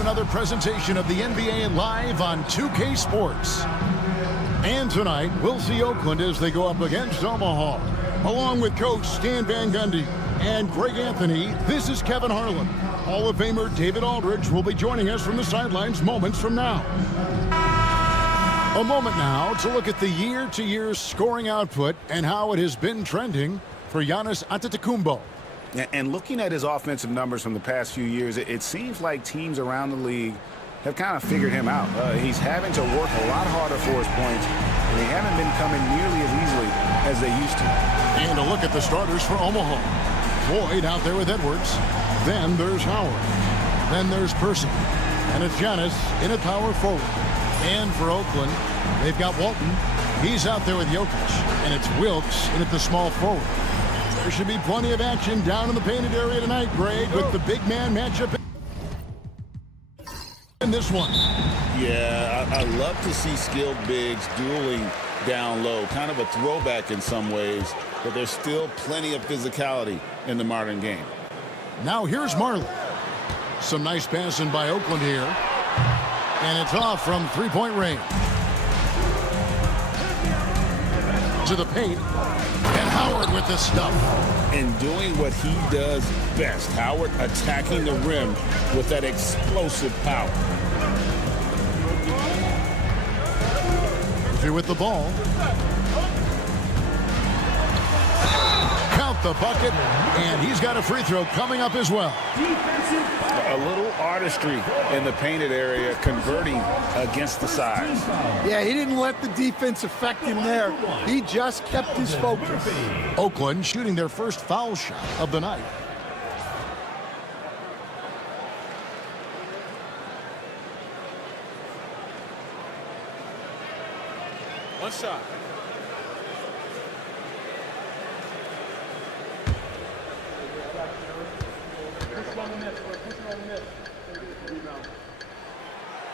to another presentation of the NBA live on 2K Sports. And tonight, we'll see Oakland as they go up against Omaha. Along with Coach Stan Van Gundy and Greg Anthony, this is Kevin Harlan. Hall of Famer David Aldridge will be joining us from the sidelines moments from now. A moment now to look at the year-to-year scoring output and how it has been trending for Giannis Antetokounmpo. And looking at his offensive numbers from the past few years, it seems like teams around the league have kind of figured him out. He's having to work a lot harder for his points, and they haven't been coming nearly as easily as they used to. And a look at the starters for Omaha. Floyd out there with Edwards. Then there's Howard. Then there's Person. And it's Giannis in at power forward. And for Oakland, they've got Walton. He's out there with Jokic. And it's Wilkes in at the small forward. There should be plenty of action down in the painted area tonight, Greg, with the big man matchup in this one. Yeah, I love to see skilled bigs dueling down low. Kind of a throwback in some ways, but there's still plenty of physicality in the modern game. Now here's Marley. Some nice passing by Oakland here. And it's off from three-point range. To the paint. And Howard with the stuff. And doing what he does best. Howard attacking the rim with that explosive power. Through with the ball. Count the bucket. And he's got a free throw coming up as well. A little artistry in the painted area, converting against the size. Yeah, he didn't let the defense affect him there. He just kept his focus. Oakland shooting their first foul shot of the night. One shot.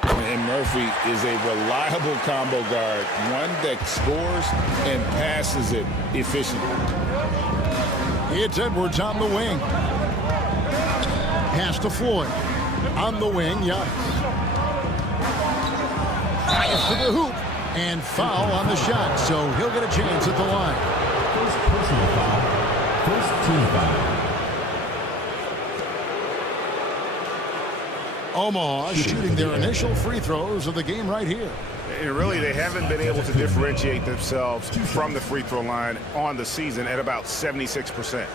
And Murphy is a reliable combo guard, one that scores and passes it efficiently. It's Edwards on the wing. Pass to Floyd. On the wing, Giannis. Fires to the hoop. And foul on the shot, so he'll get a chance at the line. First personal foul. First team foul. Omaha shooting their initial free throws of the game right here. And really, they haven't been able to differentiate themselves from the free throw line on the season at about 76%.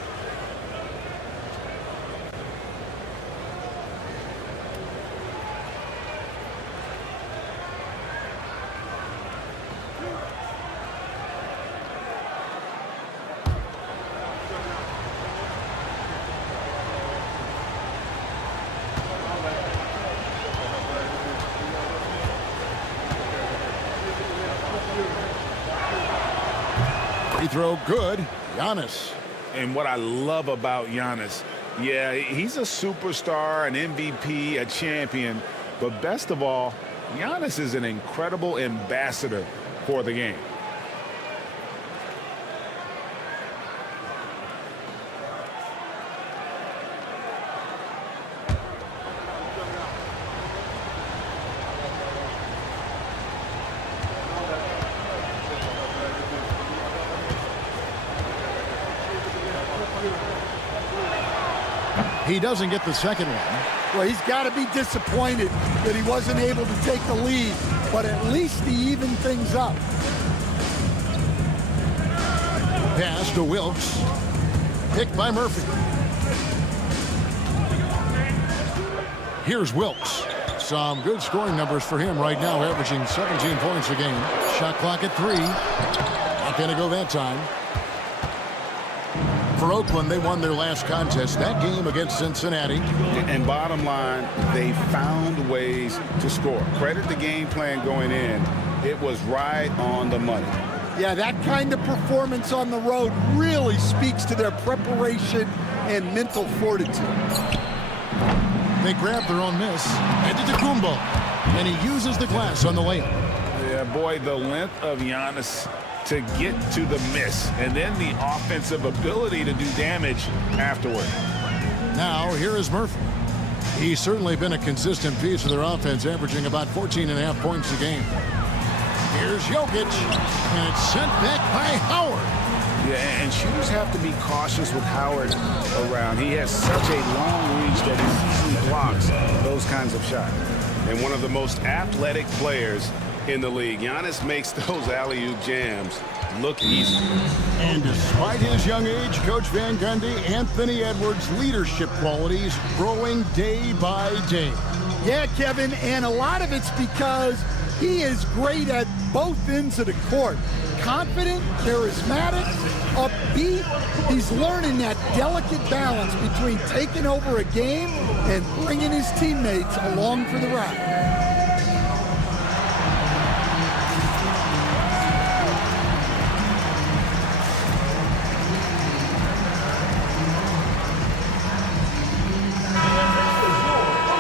Free throw good. Giannis. And what I love about Giannis, yeah, he's a superstar, an MVP, a champion, but best of all, Giannis is an incredible ambassador for the game. He doesn't get the second one. Well, he's got to be disappointed that he wasn't able to take the lead, but at least he evened things up. Pass to Wilkes. Picked by Murphy. Here's Wilkes. Some good scoring numbers for him right now, averaging 17 points a game. Shot clock at 3. Not going to go that time. For Oakland, they won their last contest, that game against Cincinnati. And bottom line, they found ways to score. Credit the game plan going in. It was right on the money. Yeah, that kind of performance on the road really speaks to their preparation and mental fortitude. They grab their own miss. Antetokounmpo. And he uses the glass on the layup. Yeah, boy, the length of Giannis to get to the miss, and then the offensive ability to do damage afterward. Now, here is Murphy. He's certainly been a consistent piece of their offense, averaging about 14.5 points a game. Here's Jokic, and it's sent back by Howard. Yeah, and shooters have to be cautious with Howard around. He has such a long reach that he easily blocks those kinds of shots. And one of the most athletic players in the league. Giannis makes those alley-oop jams look easy. And despite his young age, Coach Van Gundy, Anthony Edwards' leadership qualities growing day by day. Yeah, Kevin, and a lot of it's because he is great at both ends of the court. Confident, charismatic, upbeat. He's learning that delicate balance between taking over a game and bringing his teammates along for the ride.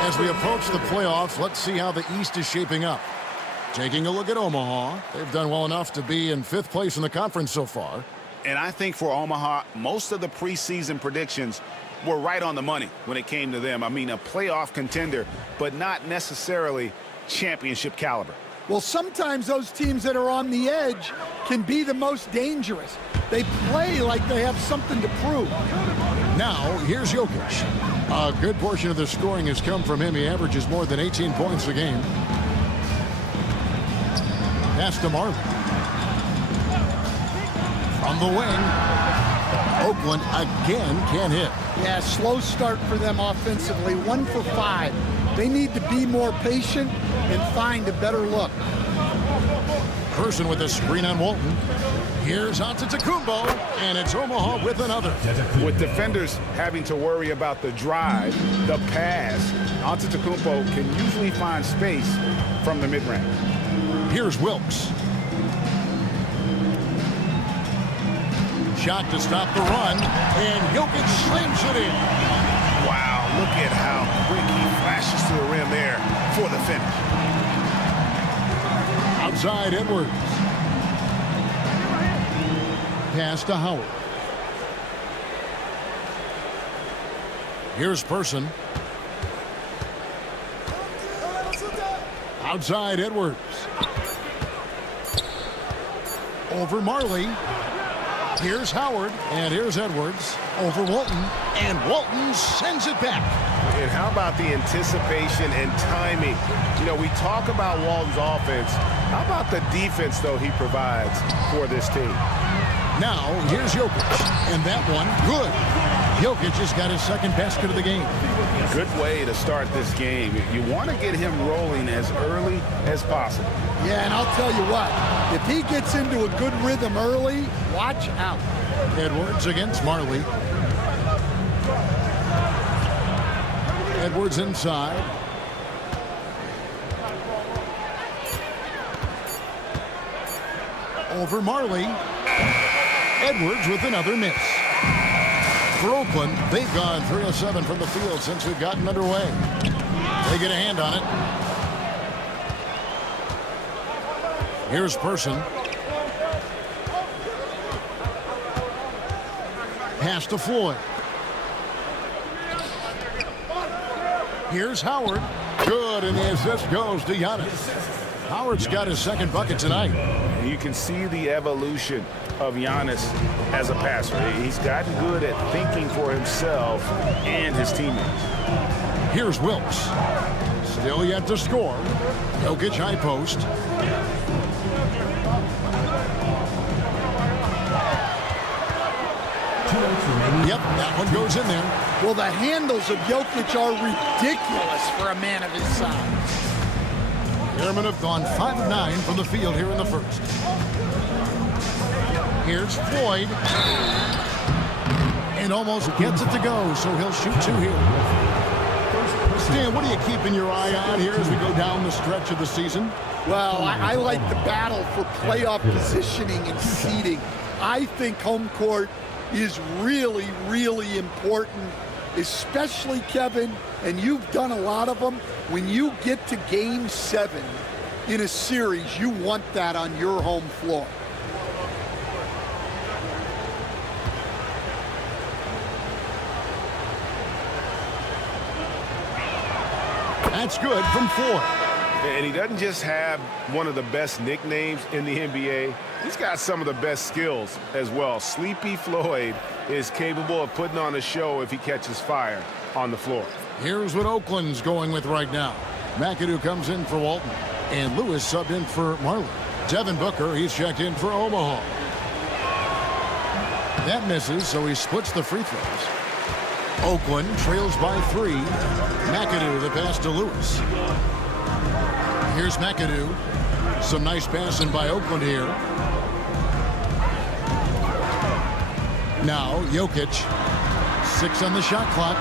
As we approach the playoffs, let's see how the East is shaping up. Taking a look at Omaha, they've done well enough to be in 5th place in the conference so far. And I think for Omaha, most of the preseason predictions were right on the money when it came to them. I mean, a playoff contender, but not necessarily championship caliber. Well, sometimes those teams that are on the edge can be the most dangerous. They play like they have something to prove. Now, here's Jokic. A good portion of the scoring has come from him. He averages more than 18 points a game. Pass to Marley. From the wing. Oakland again can't hit. Yeah, slow start for them offensively. 1 for 5. They need to be more patient and find a better look. Person with a screen on Walton. Here's Antetokounmpo, and it's Omaha with another. With defenders having to worry about the drive, the pass, Antetokounmpo can usually find space from the mid-range. Here's Wilkes. Shot to stop the run, and Jokic slams it in. Wow, look at how quick he flashes to the rim there for the finish. Outside Edwards. Pass to Howard. Here's Person. Outside Edwards. Over Marley. Here's Howard, and here's Edwards. Over Walton, and Walton sends it back. And how about the anticipation and timing? You know, we talk about Walton's offense. How about the defense, though, he provides for this team? Now, here's Jokic, and that one, good. Jokic has got his second basket of the game. Good way to start this game. You want to get him rolling as early as possible. Yeah, and I'll tell you what, if he gets into a good rhythm early, watch out. Edwards against Marley. Edwards inside. Over Marley. Edwards with another miss. For Oakland, they've gone 3 of 7 from the field since we've gotten underway. They get a hand on it. Here's Person. Pass to Floyd. Here's Howard. Good, and the assist goes to Giannis. Howard's got his second bucket tonight. You can see the evolution of Giannis as a passer. He's gotten good at thinking for himself and his teammates. Here's Wilkes. Still yet to score. Jokic high post. Yep, that one goes in there. Well, the handles of Jokic are ridiculous for a man of his size. Airmen have gone 5 of 9 from the field here in the first. Here's Floyd. And almost gets it to go, so he'll shoot 2 here. Stan, what are you keeping your eye on here as we go down the stretch of the season? Well, I like the battle for playoff positioning and seeding. I think home court is really, really important, especially, Kevin, and you've done a lot of them. When you get to Game 7 in a series, you want that on your home floor. That's good from Floyd. And he doesn't just have one of the best nicknames in the NBA. He's got some of the best skills as well. Sleepy Floyd is capable of putting on a show if he catches fire on the floor. Here's what Oakland's going with right now. McAdoo comes in for Walton. And Lewis subbed in for Marley. Devin Booker, he's checked in for Omaha. That misses, so he splits the free throws. Oakland trails by 3. McAdoo, the pass to Lewis. Here's McAdoo. Some nice passing by Oakland here. Now, Jokic. 6 on the shot clock.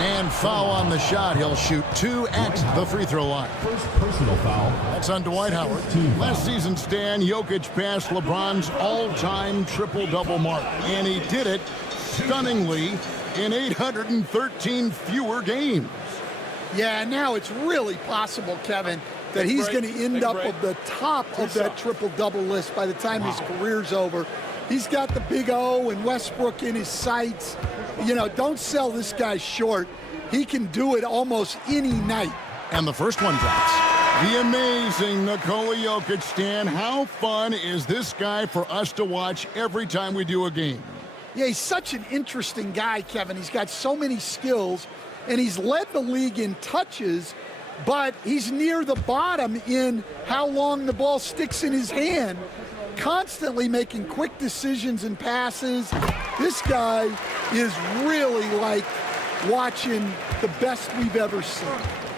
And foul on the shot. He'll shoot 2 at the free throw line. First personal foul. That's on Dwight Howard. Last season, Stan, Jokic passed LeBron's all-time triple-double mark. And he did it stunningly in 813 fewer games. Yeah, now it's really possible, Kevin, that he's going to end up at the top of that triple-double list by the time his career's over. He's got the big O and Westbrook in his sights. You know, don't sell this guy short. He can do it almost any night. And the first one drops. The amazing Nikola Jokic, Stan. How fun is this guy for us to watch every time we do a game? Yeah, he's such an interesting guy, Kevin. He's got so many skills, and he's led the league in touches, but he's near the bottom in how long the ball sticks in his hand, constantly making quick decisions and passes. This guy is really like watching the best we've ever seen.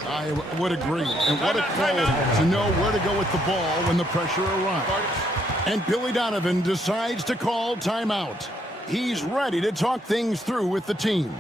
I would agree. And what a quality to know where to go with the ball when the pressure arrives. And Billy Donovan decides to call timeout. He's ready to talk things through with the team.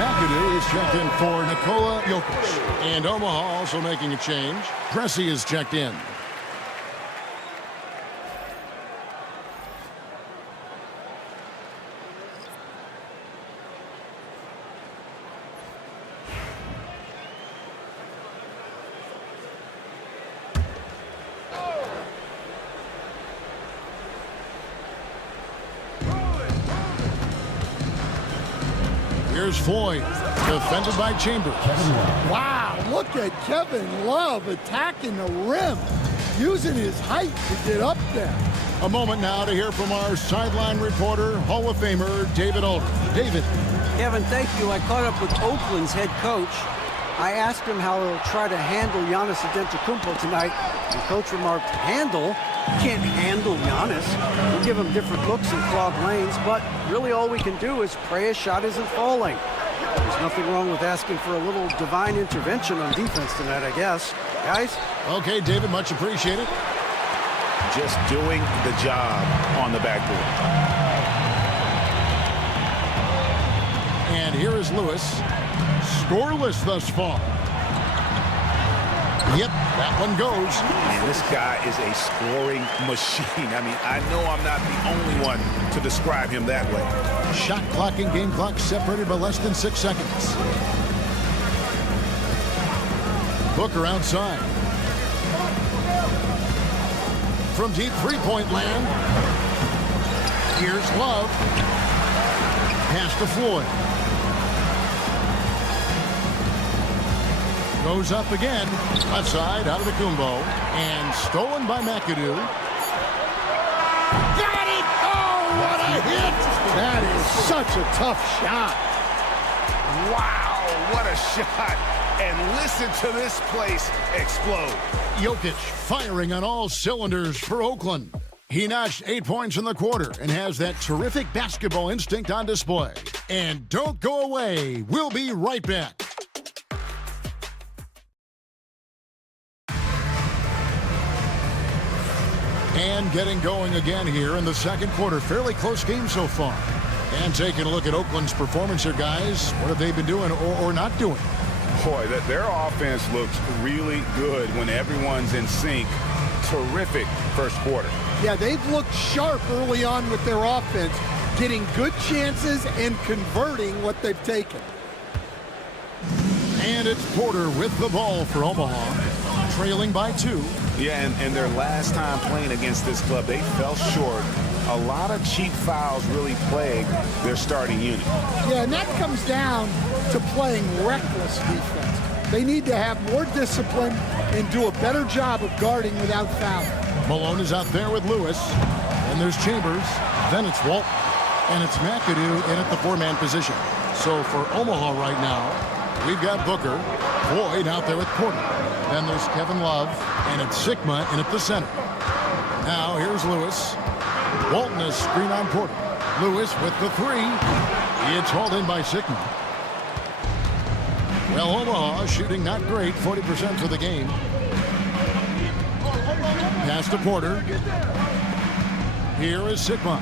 McAdoo is checked in for Nikola Jokic. And Omaha also making a change. Pressey is checked in. Here's Floyd, defended by Chambers. Wow, look at Kevin Love attacking the rim, using his height to get up there. A moment now to hear from our sideline reporter, Hall of Famer David Aldridge. David. Kevin, thank you. I caught up with Oakland's head coach. I asked him how he'll try to handle Giannis Antetokounmpo tonight. The coach remarked, handle? Can't handle Giannis. We'll give him different looks and clogged lanes, but really all we can do is pray his shot isn't falling. There's nothing wrong with asking for a little divine intervention on defense tonight, I guess. Guys? Okay, David, much appreciated. Just doing the job on the backboard. And here is Lewis. Scoreless thus far. Yep, that one goes. Man, this guy is a scoring machine. I mean, I know I'm not the only one to describe him that way. Shot clock and game clock separated by less than 6 seconds. Booker outside. From deep three-point land. Here's Love. Pass to Floyd. Goes up again. Left side out of the Kumbo. And stolen by McAdoo. Got it! Oh, what a hit! That is such a tough shot. Wow, what a shot. And listen to this place explode. Jokic firing on all cylinders for Oakland. He notched 8 points in the quarter and has that terrific basketball instinct on display. And don't go away. We'll be right back. And getting going again here in the second quarter. Fairly close game so far. And taking a look at Oakland's performance here, guys. What have they been doing or not doing? Boy, their offense looks really good when everyone's in sync terrific first quarter. Yeah, they've looked sharp early on with their offense, getting good chances and converting what they've taken. And it's Porter with the ball for Omaha, trailing by 2. Yeah, and their last time playing against this club, they fell short. A lot of cheap fouls really plague their starting unit. Yeah, and that comes down to playing reckless defense. They need to have more discipline and do a better job of guarding without fouling. Malone is out there with Lewis. And there's Chambers. Then it's Walt. And it's McAdoo in at the 4-man position. So for Omaha right now, we've got Booker. Floyd out there with Porter. Then there's Kevin Love. And it's Sigma in at the center. Now here's Lewis. Walton is screen on Porter. Lewis with the 3. It's hauled in by Sigma. Well, Omaha shooting not great, 40% for the game. Pass to Porter. Here is Sigma.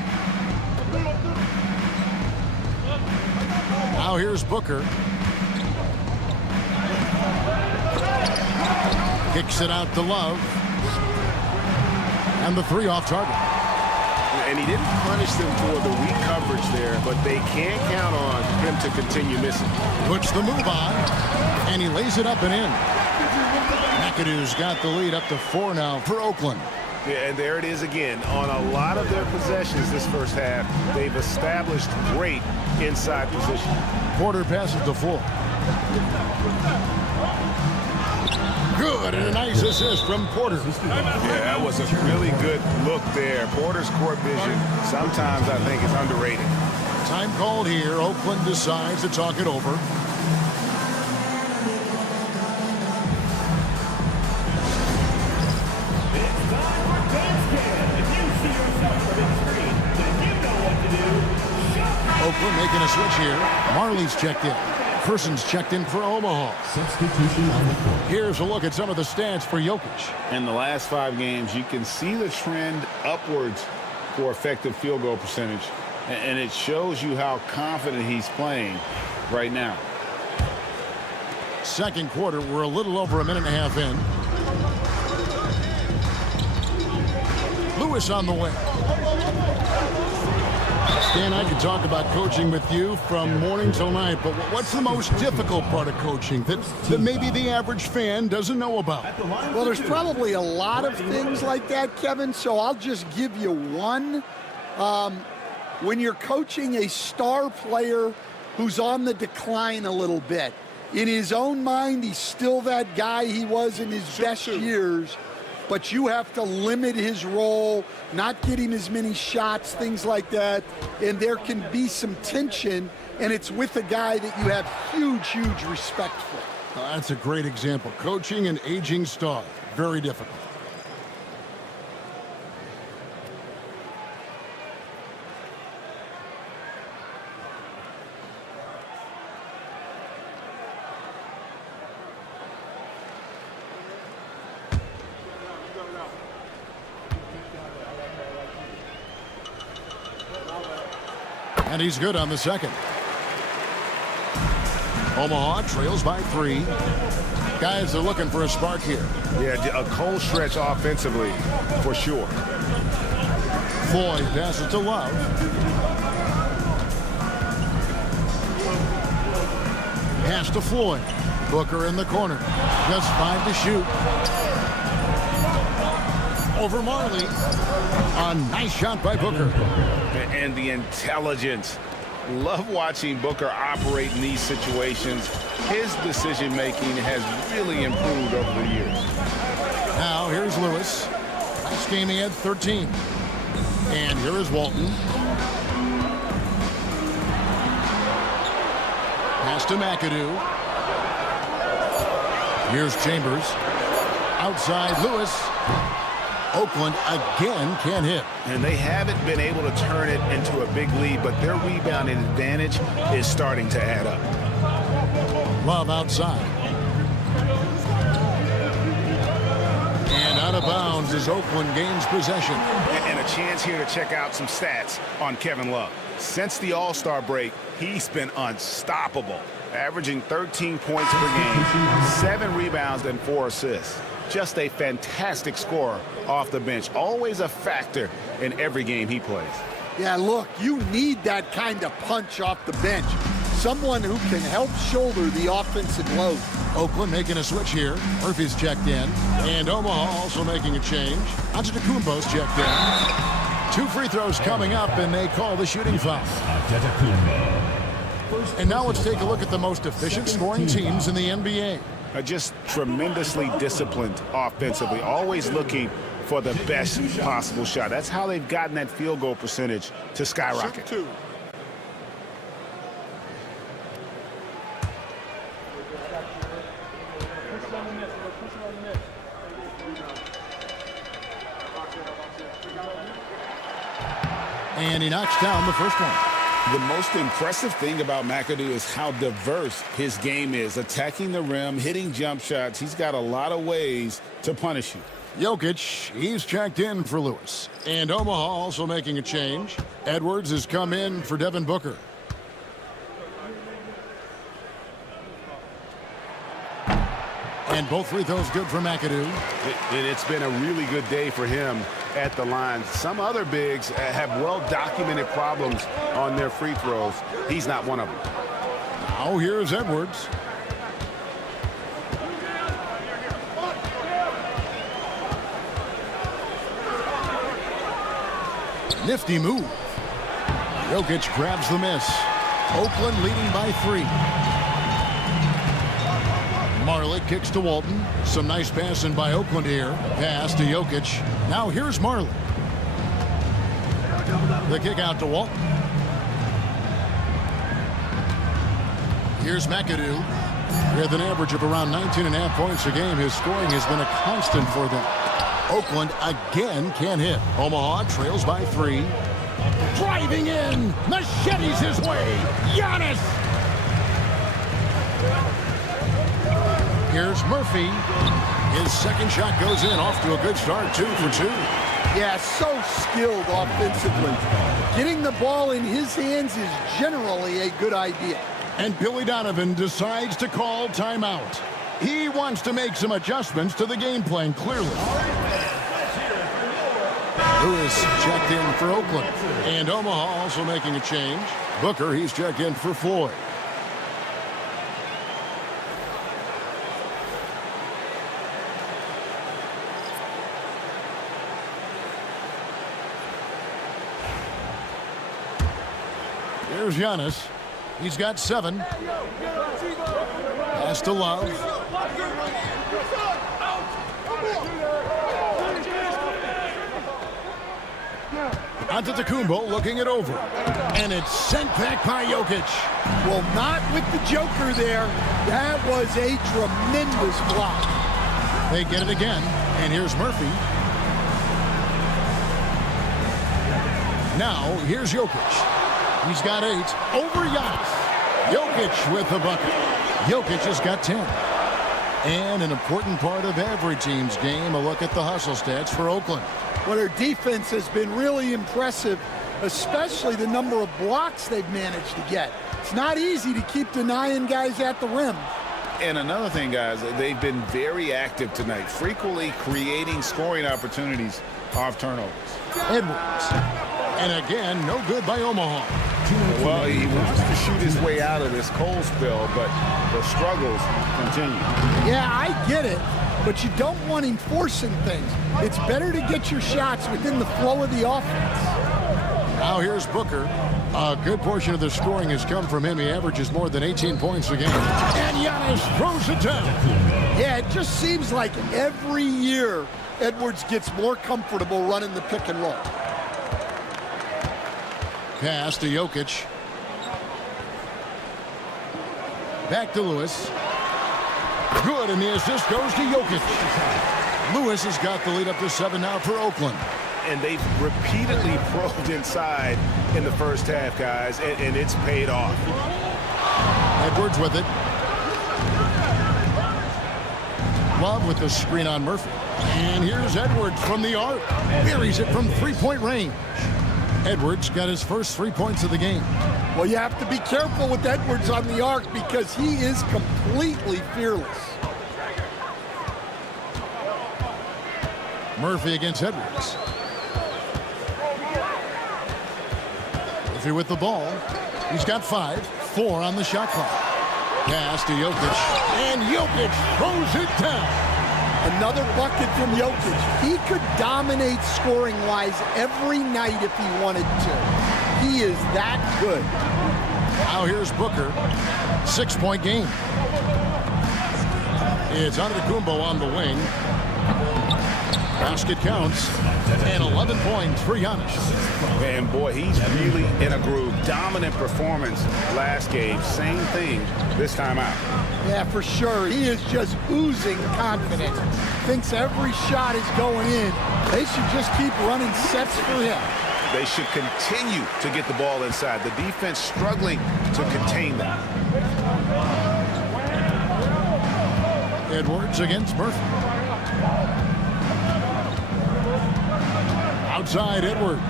Now here's Booker. Kicks it out to Love. And the 3 off target. And he didn't punish them for the weak coverage there, but they can't count on him to continue missing. Puts the move on, and he lays it up and in. McAdoo's got the lead up to 4 now for Oakland. Yeah, and there it is again. On a lot of their possessions this first half, they've established great inside position. Porter passes to Floyd. Good, and a nice assist from Porter. Yeah, that was a really good look there. Porter's court vision sometimes I think is underrated. Time called here. Oakland decides to talk it over. Oakland making a switch here. Marley's checked in. Person's checked in for Omaha. Substitution on the court. Here's a look at some of the stats for Jokic. In the last 5 games, you can see the trend upwards for effective field goal percentage. And it shows you how confident he's playing right now. Second quarter, we're a little over a minute and a half in. Lewis on the way. Stan, I could talk about coaching with you from morning till night, but what's the most difficult part of coaching that maybe the average fan doesn't know about? Well, there's probably a lot of things like that, Kevin, so I'll just give you one. When you're coaching a star player who's on the decline a little bit, in his own mind, he's still that guy he was in his best years, but you have to limit his role, not get him as many shots, things like that, and there can be some tension, and it's with a guy that you have huge, huge respect for. That's a great example. Coaching an aging star, very difficult. And he's good on the second. Omaha trails by 3. Guys are looking for a spark here. Yeah, a cold stretch offensively, for sure. Floyd passes to Love. Pass to Floyd. Booker in the corner. Just 5 to shoot. Over Marley. A nice shot by Booker. And the intelligence. Love watching Booker operate in these situations. His decision-making has really improved over the years. Now here's Lewis. Last game he had 13. And here is Walton. Pass to McAdoo. Here's Chambers. Outside Lewis. Oakland again can't hit. And they haven't been able to turn it into a big lead, but their rebounding advantage is starting to add up. Love outside. And out of bounds as Oakland gains possession. And a chance here to check out some stats on Kevin Love. Since the All-Star break, he's been unstoppable, averaging 13 points per game, 7 rebounds, and 4 assists. just a fantastic scorer off the bench. Always a factor in every game he plays. Yeah, look, you need that kind of punch off the bench. Someone who can help shoulder the offensive load. Oakland making a switch here. Murphy's checked in. And Omaha also making a change. Antetokounmpo's checked in. 2 free throws coming up, and they call the shooting foul. And now let's take a look at the most efficient scoring teams in the NBA. Just tremendously disciplined offensively, always looking for the best possible shot. That's how they've gotten that field goal percentage to skyrocket. Shoot 2. And he knocks down the first one. The most impressive thing about McAdoo is how diverse his game is. Attacking the rim, hitting jump shots. He's got a lot of ways to punish you. Jokic, he's checked in for Lewis. And Omaha also making a change. Edwards has come in for Devin Booker. And both free throws good for McAdoo. And it's been a really good day for him at the line. Some other bigs have well-documented problems on their free throws. He's not one of them. Now here's Edwards. Nifty move. Jokic grabs the miss. Oakland leading by 3. Marley kicks to Walton. Some nice passing by Oakland here. Pass to Jokic. Now here's Marley. The kick out to Walton. Here's McAdoo. With an average of around 19.5 points a game, his scoring has been a constant for them. Oakland again can't hit. Omaha trails by 3. Driving in. Machetes his way. Giannis. Here's Murphy. His second shot goes in. Off to a good start. 2 for 2. Yeah, so skilled offensively. Getting the ball in his hands is generally a good idea. And Billy Donovan decides to call timeout. He wants to make some adjustments to the game plan, clearly. Lewis checked in for Oakland. And Omaha also making a change. Booker, he's checked in for Floyd. Here's Giannis. He's got 7. Pass to Love. Antetokounmpo looking it over. And it's sent back by Jokic. Well, not with the Joker there. That was a tremendous block. They get it again. And here's Murphy. Now, here's Jokic. He's got 8 over Giannis. Jokic with the bucket. Jokic has got 10. And an important part of every team's game, a look at the hustle stats for Oakland. Well, their defense has been really impressive, especially the number of blocks they've managed to get. It's not easy to keep denying guys at the rim. And another thing, guys, they've been very active tonight, frequently creating scoring opportunities off turnovers. Edwards. And again, no good by Omaha. Well, he wants to shoot his way out of this cold spell, but the struggles continue. Yeah, I get it, but you don't want him forcing things. It's better to get your shots within the flow of the offense. Now here's Booker. A good portion of the scoring has come from him. He averages more than 18 points a game. And Giannis throws it down. Yeah, it just seems like every year Edwards gets more comfortable running the pick and roll. Pass to Jokic. Back to Lewis. Good, and the assist goes to Jokic. Lewis has got the lead up to 7 now for Oakland. And they've repeatedly probed inside in the first half, guys, and it's paid off. Edwards with it. Love with the screen on Murphy. And here's Edwards from the arc. Buries it from 3-point range. Edwards got his first 3 points of the game. Well, you have to be careful with Edwards on the arc because he is completely fearless. Murphy against Edwards. Murphy with the ball. He's got 5, 4 on the shot clock. Pass to Jokic, and Jokic throws it down. Another bucket from Jokic. He could dominate scoring-wise every night if he wanted to. He is that good. Now here's Booker. 6-point game. It's Antetokounmpo on the wing. Basket counts. And 11 points for Giannis. And boy, he's really in a groove. Dominant performance last game. Same thing this time out. Yeah, for sure. He is just oozing confidence. Thinks every shot is going in. They should just keep running sets for him. They should continue to get the ball inside. The defense struggling to contain them. Edwards against Murphy. Outside Edwards.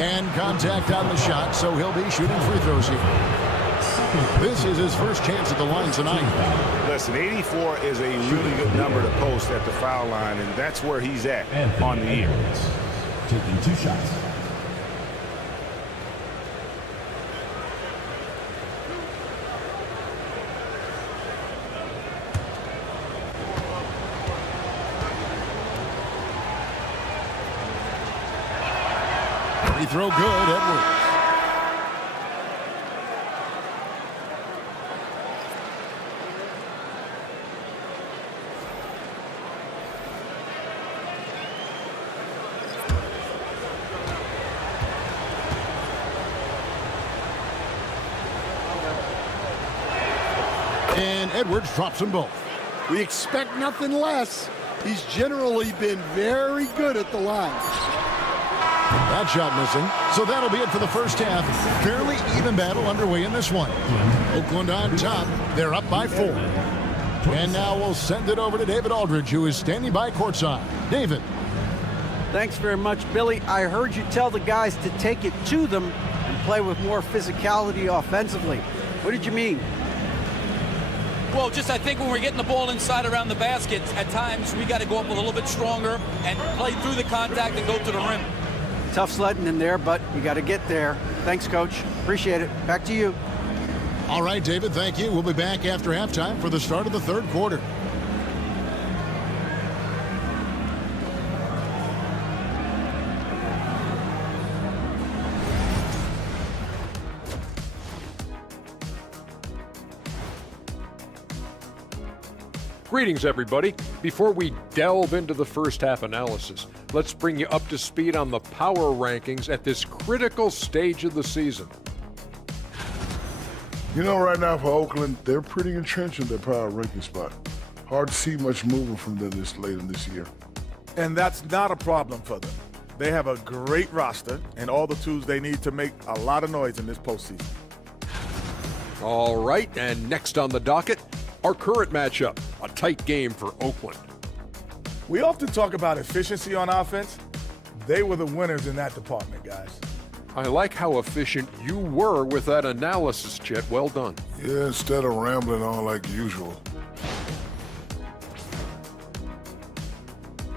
And contact on the shot, so he'll be shooting free throws here. This is his first chance at the line tonight. Listen, 84 is a really good number to post at the foul line, and that's where he's at on the year. Taking 2 shots. Free throw good, Edwards. And Edwards drops them both. We expect nothing less. He's generally been very good at the line. That shot missing. So that'll be it for the first half. Fairly even battle underway in this one. Oakland on top. They're up by 4. And now we'll send it over to David Aldridge, who is standing by courtside. David. Thanks very much, Billy. I heard you tell the guys to take it to them and play with more physicality offensively. What did you mean? Well, just I think when we're getting the ball inside around the basket, at times we got to go up a little bit stronger and play through the contact and go to the rim. Tough sledding in there, but you got to get there. Thanks, Coach. Appreciate it. Back to you. All right, David, thank you. We'll be back after halftime for the start of the third quarter. Greetings, everybody. Before we delve into the first half analysis, let's bring you up to speed on the power rankings at this critical stage of the season. You know, right now for Oakland, they're pretty entrenched in their power ranking spot. Hard to see much movement from them this late in this year. And that's not a problem for them. They have a great roster and all the tools they need to make a lot of noise in this postseason. All right, and next on the docket, our current matchup, a tight game for Oakland. We often talk about efficiency on offense. They were the winners in that department, guys. I like how efficient you were with that analysis, Chet. Well done. Yeah, instead of rambling on like usual.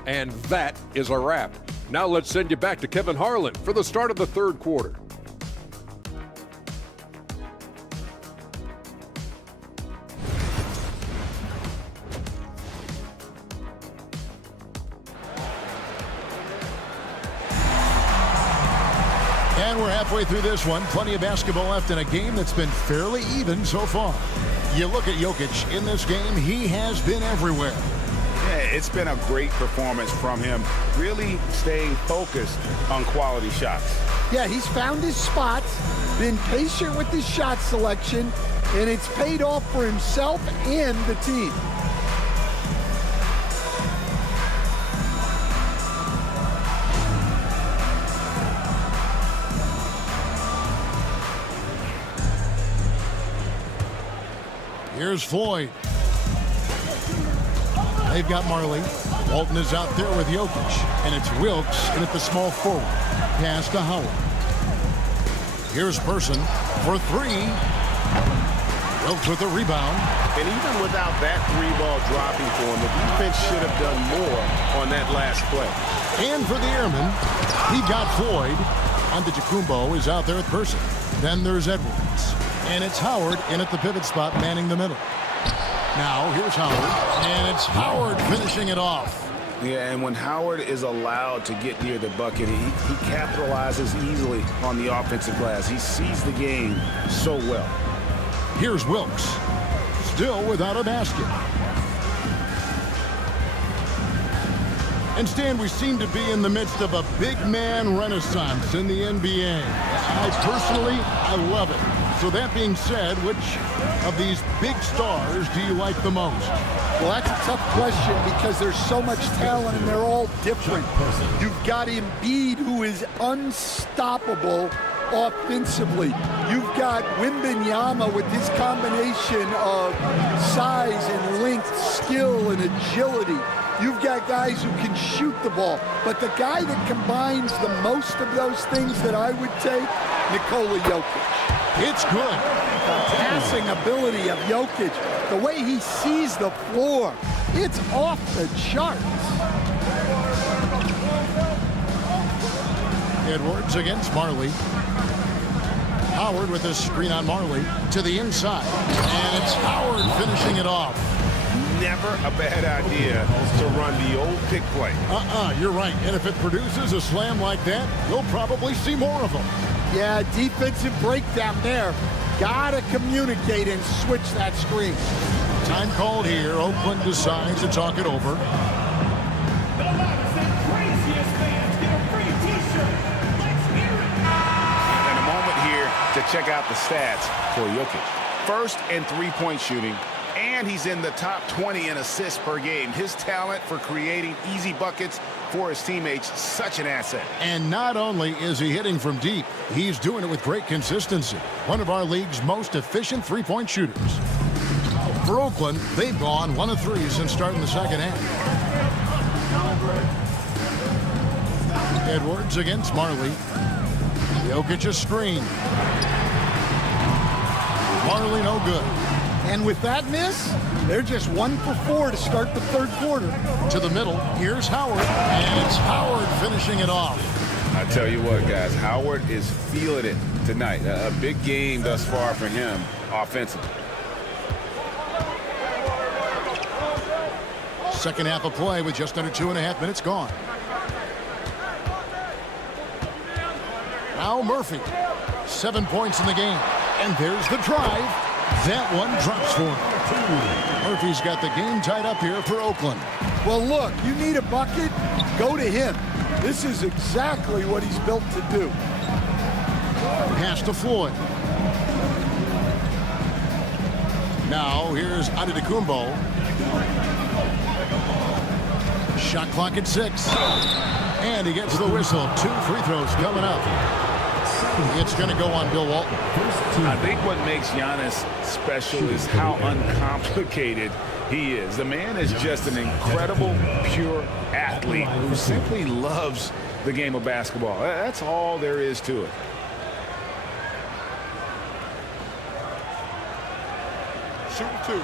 And that is a wrap. Now let's send you back to Kevin Harlan for the start of the third quarter. And we're halfway through this one. Plenty of basketball left in a game that's been fairly even so far. You look at Jokic in this game, he has been everywhere. Yeah, it's been a great performance from him, really staying focused on quality shots. Yeah, he's found his spots, been patient with his shot selection, and it's paid off for himself and the team. Here's Floyd. They've got Marley. Walton is out there with Jokic. And it's Wilkes in at the small forward. Pass to Howard. Here's Person for 3. Wilkes with the rebound. And even without that three ball dropping for him, the defense should have done more on that last play. And for the Airmen, he got Floyd. Antetokounmpo is out there at person. Then there's Edwards. And it's Howard in at the pivot spot, manning the middle. Now, here's Howard. And it's Howard finishing it off. Yeah, and when Howard is allowed to get near the bucket, he capitalizes easily on the offensive glass. He sees the game so well. Here's Wilkes. Still without a basket. And Stan, we seem to be in the midst of a big man renaissance in the NBA. I love it. So that being said, which of these big stars do you like the most? Well, that's a tough question because there's so much talent and they're all different. You've got Embiid, who is unstoppable offensively. You've got Wembanyama with his combination of size and length, skill and agility. You've got guys who can shoot the ball. But the guy that combines the most of those things that I would take, Nikola Jokic. It's good. The passing ability of Jokic, the way he sees the floor, it's off the charts. Edwards against Marley. Howard with a screen on Marley to the inside. And it's Howard finishing it off. Never a bad idea to run the old pick play. You're right. And if it produces a slam like that, you'll probably see more of them. Yeah, defensive breakdown there. Gotta communicate and switch that screen. Time called here. Oakland decides to talk it over. And a moment here to check out the stats for Jokic. First in three-point shooting, and he's in the top 20 in assists per game. His talent for creating easy buckets for his teammates, such an asset. And not only is he hitting from deep, he's doing it with great consistency. One of our league's most efficient three-point shooters. For Oakland, they've gone 1 of 3 since starting the second half. Edwards against Marley. Jokic a screen. Marley no good. And with that miss, they're just 1 for 4 to start the third quarter. To the middle, here's Howard, and it's Howard finishing it off. I tell you what, guys, Howard is feeling it tonight. A big game thus far for him offensively. Second half of play with just under 2.5 minutes gone. Now Murphy, 7 points in the game. And there's the drive. That one drops for him. Murphy's got the game tied up here for Oakland. Well, look, you need a bucket, go to him. This is exactly what he's built to do. Pass to Floyd. Now here's Antetokounmpo. Shot clock at 6. And he gets the whistle. 2 free throws coming up. It's going to go on Bill Walton. I think what makes Giannis special is how uncomplicated he is. The man is just an incredible, pure athlete who simply loves the game of basketball. That's all there is to it. Shooting 2.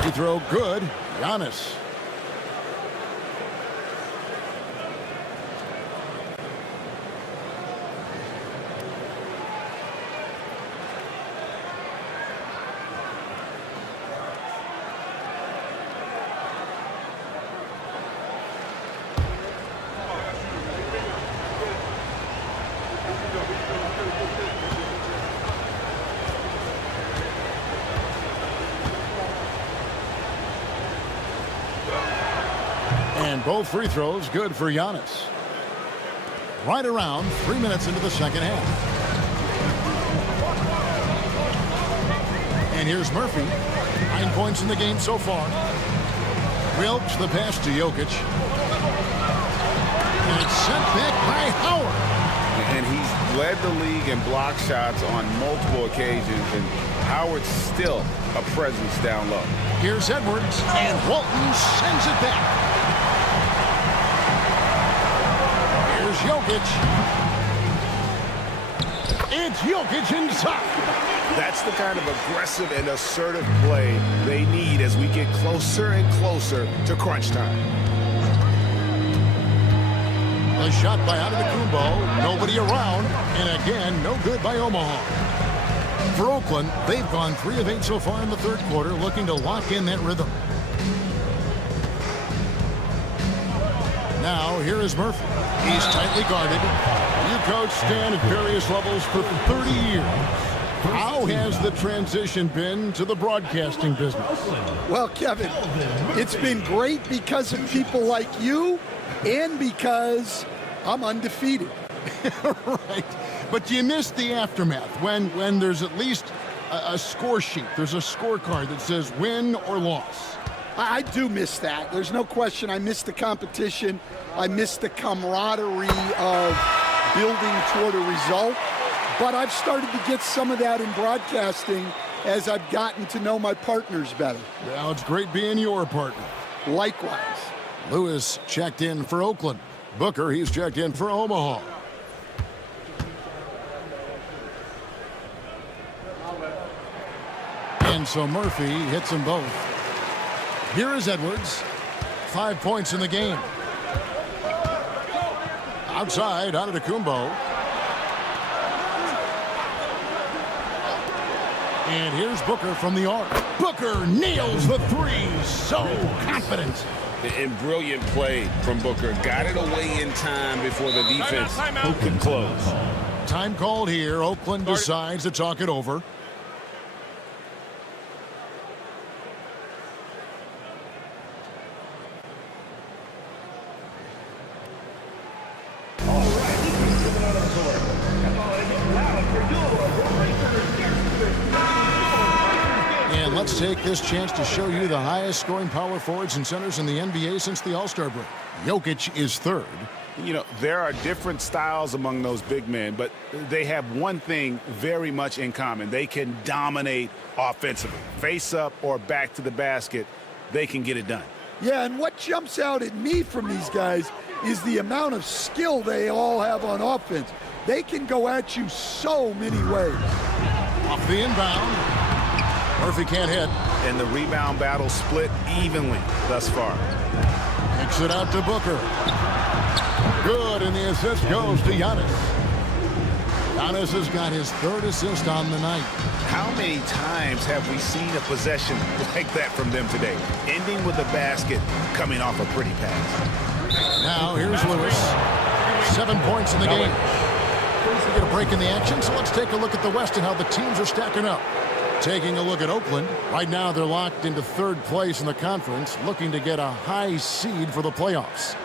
Free throw good. Giannis. And both free throws good for Giannis. Right around 3 minutes into the second half. And here's Murphy. 9 points in the game so far. Wilkes the pass to Jokic. And it's sent back by Howard. And he's led the league in block shots on multiple occasions, and Howard's still a presence down low. Here's Edwards, and Walton sends it back. Here's Jokic. It's Jokic inside. That's the kind of aggressive and assertive play they need as we get closer and closer to crunch time. A shot by Antetokounmpo, nobody around, and again, no good by Omaha. For Oakland, they've gone 3 of 8 so far in the third quarter, looking to lock in that rhythm. Now, here is Murphy. He's tightly guarded. You coach Stan at various levels for 30 years. How has the transition been to the broadcasting business? Well, Kevin, it's been great because of people like you and because I'm undefeated. Right. But you missed the aftermath when there's at least a score sheet. There's a scorecard that says win or loss. I do miss that. There's no question I miss the competition. I miss the camaraderie of building toward a result. But I've started to get some of that in broadcasting as I've gotten to know my partners better. Well, it's great being your partner. Likewise. Lewis checked in for Oakland. Booker, he's checked in for Omaha. And so Murphy hits them both. Here is Edwards. 5 points in the game. Outside, Antetokounmpo. And here's Booker from the arc. Booker nails the three. So confident. And brilliant play from Booker. Got it away in time before the defense could close. Time called here. Oakland decides to talk it over. And let's take this chance to show you the highest scoring power forwards and centers in the NBA since the All-Star break. Jokic is third. You know, there are different styles among those big men, but they have one thing very much in common. They can dominate offensively. Face up or back to the basket, they can get it done. Yeah, and what jumps out at me from these guys is the amount of skill they all have on offense. They can go at you so many ways. Off the inbound. Murphy can't hit. And the rebound battle split evenly thus far. Kicks it out to Booker. Good, and the assist goes to Giannis. Giannis has got his third assist on the night. How many times have we seen a possession like that from them today? Ending with a basket, coming off a pretty pass. Now, here's Lewis. 7 points in the game. We get a break in the action, so let's take a look at the West and how the teams are stacking up. Taking a look at Oakland. Right now, they're locked into third place in the conference, looking to get a high seed for the playoffs.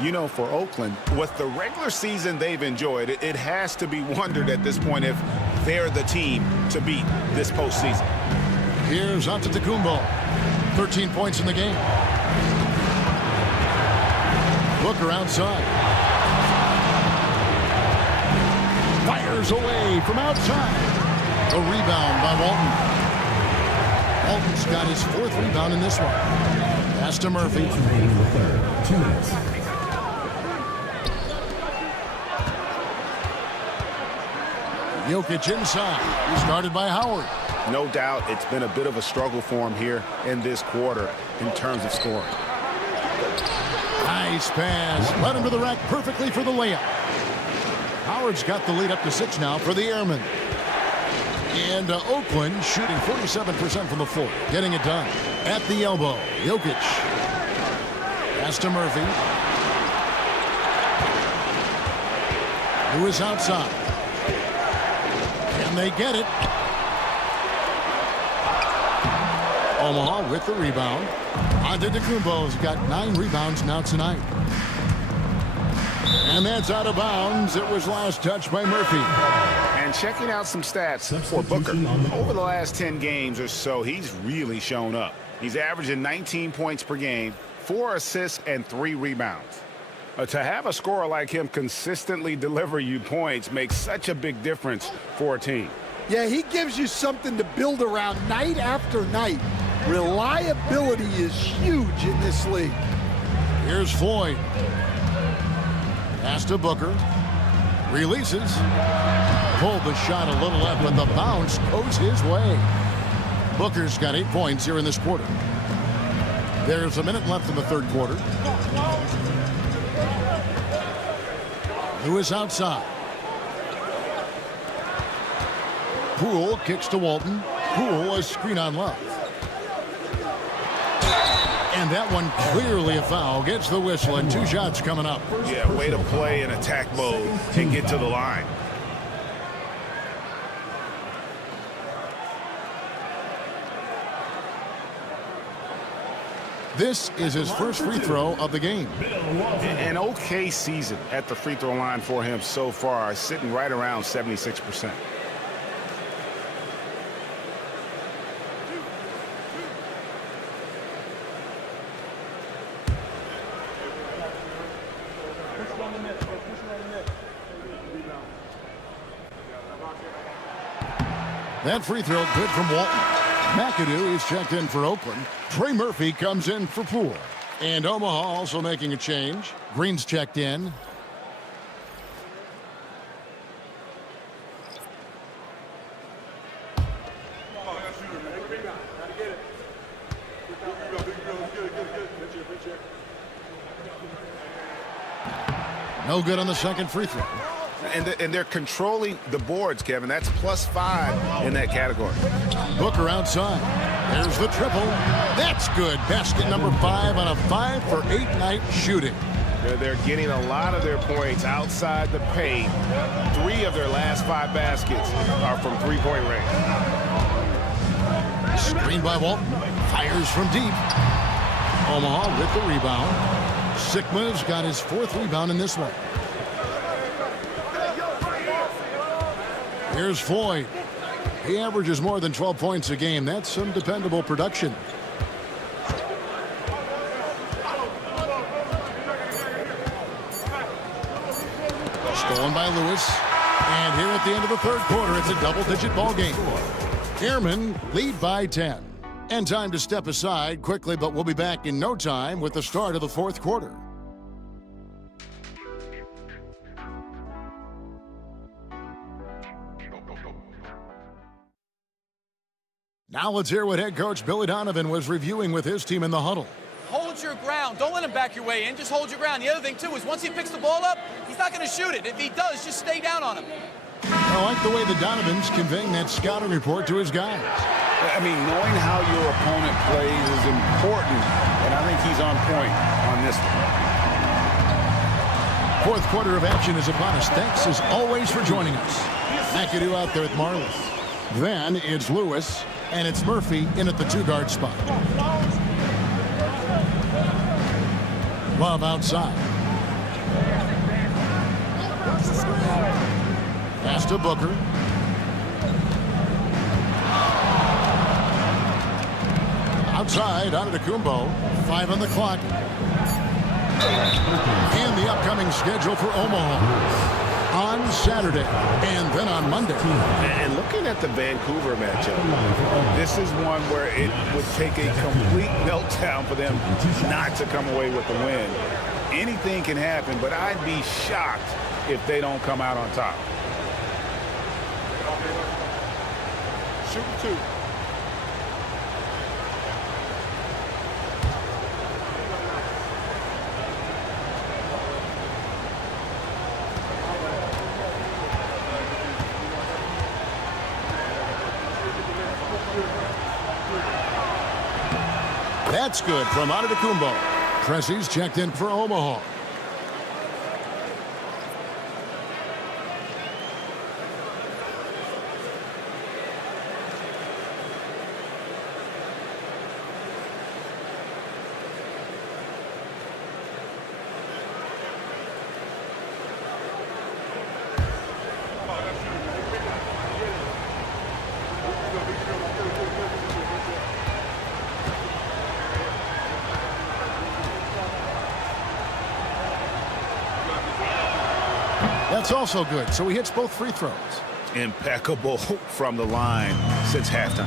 You know, for Oakland, with the regular season they've enjoyed, it has to be wondered at this point if they're the team to beat this postseason. Here's Antetokounmpo. 13 points in the game. Booker outside. Fires away from outside. A rebound by Walton. Walton's got his fourth rebound in this one. Pass to Murphy. 2 minutes. Jokic inside. He's guarded by Howard. No doubt it's been a bit of a struggle for him here in this quarter in terms of scoring. Nice pass. Led him to the rack perfectly for the layup. Howard's got the lead up to 6 now for the Airmen. And Oakland shooting 47% from the floor. Getting it done. At the elbow. Jokic. Pass to Murphy. Who is outside. Can they get it? Omaha with the rebound. Antetokounmpo's got 9 rebounds now tonight. And that's out of bounds. It was last touched by Murphy. And checking out some stats for Booker. Over the last 10 games or so, he's really shown up. He's averaging 19 points per game, 4 assists, and 3 rebounds. To have a scorer like him consistently deliver you points makes such a big difference for a team. Yeah, he gives you something to build around night after night. Reliability is huge in this league. Here's Floyd. Pass to Booker. Releases. Pulled the shot a little left, but the bounce goes his way. Booker's got 8 points here in this quarter. There's a minute left in the third quarter. Lewis outside. Poole kicks to Walton. Poole, a screen on left. And that one clearly a foul. Gets the whistle, and 2 shots coming up. Yeah, way to play in attack mode and get to the line. This is his first free throw of the game. An okay season at the free throw line for him so far, sitting right around 76%. That free throw good from Walton. McAdoo is checked in for Oakland. Trey Murphy comes in for Poole. And Omaha also making a change. Green's checked in. No good on the second free throw. And they're controlling the boards, Kevin. That's +5 in that category. Booker outside. There's the triple. That's good. Basket number 5 on a 5 for 8 night shooting. They're getting a lot of their points outside the paint. 3 of their last 5 baskets are from three-point range. Screen by Walton. Fires from deep. Omaha with the rebound. Sikma's got his 4th rebound in this one. Here's Floyd. He averages more than 12 points a game. That's some dependable production. Stolen by Lewis. And here at the end of the third quarter, it's a double-digit ball game. Airmen lead by 10. And time to step aside quickly, but we'll be back in no time with the start of the fourth quarter. Now let's hear what head coach Billy Donovan was reviewing with his team in the huddle. Hold your ground. Don't let him back your way in. Just hold your ground. The other thing, too, is once he picks the ball up, he's not going to shoot it. If he does, just stay down on him. I like the way the Donovan's conveying that scouting report to his guys. I mean, knowing how your opponent plays is important, and I think he's on point on this one. Fourth quarter of action is upon us. Thanks, as always, for joining us. McAdoo out there at Marley. Then it's Lewis, and it's Murphy in at the 2-guard spot. Love outside. Pass to Booker. Outside, Antetokounmpo. 5 on the clock. And the upcoming schedule for Omaha. On Saturday, and then on Monday. And looking at the Vancouver matchup, this is one where it would take a complete meltdown for them not to come away with the win. Anything can happen, but I'd be shocked if they don't come out on top. Shoot 2. That's good from Antetokounmpo. Pressey's checked in for Omaha. That's also good, so he hits both free throws. Impeccable from the line since halftime.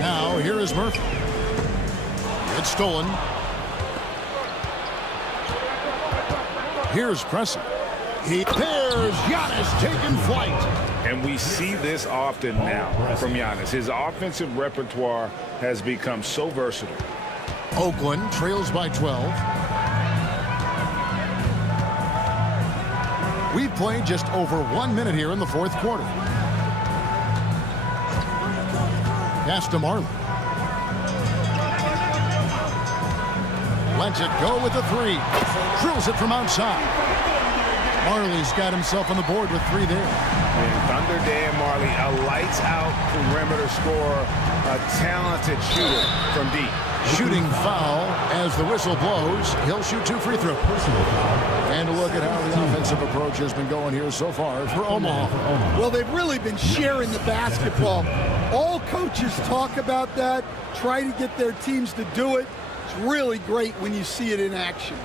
Now, here is Murphy. It's stolen. Here's Preston. There's Giannis taking flight. And we see this often now from Giannis. His offensive repertoire has become so versatile. Oakland trails by 12. We've played just over 1 minute here in the fourth quarter. Pass to Marley. Lets it go with the three. Drills it from outside. Marley's got himself on the board with three there. And Thunder Dan Marley, a lights-out perimeter scorer, a talented shooter from deep. Shooting foul as the whistle blows. He'll shoot 2 free throws. And a look at how the offensive approach has been going here so far for Omaha. Well, they've really been sharing the basketball. All coaches talk about that, try to get their teams to do it. It's really great when you see it in action.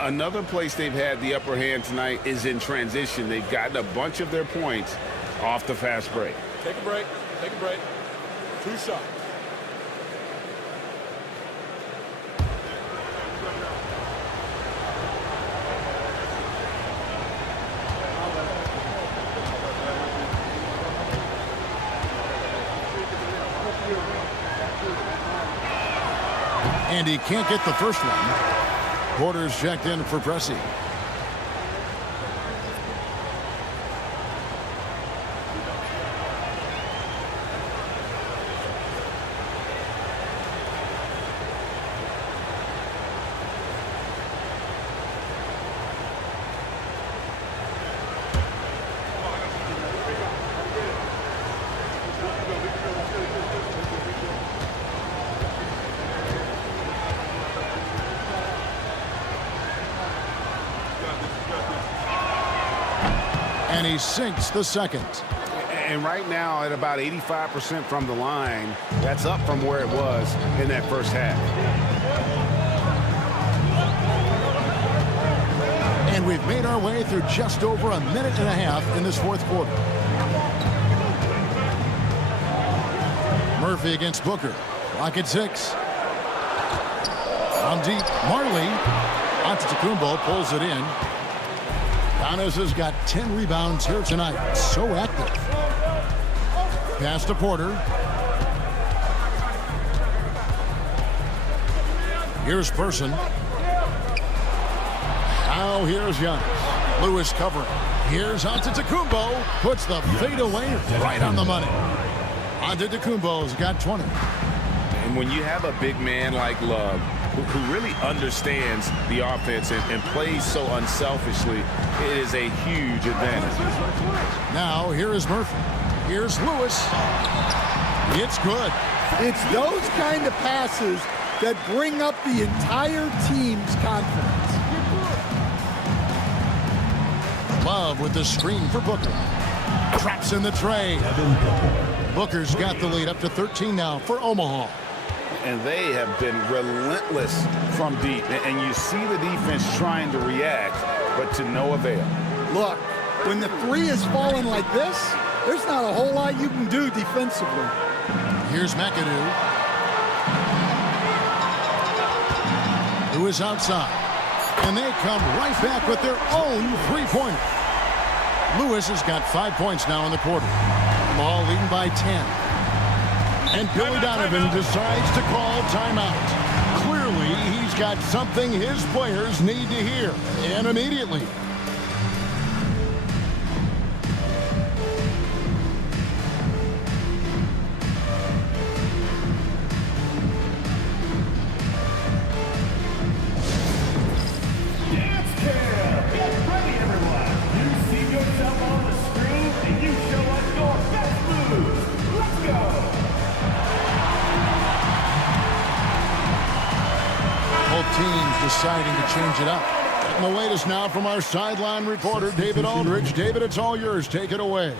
Another place they've had the upper hand tonight is in transition. They've gotten a bunch of their points off the fast break. Take a break. Take a break. 2 shots. And he can't get the first one. Porter's checked in for Pressey. And he sinks the second. And right now at about 85% from the line, that's up from where it was in that first half. And we've made our way through just over a minute and a half in this fourth quarter. Murphy against Booker. Clock at 6. On deep, Marley. Antetokounmpo pulls it in. Giannis has got 10 rebounds here tonight. So active. Pass to Porter. Here's Person. Now here's Giannis. Lewis covering. Here's Antetokounmpo. Puts the fadeaway right on the money. Antetokounmpo's got 20. And when you have a big man like Love, who really understands the offense and plays so unselfishly, it is a huge advantage. Now, here is Murphy. Here's Lewis. It's good. It's those kind of passes that bring up the entire team's confidence. Love with the screen for Booker. Traps in the tray. Booker's got the lead up to 13 now for Omaha. And they have been relentless from deep. And you see the defense trying to react, but to no avail. Look, when the three is falling like this, there's not a whole lot you can do defensively. Here's McAdoo. Who is outside. And they come right back with their own three-pointer. Lewis has got 5 points now in the quarter. Omaha leading by 10. And Billy Donovan decides to call timeout. Clearly, he's got something his players need to hear, and immediately. Dance Camp! Get ready, everyone! You see yourself on the screen, and you show us your best moves. Let's go! Both teams deciding to change it up. And the latest now from our sideline reporter, David Aldridge. David, it's all yours. Take it away.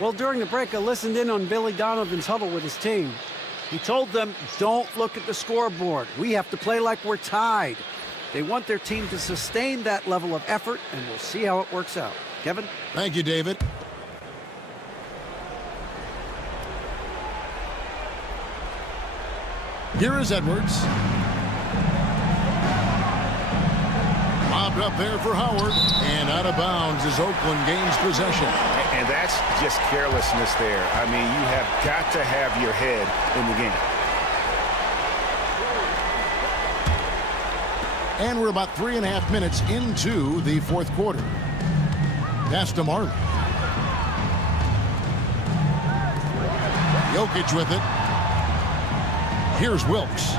Well, during the break, I listened in on Billy Donovan's huddle with his team. He told them, don't look at the scoreboard. We have to play like we're tied. They want their team to sustain that level of effort, and we'll see how it works out. Kevin? Thank you, David. Here is Edwards. Lobbed up there for Howard, and out of bounds as Oakland gains possession. And that's just carelessness there. I mean, you have got to have your head in the game. And we're about 3.5 minutes into the fourth quarter. Pass to Marley. Jokic with it. Here's Wilkes.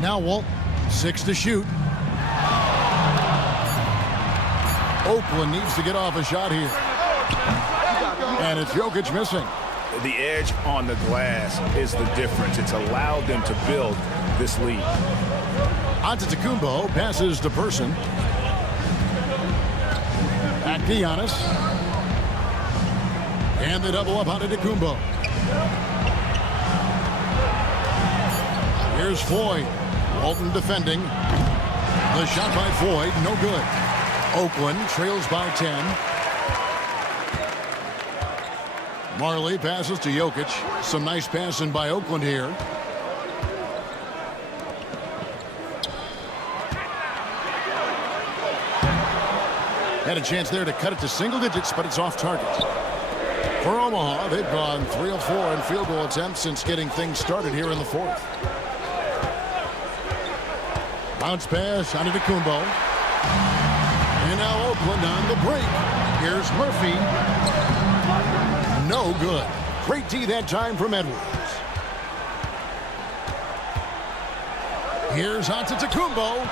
Now Walt, 6 to shoot. Oakland needs to get off a shot here. And it's Jokic missing. The edge on the glass is the difference. It's allowed them to build this lead. Antetokounmpo passes to Person. Back to Giannis. And the double up Antetokounmpo. Here's Floyd. Walton defending. The shot by Floyd, no good. Oakland trails by 10. Marley passes to Jokic. Some nice passing by Oakland here. Had a chance there to cut it to single digits, but it's off target. For Omaha, they've gone 3 of 4 in field goal attempts since getting things started here in the fourth. Bounce pass onto Antetokounmpo. And now Oakland on the break. Here's Murphy. No good. Great D that time from Edwards. Here's Antetokounmpo.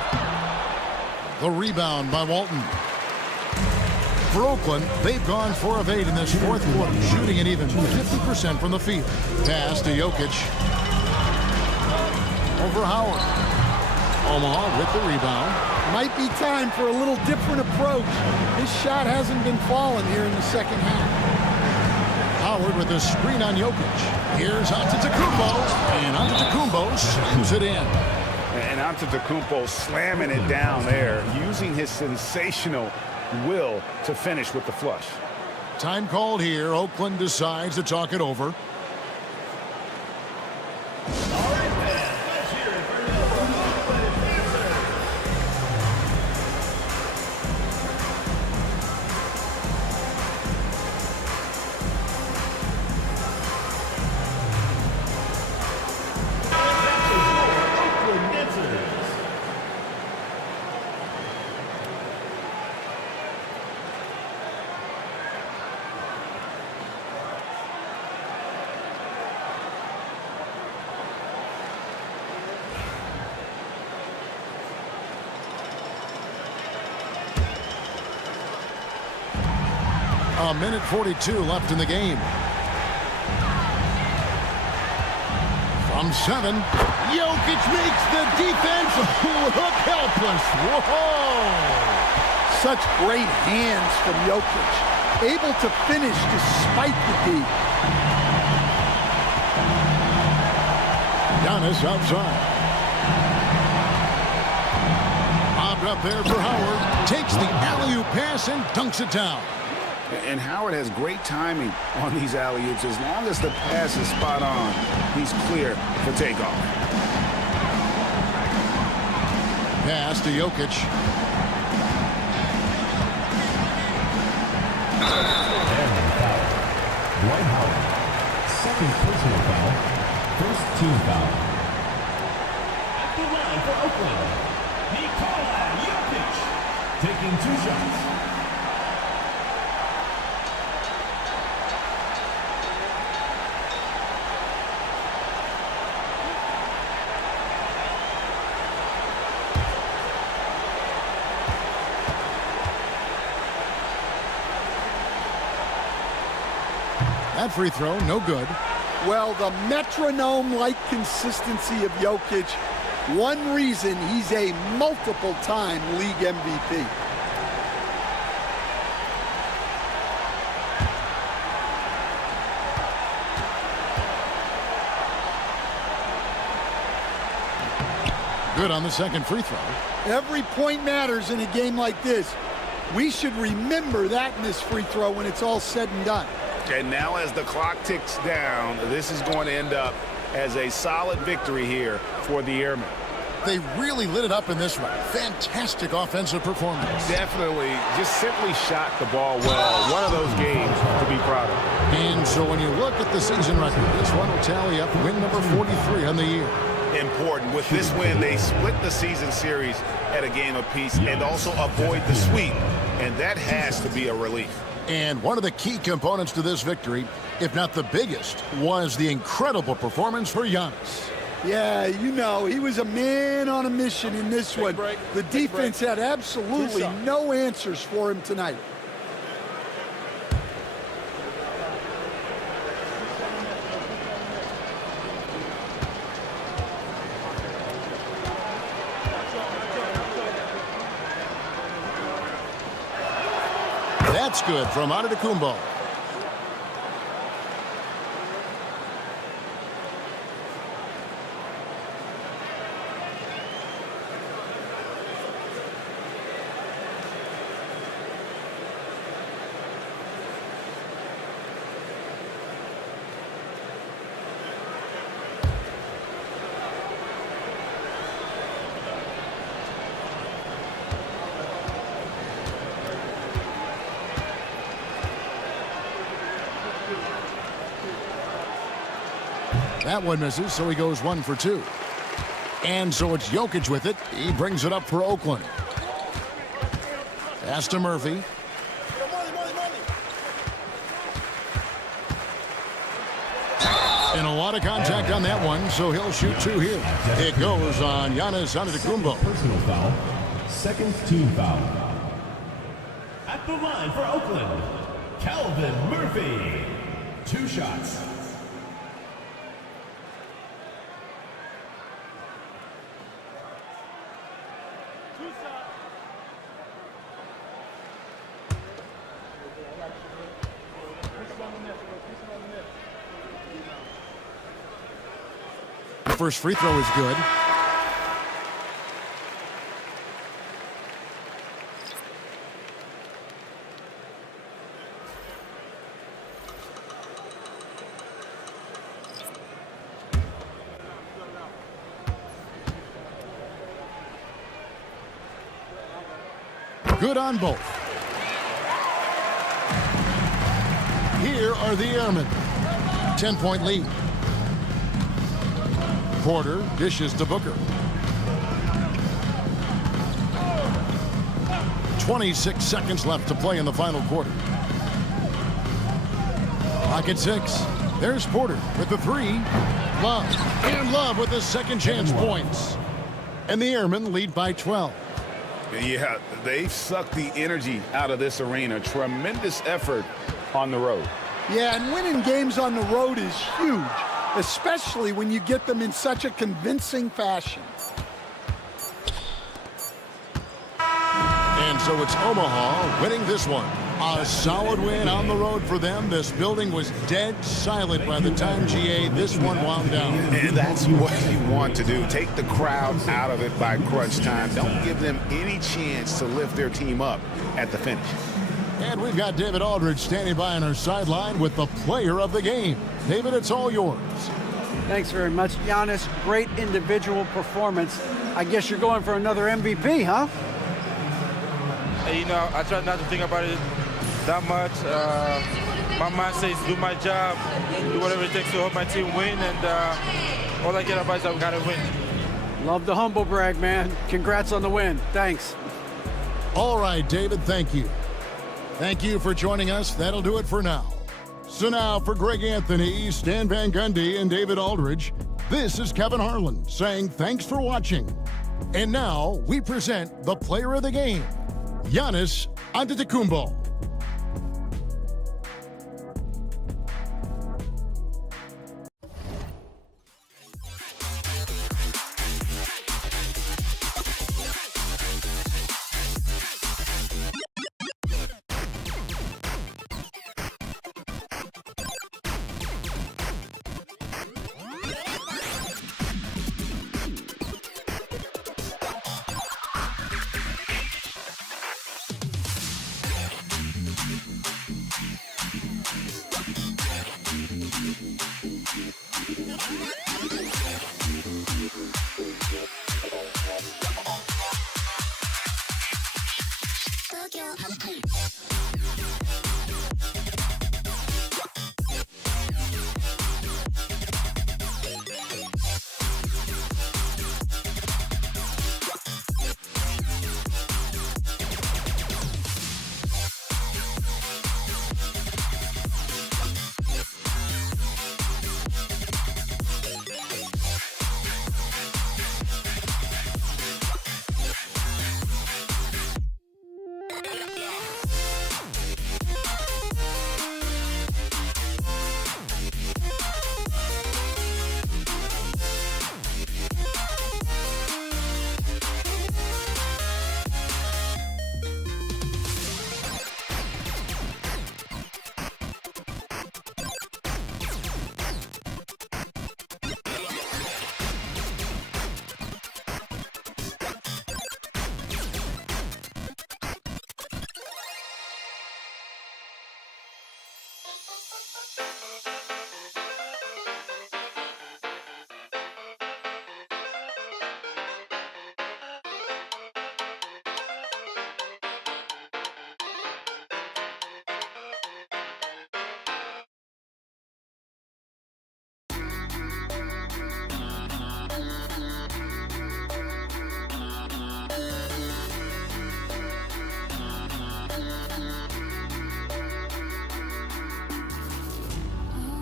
The rebound by Walton. For Oakland, they've gone 4 of 8 in this fourth quarter, shooting an even 50% from the field. Pass to Jokic. Over Howard. Omaha with the rebound. Might be time for a little different approach. His shot hasn't been falling here in the second half. Howard with a screen on Jokic. Here's Antetokounmpo. And Antetokounmpo slams it in. And Antetokounmpo slamming it down there, using his sensational will to finish with the flush. Time called here. Oakland decides to talk it over. A minute 42 left in the game. From 7, Jokic makes the defense look helpless. Whoa! Such great hands from Jokic. Able to finish despite the D. Giannis outside. Bobbed up there for Howard. Takes the alley-oop pass and dunks it down. And Howard has great timing on these alley-oops. As long as the pass is spot on, he's clear for takeoff. Pass to Jokic. Dwight Howard, second personal foul, first team foul. At the line for Oakland, Nikola Jokic, taking 2 shots. That free throw, no good. Well, the metronome-like consistency of Jokic, one reason he's a multiple-time league MVP. Good on the second free throw. Every point matters in a game like this. We should remember that in this free throw when it's all said and done. And now as the clock ticks down, this is going to end up as a solid victory here for the Airmen. They really lit it up in this one. Fantastic offensive performance. Definitely just simply shot the ball well. One of those games to be proud of. And so when you look at the season record, this one will tally up win number 43 on the year. Important. With this win, they split the season series at a game apiece and also avoid the sweep. And that has to be a relief. And one of the key components to this victory, if not the biggest, was the incredible performance for Giannis. Yeah, you know, he was a man on a mission in this one. The defense had absolutely no answers for him tonight. That's good from Antetokounmpo. That one misses, so he goes 1 for 2. And so it's Jokic with it. He brings it up for Oakland. Pass to Murphy. And a lot of contact on that one, so he'll shoot 2 here. It goes on Giannis Antetokounmpo. Personal foul. Second team foul. At the line for Oakland, Calvin Murphy. 2 shots. The first free throw is good. Good on both. Here are the Airmen. 10-point lead. Porter dishes to Booker. 26 seconds left to play in the final quarter. Clock at 6. There's Porter with the 3. Love. And Love with the second chance points. And the Airmen lead by 12. Yeah, they've sucked the energy out of this arena. Tremendous effort on the road. Yeah, and winning games on the road is huge, especially when you get them in such a convincing fashion. And so it's Omaha winning this one. A solid win on the road for them. This building was dead silent by the time, GA, this one wound down. And that's what you want to do. Take the crowd out of it by crunch time. Don't give them any chance to lift their team up at the finish. And we've got David Aldridge standing by on our sideline with the player of the game. David, it's all yours. Thanks very much, Giannis. Great individual performance. I guess you're going for another MVP, huh? You know, I try not to think about it that much. My mind says do my job, do whatever it takes to help my team win, and all I care about is that we gotta win. Love the humble brag, man. Congrats on the win. Thanks. All right, David, thank you. Thank you for joining us. That'll do it for now. So now for Greg Anthony, Stan Van Gundy, and David Aldridge, this is Kevin Harlan saying thanks for watching. And now we present the player of the game, Giannis Antetokounmpo.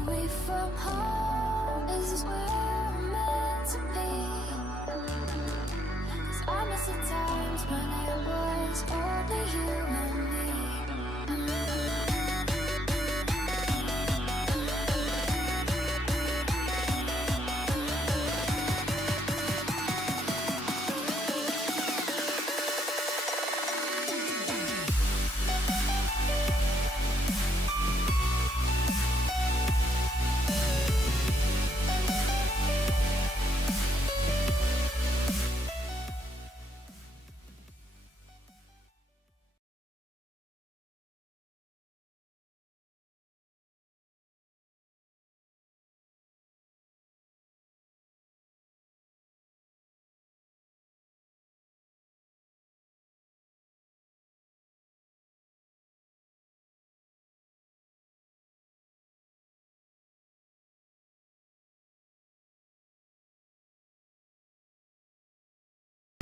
Away from home, is this where I'm meant to be? 'Cause I miss the times when it was only you and me.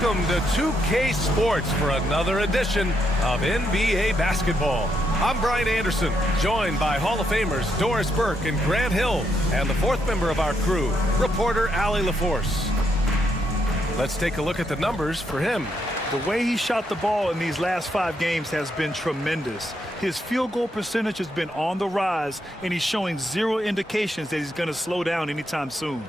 Welcome to 2K Sports for another edition of NBA basketball. I'm Brian Anderson, joined by Hall of Famers Doris Burke and Grant Hill, and the fourth member of our crew, reporter Allie LaForce. Let's take a look at the numbers for him. The way he shot the ball in these last 5 games has been tremendous. His field goal percentage has been on the rise, and he's showing zero indications that he's going to slow down anytime soon.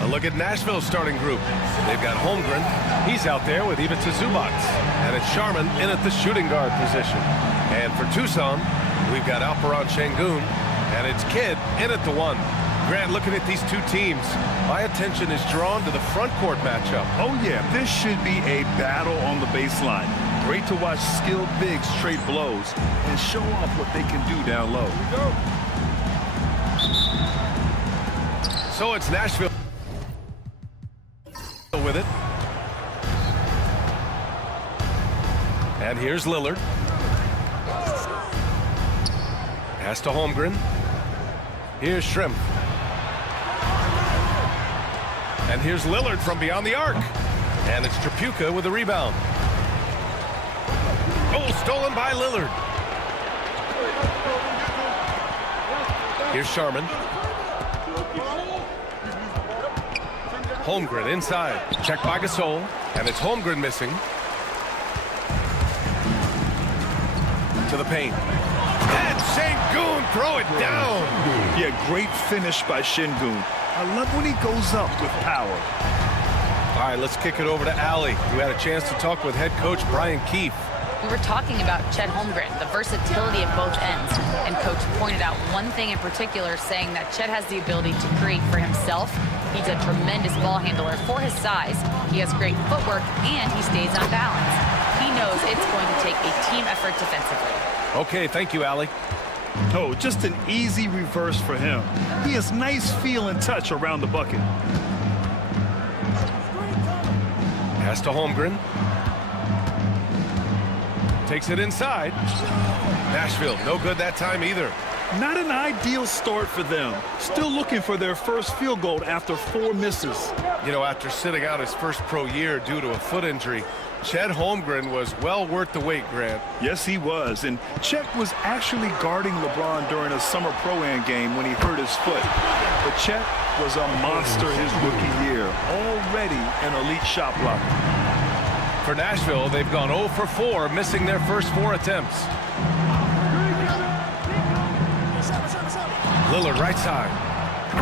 A look at Nashville's starting group. They've got Holmgren. He's out there with Ivica Zubac. And it's Sharman in at the shooting guard position. And for Tucson, we've got Alperon Şengün. And it's Kidd in at the 1. Grant, looking at these two teams, my attention is drawn to the front court matchup. Oh, yeah, this should be a battle on the baseline. Great to watch skilled bigs trade blows and show off what they can do down low. Here we go. So it's Nashville with it. And here's Lillard. Pass to Holmgren. Here's Shrimp. And here's Lillard from beyond the arc. And it's Tripucka with the rebound. Oh, stolen by Lillard. Here's Sharman. Holmgren inside. Check by Gasol. And it's Holmgren missing. To the paint. And Şengün throw it down. Yeah, great finish by Şengün. I love when he goes up with power. All right, let's kick it over to Allie, who had a chance to talk with head coach Brian Keefe. We were talking about Chet Holmgren, the versatility at both ends, and coach pointed out one thing in particular, saying that Chet has the ability to create for himself. He's a tremendous ball handler for his size. He has great footwork, and he stays on balance. He knows it's going to take a team effort defensively. Okay, thank you, Allie. Oh, just an easy reverse for him. He has nice feel and touch around the bucket. Pass to Holmgren. Takes it inside. Nashville, no good that time either. Not an ideal start for them. Still looking for their first field goal after 4 misses. You know, after sitting out his first pro year due to a foot injury, Chet Holmgren was well worth the wait, Grant. Yes, he was. And Chet was actually guarding LeBron during a summer pro-am game when he hurt his foot. But Chet was a monster his rookie year. Already an elite shot blocker. For Nashville, they've gone 0 for 4, missing their first 4 attempts. Lillard right side.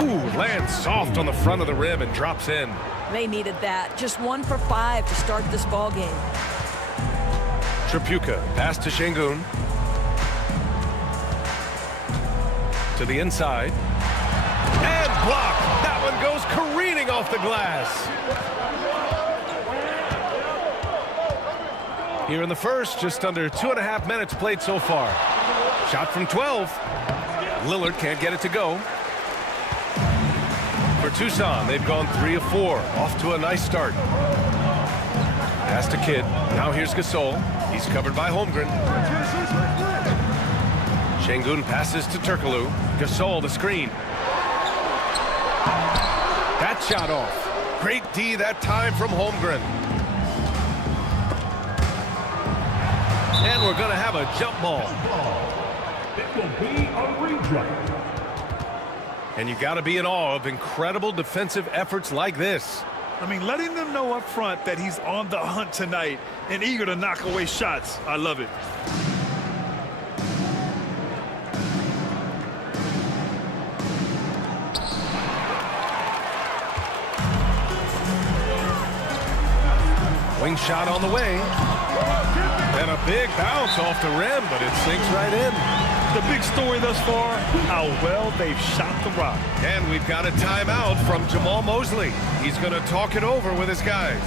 Ooh, lands soft on the front of the rim and drops in. They needed that. Just 1 for 5 to start this ball game. Tripucka, pass to Şengün. To the inside. And blocked. That one goes careening off the glass. Here in the first, just under 2.5 minutes played so far. Shot from 12. Lillard can't get it to go. For Tucson, they've gone 3 of 4. Off to a nice start. Pass to Kidd. Now here's Gasol. He's covered by Holmgren. Şengün passes to Turkoglu. Gasol the screen. That shot off. Great D that time from Holmgren. And we're going to have a jump ball. It will be a redraft. And you got to be in awe of incredible defensive efforts like this. I mean, letting them know up front that he's on the hunt tonight and eager to knock away shots. I love it. Wing shot on the way. And a big bounce off the rim, but it sinks right in. The big story thus far, how well they've shot the rock. And we've got a timeout from Jamal Mosley. He's going to talk it over with his guys.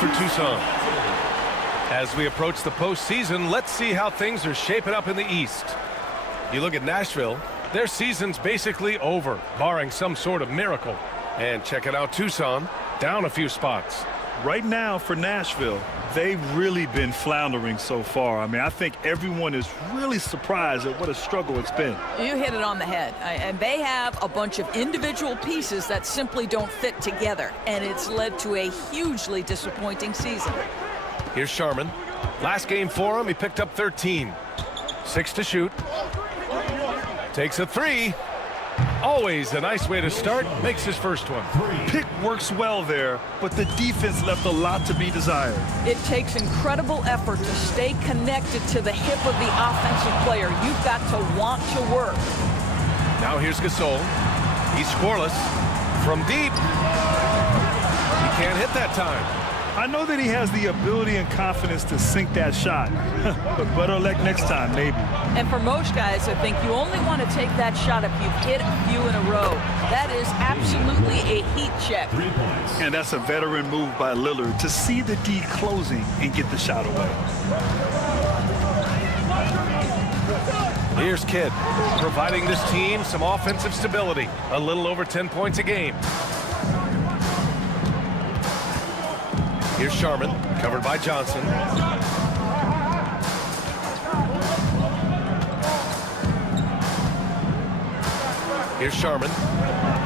For Tucson. As we approach the postseason, let's see how things are shaping up in the East. You look at Nashville, their season's basically over, barring some sort of miracle. And check it out, Tucson, down a few spots. Right now for Nashville, they've really been floundering so far. I mean, I think everyone is really surprised at what a struggle it's been. You hit it on the head. And they have a bunch of individual pieces that simply don't fit together. And it's led to a hugely disappointing season. Here's Sharman. Last game for him, he picked up 13. 6 to shoot. Takes a 3. Always a nice way to start. Makes his first one. Pick works well there, but the defense left a lot to be desired. It takes incredible effort to stay connected to the hip of the offensive player. You've got to want to work. Now here's Gasol. He's scoreless. From deep. He can't hit that time. I know that he has the ability and confidence to sink that shot, but better luck next time, maybe. And for most guys, I think you only want to take that shot if you've hit a few in a row. That is absolutely a heat check. And that's a veteran move by Lillard to see the D closing and get the shot away. Here's Kidd, providing this team some offensive stability. A little over 10 points a game. Here's Sharman, covered by Johnson. Here's Sharman.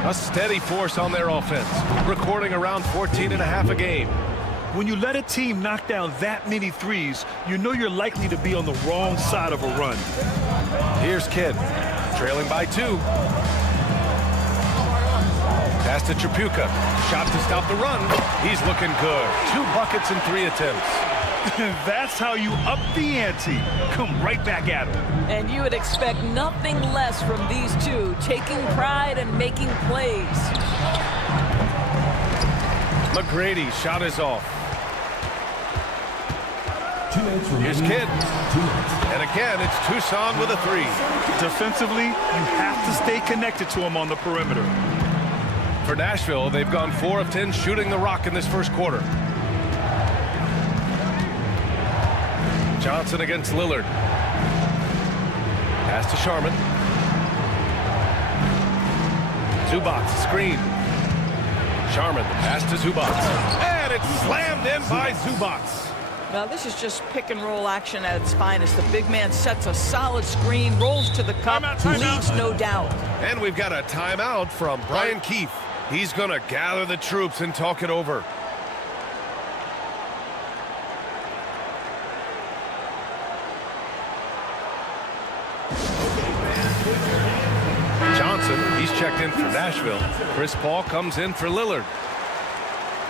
A steady force on their offense, recording around 14.5 a game. When you let a team knock down that many threes, you know you're likely to be on the wrong side of a run. Here's Kidd, trailing by 2. Pass to Tripucka. Shot to stop the run. He's looking good. 2 buckets in 3 attempts. That's how you up the ante. Come right back at him. And you would expect nothing less from these two, taking pride and making plays. McGrady's shot is off. Here's Kidd. And again, it's Tucson with a 3. Defensively, you have to stay connected to him on the perimeter. For Nashville, they've gone 4 of 10 shooting the rock in this first quarter. Johnson against Lillard. Pass to Sharman. Zubac, screen. Sharman, the pass to Zubac. And it's slammed in by Zubac. Now, this is just pick and roll action at its finest. The big man sets a solid screen, rolls to the cup, leads no doubt. And we've got a timeout from Brian Keefe. He's going to gather the troops and talk it over. Johnson, he's checked in for Nashville. Chris Paul comes in for Lillard.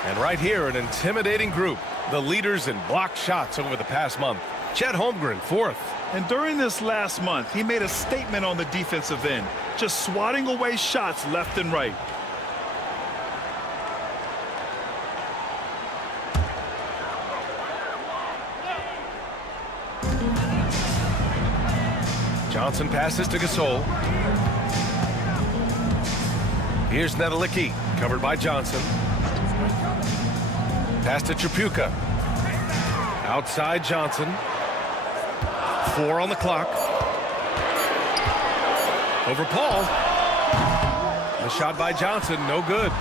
And right here, an intimidating group. The leaders in blocked shots over the past month. Chet Holmgren, fourth. And during this last month, he made a statement on the defensive end, just swatting away shots left and right. Johnson passes to Gasol. Here's Nedelicki, covered by Johnson. Pass to Tripucka. Outside Johnson. 4 on the clock. Over Paul. The shot by Johnson, no good.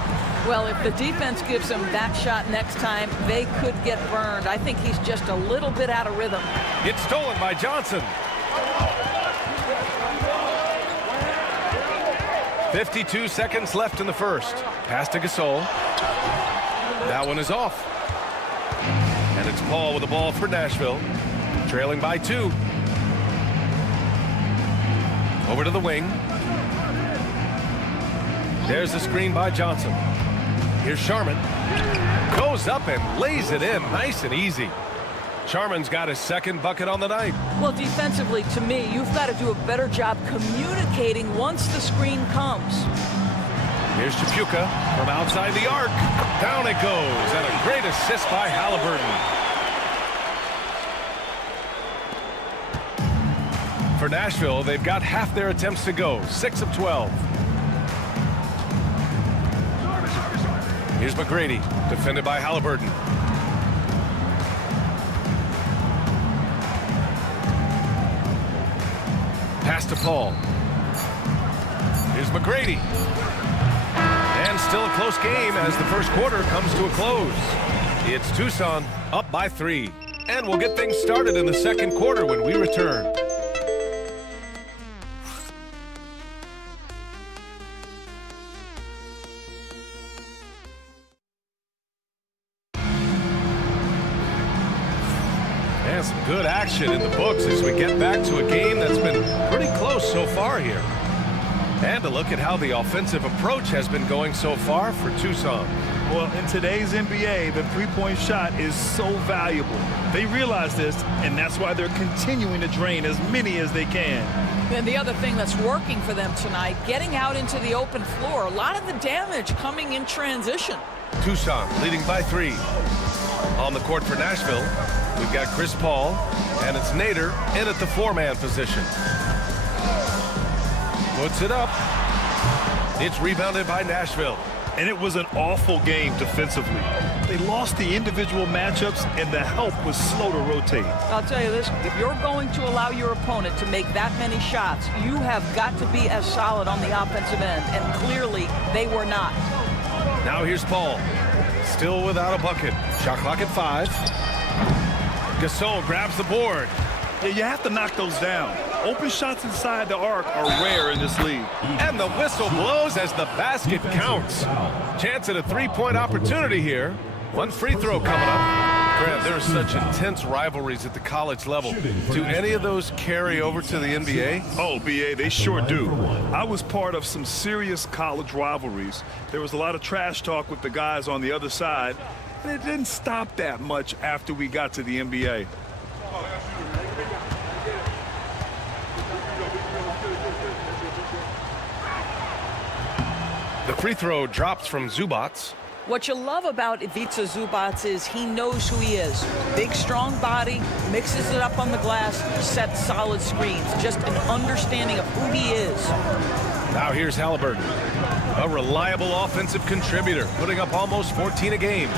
Well, if the defense gives him that shot next time, they could get burned. I think he's just a little bit out of rhythm. It's stolen by Johnson. 52 seconds left in the first. Pass to Gasol. That one is off. And it's Paul with the ball for Nashville. Trailing by 2. Over to the wing. There's the screen by Johnson. Here's Sharman. Goes up and lays it in nice and easy. Sharman's got his second bucket on the night. Well, defensively, to me, you've got to do a better job communicating once the screen comes. Here's Tripucka from outside the arc. Down it goes, and a great assist by Halliburton. For Nashville, they've got half their attempts to go, 6 of 12. Here's McGrady, defended by Halliburton. Pass to Paul. Here's McGrady. And still a close game as the first quarter comes to a close. It's Tucson up by 3. And we'll get things started in the second quarter when we return. And some good action in the books as we get back to a game that's been pretty close so far here. And a look at how the offensive approach has been going so far for Tucson. Well, in today's NBA, the three-point shot is so valuable. They realize this, and that's why they're continuing to drain as many as they can. And the other thing that's working for them tonight, getting out into the open floor. A lot of the damage coming in transition. Tucson leading by 3. On the court for Nashville, we've got Chris Paul, and it's Nader in at the 4-man position. Puts it up. It's rebounded by Nashville. And it was an awful game defensively. They lost the individual matchups, and the help was slow to rotate. I'll tell you this, if you're going to allow your opponent to make that many shots, you have got to be as solid on the offensive end, and clearly they were not. Now here's Paul, still without a bucket. Shot clock at 5. Gasol grabs the board. Yeah, you have to knock those down. Open shots inside the arc are rare in this league. And the whistle blows as the basket counts. Chance at a 3-point opportunity here. One free throw coming up. Grant, there are such intense rivalries at the college level. Do any of those carry over to the NBA? Oh, BA, they sure do. I was part of some serious college rivalries. There was a lot of trash talk with the guys on the other side, and it didn't stop that much after we got to the NBA. The free throw drops from Zubac. What you love about Ivica Zubac is he knows who he is. Big, strong body, mixes it up on the glass, sets solid screens. Just an understanding of who he is. Now here's Halliburton, a reliable offensive contributor, putting up almost 14 a game.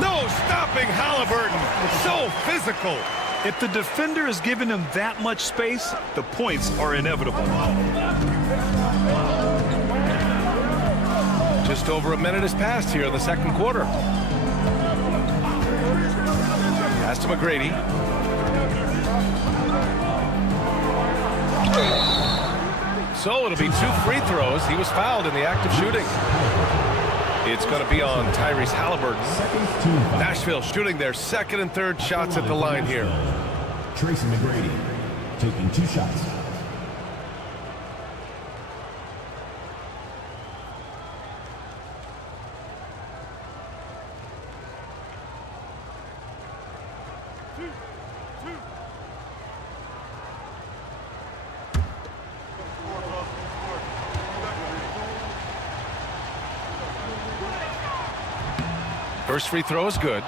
No stopping Halliburton. So physical. If the defender is giving him that much space, the points are inevitable. Just Just over a minute has passed here in the second quarter. Pass to McGrady. So it'll be 2 free throws. He was fouled in the act of shooting. It's going to be on Tyrese Halliburton. Nashville shooting their second and third shots at the line here. Tracy McGrady taking 2 shots. First free throw is good.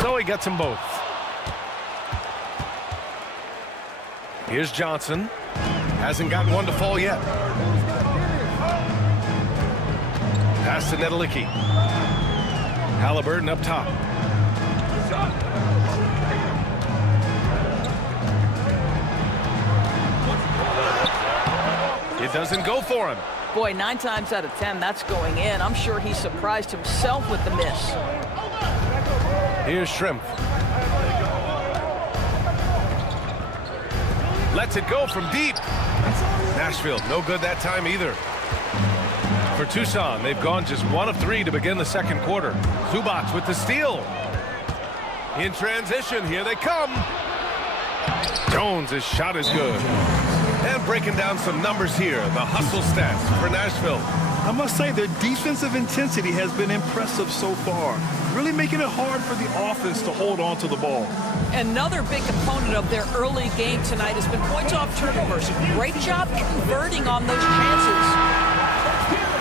So he gets them both. Here's Johnson. Hasn't gotten one to fall yet. Pass to Nedelicki. Halliburton up top. It doesn't go for him. Boy, 9 times out of 10, that's going in. I'm sure he surprised himself with the miss. Here's Shrimp. Lets it go from deep. Nashville, no good that time either. For Tucson, they've gone just 1 of 3 to begin the second quarter. Zubac with the steal. In transition, here they come. Jones' shot is good. And breaking down some numbers here, the hustle stats for Nashville. I must say their defensive intensity has been impressive so far, really making it hard for the offense to hold on to the ball. Another big component of their early game tonight has been points off turnovers. Great job converting on those chances.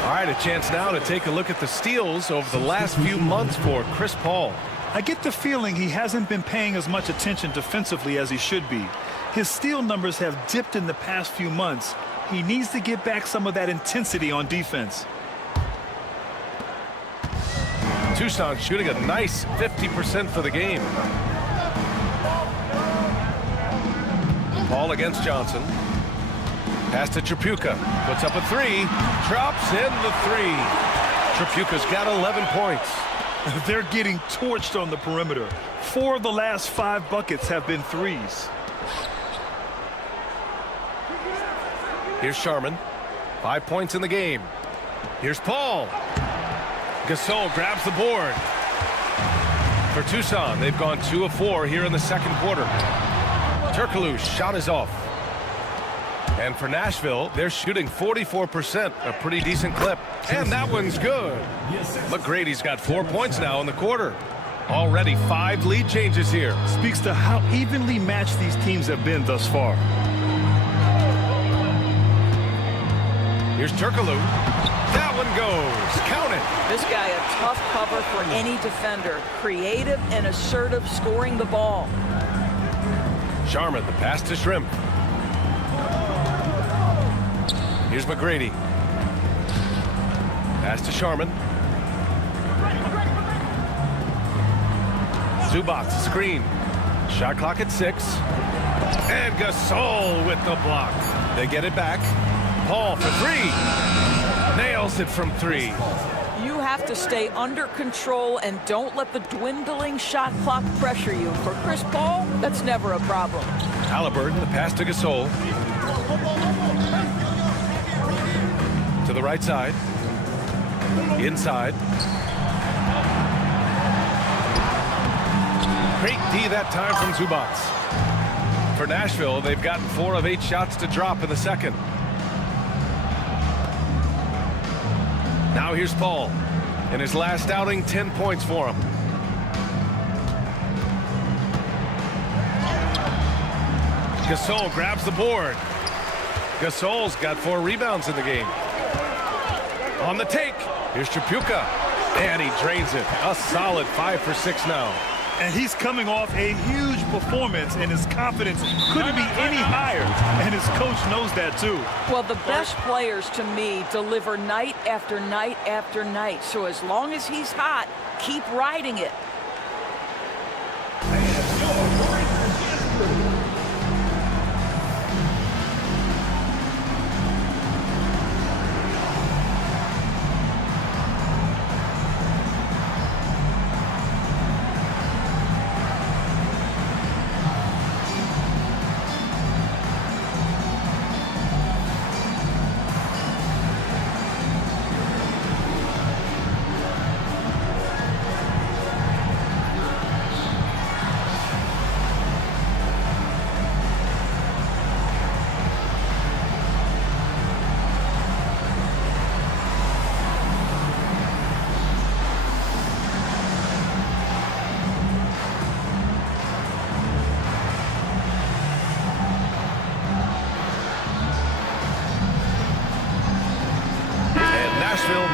All right, a chance now to take a look at the steals over the last few months for Chris Paul. I get the feeling he hasn't been paying as much attention defensively as he should be. His steal numbers have dipped in the past few months. He needs to get back some of that intensity on defense. Tucson shooting a nice 50% for the game. Paul against Johnson. Pass to Tripucka. Puts up a 3. Drops in the 3. Tripucka's got 11 points. They're getting torched on the perimeter. 4 of the last 5 buckets have been threes. Here's Sharman. 5 points in the game. Here's Paul. Gasol grabs the board. For Tucson, they've gone 2 of 4 here in the second quarter. Turkoglu's shot is off. And for Nashville, they're shooting 44%, a pretty decent clip. And that one's good. McGrady's got 4 points now in the quarter. Already 5 lead changes here. Speaks to how evenly matched these teams have been thus far. Here's Turkoglu. That one goes. Count it. This guy a tough cover for any defender. Creative and assertive scoring the ball. Sharman, the pass to Shrimp. Here's McGrady. Pass to Sharman. Zubac screen. Shot clock at 6. And Gasol with the block. They get it back. Paul for 3. Nails it from 3. You have to stay under control and don't let the dwindling shot clock pressure you. For Chris Paul, that's never a problem. Halliburton, the pass to Gasol. To the right side. Inside. Great D that time from Zubac. For Nashville, they've gotten 4 of 8 shots to drop in the second. Now here's Paul. In his last outing, 10 points for him. Gasol grabs the board. Gasol's got 4 rebounds in the game. On the take, here's Tripucka. And he drains it. A solid 5 for 6 now. And he's coming off a huge performance, and his confidence couldn't be any higher. And his coach knows that, too. Well, the best players, to me, deliver night after night after night. So as long as he's hot, keep riding it.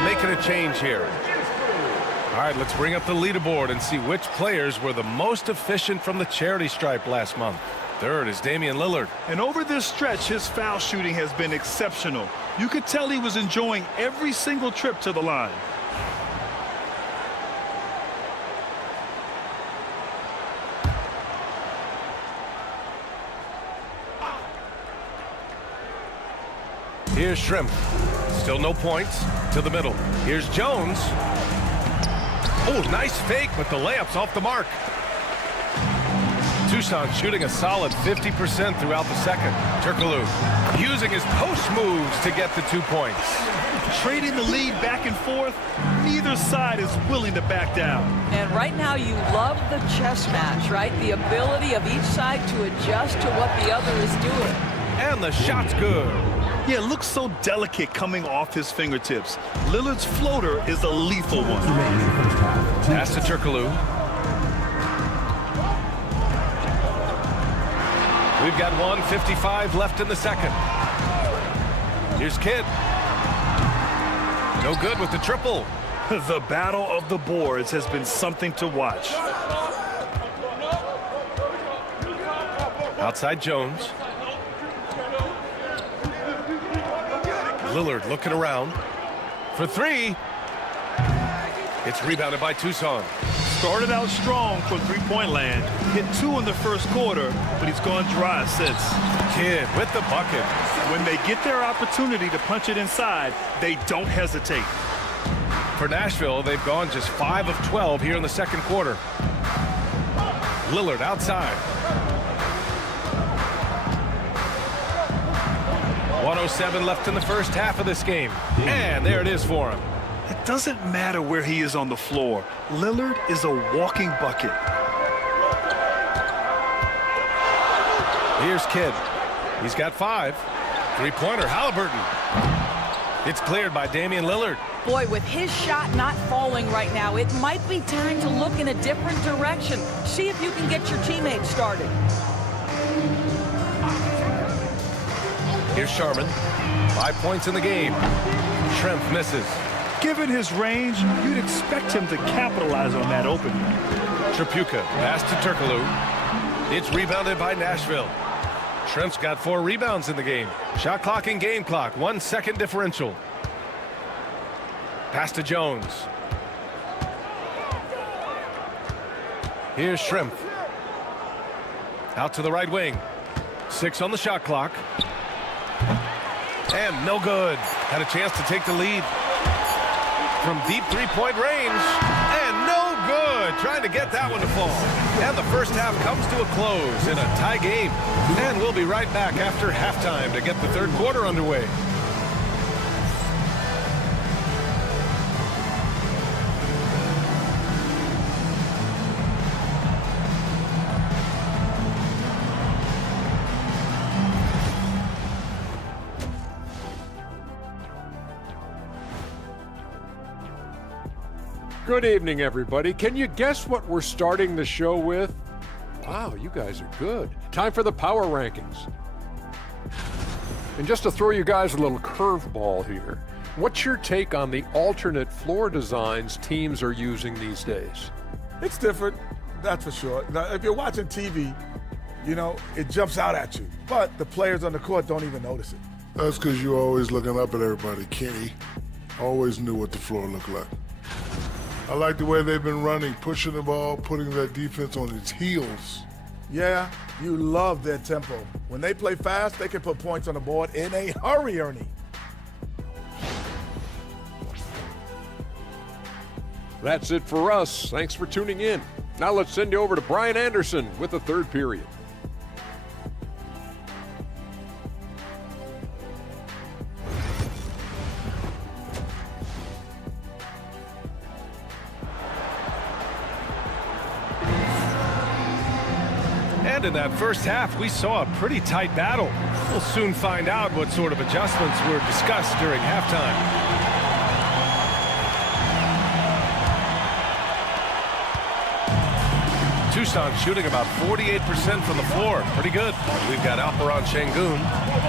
Making a change here. All right, let's bring up the leaderboard and see which players were the most efficient from the charity stripe last month. Third is Damian Lillard. And over this stretch, his foul shooting has been exceptional. You could tell he was enjoying every single trip to the line. Here's Shrimp. Still no points. To the middle. Here's Jones. Oh, nice fake, but the layup's off the mark. Tucson shooting a solid 50% throughout the second. Turkoglu using his post moves to get the 2 points. Trading the lead back and forth, neither side is willing to back down. And right now you love the chess match, right? The ability of each side to adjust to what the other is doing. And the shot's good. Yeah, it looks so delicate coming off his fingertips. Lillard's floater is a lethal one. Pass to Turkoglu. We've got 1:55 left in the second. Here's Kidd. No good with the triple. The battle of the boards has been something to watch. Outside Jones. Lillard looking around for three. It's rebounded by Tucson. Started out strong for three-point land. Hit 2 in the first quarter, but he's gone dry since. Kidd with the bucket. When they get their opportunity to punch it inside, they don't hesitate. For Nashville, they've gone just 5 of 12 here in the second quarter. Lillard outside. 1:07 left in the first half of this game. And there it is for him. It doesn't matter where he is on the floor. Lillard is a walking bucket. Here's Kidd. He's got 5. Three-pointer, Halliburton. It's cleared by Damian Lillard. Boy, with his shot not falling right now, it might be time to look in a different direction. See if you can get your teammates started. Here's Sharman. 5 points in the game. Shrimp misses. Given his range, you'd expect him to capitalize on that opening. Tripucka pass to Turkoglu. It's rebounded by Nashville. Shrimp's got 4 rebounds in the game. Shot clock and game clock. 1 second differential. Pass to Jones. Here's Shrimp. Out to the right wing. 6 on the shot clock. And no good. Had a chance to take the lead from deep three-point range. And no good. Trying to get that one to fall. And the first half comes to a close in a tie game. And we'll be right back after halftime to get the third quarter underway. Good evening, everybody. Can you guess what we're starting the show with? Wow, you guys are good. Time for the power rankings. And just to throw you guys a little curveball here, what's your take on the alternate floor designs teams are using these days? It's different. That's for sure. Now, if you're watching TV, you know, it jumps out at you. But the players on the court don't even notice it. That's because you're always looking up at everybody. Kenny always knew what the floor looked like. I like the way they've been running, pushing the ball, putting that defense on its heels. Yeah, you love their tempo. When they play fast, they can put points on the board in a hurry, Ernie. That's it for us. Thanks for tuning in. Now let's send you over to Brian Anderson with the third period. And in that first half, we saw a pretty tight battle. We'll soon find out what sort of adjustments were discussed during halftime. Tucson shooting about 48% from the floor. Pretty good. We've got Alperon Şengün,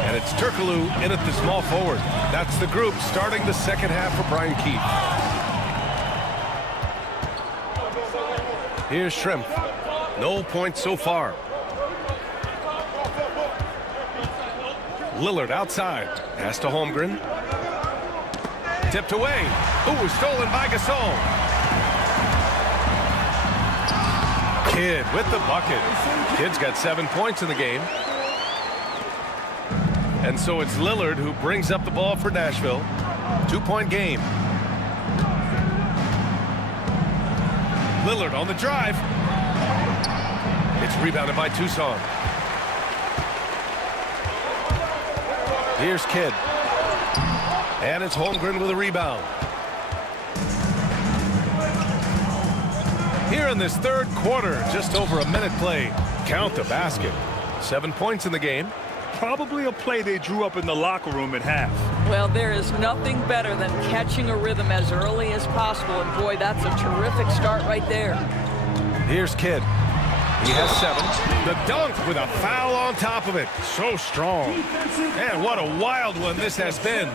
and it's Turkoglu in at the small forward. That's the group starting the second half for Brian Keefe. Here's Shrimp. No points so far. Lillard outside. Pass to Holmgren. Tipped away. Ooh, stolen by Gasol. Kidd with the bucket. Kidd's got 7 points in the game. And so it's Lillard who brings up the ball for Nashville. 2-point game. Lillard on the drive. It's rebounded by Tucson. Here's Kidd. And it's Holmgren with a rebound. Here in this third quarter, just over a minute play. Count the basket. 7 points in the game. Probably a play they drew up in the locker room at half. Well, there is nothing better than catching a rhythm as early as possible. And boy, that's a terrific start right there. Here's Kidd. He has 7. The dunk with a foul on top of it. So strong. Man, what a wild one this has been.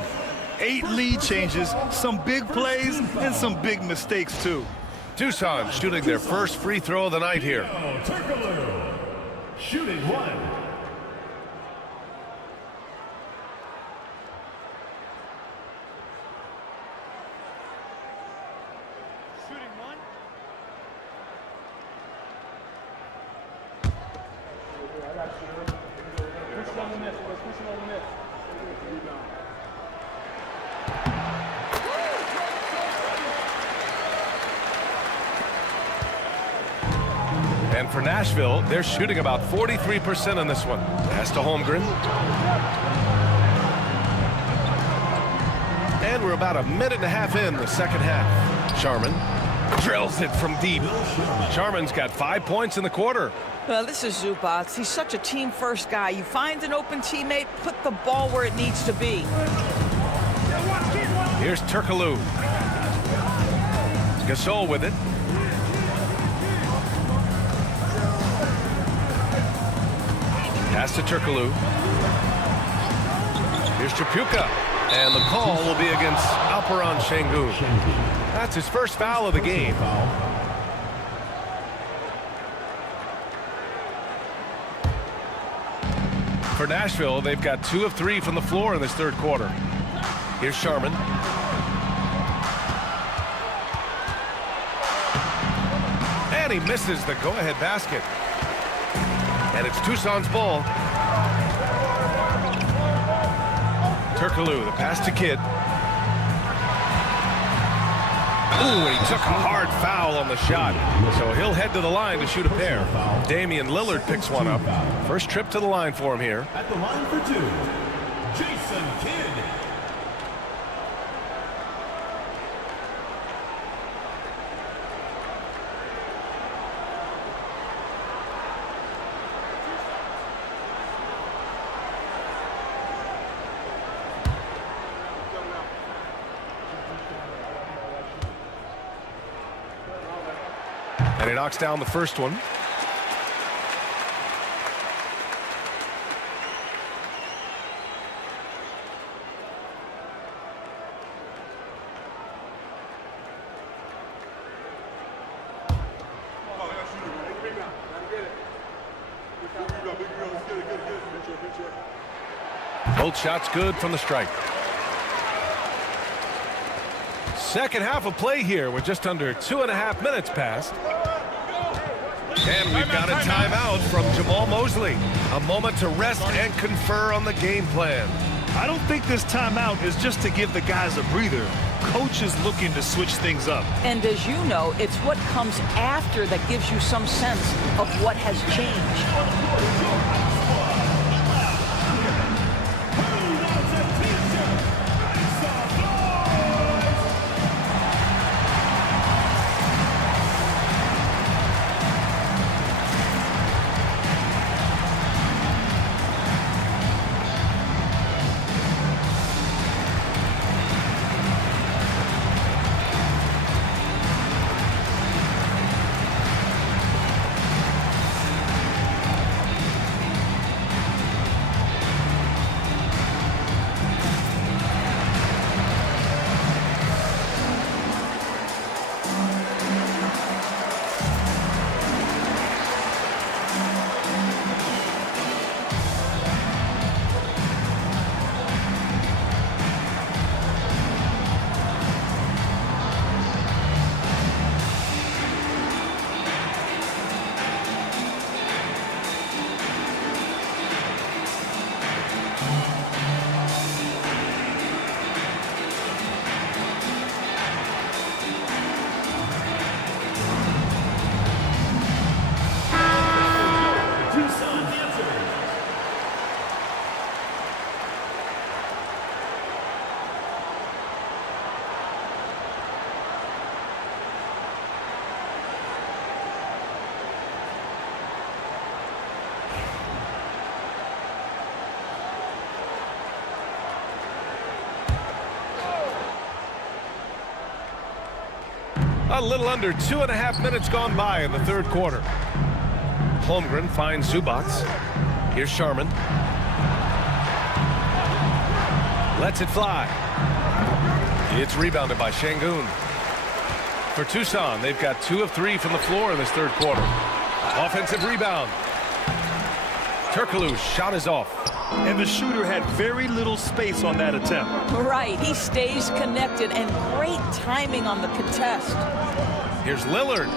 8 lead changes, some big plays, and some big mistakes, too. Tucson shooting their first free throw of the night here. Turkoglu shooting 1. And for Nashville, they're shooting about 43% on this one. Pass to Holmgren. And we're about a minute and a half in the second half. Sharman drills it from deep. Sharman's got 5 points in the quarter. Well, this is Zubac. He's such a team-first guy. You find an open teammate, put the ball where it needs to be. Here's Turkoglu. Gasol with it. Pass to Turkoglu. Here's Chapuka. And the call will be against Alperon Şengün. That's his first foul of the game. For Nashville, they've got 2 of 3 from the floor in this third quarter. Here's Sharman. And he misses the go-ahead basket. And it's Tucson's ball. Turkoglu, the pass to Kidd. Ooh, and he took a hard foul on the shot. So he'll head to the line to shoot a pair. Damian Lillard picks one up. First trip to the line for him here. At the line for 2, Jason Kidd. And he knocks down the first one. Both shots good from the stripe. Second half of play here with just under 2.5 minutes passed. And we've got a timeout from Jamal Mosley. A moment to rest and confer on the game plan. I don't think this timeout is just to give the guys a breather. Coach is looking to switch things up. And as you know, it's what comes after that gives you some sense of what has changed. A little under 2.5 minutes gone by in the third quarter. Holmgren finds Zubac. Here's Sharman. Lets it fly. It's rebounded by Şengün. For Tucson, they've got 2 of 3 from the floor in this third quarter. Offensive rebound. Turkoglu's shot is off. And the shooter had very little space on that attempt. Right, he stays connected, and great timing on the contest. Here's Lillard.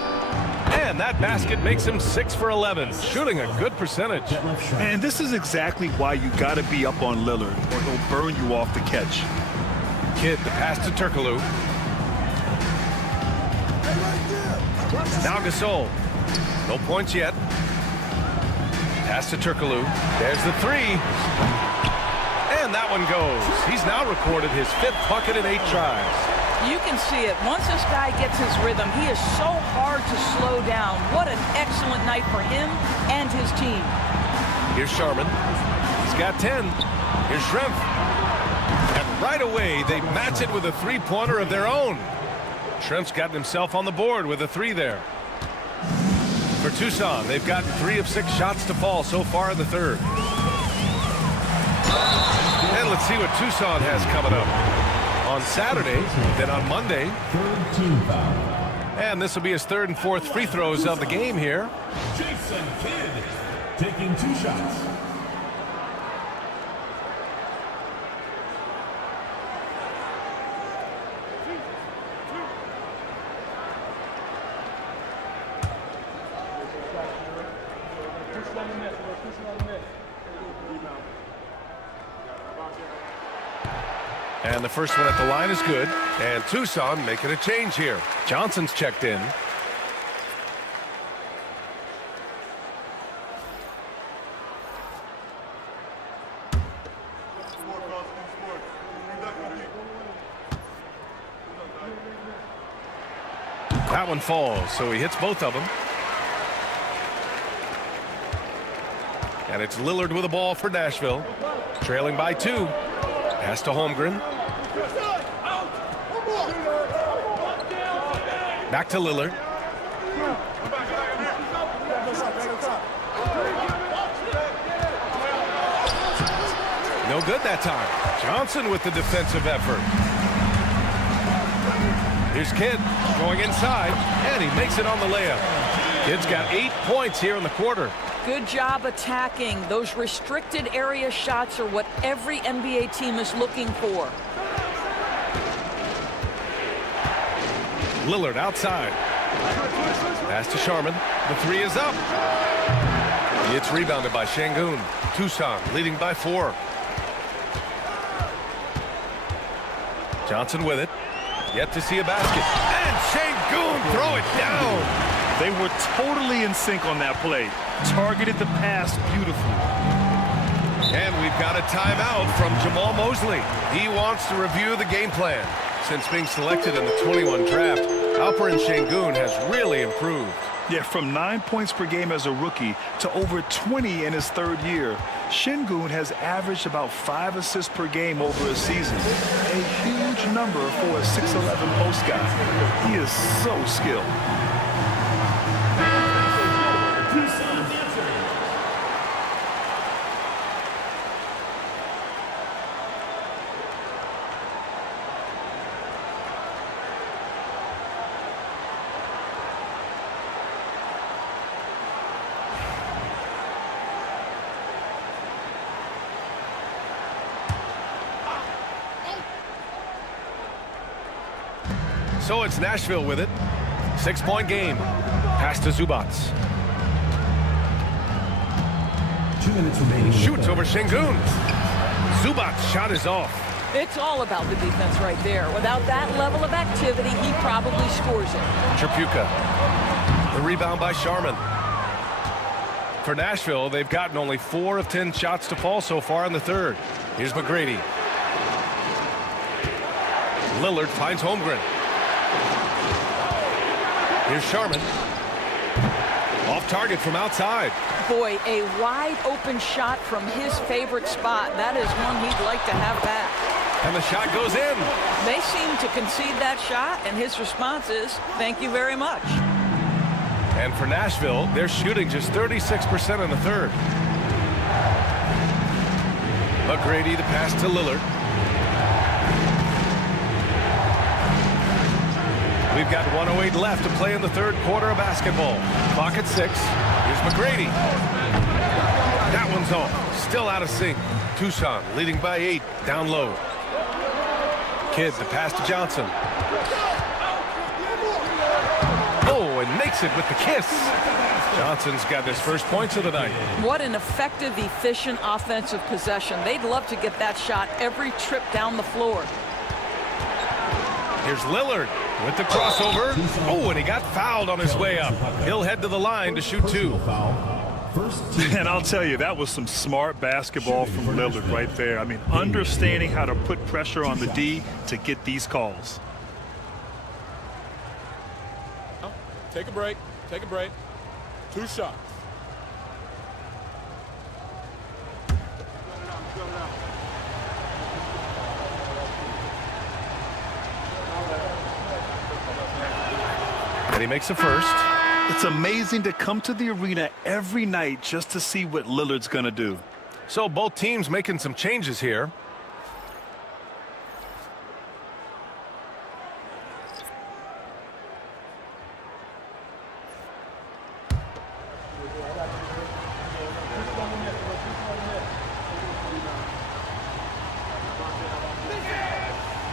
And that basket makes him 6 for 11, shooting a good percentage. And this is exactly why you got to be up on Lillard, or he'll burn you off the catch. Kidd, the pass to Turkoglu. Now Gasol. No points yet. Pass to Turkoglu. There's the 3. And that one goes. He's now recorded his 5th bucket in 8 tries. You can see it. Once this guy gets his rhythm, he is so hard to slow down. What an excellent night for him and his team. Here's Sharman. He's got 10. Here's Schrempf. And right away, they match it with a 3-pointer of their own. Schrempf's gotten himself on the board with a 3 there. For Tucson, they've gotten 3 of 6 shots to fall so far in the third. And let's see what Tucson has coming up. On Saturday, then on Monday. And this will be his 3rd and 4th free throws of the game here. Jason Kidd taking 2 shots. And the first one at the line is good. And Tucson making a change here. Johnson's checked in. That one falls, so he hits both of them. And it's Lillard with the ball for Nashville. Trailing by 2. Pass to Holmgren. Back to Lillard. No good that time. Johnson with the defensive effort. Here's Kidd going inside, and he makes it on the layup. Kidd's got 8 points here in the quarter. Good job attacking. Those restricted area shots are what every NBA team is looking for. Lillard outside. Pass to Sharman. The three is up. It's rebounded by Şengün. Tucson leading by 4. Johnson with it. Yet to see a basket. And Şengün throw it down. They were totally in sync on that play. Targeted the pass beautifully. And we've got a timeout from Jamal Mosley. He wants to review the game plan. Since being selected in the 21 draft, Alperen Şengün has really improved. Yeah, from 9 points per game as a rookie to over 20 in his 3rd year. Şengün has averaged about 5 assists per game over a season. A huge number for a 6'11 post guy. He is so skilled. So it's Nashville with it. 6-point game. Pass to Zubac. 2 minutes remaining. Shoots over Şengün. Zubac shot is off. It's all about the defense right there. Without that level of activity, he probably scores it. Tripucka. The rebound by Sharman. For Nashville, they've gotten only 4 of 10 shots to fall so far in the 3rd. Here's McGrady. Lillard finds Holmgren. Here's Sharman. Off target from outside. Boy, a wide open shot from his favorite spot. That is one he'd like to have back. And the shot goes in. They seem to concede that shot, and his response is, thank you very much. And for Nashville, they're shooting just 36% in the 3rd. McGrady, the pass to Lillard. We've got 1:08 left to play in the 3rd quarter of basketball. Clock at 6. Here's McGrady. That one's off. Still out of sync. Tucson leading by 8. Down low. Kidd, the pass to Johnson. Oh, and makes it with the kiss. Johnson's got his first points of the night. What an effective, efficient offensive possession. They'd love to get that shot every trip down the floor. Here's Lillard with the crossover. Oh, and he got fouled on his way up. He'll head to the line to shoot 2. And I'll tell you, that was some smart basketball from Lillard right there. I mean, understanding how to put pressure on the D to get these calls. Take a break. Take a break. 2 shots. And he makes a first. It's amazing to come to the arena every night just to see what Lillard's going to do. So both teams making some changes here.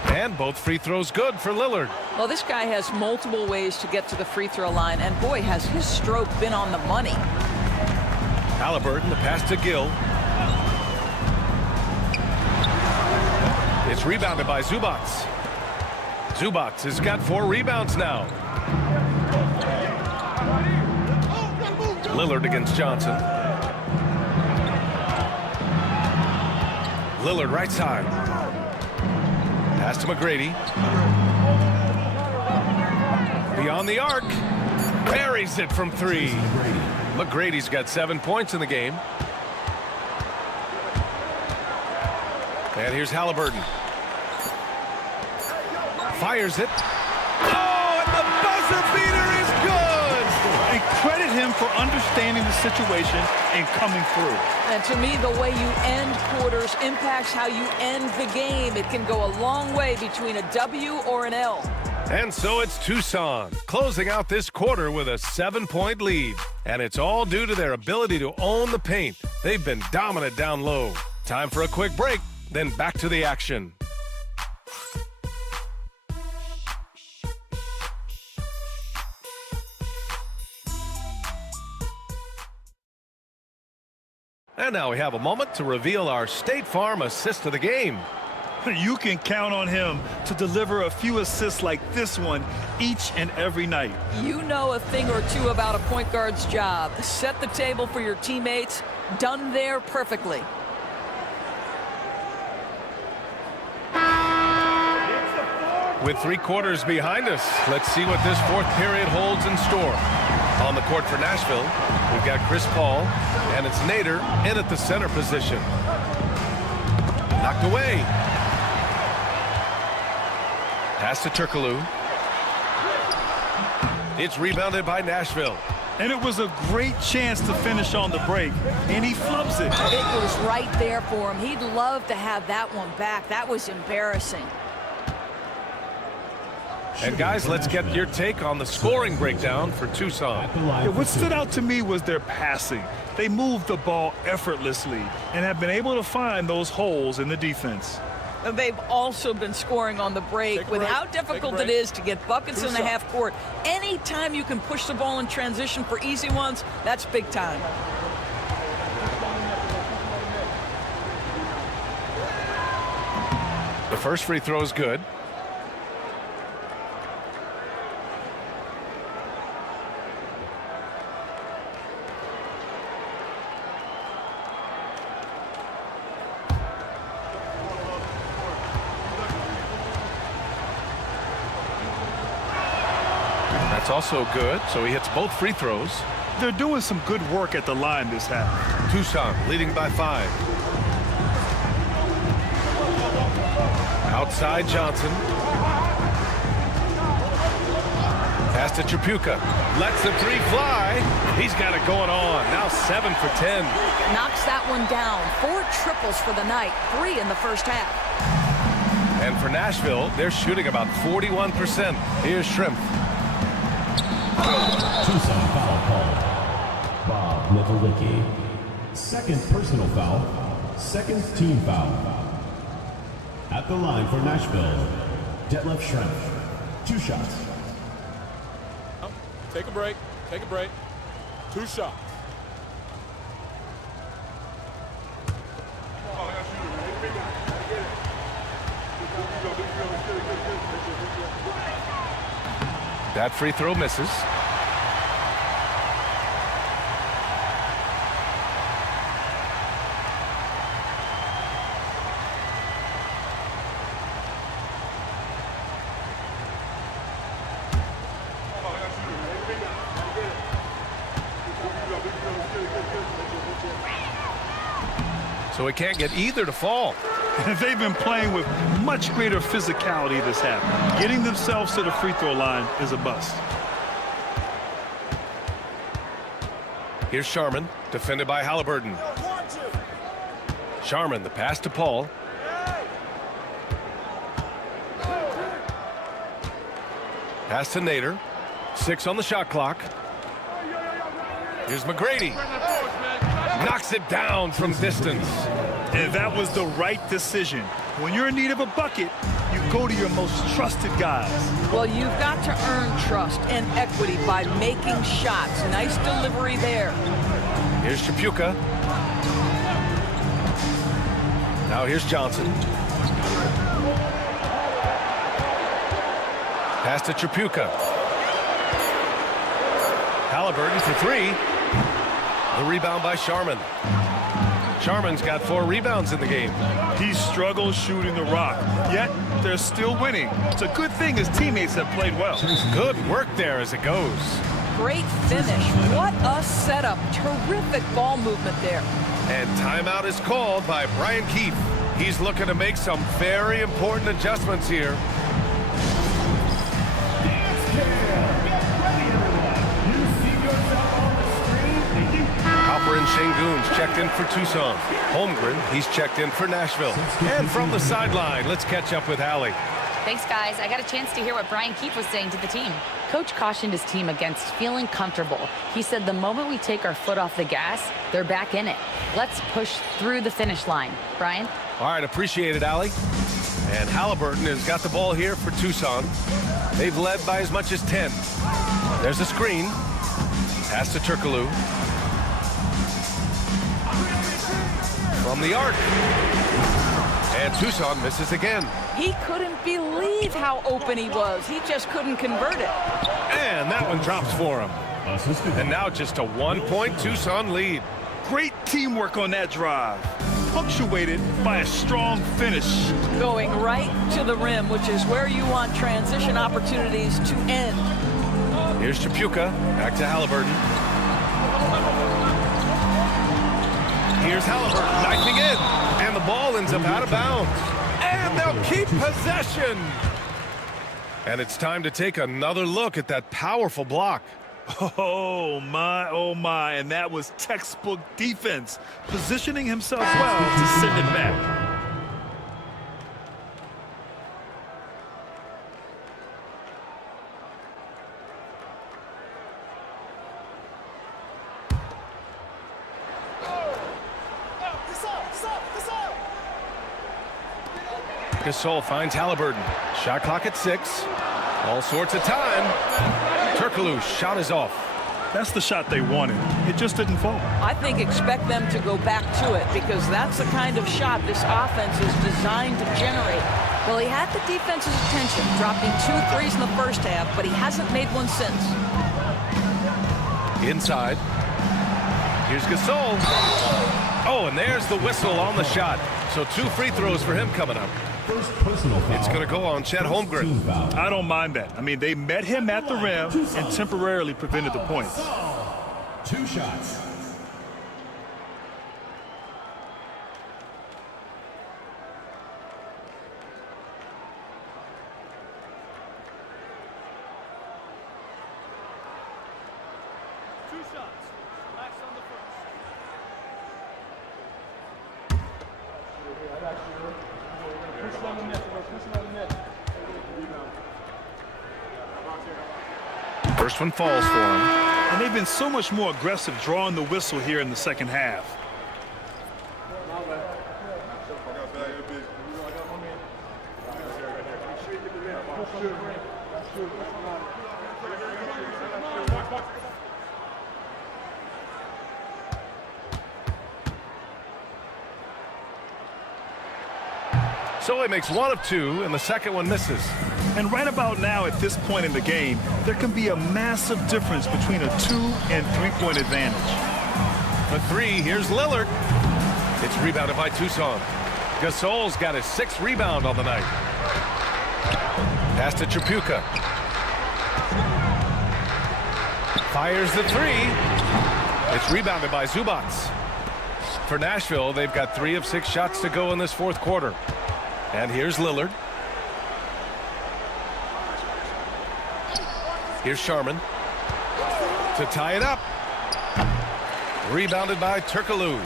And both free throws good for Lillard. Well, this guy has multiple ways to get to the free throw line, and boy, has his stroke been on the money. Halliburton, the pass to Gill. It's rebounded by Zubac. Zubac has got 4 rebounds now. Lillard against Johnson. Lillard right side. Pass to McGrady. Beyond the arc. Buries it from 3. McGrady's got 7 points in the game. And here's Halliburton. Fires it. Oh, and the buzzer beater is good! And credit him for understanding the situation and coming through. And to me, the way you end quarters impacts how you end the game. It can go a long way between a W or an L. And so it's Tucson, closing out this quarter with a 7-point lead. And it's all due to their ability to own the paint. They've been dominant down low. Time for a quick break, then back to the action. And now we have a moment to reveal our State Farm assist of the game. You can count on him to deliver a few assists like this one each and every night. You know a thing or two about a point guard's job. Set the table for your teammates. Done there perfectly. With 3 quarters behind us, let's see what this 4th period holds in store. On the court for Nashville, we've got Chris Paul, and it's Nader in at the center position. Knocked away. Pass to Turkoglu. It's rebounded by Nashville. And it was a great chance to finish on the break, and he flubs it. It was right there for him. He'd love to have that one back. That was embarrassing. And guys, let's get your take on the scoring breakdown for Tucson. Yeah, what stood out to me was their passing. They moved the ball effortlessly and have been able to find those holes in the defense. And they've also been scoring on the break with how difficult it is to get buckets in the half court. Anytime you can push the ball in transition for easy ones, that's big time. The first free throw is good. That's also good, so he hits both free throws. They're doing some good work at the line this half. Tucson leading by 5. Outside Johnson. Pass to Tripucka. Lets the 3 fly. He's got it going on. Now 7 for 10. Knocks that one down. 4 triples for the night. 3 in the first half. And for Nashville, they're shooting about 41%. Here's Shrimp. Tucson foul call. Bob Nicolicki. Second personal foul. Second team foul. At the line for Nashville, Detlef Schrempf. 2 shots. Take a break. Take a break. 2 shots. That free throw misses. So he can't get either to fall. They've been playing with much greater physicality this half. Getting themselves to the free throw line is a bust. Here's Sharman, defended by Halliburton. Sharman, the pass to Paul. Pass to Nader. 6 on the shot clock. Here's McGrady. Knocks it down from distance. And that was the right decision. When you're in need of a bucket, you go to your most trusted guys. Well, you've got to earn trust and equity by making shots. Nice delivery there. Here's Tripucka. Now here's Johnson. Pass to Tripucka. Halliburton for 3. The rebound by Sharman. Sharman's got 4 rebounds in the game. He struggles shooting the rock, yet they're still winning. It's a good thing his teammates have played well. Good work there as it goes. Great finish. What a setup. Terrific ball movement there. And timeout is called by Brian Keefe. He's looking to make some very important adjustments here. Hopper and Şengün's checked in for Tucson. Holmgren, he's checked in for Nashville. And from the sideline, let's catch up with Allie. Thanks, guys. I got a chance to hear what Brian Keefe was saying to the team. Coach cautioned his team against feeling comfortable. He said the moment we take our foot off the gas, they're back in it. Let's push through the finish line. Brian? All right, appreciate it, Allie. And Halliburton has got the ball here for Tucson. They've led by as much as 10. There's a screen. Pass to Turkoglu. From the arc. And Tucson misses again. He couldn't believe how open he was. He just couldn't convert it. And that one drops for him. And now just a 1-point Tucson lead. Great teamwork on that drive, punctuated by a strong finish. Going right to the rim, which is where you want transition opportunities to end. Here's Chapuka, back to Halliburton. Here's Halliburton knifing in, and the ball ends up out of bounds. And they'll keep possession. And it's time to take another look at that powerful block. Oh my, and that was textbook defense, positioning himself well to send it back. Gasol finds Halliburton. Shot clock at 6. All sorts of time. Turkoglu's shot is off. That's the shot they wanted. It just didn't fall. I think expect them to go back to it because that's the kind of shot this offense is designed to generate. Well, he had the defense's attention, dropping 2 threes in the first half, but he hasn't made one since. Inside. Here's Gasol. Oh, and there's the whistle on the shot. So 2 free throws for him coming up. First personal foul. It's going to go on Chet Holmgren. I don't mind that. I mean, they met him at the rim and temporarily prevented the points. 2 shots. First one falls for him. And they've been so much more aggressive drawing the whistle here in the second half. So he makes 1 of 2, and the second one misses. And right about now, at this point in the game, there can be a massive difference between a 2- and 3-point advantage. For 3, here's Lillard. It's rebounded by Tucson. Gasol's got his 6th rebound on the night. Pass to Chapuka. Fires the 3. It's rebounded by Zubac. For Nashville, they've got 3 of 6 shots to go in this 4th quarter. And here's Lillard. Here's Sharman to tie it up. Rebounded by Turkoglu.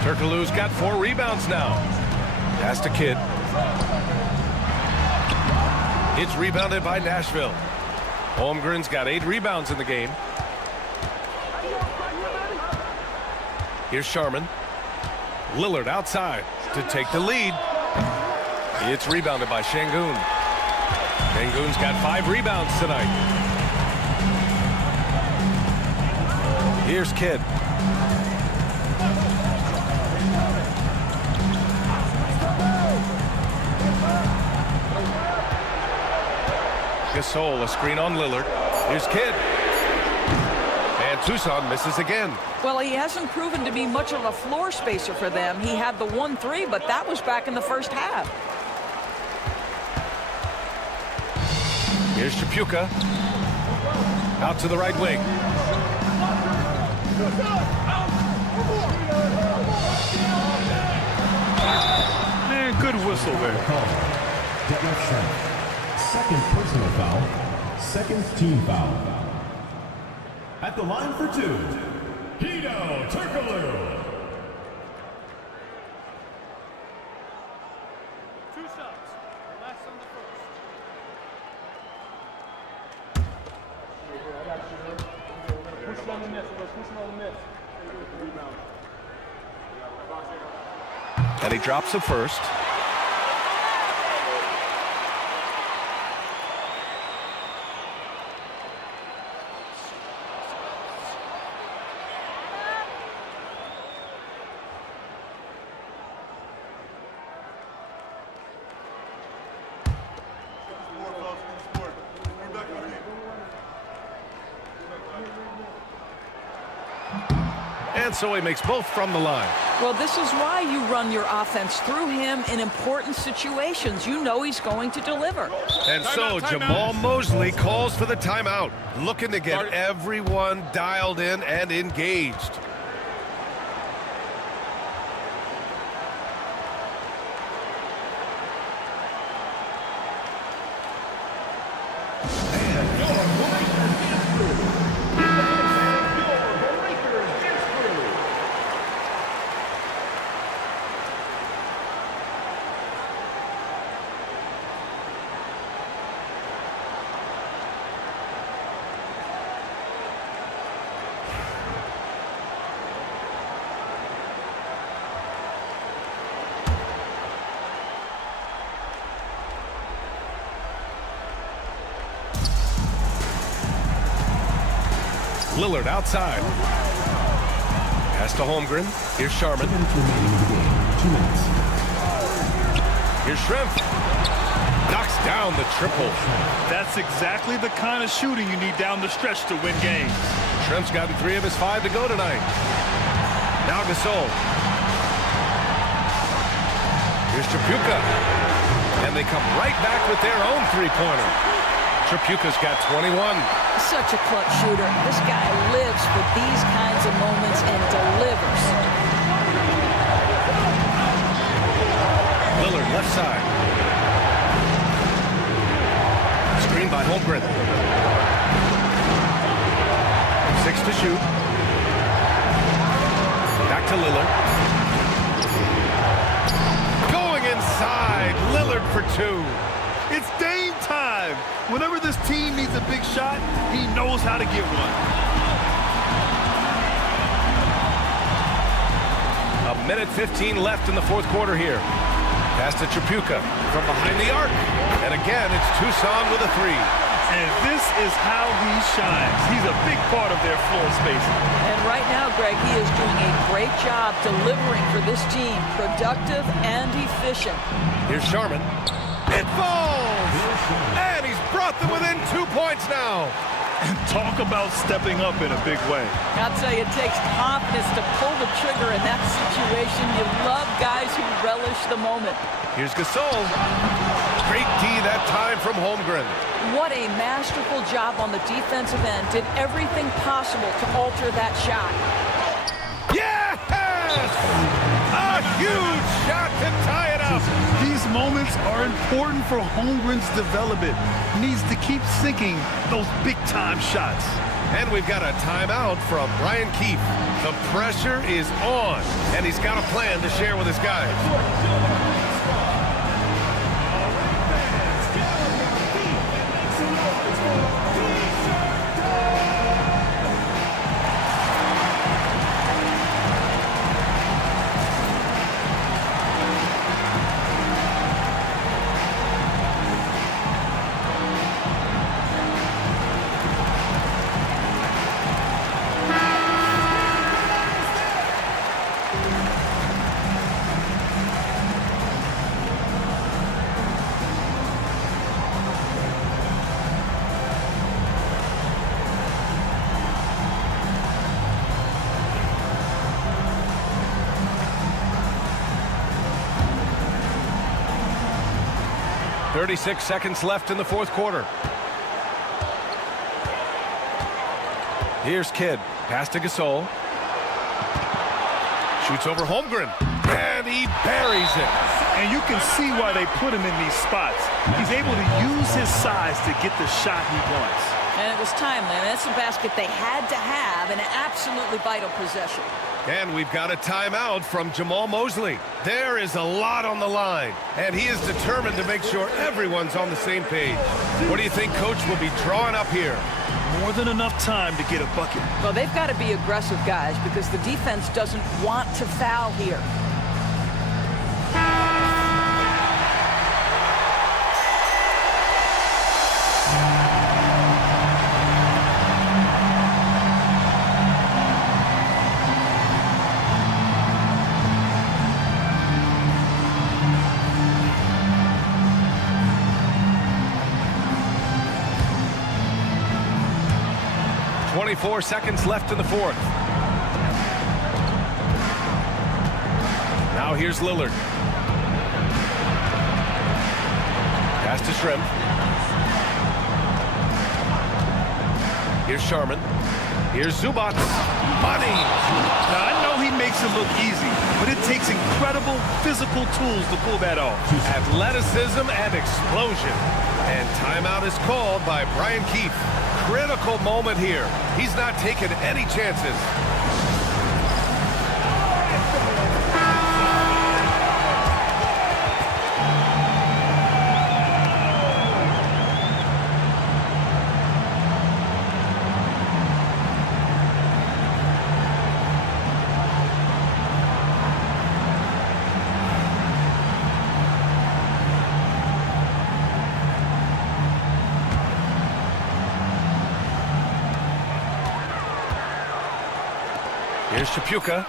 Turkoglu's got 4 rebounds now. Pass to Kidd. It's rebounded by Nashville. Holmgren's got 8 rebounds in the game. Here's Sharman. Lillard outside to take the lead. It's rebounded by Şengün. Şengün's got 5 rebounds tonight. Here's Kidd. Gasol, a screen on Lillard. Here's Kidd. And Tucson misses again. Well, he hasn't proven to be much of a floor spacer for them. He had the 1-3, but that was back in the first half. Here's Chapuka. Out to the right wing. Man, good whistle there. Second personal foul. Second team foul. At the line for 2, Hedo Turkoglu. 2 shots. And he drops the first. And so he makes both from the line. Well, this is why you run your offense through him in important situations. You know he's going to deliver. And so Jamal Mosley calls for the timeout, looking to get everyone dialed in and engaged. Lillard outside. Pass to Holmgren. Here's Sharman. 2 minutes remaining in the game. 2 minutes. Here's Shrimp. Knocks down the triple. That's exactly the kind of shooting you need down the stretch to win games. Shrimp's gotten 3 of his 5 to go tonight. Now Gasol. Here's Tripucka. And they come right back with their own three-pointer. Tripucka's got 21. Such a clutch shooter. This guy lives for these kinds of moments and delivers. Lillard left side. Screen by Holmgren. 6 to shoot. Back to Lillard. Going inside. Lillard for 2. It's Dame time. Whenever this team needs a big shot, he knows how to get one. A minute 15 left in the fourth quarter here. Pass to Tripucka from behind the arc. And again, it's Tucson with a 3. And this is how he shines. He's a big part of their floor spacing. And right now, Greg, he is doing a great job delivering for this team. Productive and efficient. Here's Sharman. It falls! And he's brought them within 2 points now. And talk about stepping up in a big way. I'll tell you, it takes confidence to pull the trigger in that situation. You love guys who relish the moment. Here's Gasol. Great D that time from Holmgren. What a masterful job on the defensive end. Did everything possible to alter that shot. Yes! A huge shot to tie it up. These moments are important for Holmgren's development. He needs to keep sinking those big-time shots. And we've got a timeout from Brian Keefe. The pressure is on, and he's got a plan to share with his guys. .36 seconds left in the fourth quarter. Here's Kidd. Pass to Gasol. Shoots over Holmgren. And he buries it. And you can see why they put him in these spots. He's able to use his size to get the shot he wants. And it was timely. I mean, that's a basket they had to have, and an absolutely vital possession. And we've got a timeout from Jamal Mosley. There is a lot on the line, and he is determined to make sure everyone's on the same page. What do you think Coach will be drawing up here? More than enough time to get a bucket. Well, they've got to be aggressive, guys, because the defense doesn't want to foul here. 24 seconds left in the fourth. Now here's Lillard. Pass to Shrimp. Here's Sharman. Here's Zubac. Money! Now, I know he makes it look easy, but it takes incredible physical tools to pull that off. Athleticism and explosion. And timeout is called by Brian Keefe. Critical moment here. He's not taking any chances. Here's Chapuka.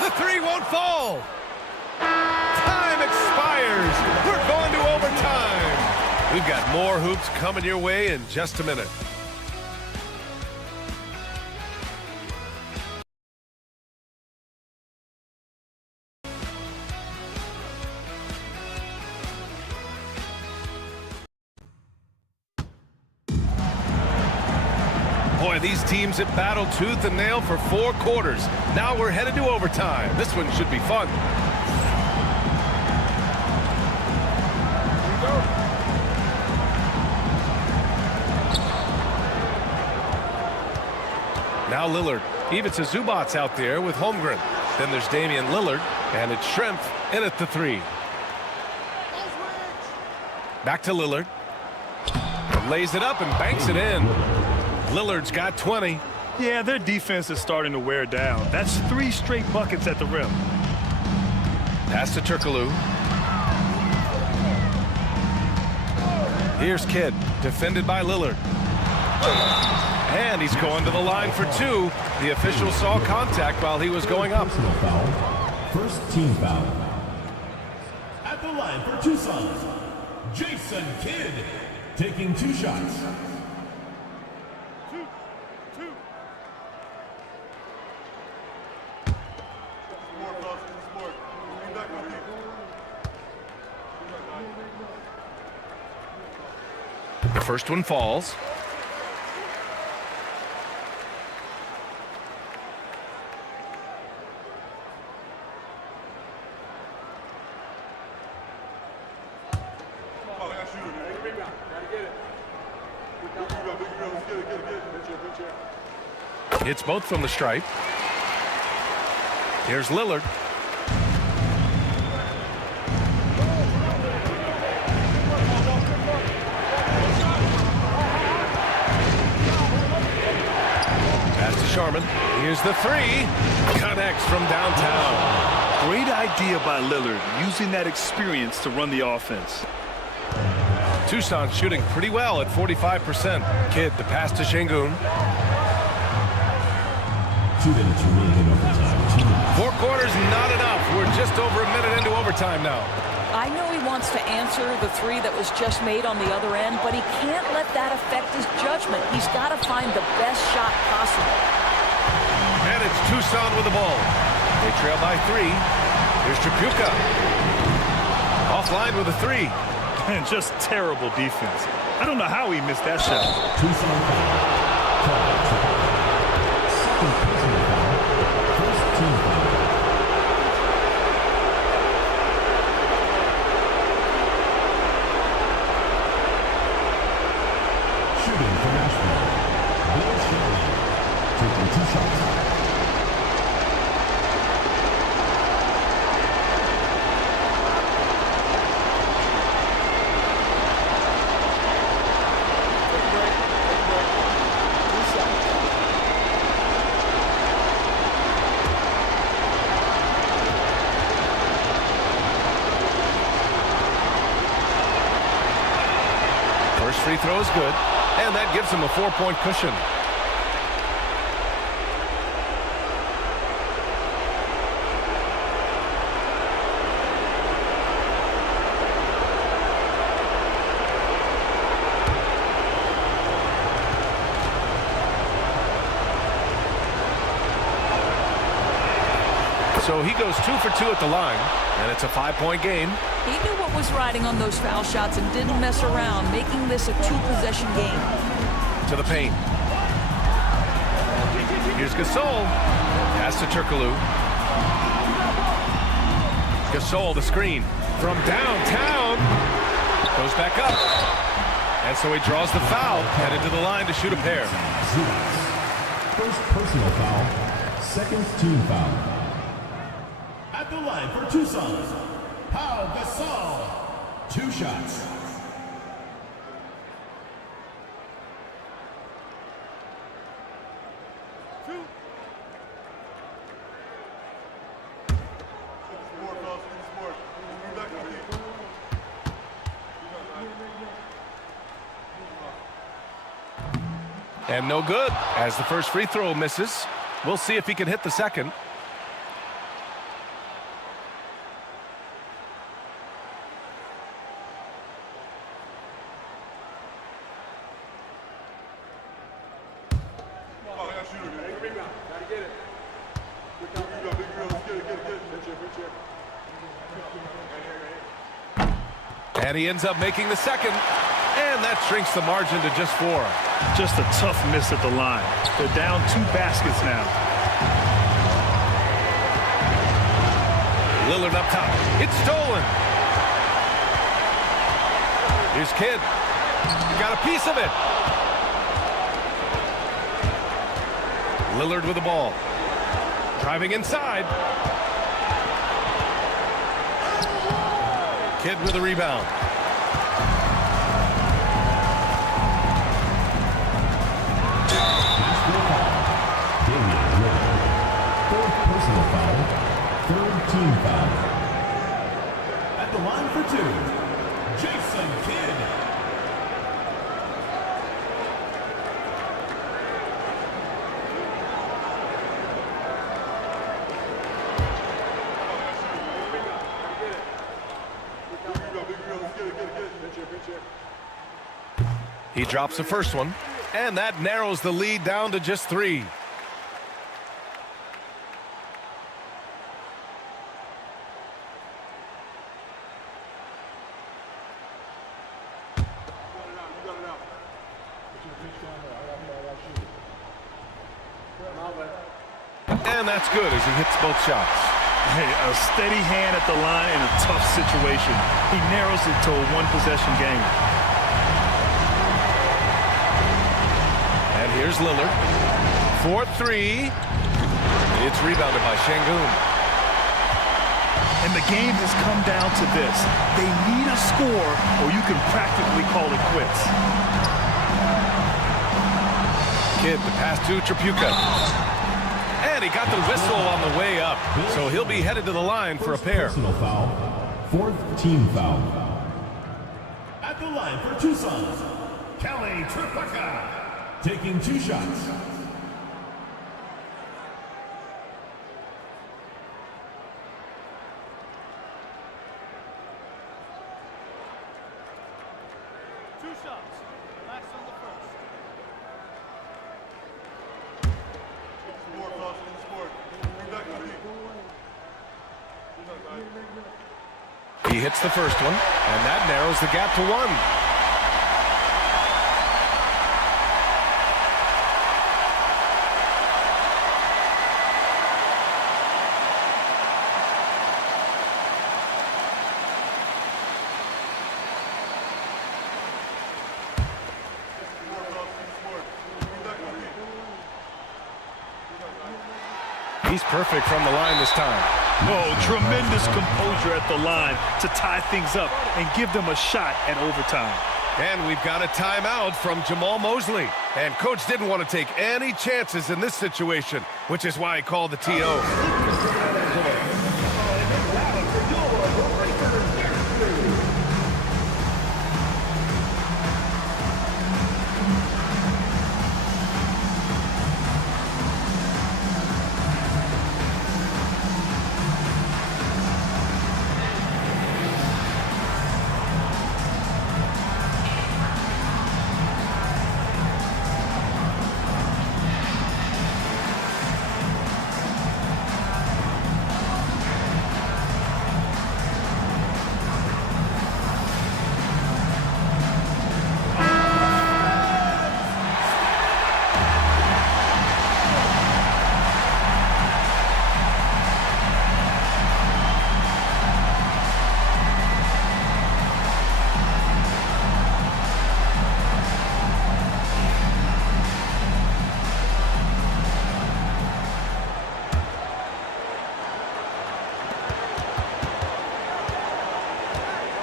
The three won't fall. Time expires. We're going to overtime. We've got more hoops coming your way in just a minute. Boy, these teams have battled tooth and nail for 4 quarters. Now we're headed to overtime. This one should be fun. Now Lillard. Ivica Zubac out there with Holmgren. Then there's Damian Lillard, and it's Shrimp in at the 3. Back to Lillard. Lays it up and banks it in. Lillard's got 20. Yeah, their defense is starting to wear down. That's 3 straight buckets at the rim. Pass to Turkoglu. Here's Kidd, defended by Lillard. And he's going to the line for 2. The official saw contact while he was going up. First team foul. At the line for Tucson, Jason Kidd, taking 2 shots. The first one falls. It's both from the stripe. Here's Lillard. Sharman. Here's the 3. Connects from downtown. Great idea by Lillard, using that experience to run the offense. Tucson shooting pretty well at 45%. Kidd, the pass to Şengün. 2 minutes remaining in overtime. 4 quarters, not enough. We're just over a minute into overtime now. I know he wants to answer the 3 that was just made on the other end, but he can't let that affect his judgment. He's got to find the best shot possible. And it's Tucson with the ball. They trail by 3. Here's Chapuka. Offline with a 3. And just terrible defense. I don't know how he missed that shot. Tucson foul. Second personal foul. First team foul. Shooting for Nashville, Bill Sherman, taking 2 shots. First free throw is good, and that gives him a 4-point cushion. So he goes 2 for 2 at the line, and it's a 5-point game. He knew what was riding on those foul shots and didn't mess around, making this a 2-possession game. To the paint. Here's Gasol. Pass to Turkoglu. Gasol, the screen. From downtown. Goes back up. And so he draws the foul, headed to the line to shoot a pair. First personal foul, second team foul. At the line for Tucson, Pau Gasol. 2 shots. And no good, as the first free throw misses. We'll see if he can hit the second. And he ends up making the second. And that shrinks the margin to just 4. Just a tough miss at the line. They're down 2 baskets now. Lillard up top. It's stolen. Here's Kidd. Got a piece of it. Lillard with the ball. Driving inside. Kidd with a rebound. Fourth personal foul, third team foul. At the line for 2, Jason Kidd. He drops the first one, and that narrows the lead down to just 3. And that's good as he hits both shots. Hey, a steady hand at the line in a tough situation. He narrows it to a 1-possession game. And here's Lillard. 4-3. It's rebounded by Şengün. And the game has come down to this. They need a score, or you can practically call it quits. Kidd, the pass to Tripucka. And he got the whistle on the way up. So he'll be headed to the line for a pair. Personal foul, fourth team foul. At the line for Tucson, Kelly Tripucka. Taking 2 shots. He hits the first one, and that narrows the gap to 1. He's perfect from the line this time. Oh, tremendous composure at the line to tie things up and give them a shot at overtime. And we've got a timeout from Jamal Mosley. And coach didn't want to take any chances in this situation, which is why he called the TO.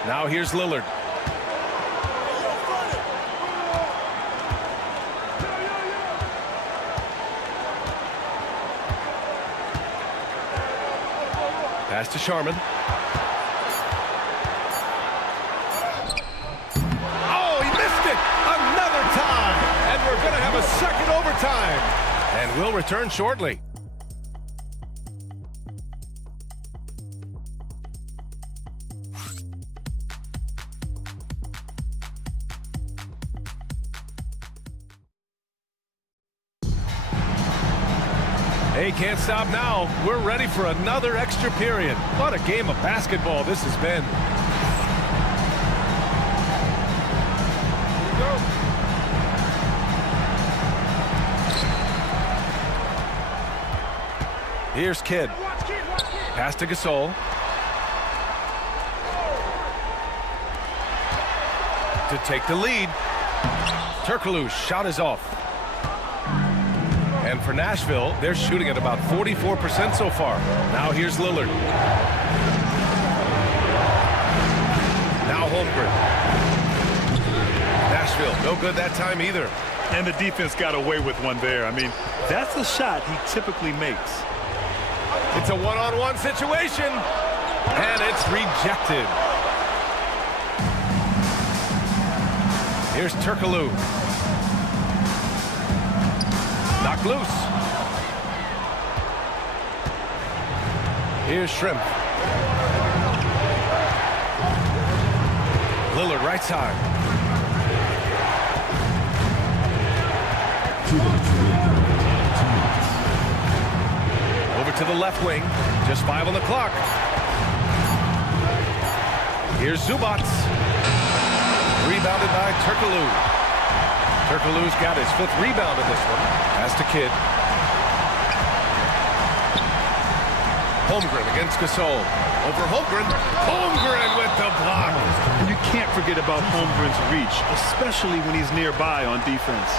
Now here's Lillard. Pass to Sharman. Oh, he missed it another time. And we're going to have a second overtime. And we'll return shortly. Hey, can't stop now. We're ready for another extra period. What a game of basketball this has been. Here's Kidd. Pass to Gasol. To take the lead. Turkoglu's shot is off. And for Nashville, they're shooting at about 44% so far. Now here's Lillard. Now Holmgren. Nashville, no good that time either. And the defense got away with one there. I mean, that's a shot he typically makes. It's a one-on-one situation. And it's rejected. Here's Turkoglu. Knocked loose. Here's Shrimp. Lillard right side. Over to the left wing. Just 5 on the clock. Here's Zubac. Rebounded by Turkoglu. Turkoglu's got his 5th rebound in this one. Pass to Kidd. Holmgren against Gasol. Over Holmgren. Holmgren with the block. And you can't forget about Holmgren's reach, especially when he's nearby on defense.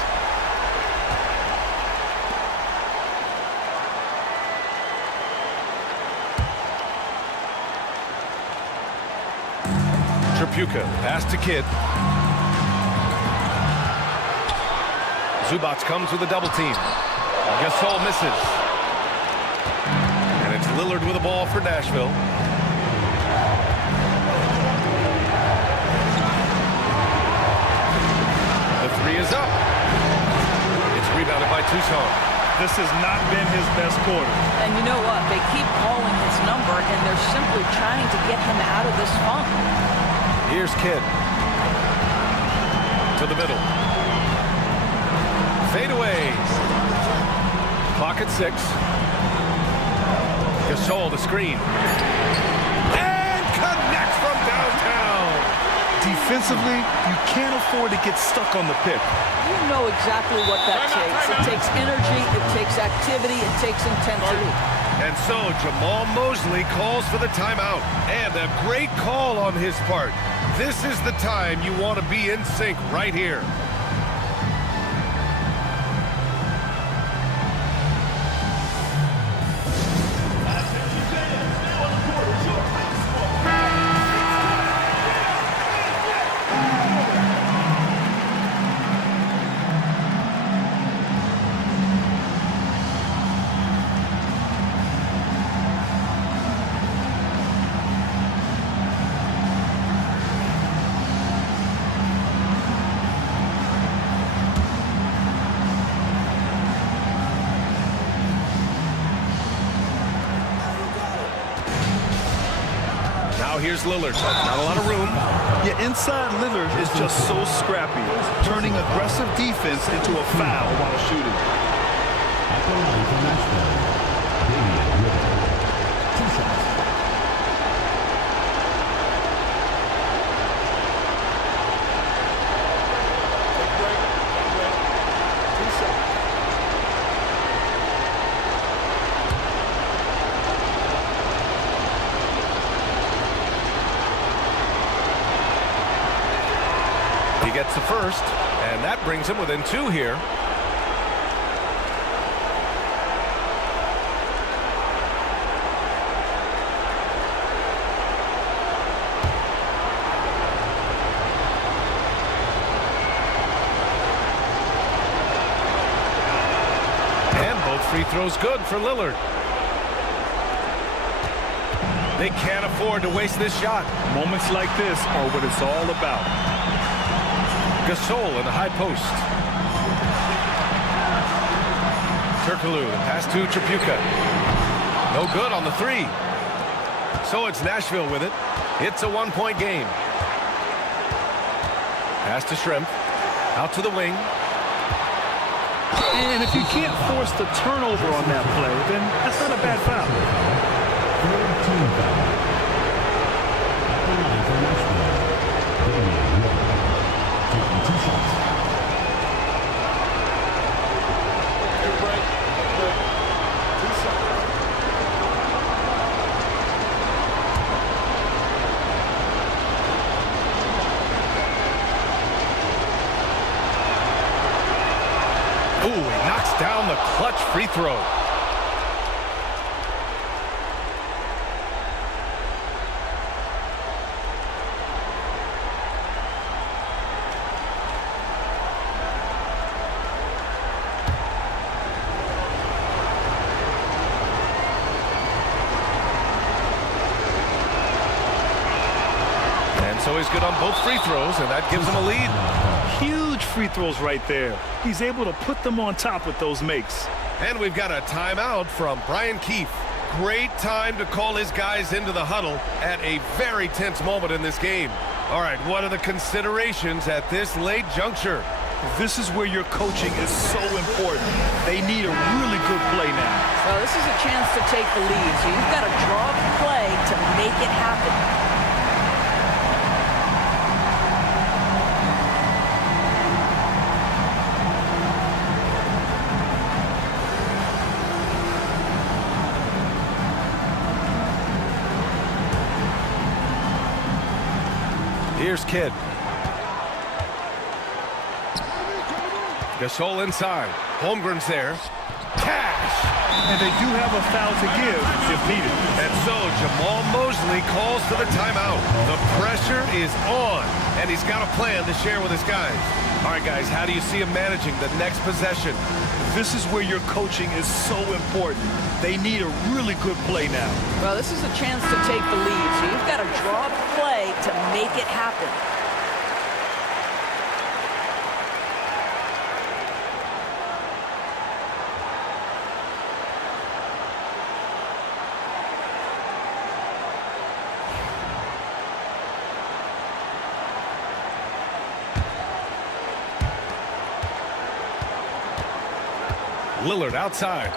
Tripucka. Pass to Kidd. Zubac comes with a double team. Gasol misses. And it's Lillard with the ball for Nashville. The 3 is up. It's rebounded by Tucson. This has not been his best quarter. And you know what? They keep calling his number, and they're simply trying to get him out of this funk. Here's Kidd. To the middle. Fadeaways. Clock at 6. Gasol the screen. And connects from downtown. Defensively, you can't afford to get stuck on the pick. You know exactly what that takes. It takes energy, it takes activity, it takes intensity. And so Jamal Mosley calls for the timeout. And a great call on his part. This is the time you want to be in sync right here. Here's Lillard. Not a lot of room. Yeah, inside Lillard is just so scrappy, turning aggressive defense into a foul while shooting. At the line for Nashville, Damian Lillard. 2 shots. He gets the first, and that brings him within 2 here. throw's good for Lillard. They can't afford to waste this shot. Moments like this are what it's all about. Gasol in the high post. Turkoglu, the pass to Tripucka. No good on the three. So it's Nashville with it. It's a one-point game. Pass to Shrimp. Out to the wing. And if you can't force the turnover on that play, then that's not a bad foul. Third team foul. At the line for Nashville, Damian Lillard, taking 2 shots. Ooh, he knocks down the clutch free throw. And so he's good on both free throws, and that gives him a lead. Huge free throws right there. He's able to put them on top with those makes. And we've got a timeout from Brian Keefe. Great time to call his guys into the huddle at a very tense moment in this game. All right, what are the considerations at this late juncture? This is where your coaching is so important. They need a really good play now. Well, this is a chance to take the lead, so you've got to draw up the play to make it happen. Here's Kidd. Gasol inside. Holmgren's there. Cash! And they do have a foul to give if needed. And so Jamal Mosley calls for the timeout. The pressure is on, and he's got a plan to share with his guys. All right, guys, how do you see him managing the next possession? This is where your coaching is so important. They need a really good play now. Well, this is a chance to take the lead, so you've got to draw up the play to make it happen. Lillard outside.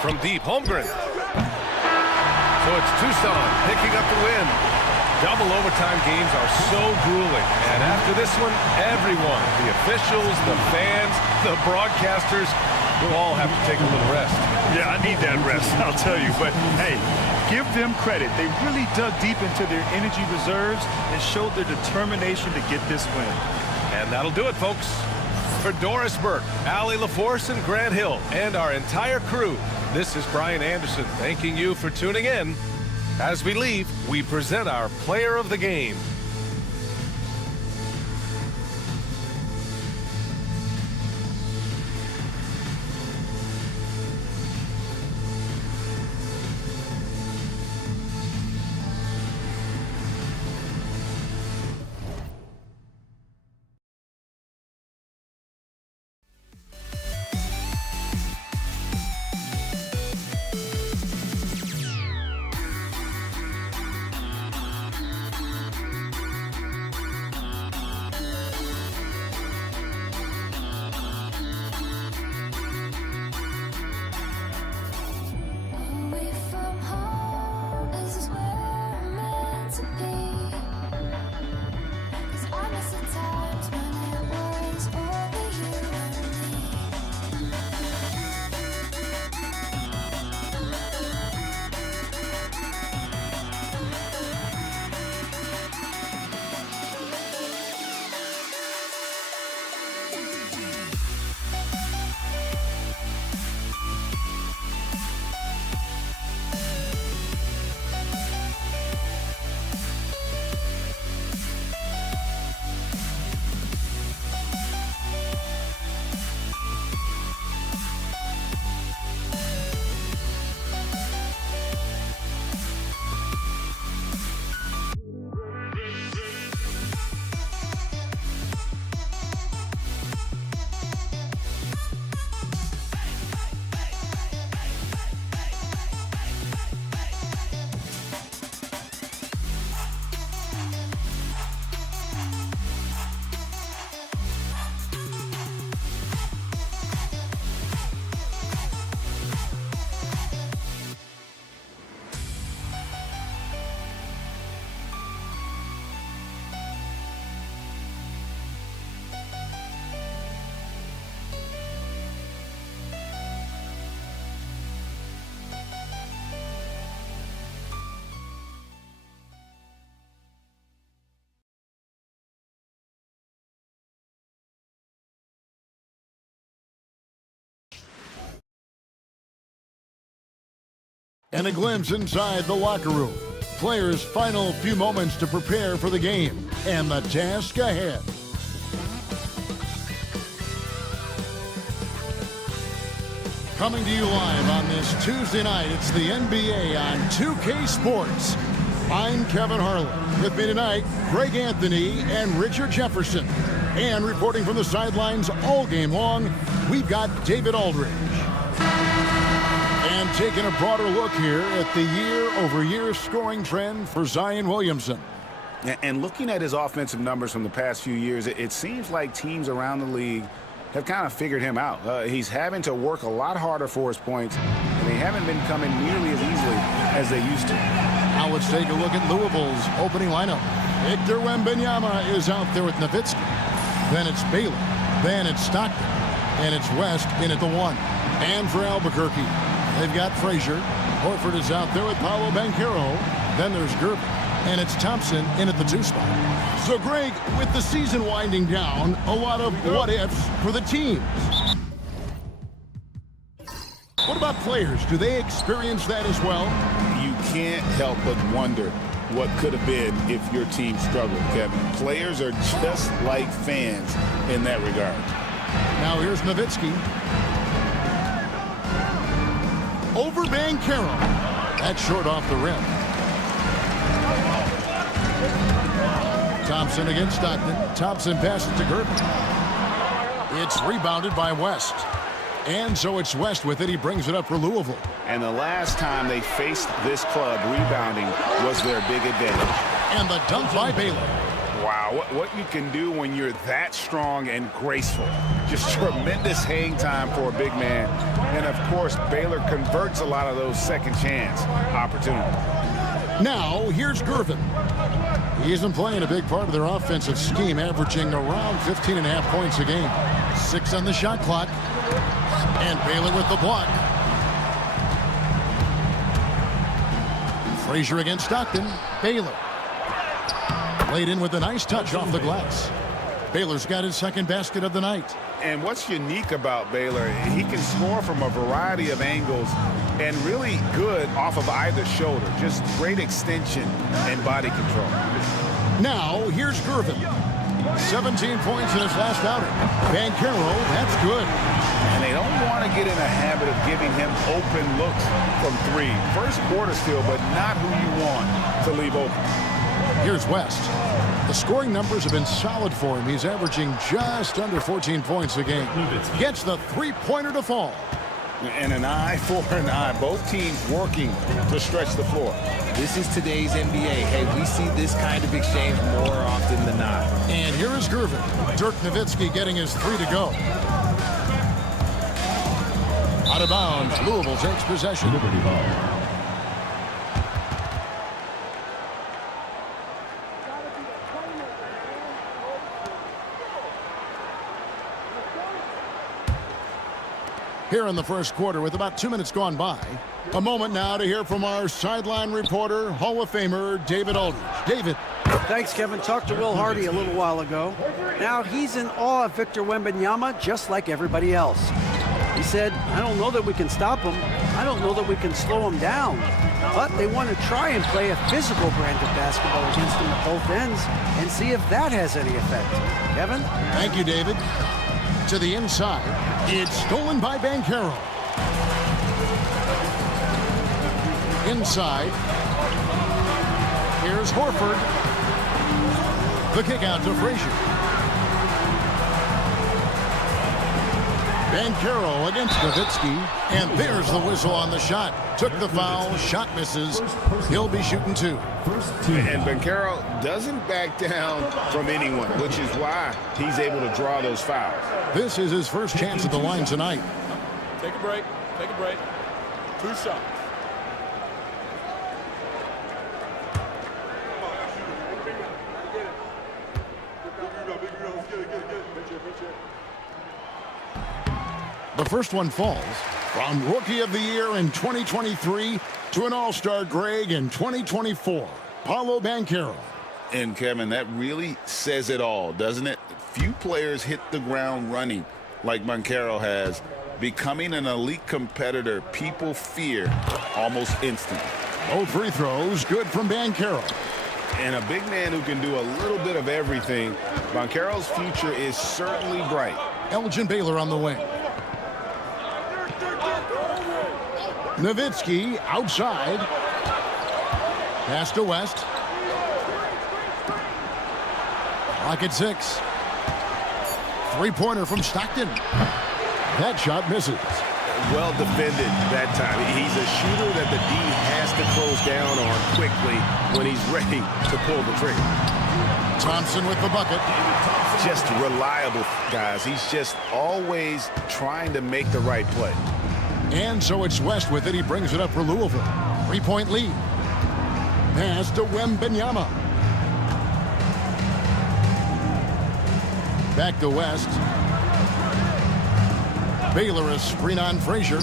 From deep, Holmgren. So it's Tucson picking up the win. Double overtime games are so grueling. And after this one, everyone, the officials, the fans, the broadcasters, will all have to take a little rest. Yeah, I need that rest, I'll tell you. But, hey, give them credit. They really dug deep into their energy reserves and showed their determination to get this win. And that'll do it, folks. For Doris Burke, Allie LaForce, and Grant Hill, and our entire crew, this is Brian Anderson thanking you for tuning in. As we leave, we present our player of the game. And a glimpse inside the locker room. Players' final few moments to prepare for the game and the task ahead. Coming to you live on this Tuesday night, it's the NBA on 2K Sports. I'm Kevin Harlan. With me tonight, Greg Anthony and Richard Jefferson. And reporting from the sidelines all game long, we've got David Aldridge. And taking a broader look here at the year-over-year scoring trend for Zion Williamson. And looking at his offensive numbers from the past few years, it seems like teams around the league have kind of figured him out. He's having to work a lot harder for his points, and they haven't been coming nearly as easily as they used to. Now let's take a look at Louisville's opening lineup. Victor Wembanyama is out there with Nowitzki. Then it's Baylor. Then it's Stockton. And it's West in at the 1. And for Albuquerque, they've got Frazier. Horford is out there with Paolo Banchero. Then there's Gervin. And it's Thompson in at the 2 spot. So, Greg, with the season winding down, a lot of what-ifs for the teams. What about players? Do they experience that as well? You can't help but wonder what could have been if your team struggled, Kevin. Players are just like fans in that regard. Now here's Nowitzki. Over Banchero. That's short off the rim. Thompson against Stockton. Thompson passes to Gervin. It's rebounded by West. And so it's West with it. He brings it up for Louisville. And the last time they faced this club, rebounding was their big advantage. And the dunk by Baylor. Wow, what you can do when you're that strong and graceful. Just tremendous hang time for a big man. And, of course, Baylor converts a lot of those second chance opportunities. Now, here's Gervin. He isn't playing a big part of their offensive scheme, averaging around 15.5 points a game. 6 on the shot clock. And Baylor with the block. Frazier against Stockton. Baylor. Laid in with a nice touch off the glass. Baylor's got his second basket of the night. And what's unique about Baylor, he can score from a variety of angles and really good off of either shoulder. Just great extension and body control. Now, here's Gervin. 17 points in his last outing. Banchero, that's good. And they don't want to get in a habit of giving him open looks from 3. First quarter still, but not who you want to leave open. Here's West. The scoring numbers have been solid for him. He's averaging just under 14 points a game. Gets the 3-pointer to fall. And an eye for an eye. Both teams working to stretch the floor. This is today's NBA. Hey, we see this kind of exchange more often than not. And here is Gervin. Dirk Nowitzki getting his 3 to go. Out of bounds, Louisville takes possession. Liberty ball. Here in the first quarter with about 2 minutes gone by. A moment now to hear from our sideline reporter, Hall of Famer David Aldridge. David. Thanks, Kevin. Talked to Will Hardy a little while ago. Now he's in awe of Victor Wembanyama just like everybody else. He said, I don't know that we can stop him. I don't know that we can slow him down. But they want to try and play a physical brand of basketball against him at both ends and see if that has any effect. Kevin? Thank you, David. To the inside. It's stolen by Banchero. Inside. Here's Horford. The kick out to Frazier. Banchero against Nowitzki. And there's the whistle on the shot. Took the foul. Shot misses. He'll be shooting 2. And Banchero doesn't back down from anyone, which is why he's able to draw those fouls. This is his first chance at the line tonight. Take a break. Take a break. 2 shots. The first one falls from Rookie of the Year in 2023 to an All-Star Greg in 2024, Paolo Banchero. And, Kevin, that really says it all, doesn't it? Few players hit the ground running like Banchero has, Becoming an elite competitor, people fear almost instantly. Both free throws good from Banchero. And a big man who can do a little bit of everything. Banchero's future is certainly bright. Elgin Baylor on the wing. Nowitzki outside. Pass to West. Rocket 6. Three-pointer from Stockton. That shot misses. Well defended that time. He's a shooter that the D has to close down on quickly when he's ready to pull the trigger. Thompson with the bucket. Just reliable, guys. He's just always trying to make the right play. And so it's West with it. He brings it up for Louisville. 3-point lead. Pass to Wembanyama. Back to West. Baylor a screen on Frazier.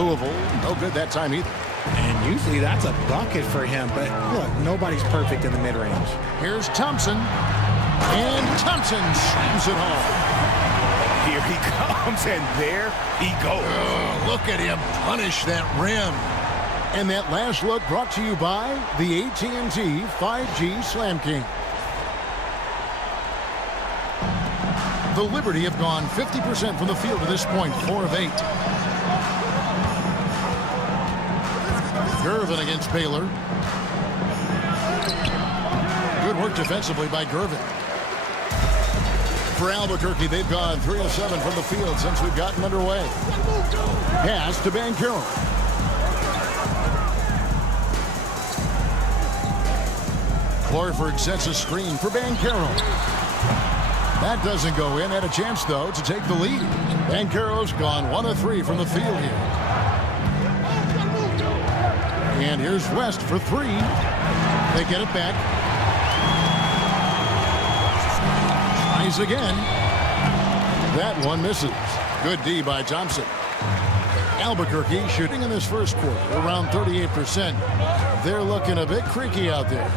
Louisville, no good that time either. And usually that's a bucket for him, but look, nobody's perfect in the mid-range. Here's Thompson. And Thompson slams it home. Here he comes, and there he goes. Look at him punish that rim. And that last look brought to you by the AT&T 5G Slam King. The Liberty have gone 50% from the field to this point, 4 of 8. Gervin against Baylor. Good work defensively by Gervin. For Albuquerque, they've gone 3 of 7 from the field since we've gotten underway. Pass to Banchero. Horford sets a screen for Banchero. That doesn't go in. Had a chance, though, to take the lead. Banchero's gone 1 of 3 from the field here. And here's West for 3. They get it back. Tries again. That one misses. Good D by Thompson. Albuquerque shooting in this first quarter around 38%. They're looking a bit creaky out there.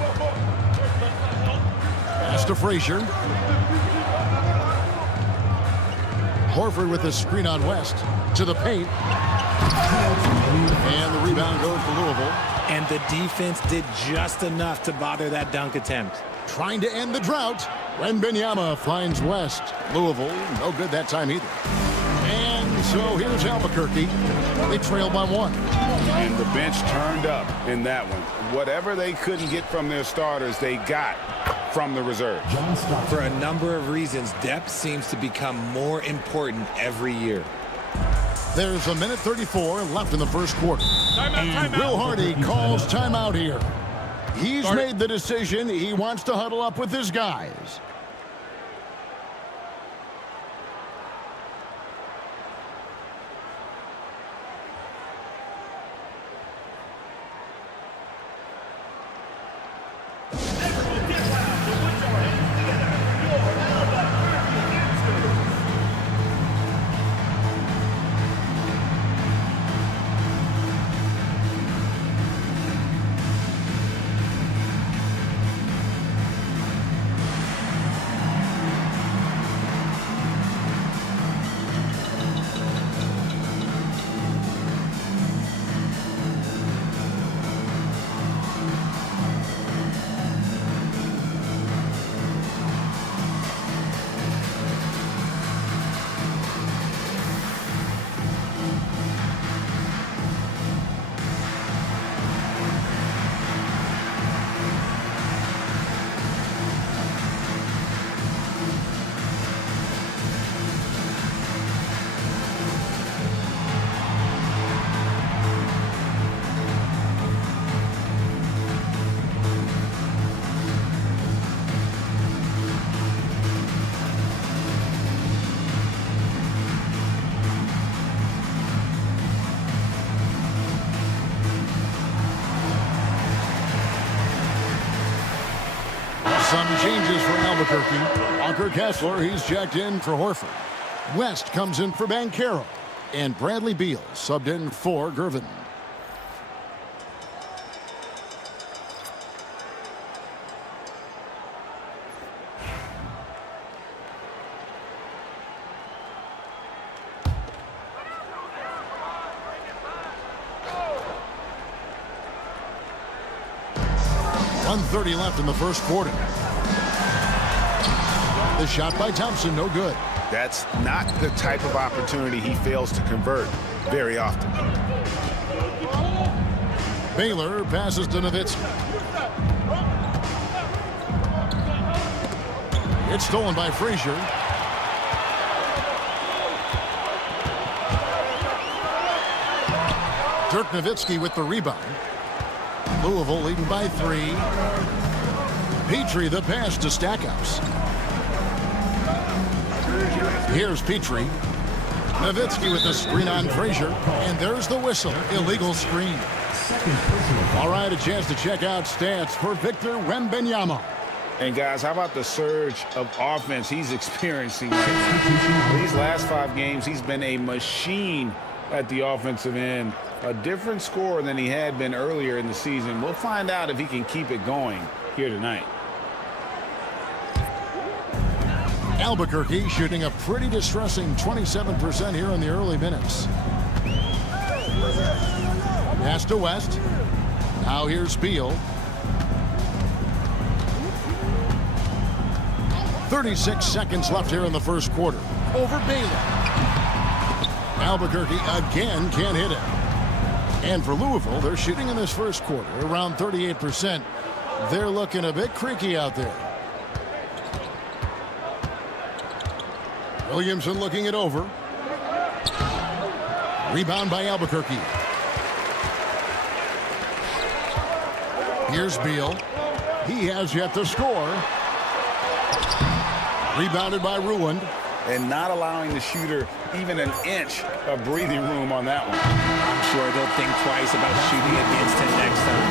Pass to Frazier. Horford with the screen on West to the paint. And the rebound goes to Louisville. And the defense did just enough to bother that dunk attempt. Trying to end the drought. Wembanyama finds West. Louisville, no good that time either. And so here's Albuquerque. They trail by 1. And the bench turned up in that one. Whatever they couldn't get from their starters, they got from the reserves. For a number of reasons, depth seems to become more important every year. There's a minute 34 left in the first quarter. And Will Hardy calls timeout here. He's made the decision. He wants to huddle up with his guys. Some changes for Albuquerque. Walker Kessler, he's checked in for Horford. West comes in for Banchero. And Bradley Beal subbed in for Gervin. 1:30 left in the first quarter. The shot by Thompson, no good. That's not the type of opportunity he fails to convert very often. Baylor passes to Nowitzki. It's stolen by Frazier. Dirk Nowitzki with the rebound. Louisville leading by 3. Petrie the pass to Stackhouse. Here's Petrie. Nowitzki with the screen on Frazier. And there's the whistle. Illegal screen. All right, a chance to check out stats for Victor Wembanyama. And guys, how about the surge of offense he's experiencing right now? These last 5 games, he's been a machine at the offensive end. A different scorer than he had been earlier in the season. We'll find out if he can keep it going here tonight. Albuquerque shooting a pretty distressing 27% here in the early minutes. Pass to West. Now here's Beal. 36 seconds left here in the first quarter. Over Baylor. Albuquerque again can't hit it. And for Louisville, they're shooting in this first quarter around 38%. They're looking a bit creaky out there. Williamson looking it over. Rebound by Albuquerque. Here's Beal. He has yet to score. Rebounded by Ruand. And not allowing the shooter even an inch of breathing room on that one. I'm sure they'll think twice about shooting against him next time.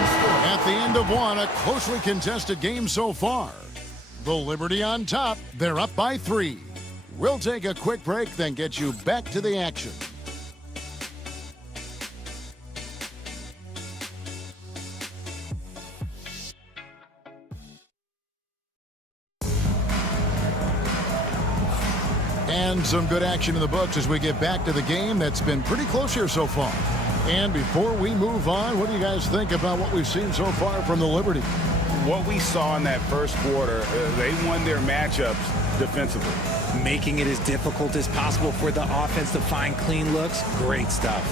At the end of one, a closely contested game so far. The Liberty on top. They're up by 3. We'll take a quick break, then get you back to the action. And some good action in the books as we get back to the game that's been pretty close here so far. And before we move on, what do you guys think about what we've seen so far from the Liberty? What we saw in that first quarter, they won their matchups defensively. Making it as difficult as possible for the offense to find clean looks. Great stuff.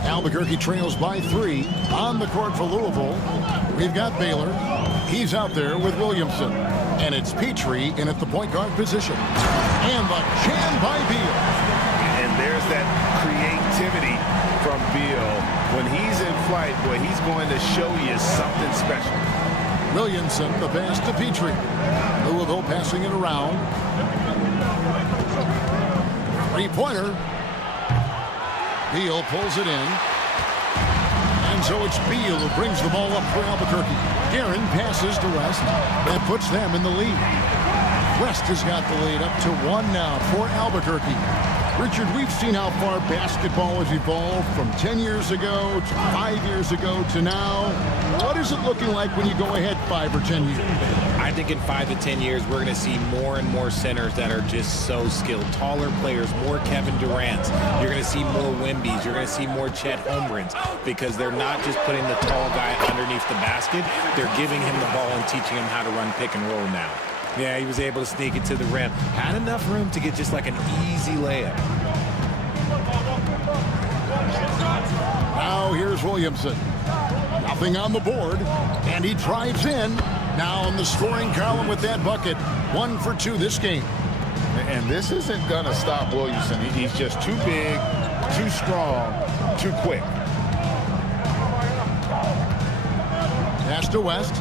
Albuquerque trails by 3 on the court for Louisville. We've got Baylor. He's out there with Williamson. And it's Petrie in at the point guard position. And the jam by Beal. And there's that creativity from Beal. When he's in flight, boy, he's going to show you something special. Williamson, the pass to Petrie. Louisville passing it around. 3-pointer. Beal pulls it in. And so it's Beal who brings the ball up for Albuquerque. Guerin passes to West. That puts them in the lead. West has got the lead up to 1 now for Albuquerque. Richard, we've seen how far basketball has evolved from 10 years ago to 5 years ago to now. What is it looking like when you go ahead 5 or 10 years? I think in 5 to 10 years, we're going to see more and more centers that are just so skilled. Taller players, more Kevin Durant's. You're going to see more Wemby's. You're going to see more Chet Holmgrens because they're not just putting the tall guy underneath the basket. They're giving him the ball and teaching him how to run pick and roll now. Yeah, he was able to sneak it to the rim. Had enough room to get just like an easy layup. Now here's Williamson. Nothing on the board. And he drives in. Now in the scoring column with that bucket. 1 for 2 this game. And this isn't going to stop Williamson. He's just too big, too strong, too quick. Pass to West.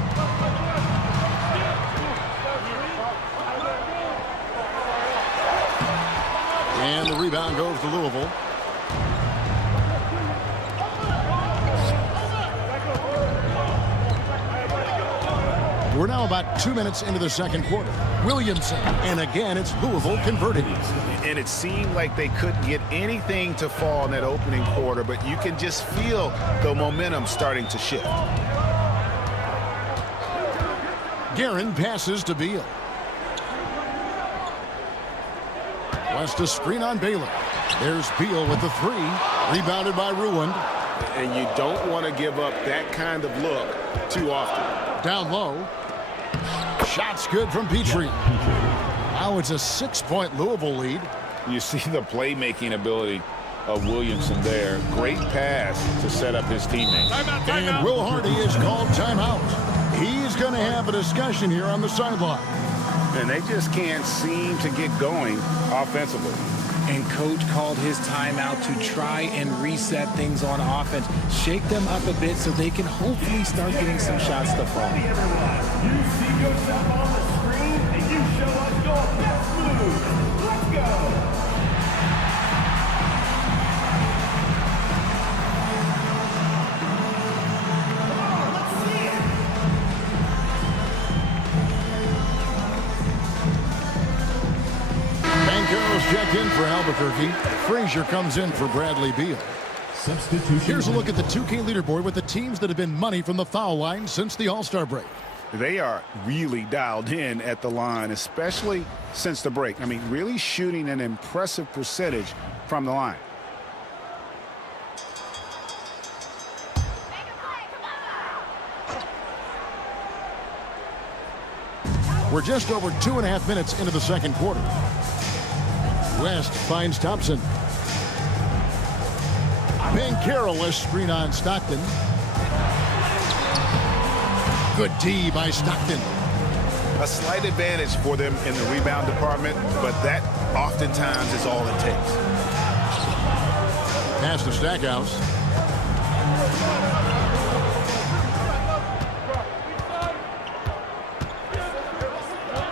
And the rebound goes to Louisville. We're now about 2 minutes into the second quarter. Williamson, and again, it's Louisville converting. And it seemed like they couldn't get anything to fall in that opening quarter, but you can just feel the momentum starting to shift. Guerin passes to Beal. West a screen on Baylor. There's Beal with the 3. Rebounded by Ruand. And you don't want to give up that kind of look too often. Down low. Shot's good from Petrie. Now it's a 6-point Louisville lead. You see the playmaking ability of Williamson there. Great pass to set up his teammates. And Will Hardy is called timeout. He's going to have a discussion here on the sideline. And they just can't seem to get going offensively. And coach called his timeout to try and reset things on offense, shake them up a bit so they can hopefully start getting some shots to fall. You see yourself on the screen and you show us your best move. Let's go. Banchero's checked in for Albuquerque. Frazier comes in for Bradley Beal. Substitution. Here's a look at the 2K leaderboard with the teams that have been money from the foul line since the All-Star break. They are really dialed in at the line, especially since the break. I mean, really shooting an impressive percentage from the line. We're just over 2.5 minutes into the second quarter. West finds Thompson. Banchero, a screen on Stockton. Good D by Stockton. A slight advantage for them in the rebound department, but that oftentimes is all it takes. Pass to Stackhouse.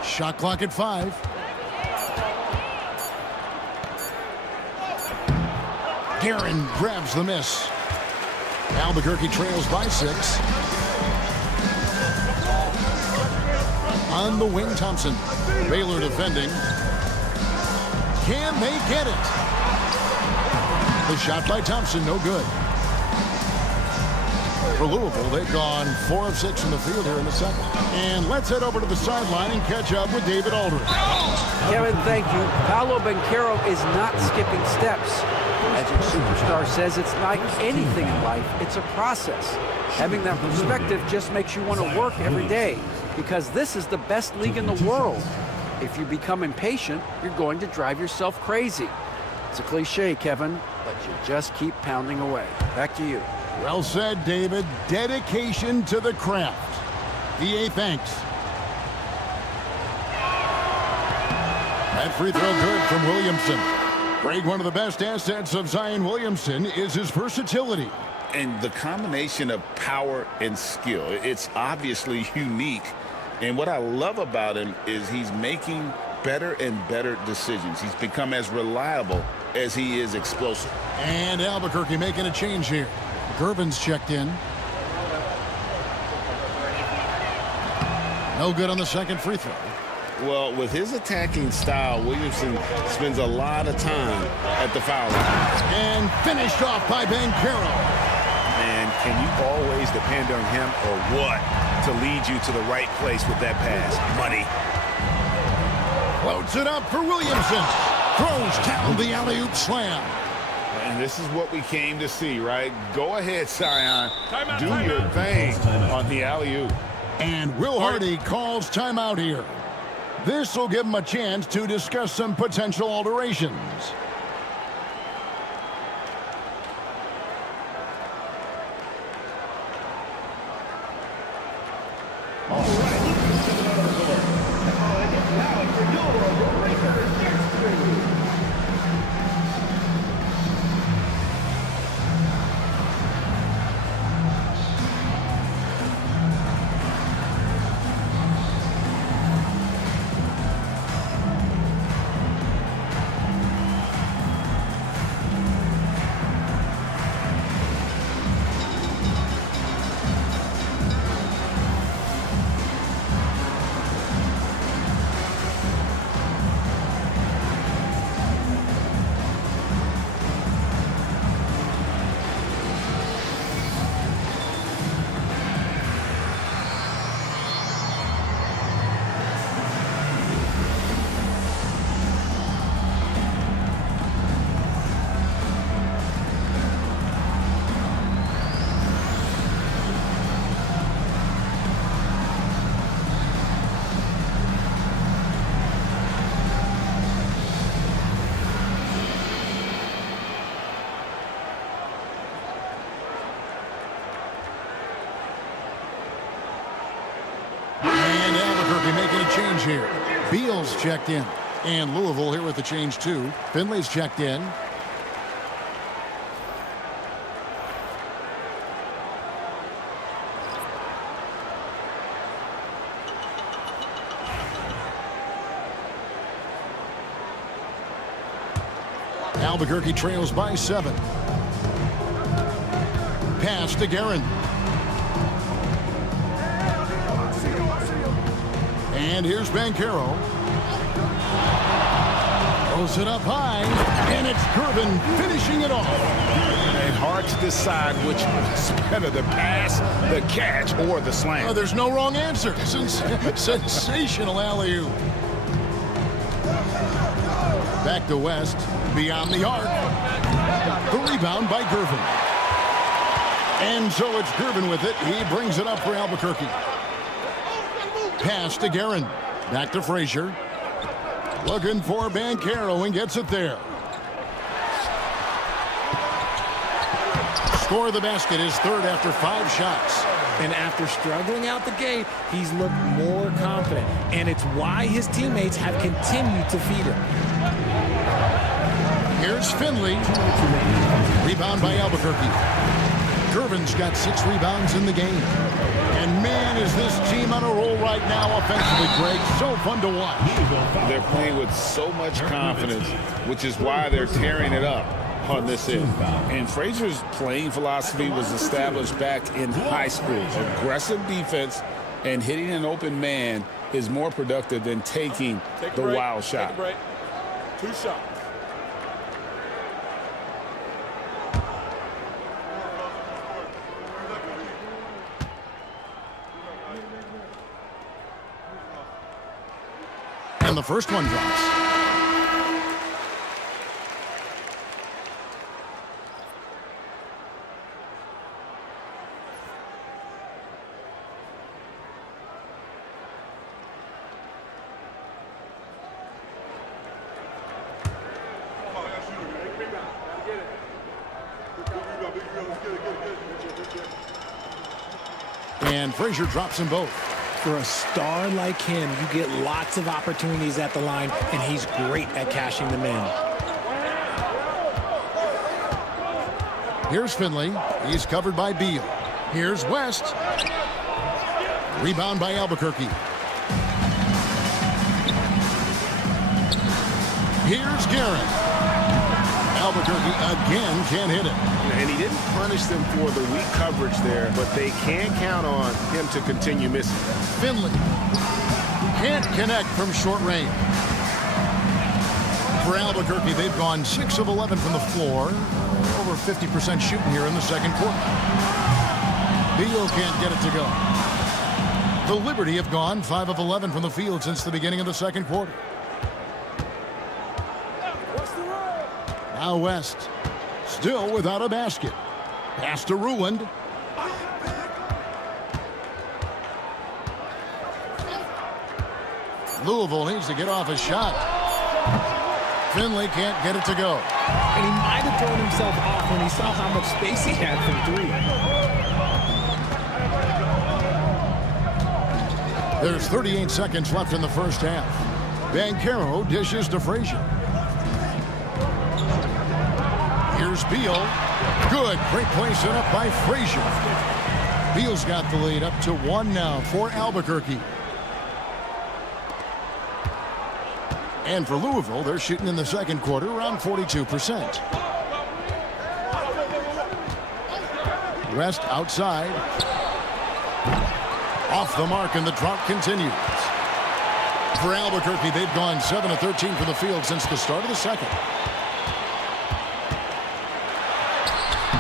Shot clock at 5. Guerin grabs the miss. Albuquerque trails by 6. On the wing, Thompson. Baylor defending. Can they get it? The shot by Thompson, no good. For Louisville, they've gone 4 of 6 from the field here in the second. And let's head over to the sideline and catch up with David Aldridge. Kevin, thank you. Paolo Banchero is not skipping steps. As your superstar says, it's like anything in life. It's a process. Having that perspective just makes you want to work every day because this is the best league in the world. If you become impatient, you're going to drive yourself crazy. It's a cliche, Kevin, but you just keep pounding away. Back to you. Well said, David. Dedication to the craft. EA thanks. That free throw good from Williamson. Greg, one of the best assets of Zion Williamson is his versatility. And the combination of power and skill, it's obviously unique. And what I love about him is he's making better and better decisions. He's become as reliable as he is explosive. And Albuquerque making a change here. Gervin's checked in. No good on the second free throw. Well, with his attacking style, Williamson spends a lot of time at the foul line. And finished off by Banchero. And can you always depend on him or what to lead you to the right place with that pass? Money. Floats it up for Williamson. Throws down the alley-oop slam. And this is what we came to see, right? Go ahead, Zion. Do your thing on the alley-oop. And Will Hardy calls timeout here. This will give him a chance to discuss some potential alterations. All right. Now for your Lakers history. Albuquerque making a change here. Beal's checked in. And Louisville here with the change too. Finley's checked in. Albuquerque trails by 7. Pass to Guerin. And here's Banchero. Throws it up high, and it's Gervin finishing it off. And hard to decide which was better, the pass, the catch, or the slam. Oh, there's no wrong answer. Sensational alley-oop. Back to West, beyond the arc. The rebound by Gervin. And so it's Gervin with it. He brings it up for Albuquerque. Pass to Guerin. Back to Frazier. Looking for Banchero and gets it there. Score of the basket is third after 5 shots. And after struggling out the gate, he's looked more confident. And it's why his teammates have continued to feed him. Here's Finley. Rebound by Albuquerque. Gervin's got 6 rebounds in the game. And man, is this team on a roll right now offensively, Greg. So fun to watch. They're playing with so much confidence, which is why they're tearing it up on this end. And Frazier's playing philosophy was established back in high school. Aggressive defense and hitting an open man is more productive than taking the wild shot. Take a break. 2 shots. And the first one drops. And Frazier drops them both. For a star like him, you get lots of opportunities at the line, and he's great at cashing them in. Here's Finley. He's covered by Beal. Here's West. Rebound by Albuquerque. Here's Guerin. Albuquerque again can't hit it. And he didn't punish them for the weak coverage there, but they can count on him to continue missing. Finley can't connect from short range. For Albuquerque, they've gone 6 of 11 from the floor. Over 50% shooting here in the second quarter. Beal can't get it to go. The Liberty have gone 5 of 11 from the field since the beginning of the second quarter. Now West, still without a basket. Pass to Ruland. Louisville needs to get off a shot. Finley can't get it to go. And he might have thrown himself off when he saw how much space he had from 3. There's 38 seconds left in the first half. Banchero dishes to Frazier. Here's Beal. Good. Great play set up by Frazier. Beal's got the lead up to 1 now for Albuquerque. And for Louisville, they're shooting in the second quarter around 42%. West outside. Off the mark, and the drought continues. For Albuquerque, they've gone 7 of 13 from the field since the start of the second.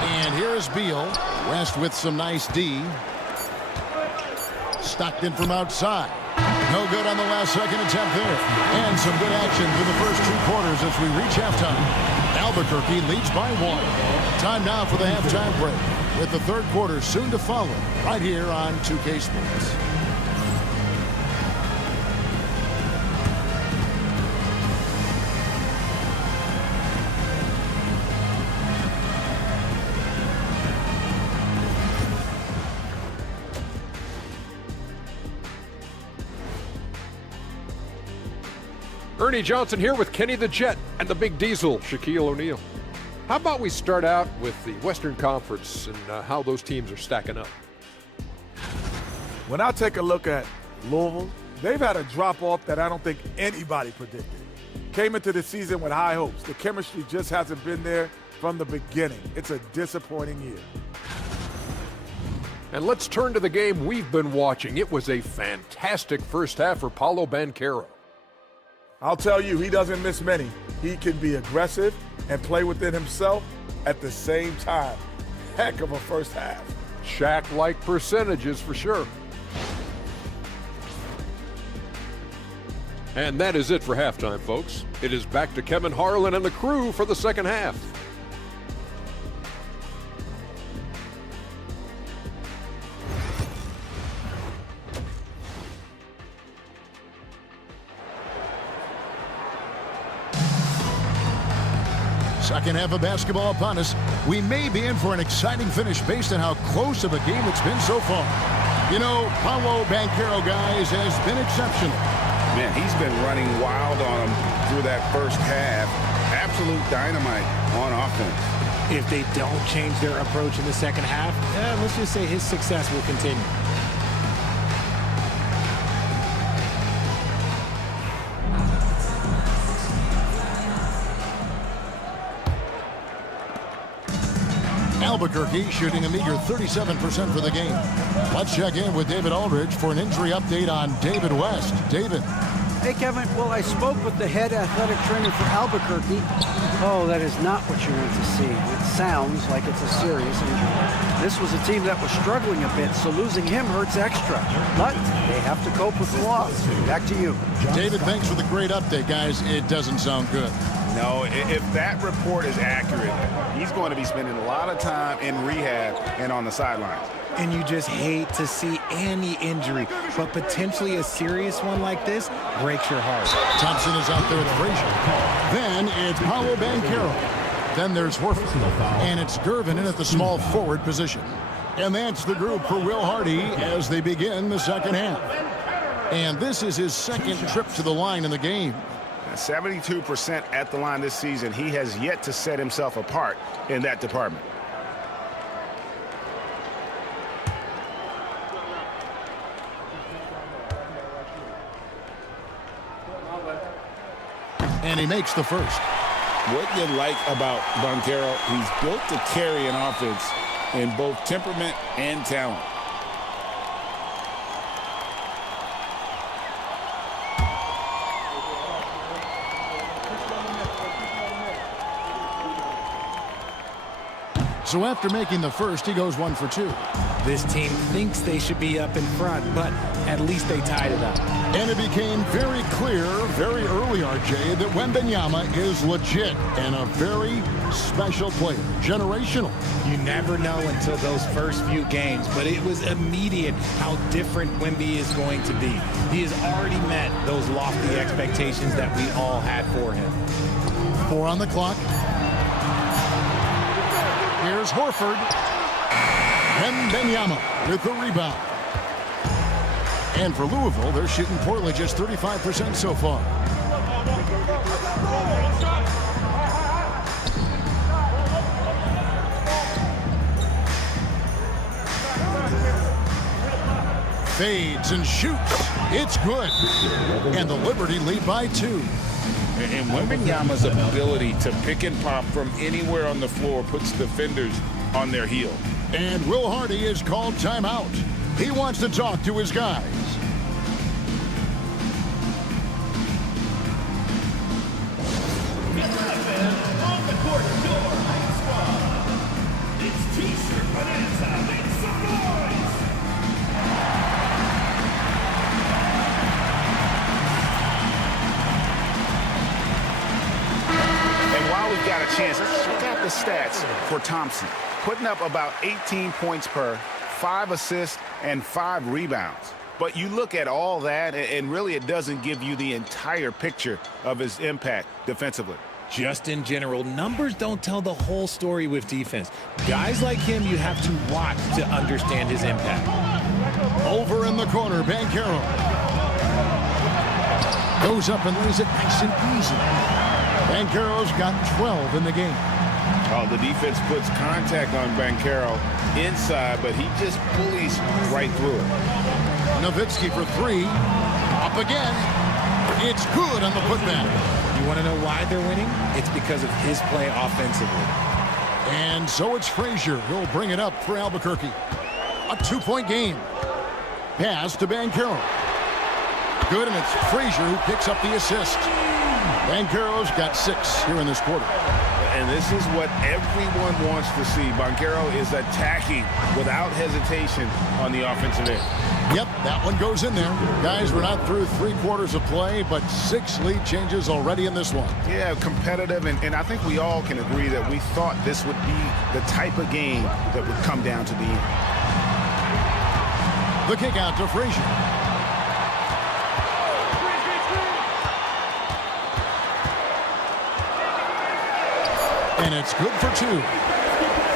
And here is Beal. West with some nice D. Stockton from outside. No good on the last second attempt there. And some good action through the first 2 quarters as we reach halftime. Albuquerque leads by 1. Time now for the halftime break, with the third quarter soon to follow right here on 2K Sports. Ernie Johnson here with Kenny the Jet and the Big Diesel, Shaquille O'Neal. How about we start out with the Western Conference and how those teams are stacking up? When I take a look at Louisville, they've had a drop-off that I don't think anybody predicted. Came into the season with high hopes. The chemistry just hasn't been there from the beginning. It's a disappointing year. And let's turn to the game we've been watching. It was a fantastic first half for Paolo Banchero. I'll tell you, he doesn't miss many. He can be aggressive and play within himself at the same time. Heck of a first half. Shaq-like percentages for sure. And that is it for halftime, folks. It is back to Kevin Harlan and the crew for the second half. Second half of basketball upon us. We may be in for an exciting finish based on how close of a game it's been so far. You know, Paolo Banchero, guys, has been exceptional. Man, he's been running wild on him through that first half. Absolute dynamite on offense. If they don't change their approach in the second half, let's just say his success will continue. Albuquerque shooting a meager 37% for the game. Let's check in with David Aldridge for an injury update on David West. David. Hey, Kevin. Well, I spoke with the head athletic trainer for Albuquerque. Oh, that is not what you want to see. It sounds like it's a serious injury. This was a team that was struggling a bit, so losing him hurts extra. But they have to cope with the loss. Back to you. David, thanks for the great update, guys. It doesn't sound good. No, if that report is accurate, he's going to be spending a lot of time in rehab and on the sidelines. And you just hate to see any injury, but potentially a serious one like this breaks your heart. Thompson is out there with Frazier. Then it's Paolo Banchero. Then there's Horford. And it's Gervin in at the small forward position. And that's the group for Will Hardy as they begin the second half. And this is his second trip to the line in the game. 72% at the line this season. He has yet to set himself apart in that department. And he makes the first. What you like about Banchero, he's built to carry an offense in both temperament and talent. So after making the first, he goes 1 for 2. This team thinks they should be up in front, but at least they tied it up. And it became very clear very early, RJ, that Wembanyama is legit and a very special player. Generational. You never know until those first few games, but it was immediate how different Wemby is going to be. He has already met those lofty expectations that we all had for him. 4 on the clock. Here's Horford. Wembanyama with the rebound. And for Louisville, they're shooting poorly, just 35% so far. Fades and shoots. It's good. And the Liberty lead by 2. And Wembanyama's ability to pick and pop from anywhere on the floor puts defenders on their heel. And Will Hardy is called timeout. He wants to talk to his guys. We've got a chance. Let's check out the stats for Thompson. Putting up about 18 points per, 5 assists, and 5 rebounds. But you look at all that, and really it doesn't give you the entire picture of his impact defensively. Just in general, numbers don't tell the whole story with defense. Guys like him, you have to watch to understand his impact. Over in the corner, Banchero. Goes up and lays it nice and easy. Banchero's got 12 in the game. Oh, the defense puts contact on Banchero inside, but he just bullies right through it. Nowitzki for three. Up again. It's good on the putback. You want to know why they're winning? It's because of his play offensively. And so it's Frazier who'll bring it up for Albuquerque. A 2-point game. Pass to Banchero. Good, and it's Frazier who picks up the assist. Banchero's got 6 here in this quarter. And this is what everyone wants to see. Banchero is attacking without hesitation on the offensive end. Yep, that one goes in there. Guys, we're not through 3 quarters of play, but 6 lead changes already in this one. Yeah, competitive, and I think we all can agree that we thought this would be the type of game that would come down to the end. The kick out to Frazier. And it's good for 2.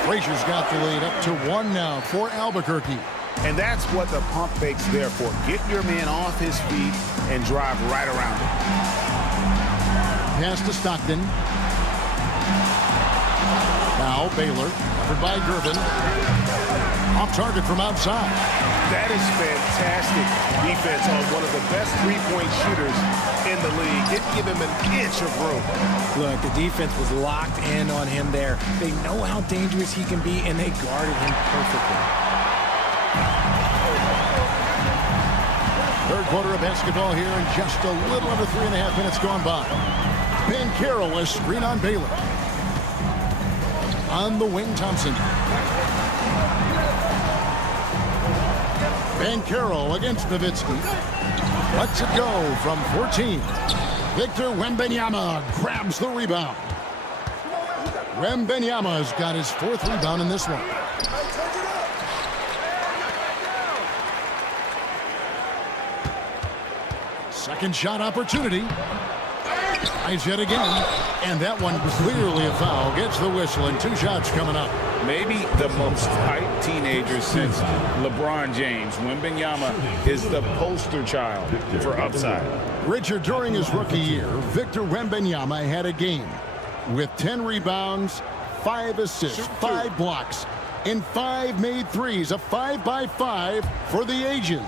Frazier's got the lead up to 1 now for Albuquerque. And that's what the pump fake's there for. Get your man off his feet and drive right around him. Pass to Stockton. Now Baylor, covered by Gervin. Off target from outside. That is fantastic defense on one of the best three-point shooters in the league. Didn't give him an inch of room. Look, the defense was locked in on him there. They know how dangerous he can be, and they guarded him perfectly. Third quarter of basketball here, and just a little under 3.5 minutes gone by. Banchero a screen on Baylor. On the wing, Thompson. Banchero against Nowitzki. Lets it go from 14. Victor Wembanyama grabs the rebound. Wembanyama's got his 4th rebound in this one. Second shot opportunity. Tries yet again. And that one clearly a foul. Gets the whistle, and 2 shots coming up. Maybe the most hyped teenager since LeBron James. Wembanyama is the poster child for upside. Richard, during his rookie year, Victor Wembanyama had a game with 10 rebounds, 5 assists, 5 blocks, and 5 made threes. A 5-by-5 for the ages.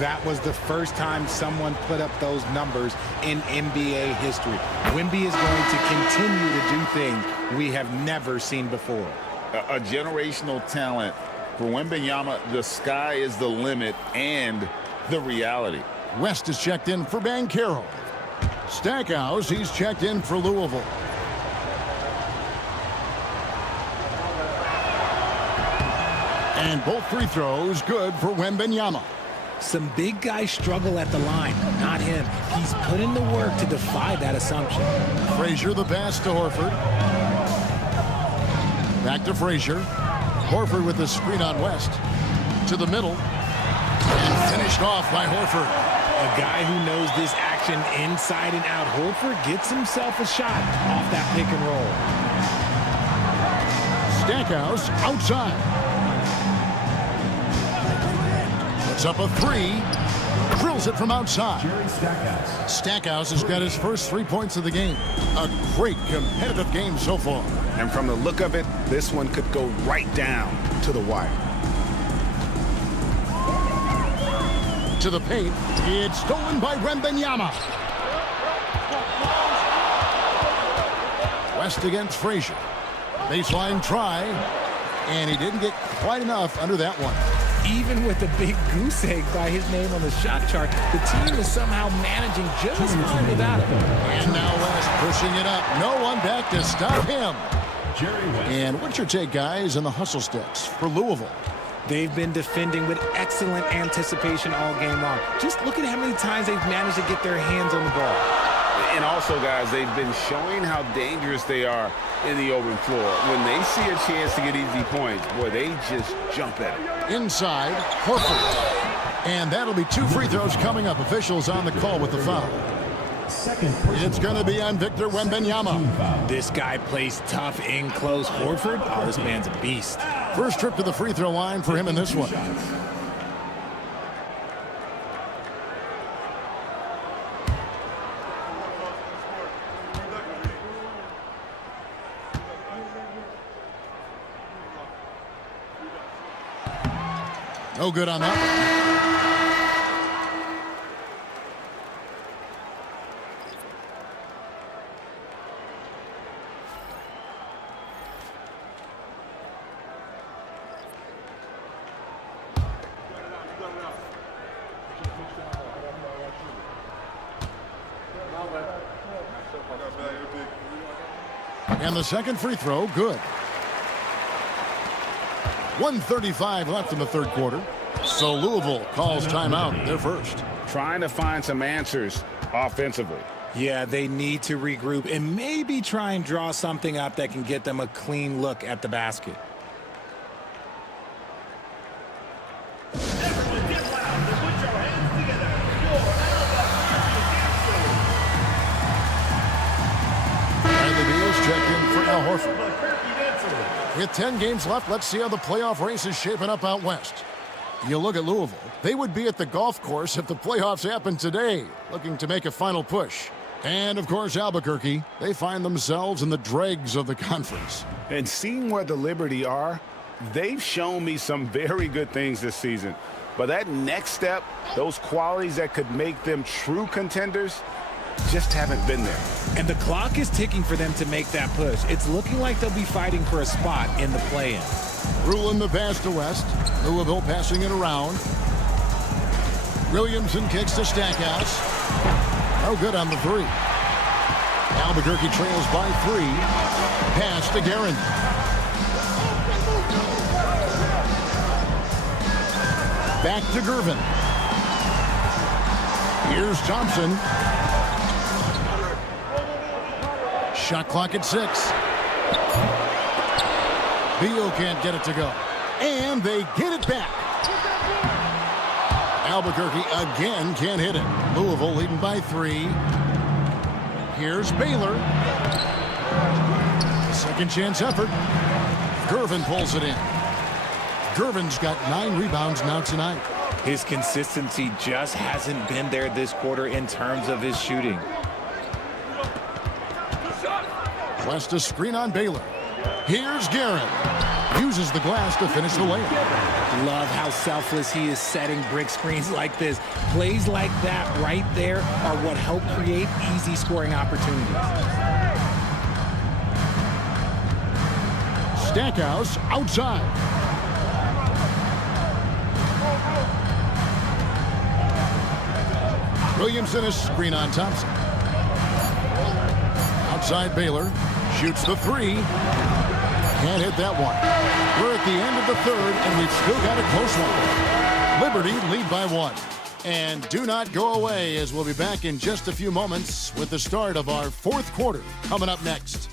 That was the first time someone put up those numbers in NBA history. Wemby is going to continue to do things we have never seen before. A generational talent. For Wembanyama, the sky is the limit and the reality. West is checked in for Banchero. Stackhouse, he's checked in for Louisville. And both free throws good for Wembanyama. Some big guys struggle at the line, not him. He's put in the work to defy that assumption. Frazier the pass to Horford. Back to Frazier. Horford with the screen on West. To the middle. And finished off by Horford. A guy who knows this action inside and out. Horford gets himself a shot off that pick and roll. Stackhouse outside. Puts up a 3. Drills it from outside. Stackhouse has got his first 3 points of the game. A great competitive game so far. And from the look of it, this one could go right down to the wire. To the paint. It's stolen by Wembanyama. West against Frazier. Baseline try. And he didn't get quite enough under that one. Even with the big goose egg by his name on the shot chart, the team is somehow managing just fine without him. And now West pushing it up. No one back to stop him. And what's your take, guys, on the hustle sticks for Louisville? They've been defending with excellent anticipation all game long. Just look at how many times they've managed to get their hands on the ball. And also, guys, they've been showing how dangerous they are in the open floor. When they see a chance to get easy points, boy, they just jump at it. Inside, Horford. And that'll be 2 free throws coming up. Officials on the call with the foul. It's going to be on Victor Wembanyama. This guy plays tough in close. Horford, oh, this man's a beast. First trip to the free throw line for him in this one. No good on that one. And the second free throw, good. 1:35 left in the third quarter. So Louisville calls timeout, their first. Trying to find some answers offensively. Yeah, they need to regroup and maybe try and draw something up that can get them a clean look at the basket. Checked in for Al Horford. With 10 games left, let's see how the playoff race is shaping up out west. You look at Louisville. They would be at the golf course if the playoffs happened today, looking to make a final push. And, of course, Albuquerque. They find themselves in the dregs of the conference. And seeing where the Liberty are, they've shown me some very good things this season. But that next step, those qualities that could make them true contenders, just haven't been there. And the clock is ticking for them to make that push. It's looking like they'll be fighting for a spot in the play-in. Ruling the pass to West. Louisville passing it around. Williamson kicks to Stackhouse. No good on the three. Albuquerque trails by 3. Pass to Guerin. Back to Gervin. Here's Thompson. Shot clock at 6. Beal can't get it to go. And they get it back. Albuquerque again can't hit it. Louisville leading by 3. Here's Baylor. Second chance effort. Gervin pulls it in. Gervin's got 9 rebounds now tonight. His consistency just hasn't been there this quarter in terms of his shooting. West a screen on Baylor. Here's Guerin. Uses the glass to finish the layup. Love how selfless he is setting brick screens like this. Plays like that right there are what help create easy scoring opportunities. Stackhouse outside. Williamson a screen on Thompson. Outside Baylor. Shoots the 3. Can't hit that one. We're at the end of the third, and we've still got a close one. Liberty lead by 1. And do not go away, as we'll be back in just a few moments with the start of our fourth quarter coming up next.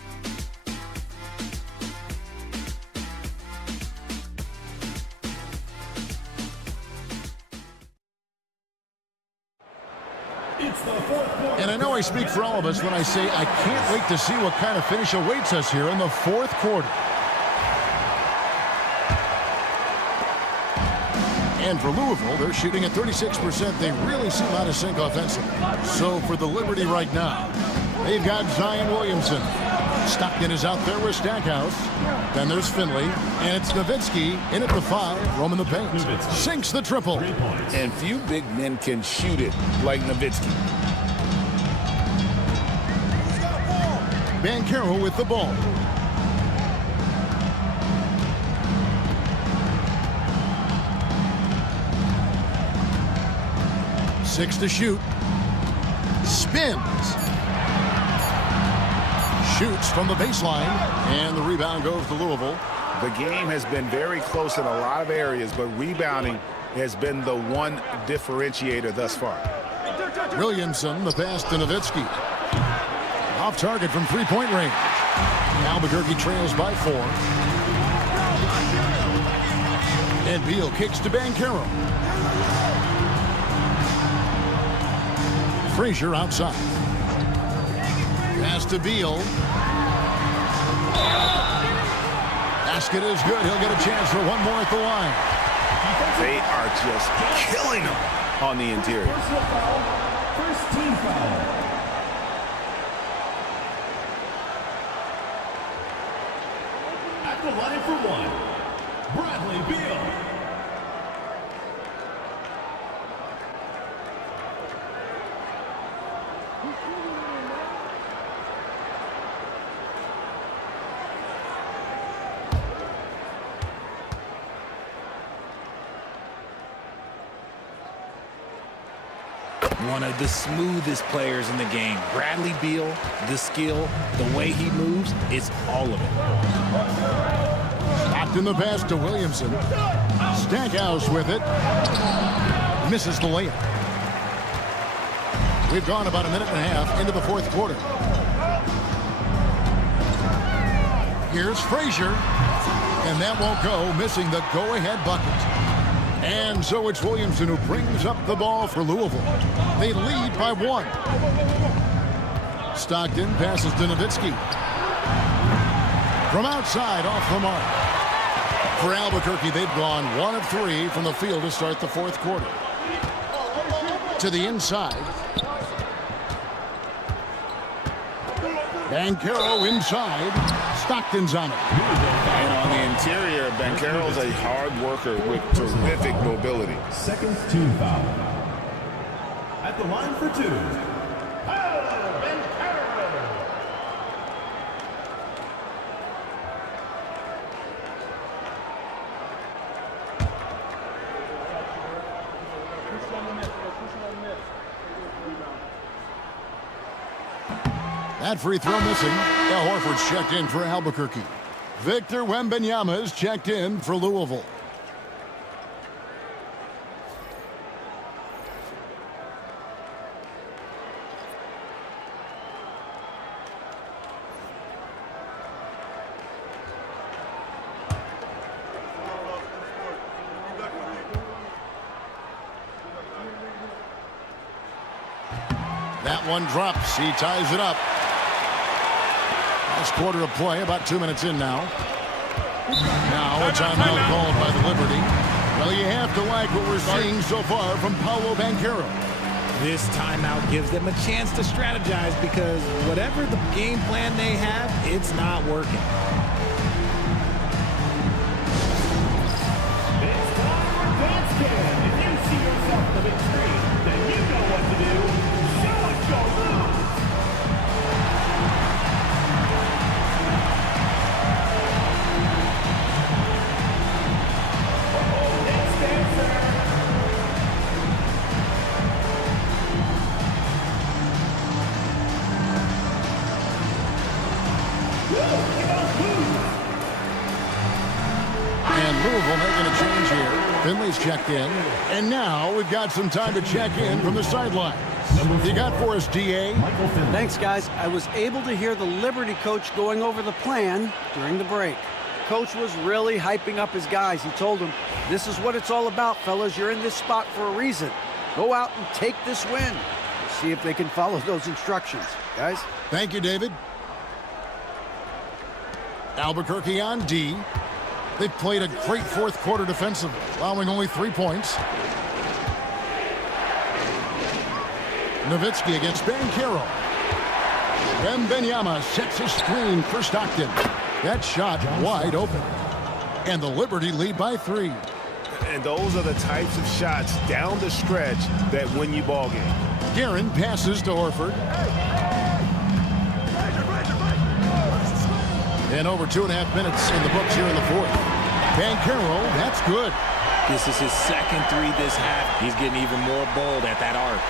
And I know I speak for all of us when I say I can't wait to see what kind of finish awaits us here in the fourth quarter. And for Louisville, they're shooting at 36%. They really seem out of sync offensively. So for the Liberty right now, they've got Zion Williamson. Stockton is out there with Stackhouse. Then there's Finley. And it's Nowitzki in at the 5, roaming the paint. Sinks the triple. And few big men can shoot it like Nowitzki. Banchero with the ball. Six to shoot. Spins. Shoots from the baseline. And the rebound goes to Louisville. The game has been very close in a lot of areas, but rebounding has been the one differentiator thus far. Williamson, the pass to Nowitzki. Off target from three-point range. Albuquerque trails by 4. And Beal kicks to Banchero. Frazier outside. Pass to Beal. Basket is good. He'll get a chance for one more at the line. They are just killing him on the interior. First team foul. At the line for 1, Bradley Beal. one of the smoothest players in the game. Bradley Beal, the skill, the way he moves, it's all of it. Stockton the pass to Williamson. Stackhouse with it. Misses the layup. We've gone about a minute and a half into the fourth quarter. Here's Frazier. And that won't go, missing the go-ahead bucket. And so it's Williamson who brings up the ball for Louisville. They lead by 1. Stockton passes to Nowitzki. From outside, off the mark. For Albuquerque, they've gone 1 of 3 from the field to start the fourth quarter. To the inside. Banchero inside. Stockton's on it. And on the interior, Banchero's a hard worker with terrific mobility. Second team foul. At the line for 2. That free throw missing. Al Horford's checked in for Albuquerque. Victor Wembanyama is checked in for Louisville. That one drops. He ties it up. Last quarter of play, about 2 minutes in now. Now a timeout called by the Liberty. Well, you have to like what we're seeing so far from Paolo Banchero. This timeout gives them a chance to strategize because whatever the game plan they have, it's not working. It's time for Dance Cam. If you see yourself on the big screen, then you know what to do. Show us your moves. And Louisville making a change here. Finley's checked in. And now we've got some time to check in from the sideline. You got for us, D.A.? Thanks, guys. I was able to hear the Liberty coach going over the plan during the break. Coach was really hyping up his guys. He told them, this is what it's all about, fellas. You're in this spot for a reason. Go out and take this win. We'll see if they can follow those instructions. Guys? Thank you, David. Albuquerque on D. They've played a great fourth quarter defensively, allowing only 3 points. Nowitzki against Banchero. Wembanyama sets a screen for Stockton. That shot wide open. And the Liberty lead by 3. And those are the types of shots down the stretch that win you ball game. Guerin passes to Horford. And over 2.5 minutes in the books here in the fourth. Banchero, that's good. This is his second 3 this half. He's getting even more bold at that arc.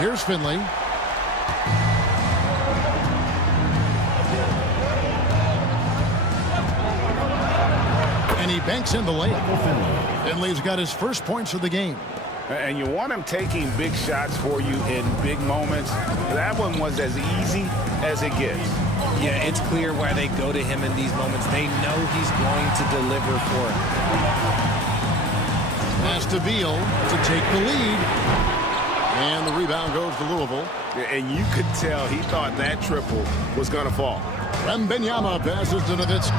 Here's Finley. And he banks in the layup. Finley's got his first points of the game. And you want him taking big shots for you in big moments. That one was as easy as it gets. Yeah, it's clear why they go to him in these moments. They know he's going to deliver for it. Pass to Beal to take the lead. And the rebound goes to Louisville. And you could tell he thought that triple was going to fall. Wembanyama passes to Nowitzki.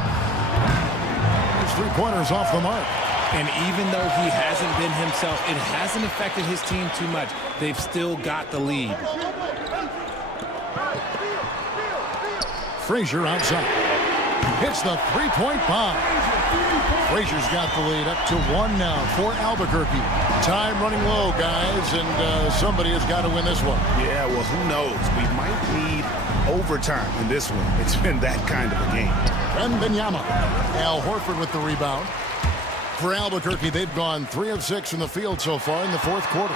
His 3-pointers off the mark. And even though he hasn't been himself, it hasn't affected his team too much. They've still got the lead. Frazier outside. Hits the 3-point bomb. Frazier's got the lead up to 1 now for Albuquerque. Time running low, guys, and somebody has got to win this one. Yeah, well, who knows? We might need overtime in this one. It's been that kind of a game. Wembanyama. Al Horford with the rebound. For Albuquerque, they've gone 3 of 6 from the field so far in the fourth quarter.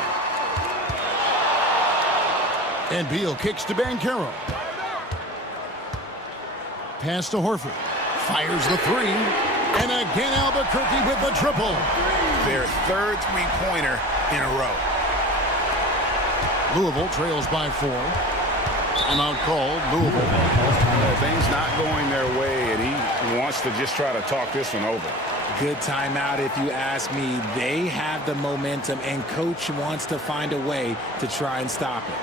And Beal kicks to Banchero. Pass to Horford. Fires the three. And again, Albuquerque with the triple. Their third three-pointer in a row. Louisville trails by 4. Timeout called, Louisville. Things not going their way, and he wants to just try to talk this one over. Good timeout, if you ask me. They have the momentum, and Coach wants to find a way to try and stop it.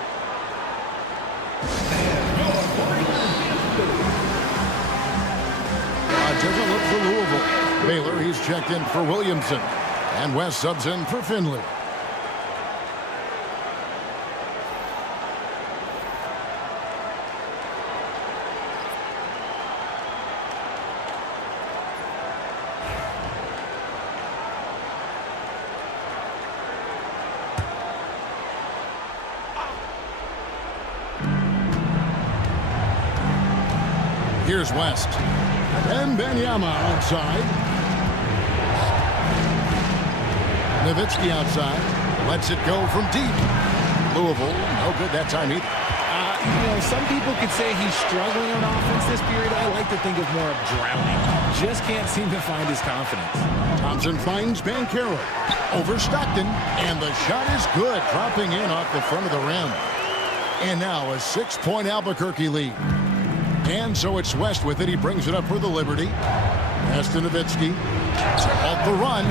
A different look for Louisville. Baylor, he's checked in for Williamson. And West subs in for Finley. Here's West. And Benyama outside. Nowitzki outside. Lets it go from deep. Louisville, no good that time either. Some people could say he's struggling on offense this period. I like to think of more of drowning. Just can't seem to find his confidence. Thompson finds Banchero. Over Stockton. And the shot is good. Dropping in off the front of the rim. And now a 6-point Albuquerque lead. And so it's West with it. He brings it up for the Liberty. Pass to Nowitzki. Off the run.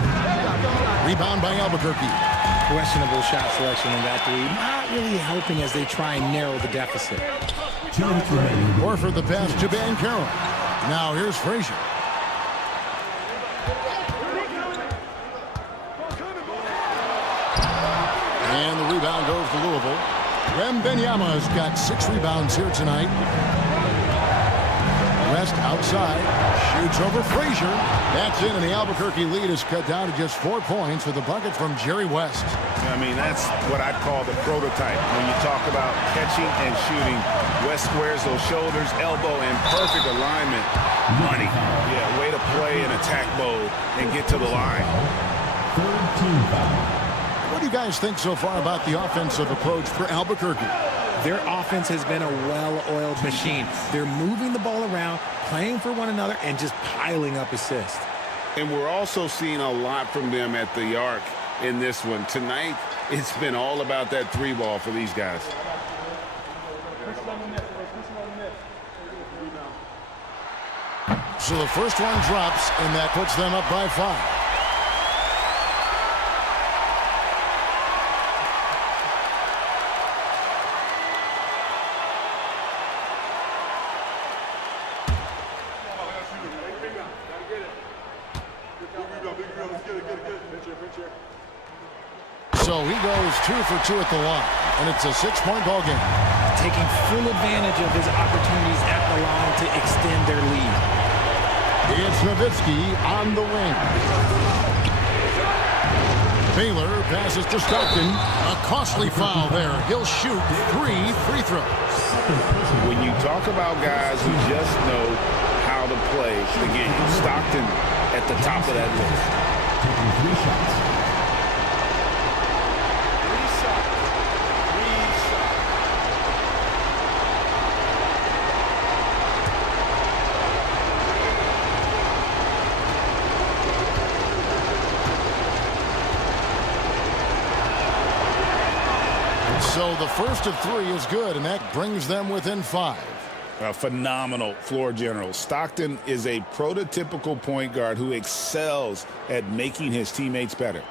Rebound by Albuquerque. Questionable shot selection in that three. Not really helping as they try and narrow the deficit. Horford the pass to Banchero. Now here's Frazier. And the rebound goes to Louisville. Wembanyama's got 6 rebounds here tonight. West outside, shoots over Frazier. That's in, and the Albuquerque lead is cut down to just 4 points with a bucket from Jerry West. I mean, that's what I'd call the prototype. When you talk about catching and shooting, West squares those shoulders, elbow in perfect alignment. Money. Yeah, way to play in attack mode and get to the line. What do you guys think so far about the offensive approach for Albuquerque? Their offense has been a well-oiled machine. They're moving the ball around, playing for one another, and just piling up assists. And we're also seeing a lot from them at the arc in this one. Tonight, it's been all about that 3-ball for these guys. So the first one drops, and that puts them up by 5. So he goes 2 for 2 at the line, and it's a 6-point ball game. Taking full advantage of his opportunities at the line to extend their lead. It's Nowitzki on the wing. Baylor passes to Stockton. A costly foul there. He'll shoot 3 free throws. When you talk about guys who just know how to play the game, Stockton at the top of that list. Taking 3 shots. So the first of 3 is good, and that brings them within 5. A phenomenal floor general. Stockton is a prototypical point guard who excels at making his teammates better.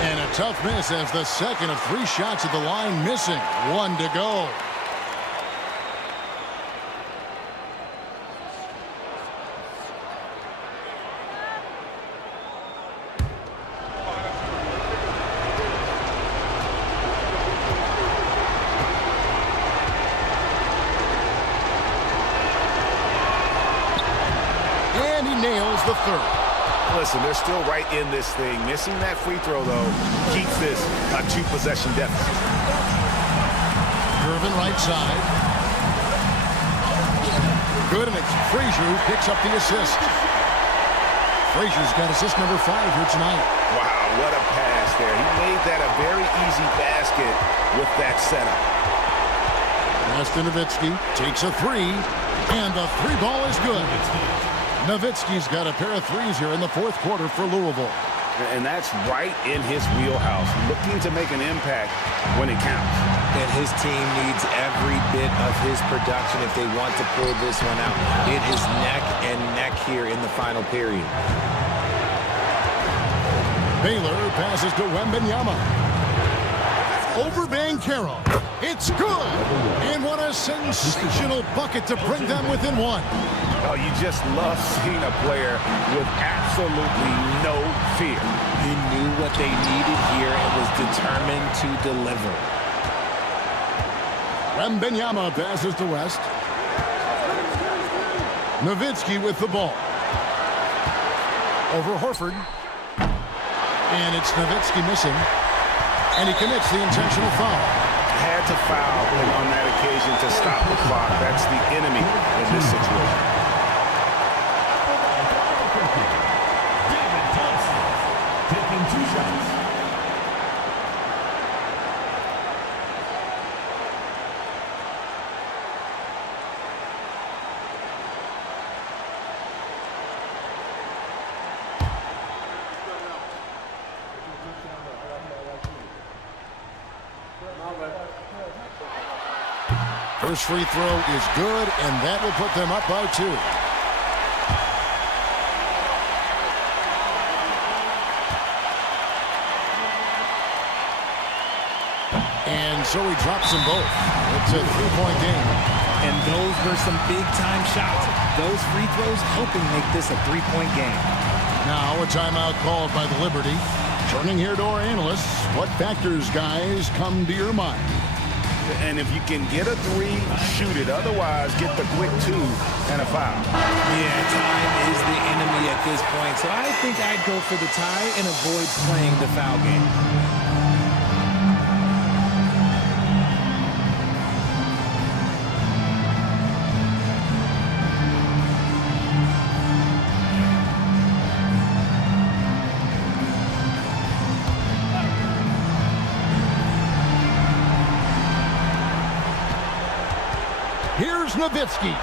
And a tough miss as the second of 3 shots at the line missing. 1 to go. Nails the third. Listen, they're still right in this thing. Missing that free throw, though, keeps this a 2-possession deficit. Irvin right side. good, and it's Frazier who picks up the assist. Frazier's got assist number 5 here tonight. Wow, what a pass there. He made that a very easy basket with that setup. Nowitzki takes a 3, and the 3 ball is good. Nowitzki's got a pair of threes here in the fourth quarter for Louisville. And that's right in his wheelhouse, looking to make an impact when it counts. And his team needs every bit of his production if they want to pull this one out. It is neck and neck here in the final period. Baylor passes to Wembanyama. Over Banchero. It's good. And what a sensational bucket to bring them within 1. Oh, you just love seeing a player with absolutely no fear. He knew what they needed here and was determined to deliver. Wembanyama passes to West. Nowitzki with the ball. Over Horford. And it's Nowitzki missing. And he commits the intentional foul. Had to foul on that occasion to stop the clock. That's the enemy in this situation. Taking 2 shots. First free throw is good, and that will put them up by 2. And so he drops them both. It's a 3-point game. And those were some big-time shots. Those free throws helping make this a 3-point game. Now a timeout called by the Liberty. Turning here to our analysts, what factors, guys, come to your mind? And if you can get a 3, shoot it. Otherwise, get the quick 2 and a foul. Yeah, time is the enemy at this point. So I think I'd go for the tie and avoid playing the foul game. Here's Nowitzki.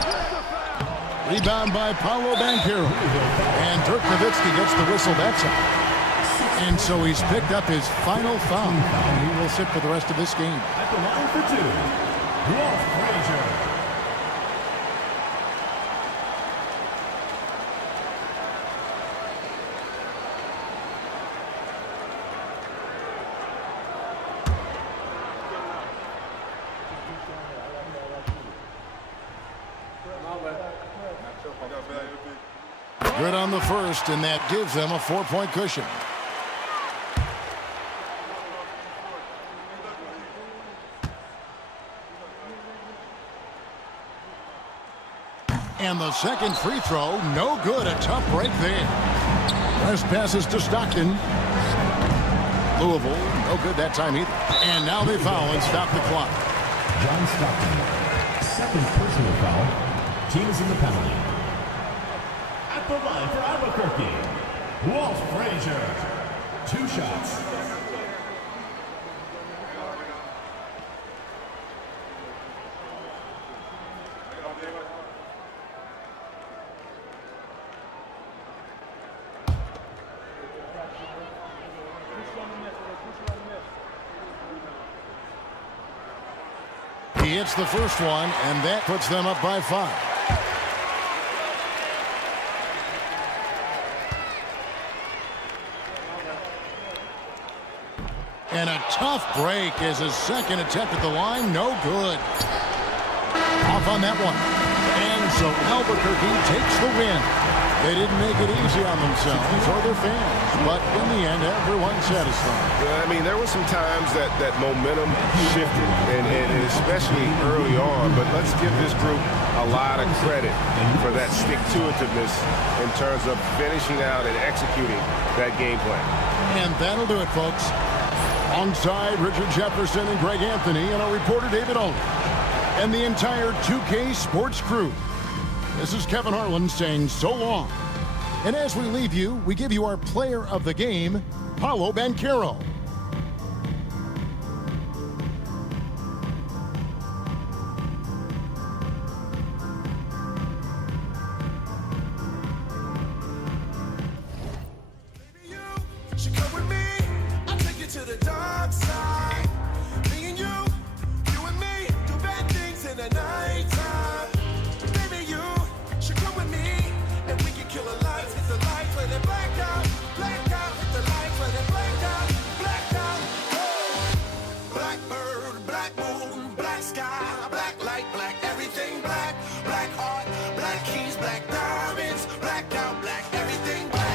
Rebound by Paolo Banchero. And Dirk Nowitzki gets the whistle that time. And so he's picked up his final foul. And he will sit for the rest of this game. At the line for 2, Walt Frazier. Good on the first, and that gives them a 4-point cushion. And the second free throw, no good. A tough break there. West passes to Stockton. Louisville, no good that time either. And now they foul and stop the clock. John Stockton, second personal foul. Teams in the penalty. At the line for Albuquerque, Walt Frazier. 2 shots. He hits the first one, and that puts them up by 5. And a tough break is his second attempt at the line. No good. Off on that one. And so Albuquerque takes the win. They didn't make it easy on themselves or their fans, but in the end, everyone's satisfied. Yeah, I mean, there were some times that momentum shifted, and especially early on, but let's give this group a lot of credit for that stick-to-itiveness in terms of finishing out and executing that game plan. And that'll do it, folks. Alongside Richard Jefferson and Greg Anthony and our reporter David Olney and the entire 2K Sports crew, This is Kevin Harlan saying so long. And as we leave you, we give you our player of the game, Paolo Banchero. She come with me, I'll take you to the dark side. Me and you and me, do bad things in the nighttime. Baby, you should come with me, and we can kill the lights, hit the lights, let it black out, hit the lights, let it black out. Oh. Blackbird, black moon, black sky, black light, black everything black, black heart, black keys, black diamonds, blacked out, black everything black.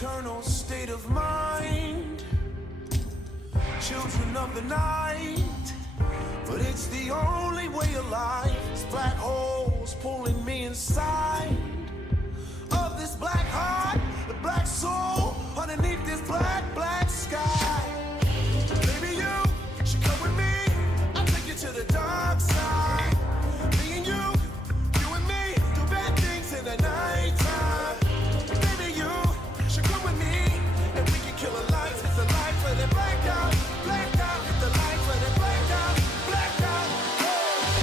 Eternal state of mind, children of the night, but it's the only way of life. It's black holes pulling me inside of this black heart, the black soul underneath this black sky. Baby, you should come with me, I'll take you to the dark side. Me and you and me, do bad things in the nighttime. Should come with me, and we can kill the lights, hit the lights, let it black out, hit the lights, let it black out. Oh.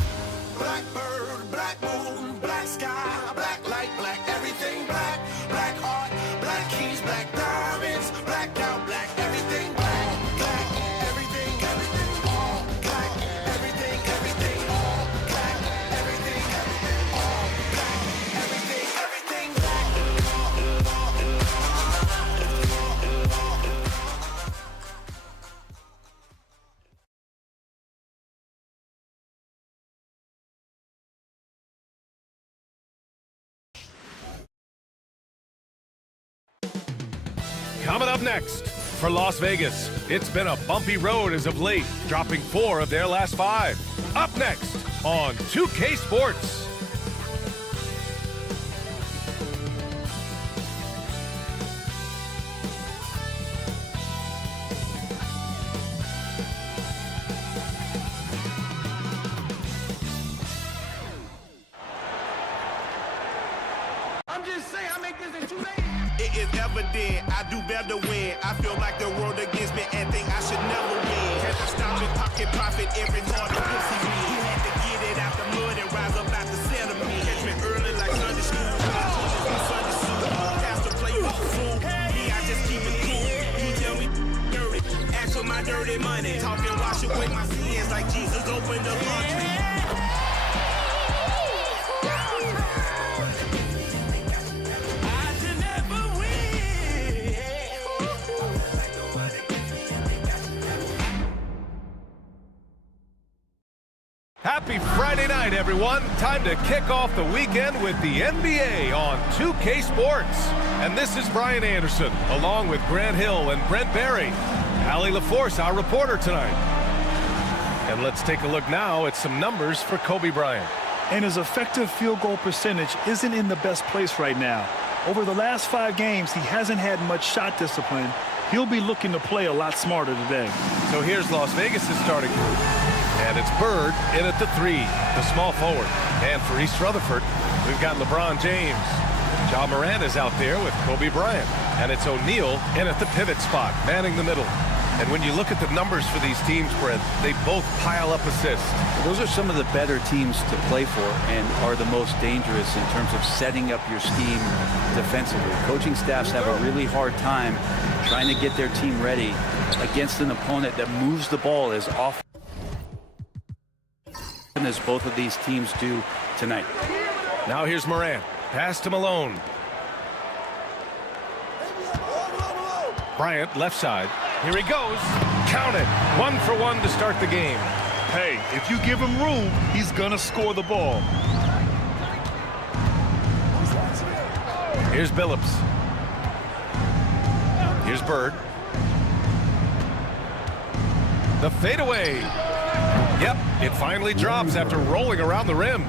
Blackbird, black moon, black sky, black light, black everything black, black heart, black keys, black diamonds, blacked out, black everything black, everything, all black, everything, all black, everything, all black, everything black. Coming up next, for Las Vegas, it's been a bumpy road as of late, dropping 4 of their last 5. Up next on 2K Sports. I'm just saying, I make this in 2 days. It is evident I do better when I feel like the world against me and think I should never win. Had to stop and pocket profit every morning pussy me. He had to get it out the mud and rise up out the settlement. Catch me early like Sunday school. Sunday school. Pastor play with the fool. Me, I just keep it cool. He tell me dirty. Ask for my dirty money. Talking wash away my sins like Jesus opened the laundry. Happy Friday night, everyone. Time to kick off the weekend with the NBA on 2K Sports. And this is Brian Anderson, along with Grant Hill and Brent Barry. Allie LaForce, our reporter tonight. And let's take a look now at some numbers for Kobe Bryant. And his effective field goal percentage isn't in the best place right now. Over the last 5 games, he hasn't had much shot discipline. He'll be looking to play a lot smarter today. So here's Las Vegas' starting group. And it's Bird in at the 3, the small forward. And for East Rutherford, we've got LeBron James. Ja Morant is out there with Kobe Bryant. And it's O'Neal in at the pivot spot, manning the middle. And when you look at the numbers for these teams, Brent, they both pile up assists. Those are some of the better teams to play for and are the most dangerous in terms of setting up your scheme defensively. Coaching staffs have a really hard time trying to get their team ready against an opponent that moves the ball as often as both of these teams do tonight. Now here's Morant. Pass to Malone. Bryant, left side. Here he goes. Count it. 1 for 1 to start the game. Hey, if you give him room, he's going to score the ball. Here's Billups. Here's Bird. The fadeaway. Yep, it finally drops after rolling around the rim.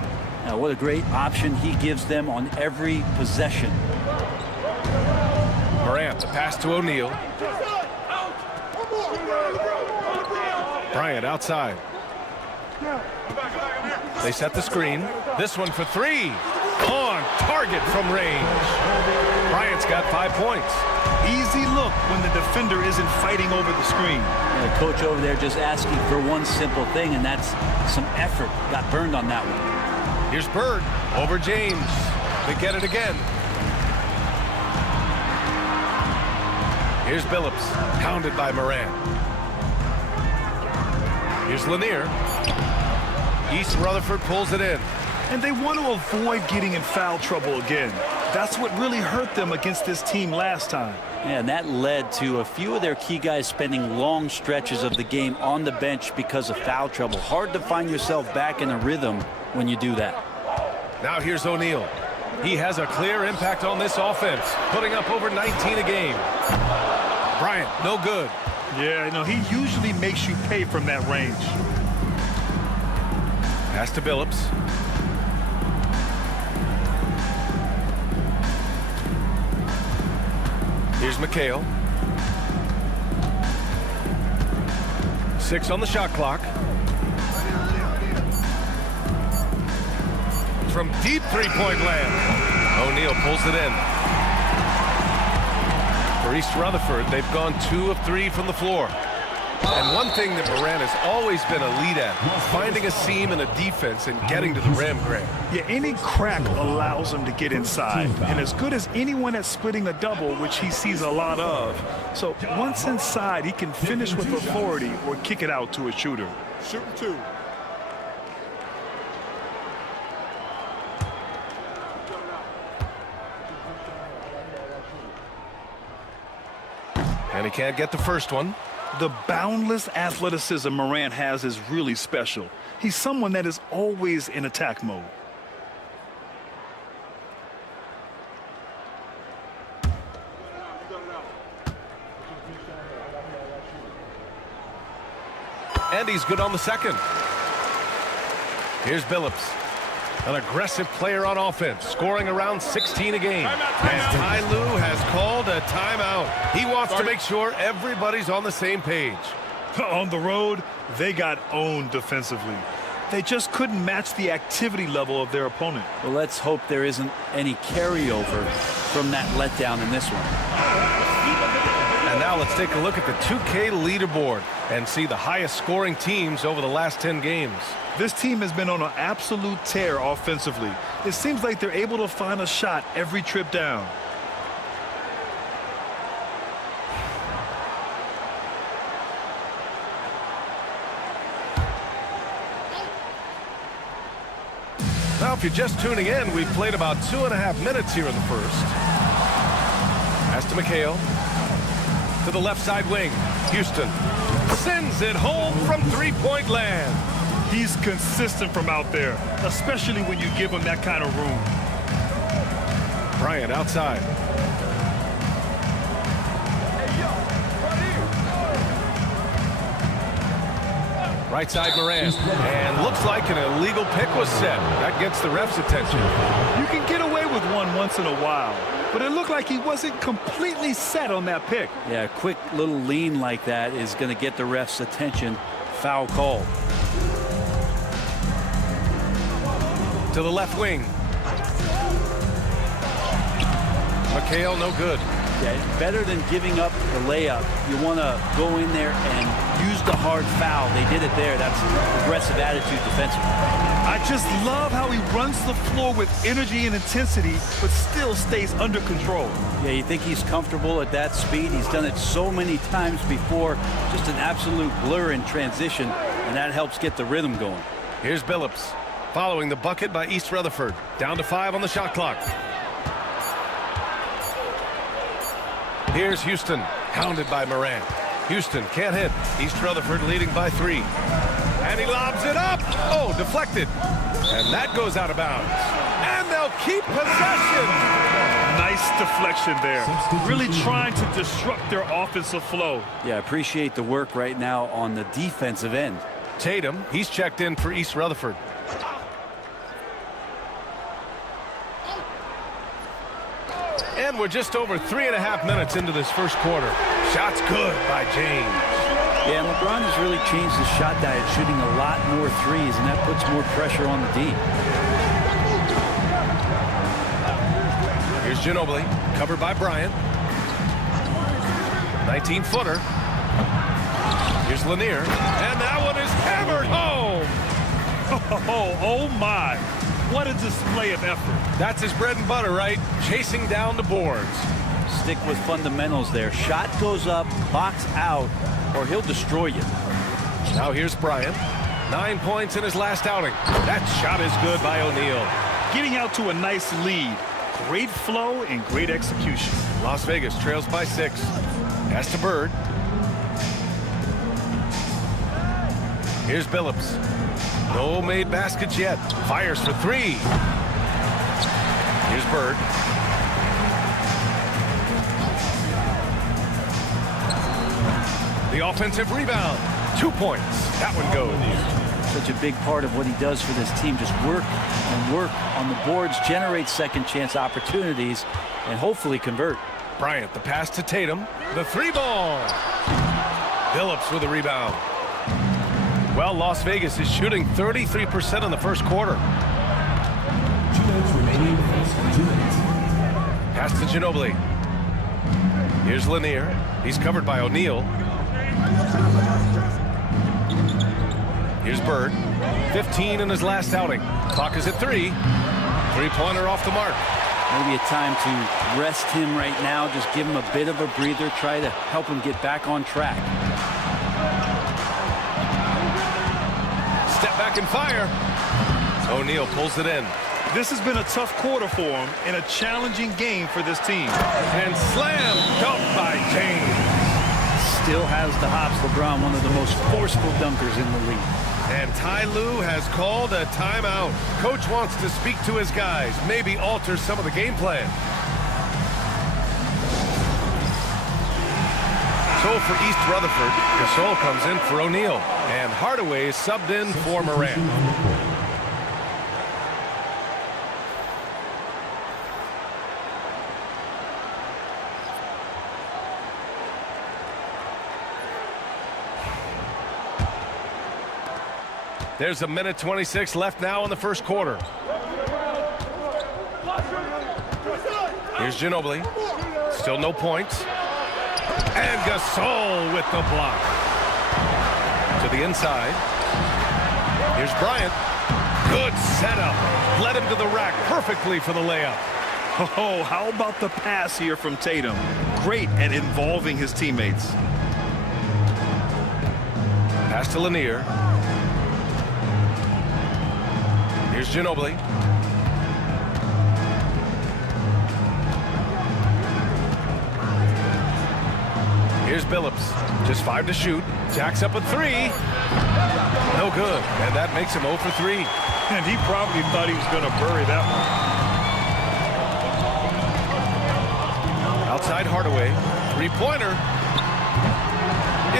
Now, what a great option he gives them on every possession. Morant, the pass to O'Neal. Bryant outside. They set the screen. This one for three. On target from range. Bryant's got 5 points. Easy look when the defender isn't fighting over the screen. The coach over there just asking for one simple thing, and that's some effort. Got burned on that one. Here's Bird over James. They get it again. Here's Billups, pounded by Morant. Here's Lanier. East Rutherford pulls it in. And they want to avoid getting in foul trouble again. That's what really hurt them against this team last time. Yeah, and that led to a few of their key guys spending long stretches of the game on the bench because of foul trouble. Hard to find yourself back in a rhythm when you do that. Now here's O'Neal. He has a clear impact on this offense, putting up over 19 a game. Bryant, no good. Yeah, you know, he usually makes you pay from that range. Pass to Billups. Here's McHale. 6 on the shot clock. From deep three-point land. O'Neal pulls it in. For East Rutherford, they've gone 2 of 3 from the floor. And one thing that Morant has always been a lead at, finding a seam in a defense and getting to the rim, Greg. Yeah, any crack allows him to get inside. And as good as anyone at splitting a double, which he sees a lot of. So once inside, he can finish with authority or kick it out to a shooter. Shooting 2. And he can't get the first one. The boundless athleticism Morant has is really special. He's someone that is always in attack mode. And he's good on the second. Here's Billups. An aggressive player on offense, scoring around 16 a game. And Ty Lue has called a timeout. He wants to make sure everybody's on the same page. On the road, they got owned defensively. They just couldn't match the activity level of their opponent. Well, let's hope there isn't any carryover from that letdown in this one. And now let's take a look at the 2K leaderboard and see the highest scoring teams over the last 10 games. This team has been on an absolute tear offensively. It seems like they're able to find a shot every trip down. Now, if you're just tuning in, we've played about 2.5 minutes here in the first. Pass to McHale. To the left side wing. Houston sends it home from three-point land. He's consistent from out there, especially when you give him that kind of room. Bryant outside. Right side Morant. And looks like an illegal pick was set. That gets the ref's attention. You can get away with one once in a while, but it looked like he wasn't completely set on that pick. Yeah, a quick little lean like that is going to get the ref's attention. Foul call. To the left wing. McHale, no good. Yeah, better than giving up the layup. You want to go in there and use the hard foul. They did it there. That's aggressive attitude defensively. I just love how he runs the floor with energy and intensity, but still stays under control. Yeah, you think he's comfortable at that speed? He's done it so many times before. Just an absolute blur in transition, and that helps get the rhythm going. Here's Billups, following the bucket by East Rutherford. Down to 5 on the shot clock. Here's Houston, hounded by Morant. Houston can't hit. East Rutherford leading by 3. And he lobs it up. Oh, deflected. And that goes out of bounds. And they'll keep possession. Nice Nice deflection there. Really trying to disrupt their offensive flow. Yeah, I appreciate the work right now on the defensive end. Tatum, he's checked in for East Rutherford. And we're just over 3.5 minutes into this first quarter. Shot's good by James. Yeah, and LeBron has really changed his shot diet, shooting a lot more threes, and that puts more pressure on the D. Here's Ginobili, covered by Bryant. 19-footer. Here's Lanier, and that one is hammered home. Oh my. What a display of effort. That's his bread and butter, right? Chasing down the boards. Stick with fundamentals there. Shot goes up, box out, or he'll destroy you. Now here's Bryant. 9 points in his last outing. That shot is good by O'Neal. Getting out to a nice lead. Great flow and great execution. Las Vegas trails by 6. Pass to Bird. Here's Billups. No made baskets yet. Fires for 3. Here's Bird. The offensive rebound. 2 points. That one goes. Such a big part of what he does for this team. Just work on the boards, generate second chance opportunities, and hopefully convert. Bryant, the pass to Tatum. The 3-ball. Billups with a rebound. Well, Las Vegas is shooting 33% in the first quarter. 2 minutes remaining. 2 minutes. Pass to Ginobili. Here's Lanier. He's covered by O'Neal. Here's Bird. 15 in his last outing. Clock is at 3. 3-pointer off the mark. Maybe a time to rest him right now. Just give him a bit of a breather. Try to help him get back on track. Step back and fire. O'Neal pulls it in. This has been a tough quarter for him and a challenging game for this team. And slam dunk by James. Still has the hops. LeBron, one of the most forceful dunkers in the league. And Ty Lue has called a timeout. Coach wants to speak to his guys, maybe alter some of the game plan. So for East Rutherford, Gasol comes in for O'Neal, and Hardaway is subbed in for Morant. There's 1:26 left now in the first quarter. Here's Ginobili. Still no points. And Gasol with the block. To the inside. Here's Bryant. Good setup. Led him to the rack perfectly for the layup. Oh, how about the pass here from Tatum? Great at involving his teammates. Pass to Lanier. Here's Ginobili. Here's Billups. Just 5 to shoot. Jacks up a 3. No good. And that makes him 0 for 3. And he probably thought he was going to bury that one. Outside Hardaway. 3-pointer.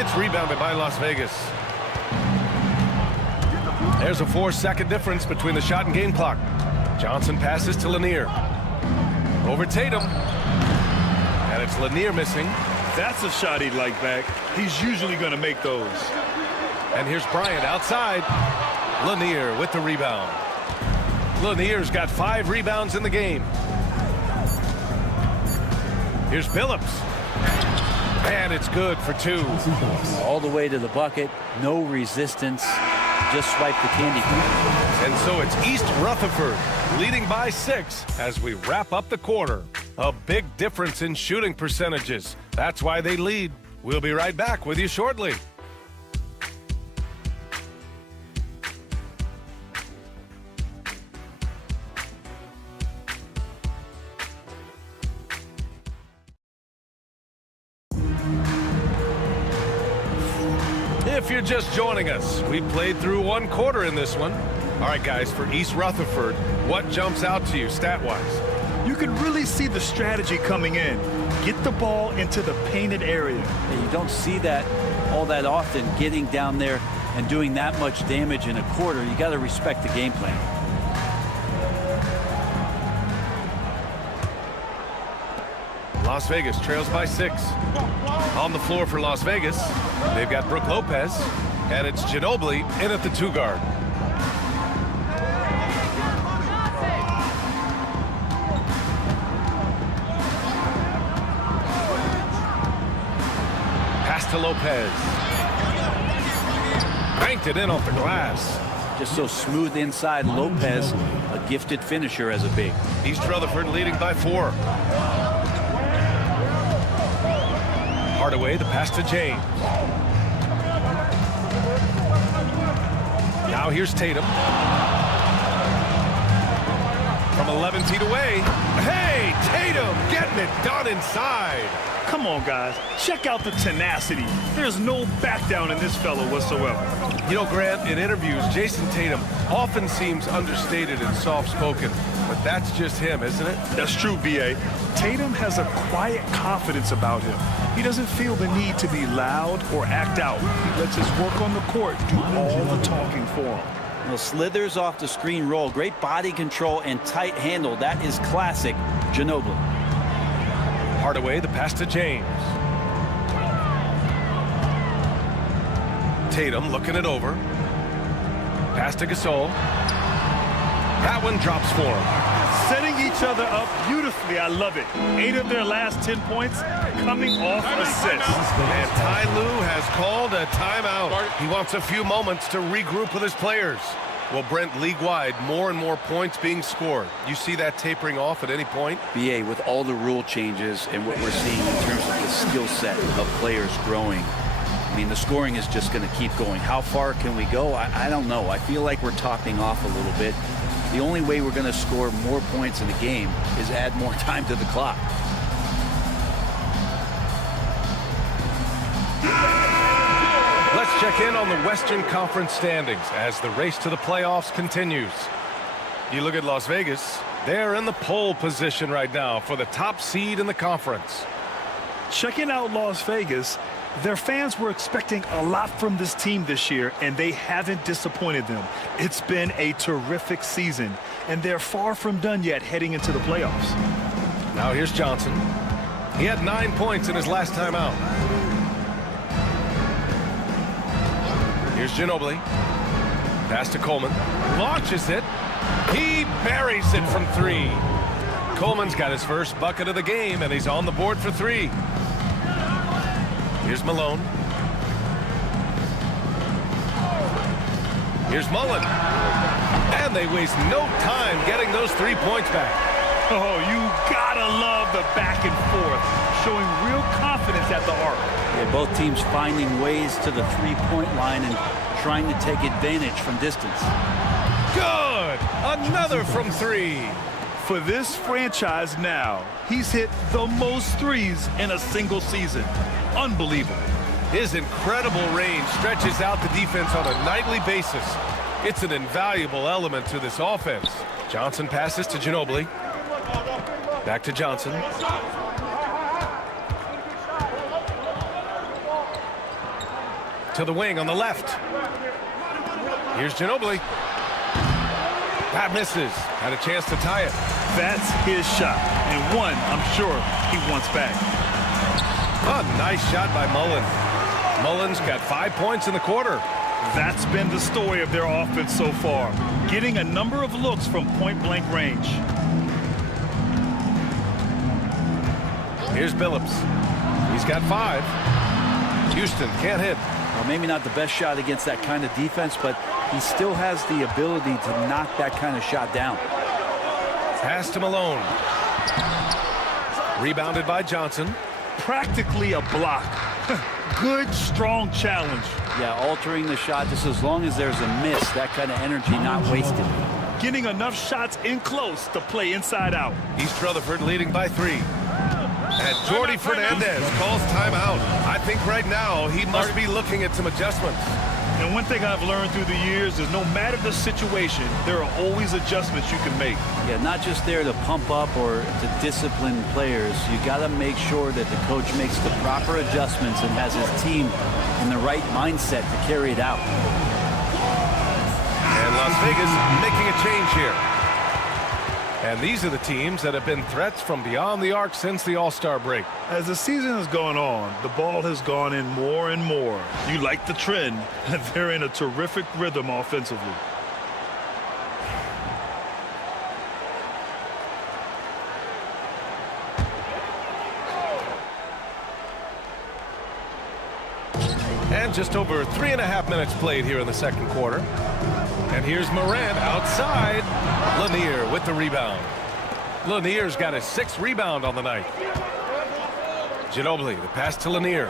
It's rebounded by Las Vegas. There's a 4-second difference between the shot and game clock. Johnson passes to Lanier. Over Tatum. And it's Lanier missing. That's a shot he'd like back. He's usually going to make those. And here's Bryant outside. Lanier with the rebound. Lanier's got 5 rebounds in the game. Here's Billups. And it's good for 2. All the way to the bucket. No resistance. Just swipe the candy. And so it's East Rutherford leading by 6 as we wrap up the quarter. A big difference in shooting percentages. That's why they lead. We'll be right back with you shortly. If you're just joining us, we played through 1 quarter in this one. All right, guys, for East Rutherford, what jumps out to you stat-wise? You can really see the strategy coming in. Get the ball into the painted area. And you don't see that all that often, getting down there and doing that much damage in a quarter. You got to respect the game plan. Las Vegas trails by 6. On the floor for Las Vegas, they've got Brook Lopez, and it's Ginobili in at the 2 guard. Pass to Lopez. Banked it in off the glass. Just so smooth inside. Lopez, a gifted finisher as a big. East Rutherford leading by 4. Hardaway, the pass to James. Now here's Tatum. From 11 feet away. Hey, Tatum getting it done inside. Come on, guys. Check out the tenacity. There's no back down in this fellow whatsoever. You know, Grant, in interviews, Jason Tatum often seems understated and soft-spoken, but that's just him, isn't it? That's true, B.A. Tatum has a quiet confidence about him. He doesn't feel the need to be loud or act out. He lets his work on the court do all the talking for him. Well, slithers off the screen roll. Great body control and tight handle. That is classic Ginobili. Hardaway, the pass to James. Tatum looking it over. Pass to Gasol. That one drops for him. Setting each other up beautifully. I love it. 8 of their last 10 points coming off assists. And Ty Lue has called a timeout. He wants a few moments to regroup with his players. Well, Brent, league-wide, more and more points being scored. You see that tapering off at any point? BA, with all the rule changes and what we're seeing in terms of the skill set of players growing, I mean, the scoring is just going to keep going. How far can we go? I don't know. I feel like we're topping off a little bit. The only way we're going to score more points in the game is add more time to the clock. Let's check in on the Western Conference standings as the race to the playoffs continues. You look at Las Vegas, they're in the pole position right now for the top seed in the conference. Checking out Las Vegas, their fans were expecting a lot from this team this year, and they haven't disappointed them. It's been a terrific season, and they're far from done yet heading into the playoffs. Now here's Johnson. He had 9 points in his last time out. Here's Ginobili. Pass to Coleman. Launches it. He buries it from 3. Coleman's got his first bucket of the game, and he's on the board for 3. Here's Malone. Here's Mullen. And they waste no time getting those 3 points back. Oh, you gotta love the back and forth, showing real confidence at the arc. Yeah, both teams finding ways to the three-point line and trying to take advantage from distance. Good! Another from 3. For this franchise now, he's hit the most threes in a single season. Unbelievable. His incredible range stretches out the defense on a nightly basis. It's an invaluable element to this offense. Johnson passes to Ginobili. Back to Johnson. To the wing on the left. Here's Ginobili. That misses. Had a chance to tie it. That's his shot, and one I'm sure he wants back. A nice shot by Mullen. Mullen's got 5 points in the quarter. That's been the story of their offense so far, getting a number of looks from point-blank range. Here's Billups. He's got 5. Houston can't hit. Well, maybe not the best shot against that kind of defense, but he still has the ability to knock that kind of shot down. Pass to Malone. Rebounded by Johnson. Practically a block. Good, strong challenge. Yeah, altering the shot just as long as there's a miss, that kind of energy not wasted. Getting enough shots in close to play inside out. East Rutherford leading by 3. And Jordy Fernandez calls timeout. I think right now he must be looking at some adjustments. And one thing I've learned through the years is no matter the situation, there are always adjustments you can make. Yeah, not just there to pump up or to discipline players. You got to make sure that the coach makes the proper adjustments and has his team in the right mindset to carry it out. And Las Vegas making a change here. And these are the teams that have been threats from beyond the arc since the All-Star break. As the season has gone on, the ball has gone in more and more. You like the trend, and they're in a terrific rhythm offensively. And just over 3.5 minutes played here in the second quarter. And here's Morant outside. Lanier with the rebound. Lanier's got his 6th rebound on the night. Ginobili, the pass to Lanier.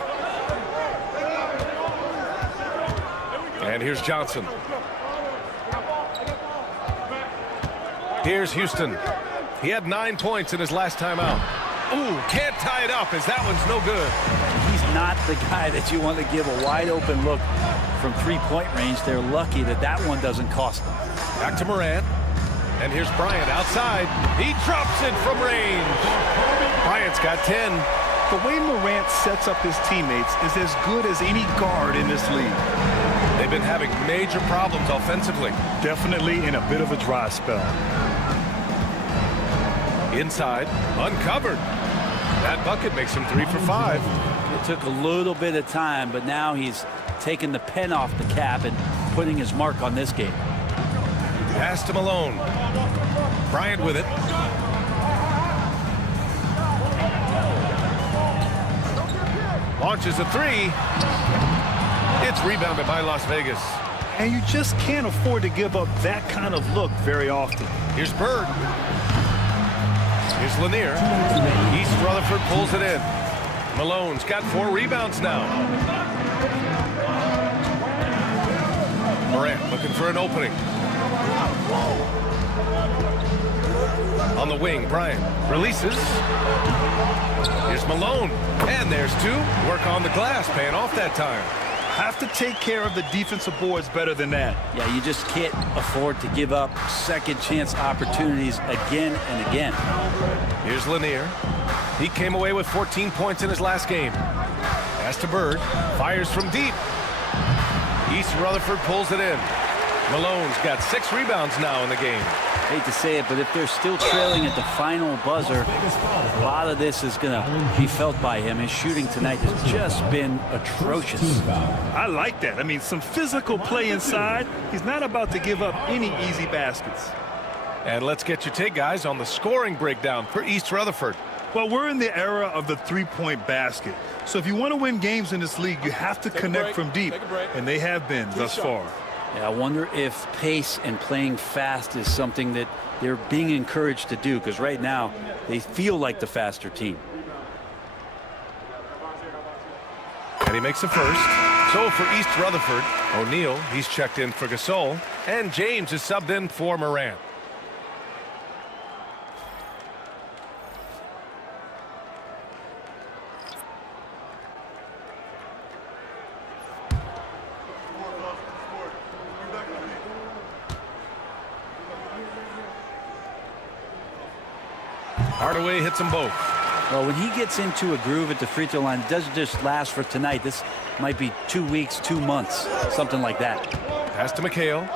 And here's Johnson. Here's Houston. He had 9 points in his last time out. Ooh, can't tie it up as that one's no good. He's not the guy that you want to give a wide open look from 3-point range. They're lucky that that one doesn't cost them. Back to Morant. And here's Bryant outside. He drops it from range. Bryant's got 10. The way Morant sets up his teammates is as good as any guard in this league. They've been having major problems offensively. Definitely in a bit of a dry spell. Inside, uncovered. That bucket makes him 3 for 5. It took a little bit of time, but now he's taking the pen off the cap and putting his mark on this game. Pass to Malone. Bryant with it. Launches a 3. It's rebounded by Las Vegas. And you just can't afford to give up that kind of look very often. Here's Bird. Here's Lanier. East Rutherford pulls it in. Malone's got 4 rebounds now. Morant looking for an opening. On the wing, Bryant releases. Here's Malone. And there's 2. Work on the glass, paying off that time. Have to take care of the defensive boards better than that. Yeah, you just can't afford to give up second chance opportunities again and again. Here's Lanier. He came away with 14 points in his last game. Pass to Bird. Fires from deep. East Rutherford pulls it in. Malone's got 6 rebounds now in the game. Hate to say it, but if they're still trailing at the final buzzer, a lot of this is going to be felt by him. His shooting tonight has just been atrocious. I like that. I mean, some physical play inside. He's not about to give up any easy baskets. And let's get your take, guys, on the scoring breakdown for East Rutherford. Well, we're in the era of the 3-point basket. So if you want to win games in this league, you have to connect from deep. And they have been thus far. Yeah, I wonder if pace and playing fast is something that they're being encouraged to do, because right now they feel like the faster team. And he makes the first. So for East Rutherford, O'Neal, he's checked in for Gasol. And James is subbed in for Morant. Hardaway hits them both. Well, when he gets into a groove at the free throw line, it doesn't just last for tonight. This might be 2 weeks, 2 months, something like that. Pass to McHale.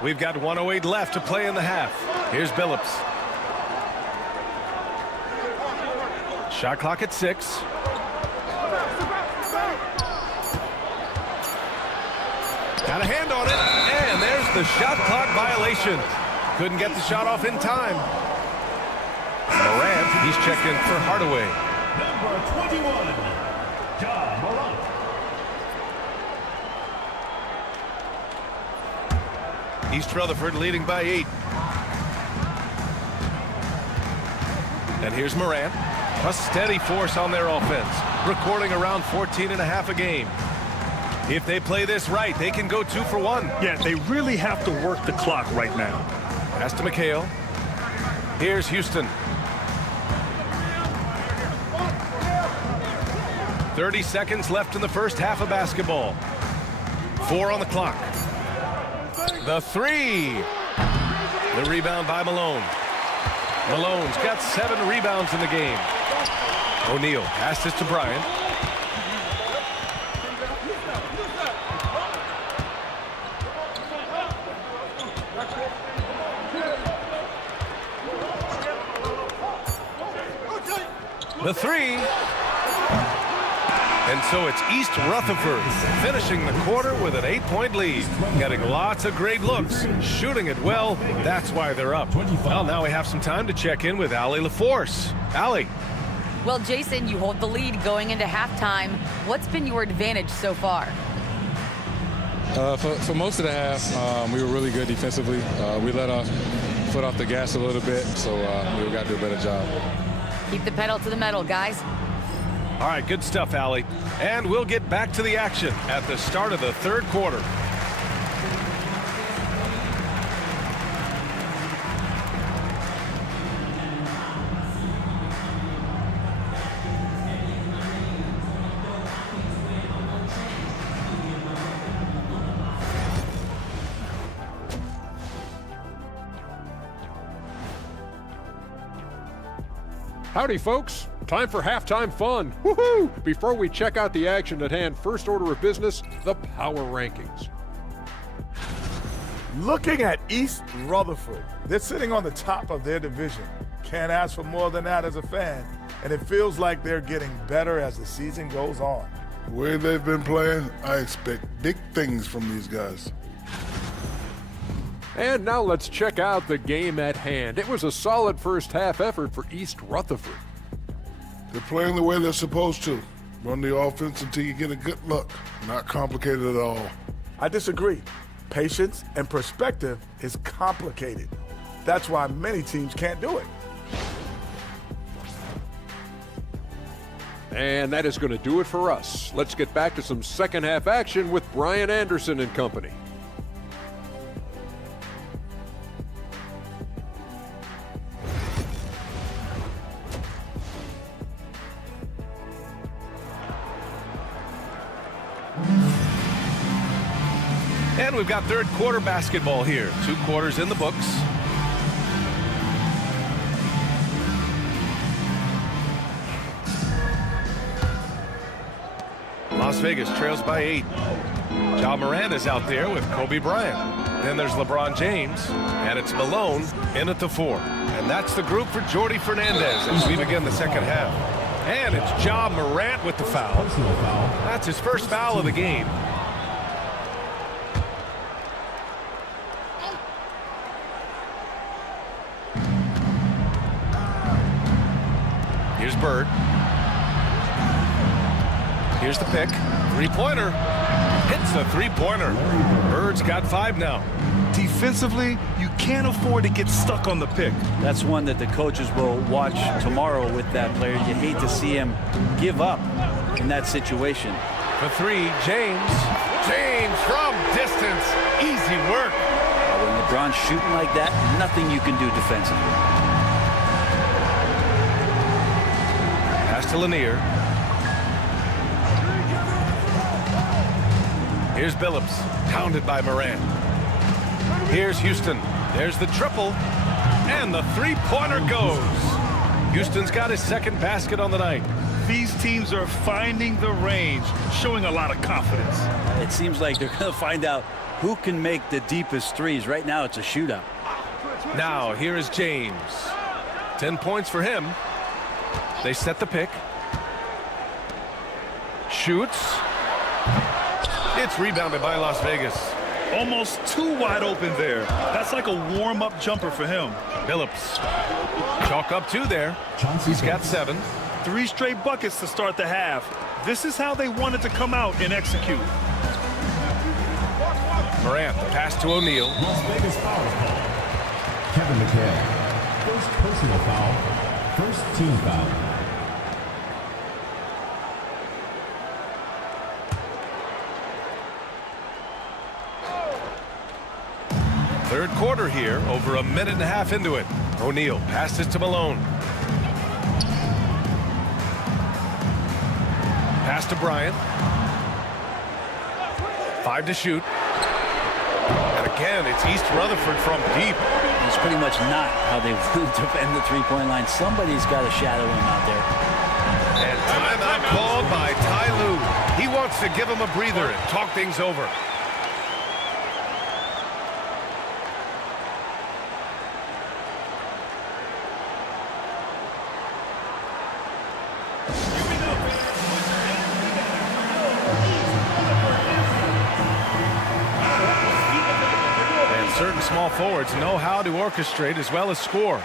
We've got 1:08 left to play in the half. Here's Billups. Shot clock at 6. Got a hand on it, and there's the shot clock violation. Couldn't get the shot off in time. Morant, he's checked in for Hardaway. Number 21, Ja Morant. East Rutherford leading by 8. And here's Morant. A steady force on their offense, recording around 14.5 a game. If they play this right, they can go 2 for 1. Yeah, they really have to work the clock right now. Pass to McHale. Here's Houston. 30 seconds left in the first half of basketball. 4 on the clock. The three. The rebound by Malone. Malone's got 7 rebounds in the game. O'Neal passes to Bryant. The three. And so it's East Rutherford finishing the quarter with an 8-point lead. Getting lots of great looks, shooting it well. That's why they're up. Well, now we have some time to check in with Allie LaForce. Allie. Well, Jason, you hold the lead going into halftime. What's been your advantage so far? For most of the half, we were really good defensively. We let our foot off the gas a little bit, so we got to do a better job. Keep the pedal to the metal, guys. All right, good stuff, Allie. And we'll get back to the action at the start of the third quarter. Howdy, folks. Time for halftime fun. Woohoo! Before we check out the action at hand, first order of business, the power rankings. Looking at East Rutherford, they're sitting on the top of their division. Can't ask for more than that as a fan, and it feels like they're getting better as the season goes on. The way they've been playing, I expect big things from these guys. And now let's check out the game at hand. It was a solid first half effort for East Rutherford. They're playing the way they're supposed to. Run the offense until you get a good look. Not complicated at all. I disagree. Patience and perspective is complicated. That's why many teams can't do it. And that is going to do it for us. Let's get back to some second half action with Brian Anderson and company. And we've got third quarter basketball here. 2 quarters in the books. Las Vegas trails by 8. Ja Morant is out there with Kobe Bryant. Then there's LeBron James, and it's Malone in at the 4. And that's the group for Jordi Fernandez as we begin the second half. And it's Ja Morant with the foul. That's his first foul of the game. Here's Bird. Here's the pick. 3-pointer. Hits a 3-pointer. Bird's got 5 now. Defensively, you can't afford to get stuck on the pick. That's one that the coaches will watch tomorrow with that player. You hate to see him give up in that situation. For 3, James. James from distance. Easy work. When LeBron's shooting like that, nothing you can do defensively. Pass to Lanier. Here's Billups, pounded by Morant. Here's Houston. There's the triple, and the 3-pointer goes. Houston's got his second basket on the night. These teams are finding the range, showing a lot of confidence. It seems like they're going to find out who can make the deepest threes. Right now, it's a shootout. Now, here is James. 10 points for him. They set the pick. Shoots. It's rebounded by Las Vegas. Almost too wide open there. That's like a warm-up jumper for him. Billups. Chalk up 2 there. He's got 7. 3 straight buckets to start the half. This is how they wanted to come out and execute. Morant, the pass to O'Neal. Las Vegas foul call. Kevin McHale. First personal foul. First team foul. Third quarter here, over a minute and a half into it. O'Neal passes to Malone. Pass to Bryant. 5 to shoot. And again, it's East Rutherford from deep. It's pretty much not how they defend the three-point line. Somebody's got to shadow him out there. And timeout called by Ty Lue. He wants to give him a breather and talk things over. Certain small forwards know how to orchestrate as well as score.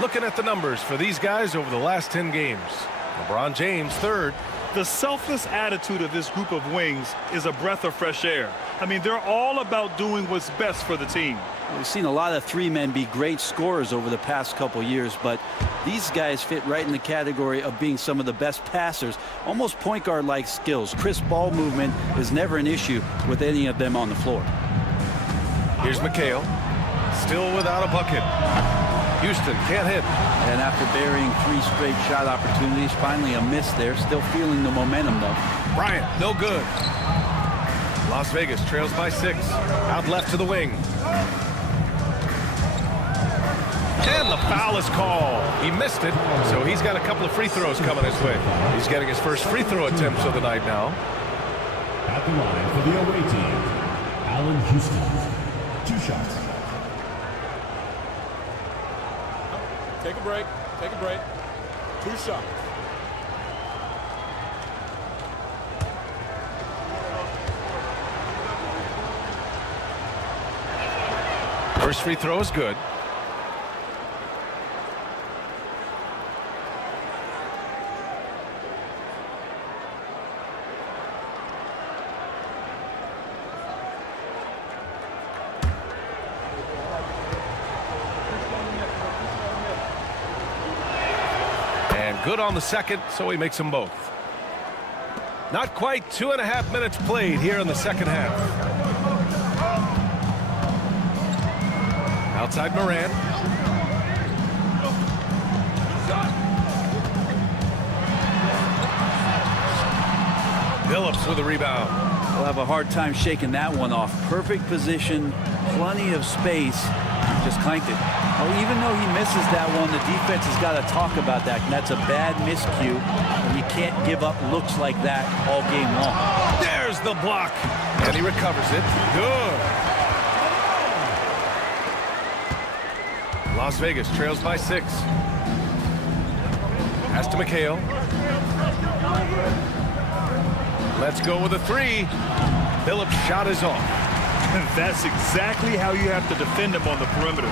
Looking at the numbers for these guys over the last 10 games. LeBron James, third. The selfless attitude of this group of wings is a breath of fresh air. I mean, they're all about doing what's best for the team. We've seen a lot of three men be great scorers over the past couple years, but these guys fit right in the category of being some of the best passers, almost point guard-like skills. Crisp ball movement is never an issue with any of them on the floor. Here's McHale, still without a bucket. Houston can't hit. And after burying 3 straight shot opportunities, finally a miss there. Still feeling the momentum, though. Bryant, no good. Las Vegas trails by 6. Out left to the wing. And the foul is called. He missed it, so he's got a couple of free throws coming his way. He's getting his first free throw attempts of the night now. At the line for the away team, Allen Houston. 2 shots. Take a break. Take a break. 2 shots. First free throw is good. Good on the second, so he makes them both. Not quite 2.5 minutes played here in the second half. Outside Moran. Phillips with a rebound. We'll have a hard time shaking that one off. Perfect position, plenty of space. Just clanked it. Oh, even though he misses that one, the defense has got to talk about that. And that's a bad miscue. And you can't give up looks like that all game long. There's the block. And he recovers it. Good. Las Vegas trails by 6. Pass to McHale. Let's go with a 3. Phillips' shot is off. That's exactly how you have to defend him on the perimeter.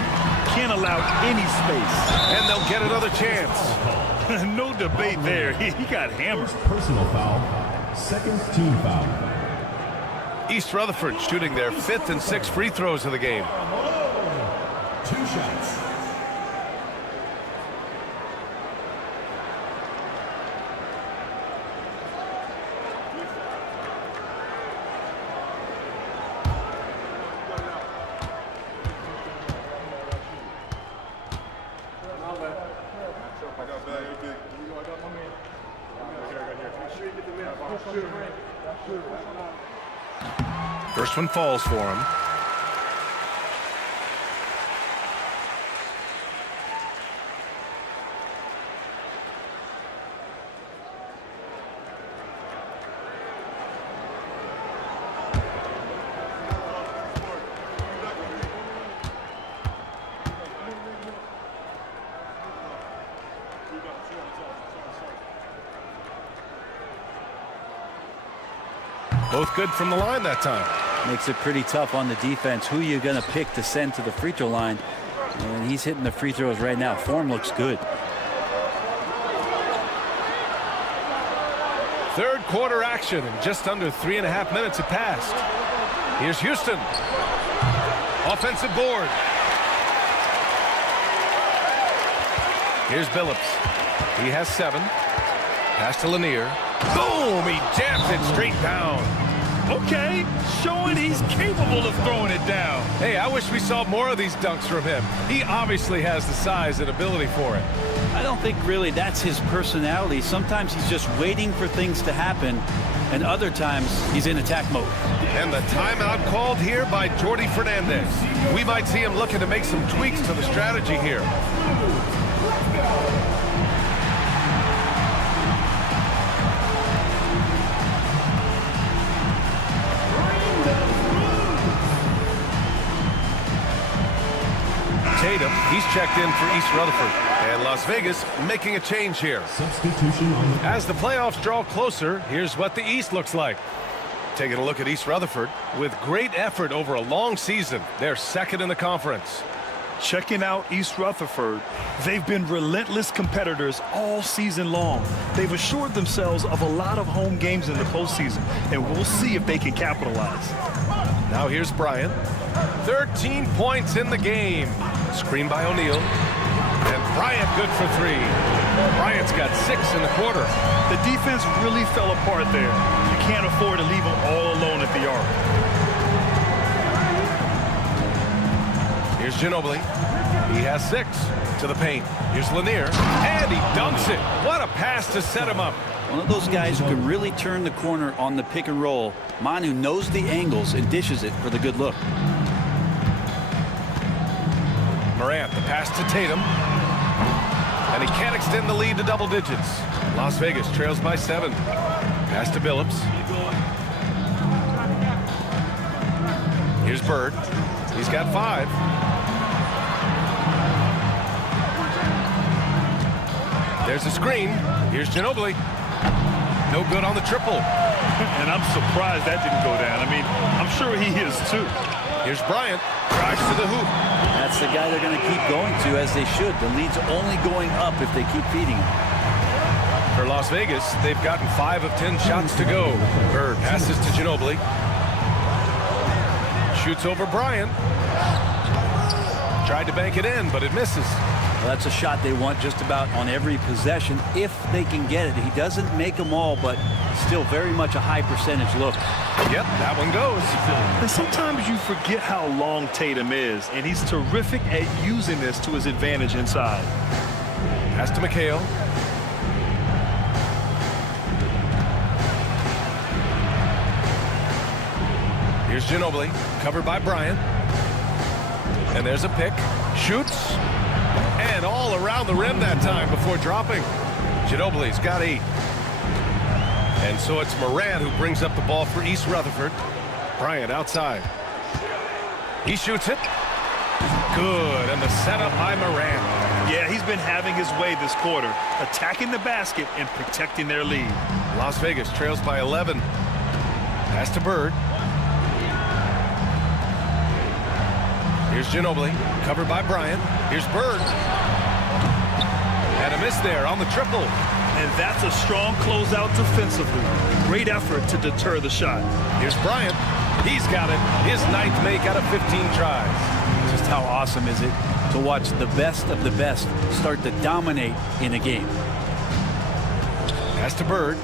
Can't allow any space. And they'll get another chance. No debate there. He got hammered. Personal foul. Second team foul. East Rutherford shooting their 5th and 6th free throws of the game. 2 shots. First one falls for him. Both good from the line that time. Makes it pretty tough on the defense. Who you're going to pick to send to the free throw line. And he's hitting the free throws right now. Form looks good. Third quarter action, and just under 3.5 minutes have passed. Here's Houston. Offensive board. Here's Billups. He has 7. Pass to Lanier. Boom! He jams it straight down. Okay, showing he's capable of throwing it down. Hey, I wish we saw more of these dunks from him. He obviously has the size and ability for it. I don't think really that's his personality. Sometimes he's just waiting for things to happen, and other times he's in attack mode. And the timeout called here by Jordi Fernandez. We might see him looking to make some tweaks to the strategy here. Tatum, he's checked in for East Rutherford. And Las Vegas making a change here. Substitution on the As the playoffs draw closer, here's what the East looks like. Taking a look at East Rutherford. With great effort over a long season, they're second in the conference. Checking out East Rutherford, they've been relentless competitors all season long. They've assured themselves of a lot of home games in the postseason, and we'll see if they can capitalize. Now here's Bryant. 13 points in the game. Screen by O'Neal. And Bryant good for 3. Bryant's got 6 in the quarter. The defense really fell apart there. You can't afford to leave them all alone at the arc. Here's Ginobili. He has 6 to the paint. Here's Lanier. And he dunks it. What a pass to set him up. One of those guys who can really turn the corner on the pick and roll. Manu knows the angles and dishes it for the good look. Morant, the pass to Tatum. And he can't extend the lead to double digits. Las Vegas trails by 7. Pass to Billups. Here's Bird. He's got 5. There's a screen. Here's Ginobili. No good on the triple. And I'm surprised that didn't go down. I mean, I'm sure he is too. Here's Bryant. Drives to the hoop. That's the guy they're going to keep going to, as they should. The lead's only going up if they keep feeding him. For Las Vegas, they've gotten 5 of 10 shots to go. Bird passes to Ginobili. Shoots over Bryant. Tried to bank it in, but it misses. Well, that's a shot they want just about on every possession if they can get it. He doesn't make them all, but still very much a high percentage look. Yep, that one goes. And sometimes you forget how long Tatum is, and he's terrific at using this to his advantage inside. Pass to McHale. Here's Ginobili, covered by Bryant. And there's a pick. Shoots. And all around the rim that time before dropping. Ginobili's got 8. And so it's Morant who brings up the ball for East Rutherford. Bryant outside. He shoots it. Good. And the setup by Morant. Yeah, he's been having his way this quarter, attacking the basket and protecting their lead. Las Vegas trails by 11. Pass to Bird. Here's Ginobili, covered by Bryant. Here's Bird. And a miss there on the triple. And that's a strong closeout defensively. Great effort to deter the shot. Here's Bryant. He's got it. His 9th make out of 15 tries. Just how awesome is it to watch the best of the best start to dominate in a game. Pass to Bird.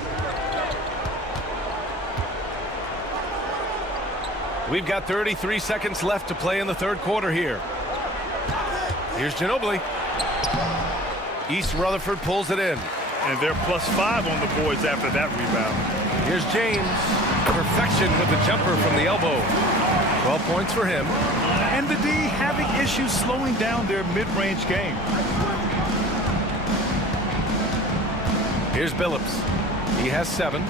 We've got 33 seconds left to play in the third quarter here. Here's Ginobili. East Rutherford pulls it in. And they're +5 on the boards after that rebound. Here's James. Perfection with the jumper from the elbow. 12 points for him. And the D having issues slowing down their mid-range game. Here's Billups. He has 7.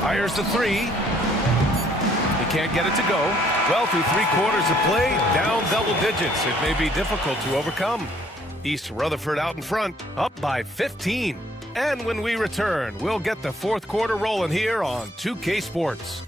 Fires the 3. He can't get it to go. Well, through 3 quarters of play, down double digits. It may be difficult to overcome. East Rutherford out in front, up by 15. And when we return, we'll get the fourth quarter rolling here on 2K Sports.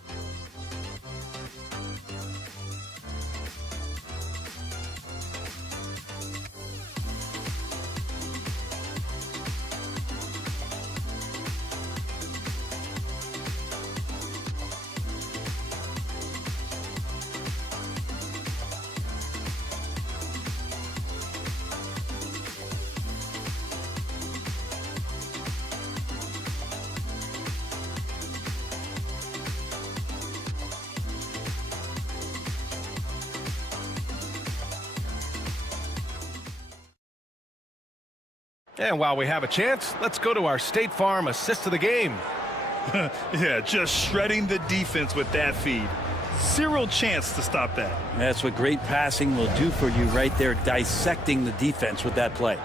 And while we have a chance, let's go to our State Farm assist of the game. Yeah, just shredding the defense with that feed. Zero chance to stop that. That's what great passing will do for you right there, dissecting the defense with that play.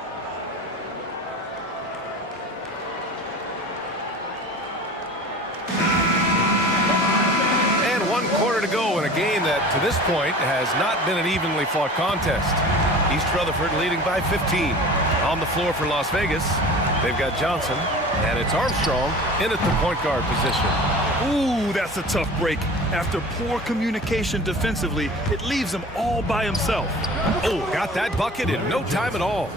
And 1 quarter to go in a game that, to this point, has not been an evenly fought contest. East Rutherford leading by 15. On the floor for Las Vegas, they've got Johnson, and it's Armstrong in at the point guard position. Ooh, that's a tough break. After poor communication defensively, it leaves him all by himself. Oh, got that bucket in no time at all.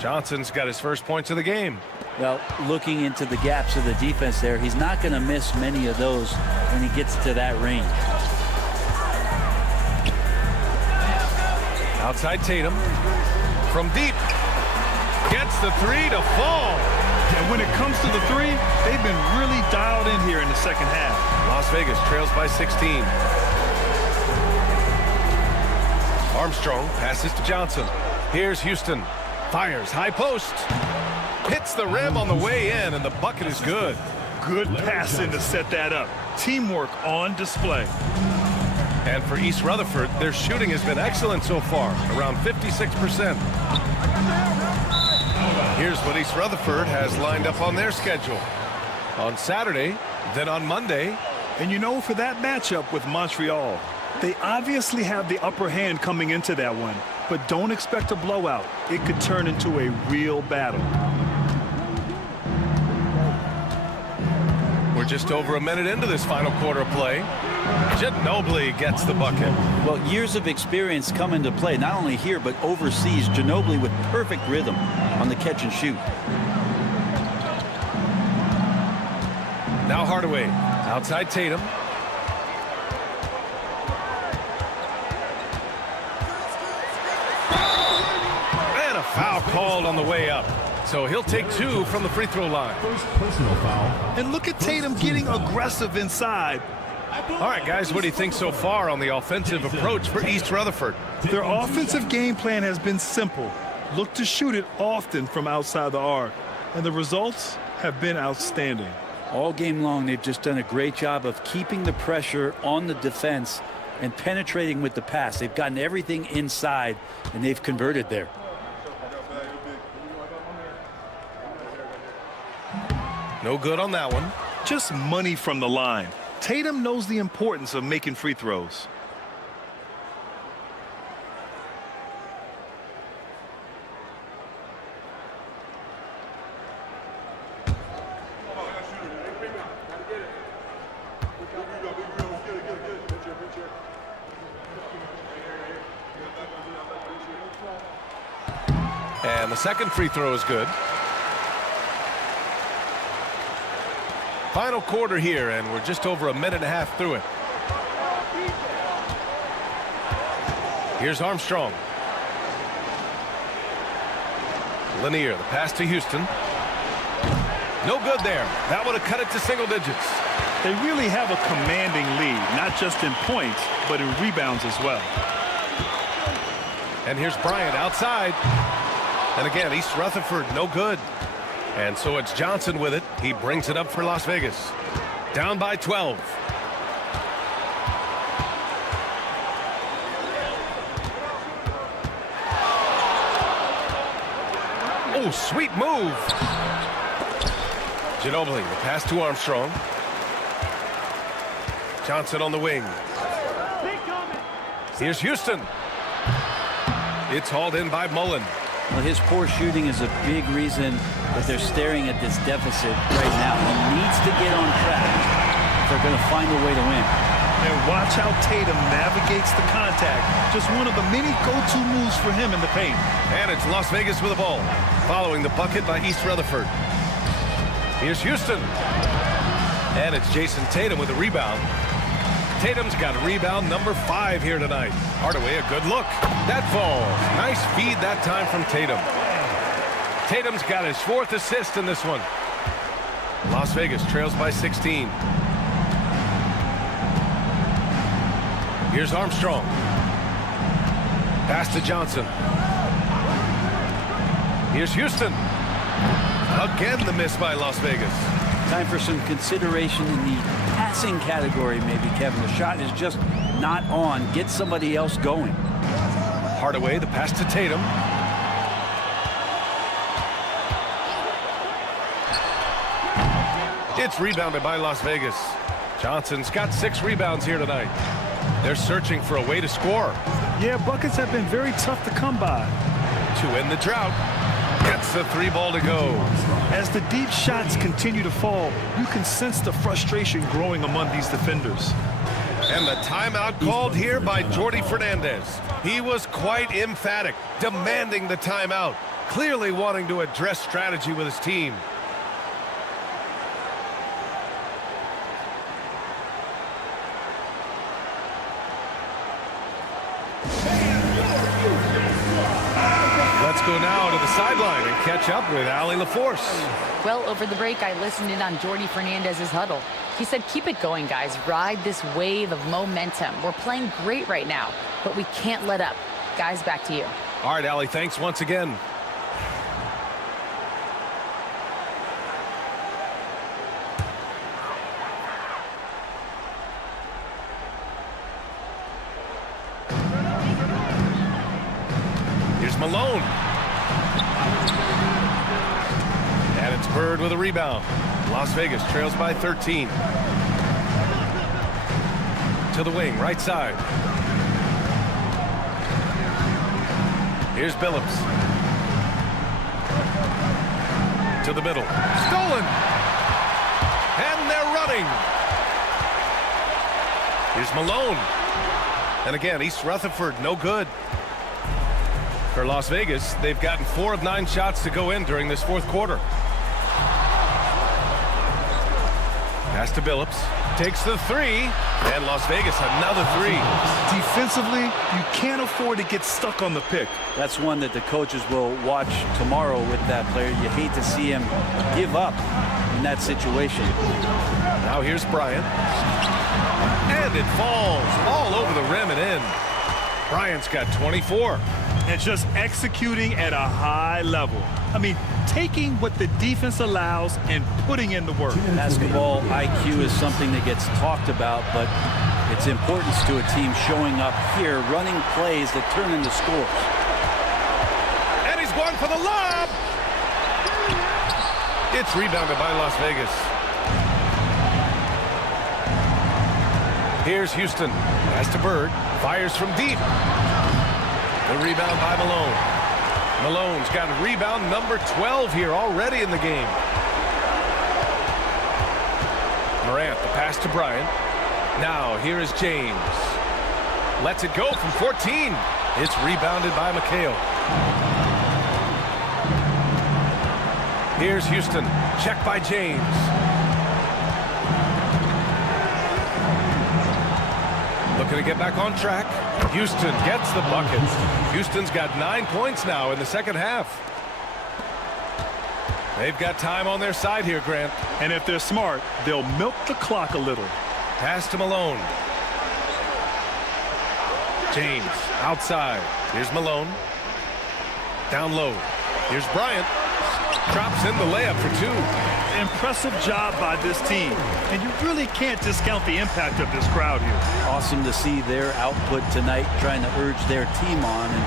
Johnson's got his first points of the game. Well, looking into the gaps of the defense there, he's not going to miss many of those when he gets to that range. Outside Tatum. From deep. Gets the three to fall. And when it comes to the three, they've been really dialed in here in the second half. Las Vegas trails by 16. Armstrong passes to Johnson. Here's Houston. Fires high post. Hits the rim on the way in, and the bucket is good. Good passing to set that up. Teamwork on display. And for East Rutherford, their shooting has been excellent so far, around 56%. Here's what East Rutherford has lined up on their schedule. On Saturday, then on Monday. And you know, for that matchup with Montreal, they obviously have the upper hand coming into that one, but don't expect a blowout. It could turn into a real battle. We're just over a minute into this final quarter of play. Ginobili gets the bucket. Well, years of experience come into play, not only here, but overseas. Ginobili with perfect rhythm on the catch and shoot. Now Hardaway. Outside Tatum. And a foul called on the way up. So he'll take 2 from the free throw line. First personal foul. And look at Tatum getting aggressive inside. All right, guys, what do you think so far on the offensive approach for East Rutherford? Their offensive game plan has been simple. Look to shoot it often from outside the arc. And the results have been outstanding. All game long, they've just done a great job of keeping the pressure on the defense and penetrating with the pass. They've gotten everything inside, and they've converted there. No good on that one. Just money from the line. Tatum knows the importance of making free throws. And the second free throw is good. Final quarter here, and we're just over a minute and a half through it. Here's Armstrong. Lanier, the pass to Houston. No good there. That would have cut it to single digits. They really have a commanding lead, not just in points, but in rebounds as well. And here's Bryant outside. And again, East Rutherford, no good. And so it's Johnson with it. He brings it up for Las Vegas. Down by 12. Oh, sweet move. Ginobili, the pass to Armstrong. Johnson on the wing. Here's Houston. It's hauled in by Mullen. Well, his poor shooting is a big reason that they're staring at this deficit right now. He needs to get on track if they're going to find a way to win. And watch how Tatum navigates the contact. Just one of the many go-to moves for him in the paint. And it's Las Vegas with the ball, following the bucket by East Rutherford. Here's Houston. And it's Jason Tatum with a rebound. Tatum's got rebound number 5 here tonight. Hardaway, a good look. That falls. Nice feed that time from Tatum. Tatum's got his 4th assist in this one. Las Vegas trails by 16. Here's Armstrong. Pass to Johnson. Here's Houston. Again, the miss by Las Vegas. Time for some consideration in the passing category, maybe, Kevin. The shot is just not on. Get somebody else going. Hardaway, the pass to Tatum. It's rebounded by Las Vegas. Johnson's got 6 rebounds here tonight. They're searching for a way to score. Yeah, buckets have been very tough to come by. To end the drought. Gets the 3 ball to go. As the deep shots continue to fall, you can sense the frustration growing among these defenders. And the timeout called here by Jordi Fernandez. He was quite emphatic, demanding the timeout, clearly wanting to address strategy with his team. Let's go now to the sideline and catch up with Allie LaForce. Well, over the break, I listened in on Jordi Fernandez's huddle. He said, keep it going, guys. Ride this wave of momentum. We're playing great right now, but we can't let up. Guys, back to you. All right, Allie, thanks once again. Here's Malone. And it's Bird with a rebound. Las Vegas trails by 13. To the wing, right side. Here's Billups. To the middle. Stolen! And they're running. Here's Malone. And again, East Rutherford, no good. For Las Vegas, they've gotten 4 of 9 shots to go in during this 4th quarter. Pass to Billups. Takes the 3. And Las Vegas another 3. Defensively, you can't afford to get stuck on the pick. That's one that the coaches will watch tomorrow with that player. You hate to see him give up in that situation. Now here's Bryant. And it falls all over the rim and in. Bryant's got 24. And just executing at a high level. I mean, taking what the defense allows and putting in the work. Basketball IQ is something that gets talked about, but its importance to a team showing up here, running plays that turn into scores. And he's going for the lob. It's rebounded by Las Vegas. Here's Houston. Pass to Bird. Fires from deep. The rebound by Malone. Malone's got rebound number 12 here already in the game. Morant, the pass to Bryant. Now here is James. Lets it go from 14. It's rebounded by McHale. Here's Houston. Check by James. Looking to get back on track. Houston gets the bucket. Houston's got 9 points now in the second half. They've got time on their side here, Grant. And if they're smart, they'll milk the clock a little. Pass to Malone. James outside. Here's Malone. Down low. Here's Bryant. Drops in the layup for 2. Impressive job by this team. And you really can't discount the impact of this crowd here. Awesome to see their output tonight, trying to urge their team on. And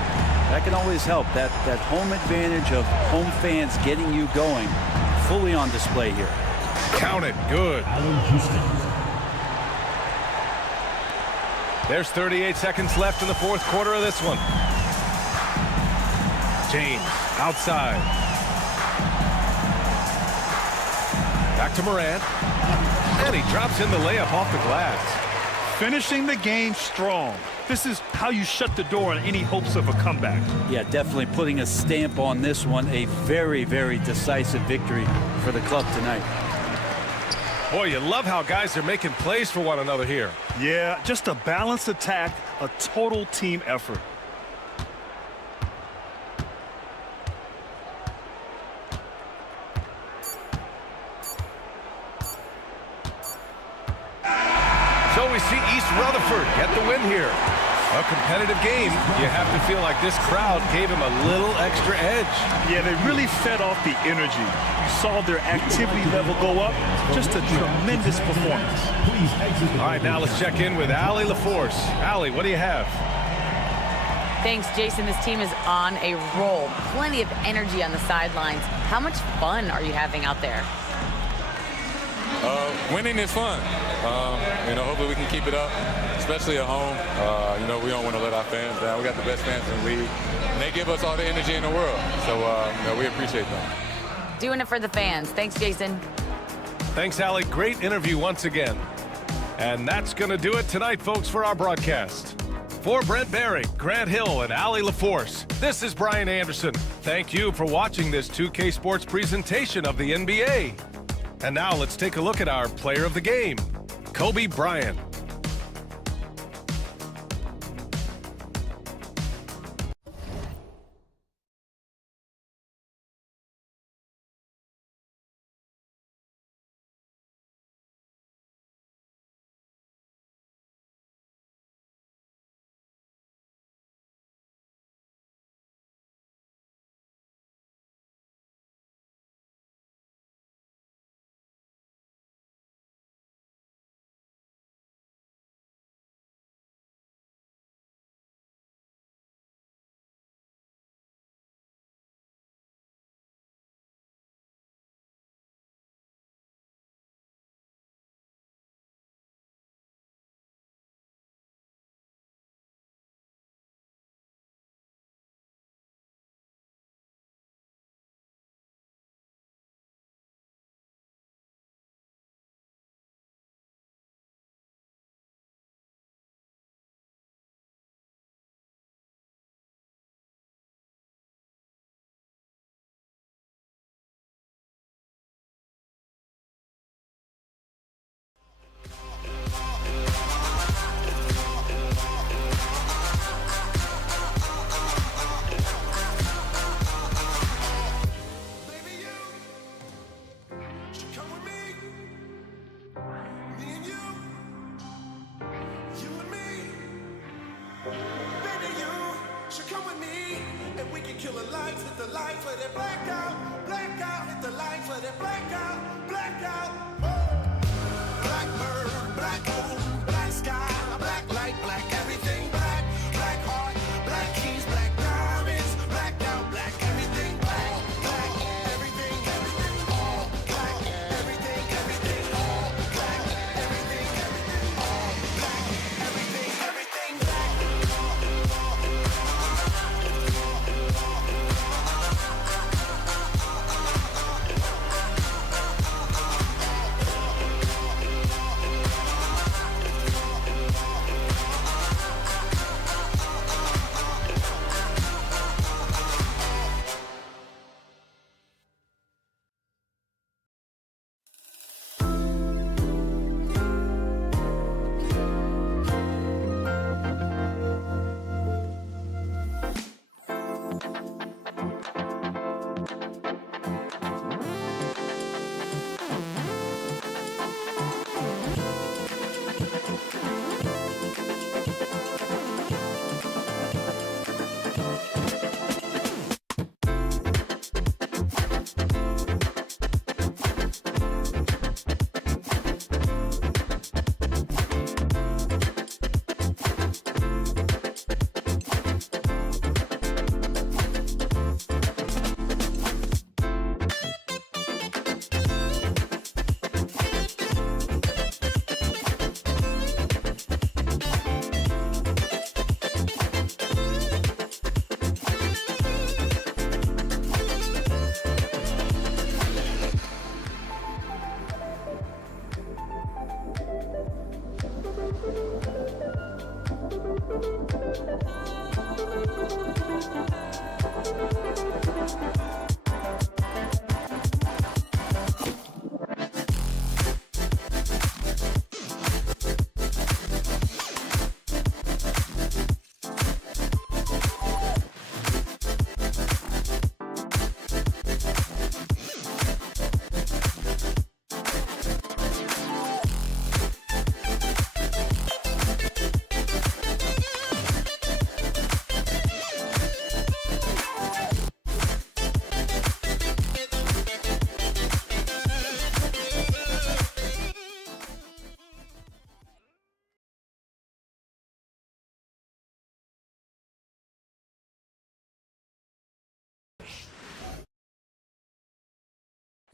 that can always help. That home advantage of home fans getting you going, fully on display here. Count it. Good. There's 38 seconds left in the 4th quarter of this one. James outside. Back to Morant. And he drops in the layup off the glass. Finishing the game strong. This is how you shut the door on any hopes of a comeback. Yeah, definitely putting a stamp on this one. A very, very decisive victory for the club tonight. Boy, you love how guys are making plays for one another here. Yeah, just a balanced attack, a total team effort. So we see East Rutherford get the win here. A competitive game. You have to feel like this crowd gave him a little extra edge. Yeah, they really fed off the energy. You saw their activity level go up. Just a tremendous performance. All right, now let's check in with Allie LaForce. Allie, what do you have? Thanks, Jason. This team is on a roll. Plenty of energy on the sidelines. How much fun are you having out there? Winning is fun. Hopefully we can keep it up, especially at home. We don't want to let our fans down. We got the best fans in the league, and they give us all the energy in the world. So, we appreciate them. Doing it for the fans. Thanks, Jason. Thanks, Allie. Great interview once again. And that's going to do it tonight, folks, for our broadcast. For Brent Barry, Grant Hill, and Allie LaForce, this is Brian Anderson. Thank you for watching this 2K Sports presentation of the NBA. And now let's take a look at our player of the game, Kobe Bryant.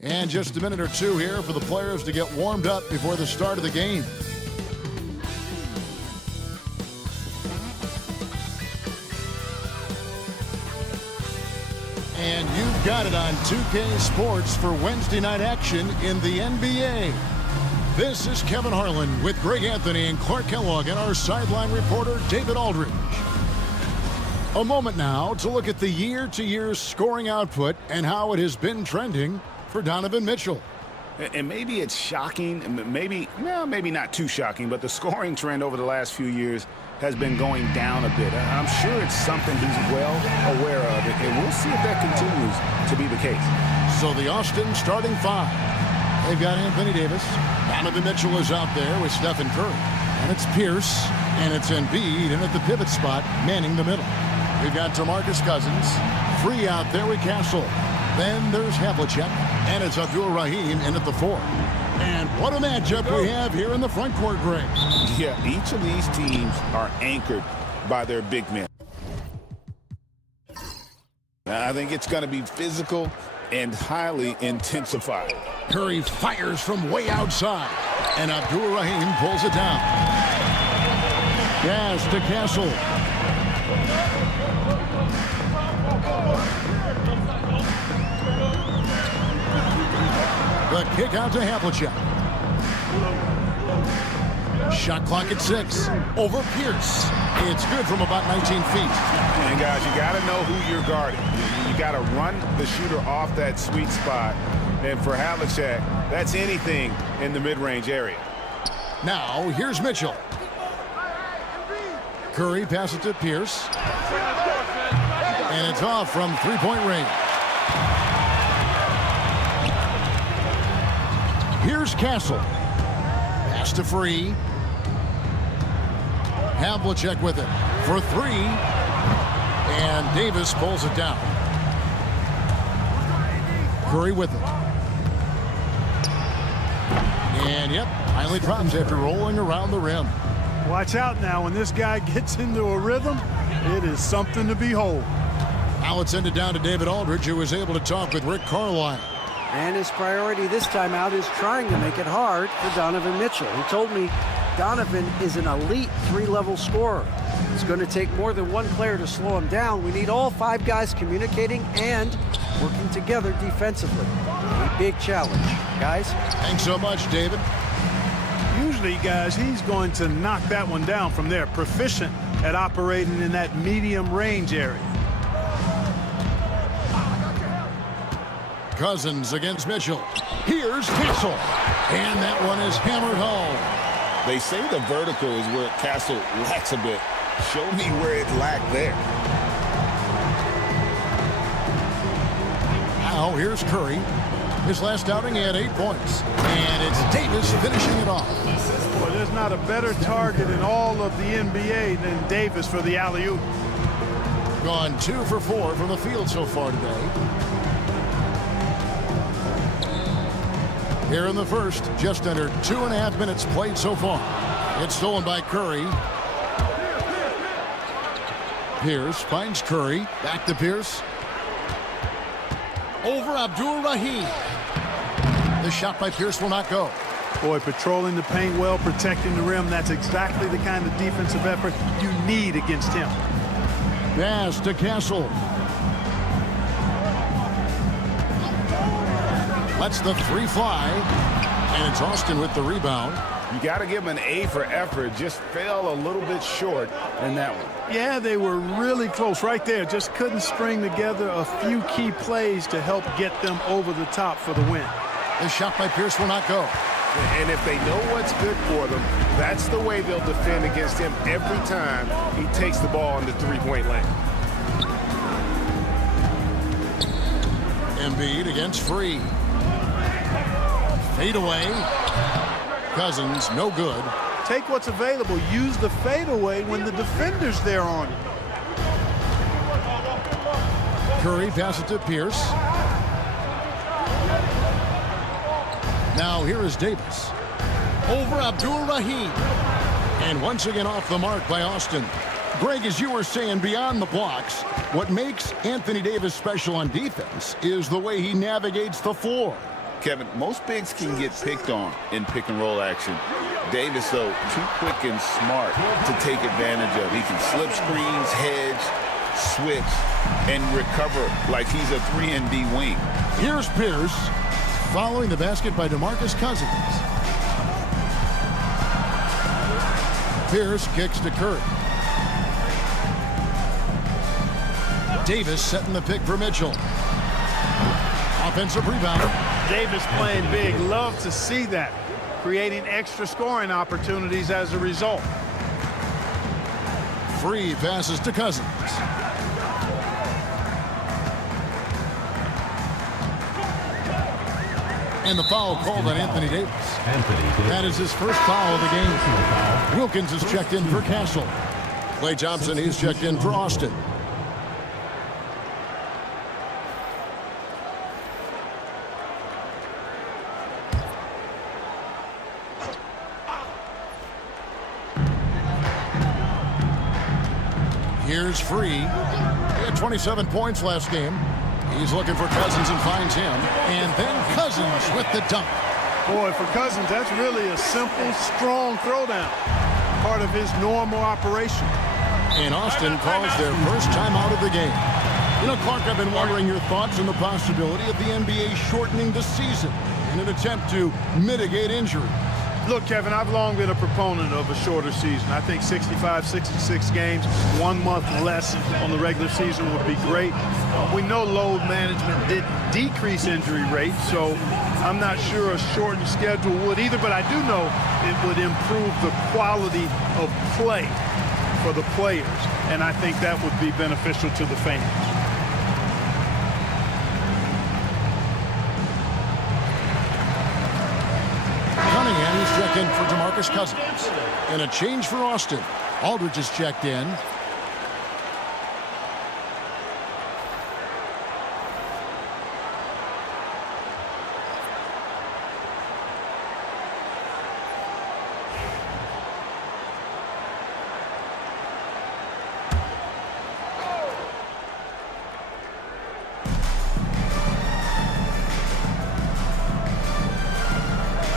And just a minute or two here for the players to get warmed up before the start of the game. And you've got it on 2K Sports for Wednesday night action in the NBA. This is Kevin Harlan with Greg Anthony and Clark Kellogg and our sideline reporter David Aldridge. A moment now to look at the year-to-year scoring output and how it has been trending for Donovan Mitchell. And maybe it's shocking, maybe not too shocking, but the scoring trend over the last few years has been going down a bit. I'm sure it's something he's well aware of, and we'll see if that continues to be the case. So the Austin starting five. They've got Anthony Davis. Donovan Mitchell is out there with Stephen Curry. And it's Pierce, and it's Embiid, and at the pivot spot, manning the middle. We've got DeMarcus Cousins. Free out there with Castle. Then there's Havlicek, and it's Abdul-Rahim in at the 4. And what a matchup we have here in the front court, Greg. Yeah, each of these teams are anchored by their big men. I think it's going to be physical and highly intensified. Curry fires from way outside, and Abdul-Rahim pulls it down. Pass to Castle. The kick out to Havlicek. Shot clock at 6. Over Pierce. It's good from about 19 feet. And guys, you got to know who you're guarding. You got to run the shooter off that sweet spot. And for Havlicek, that's anything in the mid-range area. Now, here's Mitchell. Curry passes to Pierce. And it's off from three-point range. Here's Castle. Pass to Free. Havlicek with it for 3. And Davis pulls it down. Curry with it. And, yep, finally drops after rolling around the rim. Watch out now. When this guy gets into a rhythm, it is something to behold. Now it's ended down to David Aldridge, who was able to talk with Rick Carlisle. And his priority this time out is trying to make it hard for Donovan Mitchell. He told me Donovan is an elite 3-level scorer. It's going to take more than one player to slow him down. We need all 5 guys communicating and working together defensively. A big challenge. Guys? Thanks so much, David. Usually, guys, he's going to knock that one down from there. Proficient at operating in that medium range area. Cousins against Mitchell. Here's Castle. And that one is hammered home. They say the vertical is where Castle lacks a bit. Show me where it lacked there. Now here's Curry. His last outing, he had 8 points. And it's Davis finishing it off. Well, there's not a better target in all of the NBA than Davis for the alley-oop. Gone 2 for 4 from the field so far today. Here in the first, just under 2.5 minutes played so far. It's stolen by Curry. Pierce finds Curry. Back to Pierce. Over Abdul-Rahim. The shot by Pierce will not go. Boy, patrolling the paint well, protecting the rim. That's exactly the kind of defensive effort you need against him. Pass to Castle. Lets the 3 fly. And it's Austin with the rebound. You got to give him an A for effort. Just fell a little bit short in that one. Yeah, they were really close right there. Just couldn't string together a few key plays to help get them over the top for the win. The shot by Pierce will not go. And if they know what's good for them, that's the way they'll defend against him every time he takes the ball in the 3-point lane. Embiid against Free. Fade away. Cousins, no good. Take what's available. Use the fadeaway when the defender's there on you. Curry passes to Pierce. Now here is Davis. Over Abdul-Rahim. And once again off the mark by Austin. Greg, as you were saying, beyond the blocks, what makes Anthony Davis special on defense is the way he navigates the floor. Kevin, most bigs can get picked on in pick-and-roll action. Davis, though, too quick and smart to take advantage of. He can slip screens, hedge, switch, and recover like he's a 3-and-D wing. Here's Pierce following the basket by DeMarcus Cousins. Pierce kicks to Curry. Davis setting the pick for Mitchell. Offensive rebound. Davis playing big. Love to see that. Creating extra scoring opportunities as a result. Free passes to Cousins. And the foul called on Anthony Davis. That is his first foul of the game. Wilkins is checked in for Castle. Klay Thompson, he's checked in for Austin. Here's Free. He had 27 points last game. He's looking for Cousins and finds him. And then Cousins with the dunk. Boy, for Cousins, that's really a simple, strong throwdown. Part of his normal operation. And Austin calls their first time out of the game. You know, Clark, I've been wondering your thoughts on the possibility of the NBA shortening the season in an attempt to mitigate injuries. Look, Kevin, I've long been a proponent of a shorter season. I think 65, 66 games, 1 month less on the regular season would be great. We know load management did decrease injury rates, so I'm not sure a shortened schedule would either, but I do know it would improve the quality of play for the players, and I think that would be beneficial to the fans. Cunningham is checked in for DeMarcus Cousins. And a change for Austin. Aldridge is checked in.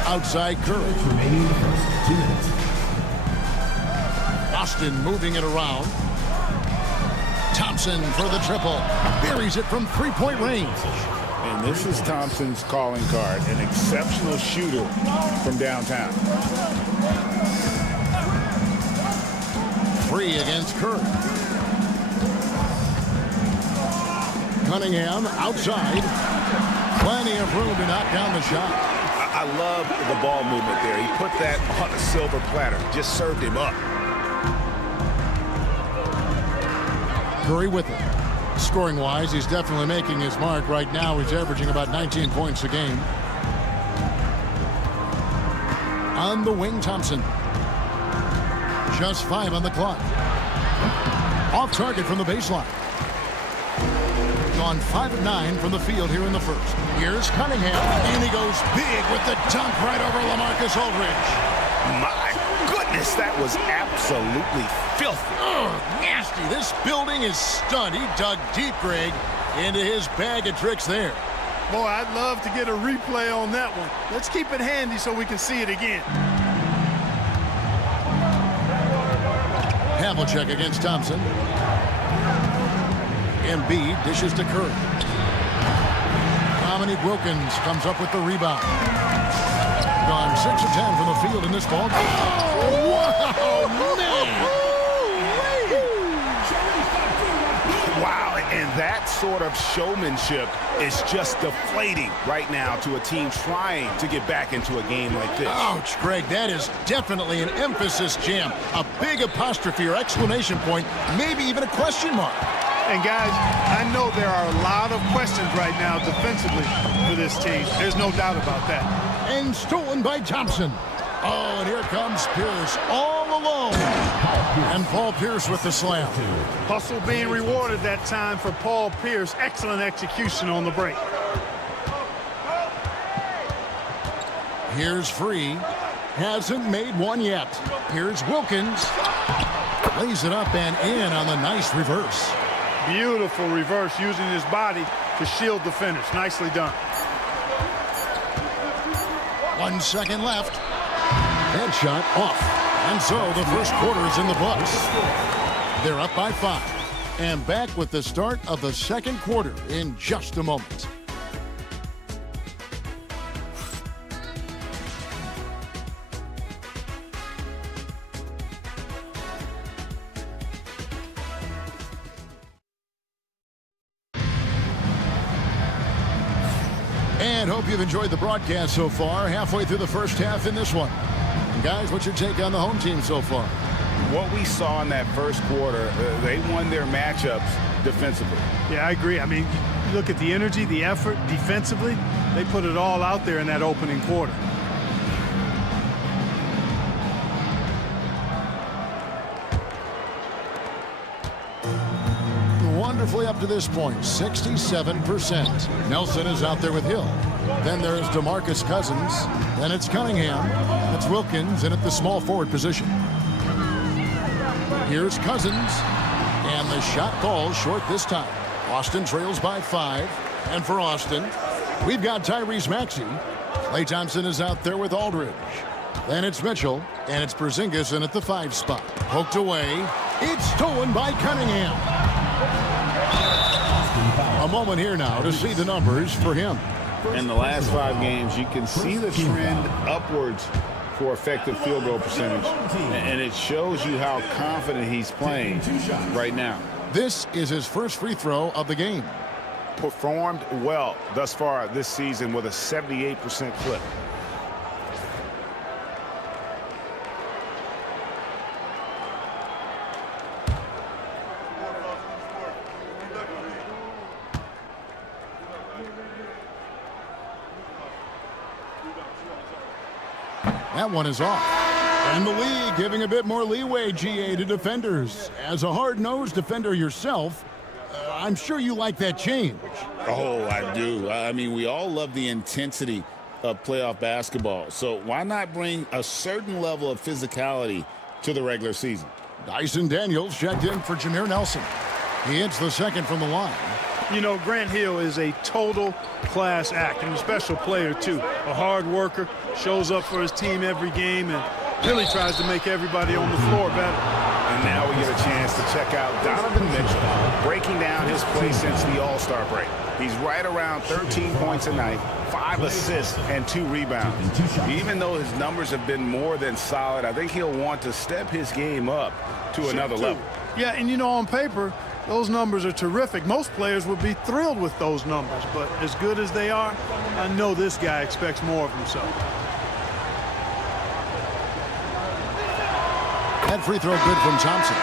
Outside Curry. Remaining in the first 2 minutes. Austin moving it around. Thompson for the triple. Buries it from three-point range. And this is Thompson's calling card, an exceptional shooter from downtown. Free against Curry. Cunningham outside. Plenty of room to knock down the shot. I love the ball movement there. He put that on a silver platter. Just served him up. Curry with it. Scoring-wise, he's definitely making his mark. Right now, he's averaging about 19 points a game. On the wing, Thompson. Just 5 on the clock. Off target from the baseline. Gone 5 of 9 from the field here in the first. Here's Cunningham, and he goes big with the dunk right over LaMarcus Aldridge. My goodness, that was absolutely filthy. Oh, nasty. This building is stunned. He dug deep, Greg, into his bag of tricks there. Boy, I'd love to get a replay on that one. Let's keep it handy so we can see it again. Havlicek against Thompson. Embiid dishes to Curry. Dominique Wilkins comes up with the rebound. Gone 6 of 10 from the field in this ball game. Oh, wow, man! Wow, and that sort of showmanship is just deflating right now to a team trying to get back into a game like this. Ouch, Greg, that is definitely an emphasis jam. A big apostrophe or exclamation point, maybe even a question mark. And guys, I know there are a lot of questions right now defensively for this team. There's no doubt about that. And stolen by Thompson. Oh, and here comes Pierce all alone. And Paul Pierce with the slam. Hustle being rewarded that time for Paul Pierce. Excellent execution on the break. Here's Free. Hasn't made one yet. Here's Wilkins. Lays it up and in on the nice reverse. Beautiful reverse using his body to shield the finish. Nicely done. 1 second left. That shot off. And so the first quarter is in the books. They're up by 5. And back with the start of the second quarter in just a moment. And hope you've enjoyed the broadcast so far. Halfway through the first half in this one. And guys, what's your take on the home team so far? What we saw in that first quarter, they won their matchups defensively. Yeah, I agree. I mean, look at the energy, the effort defensively. They put it all out there in that opening quarter. Wonderfully up to this point, 67%. Nelson is out there with Hill. Then there's DeMarcus Cousins. Then it's Cunningham. It's Wilkins in at the small forward position. Here's Cousins. And the shot falls short this time. Austin trails by 5. And for Austin, we've got Tyrese Maxey. Klay Thompson is out there with Aldridge. Then it's Mitchell. And it's Porzingis in at the 5 spot. Poked away. It's stolen by Cunningham. A moment here now to see the numbers for him. In the last 5 games, you can see the trend upwards for effective field goal percentage. And it shows you how confident he's playing right now. This is his first free throw of the game. Performed well thus far this season with a 78% clip. That one is off. And the league giving a bit more leeway, GA, to defenders. As a hard-nosed defender yourself, I'm sure you like that change. Oh, I do. I mean, we all love the intensity of playoff basketball. So why not bring a certain level of physicality to the regular season? Dyson Daniels checked in for Jameer Nelson. He hits the second from the line. You know, Grant Hill is a total class act and a special player, too. A hard worker, shows up for his team every game, and really tries to make everybody on the floor better. And now we get a chance to check out Donovan Mitchell, breaking down his play since the All-Star break. He's right around 13 points a night, 5 assists, and 2 rebounds. Even though his numbers have been more than solid, I think he'll want to step his game up to another level. Yeah, and you know, on paper, those numbers are terrific. Most players would be thrilled with those numbers, but as good as they are, I know this guy expects more of himself. That free throw good from Thompson.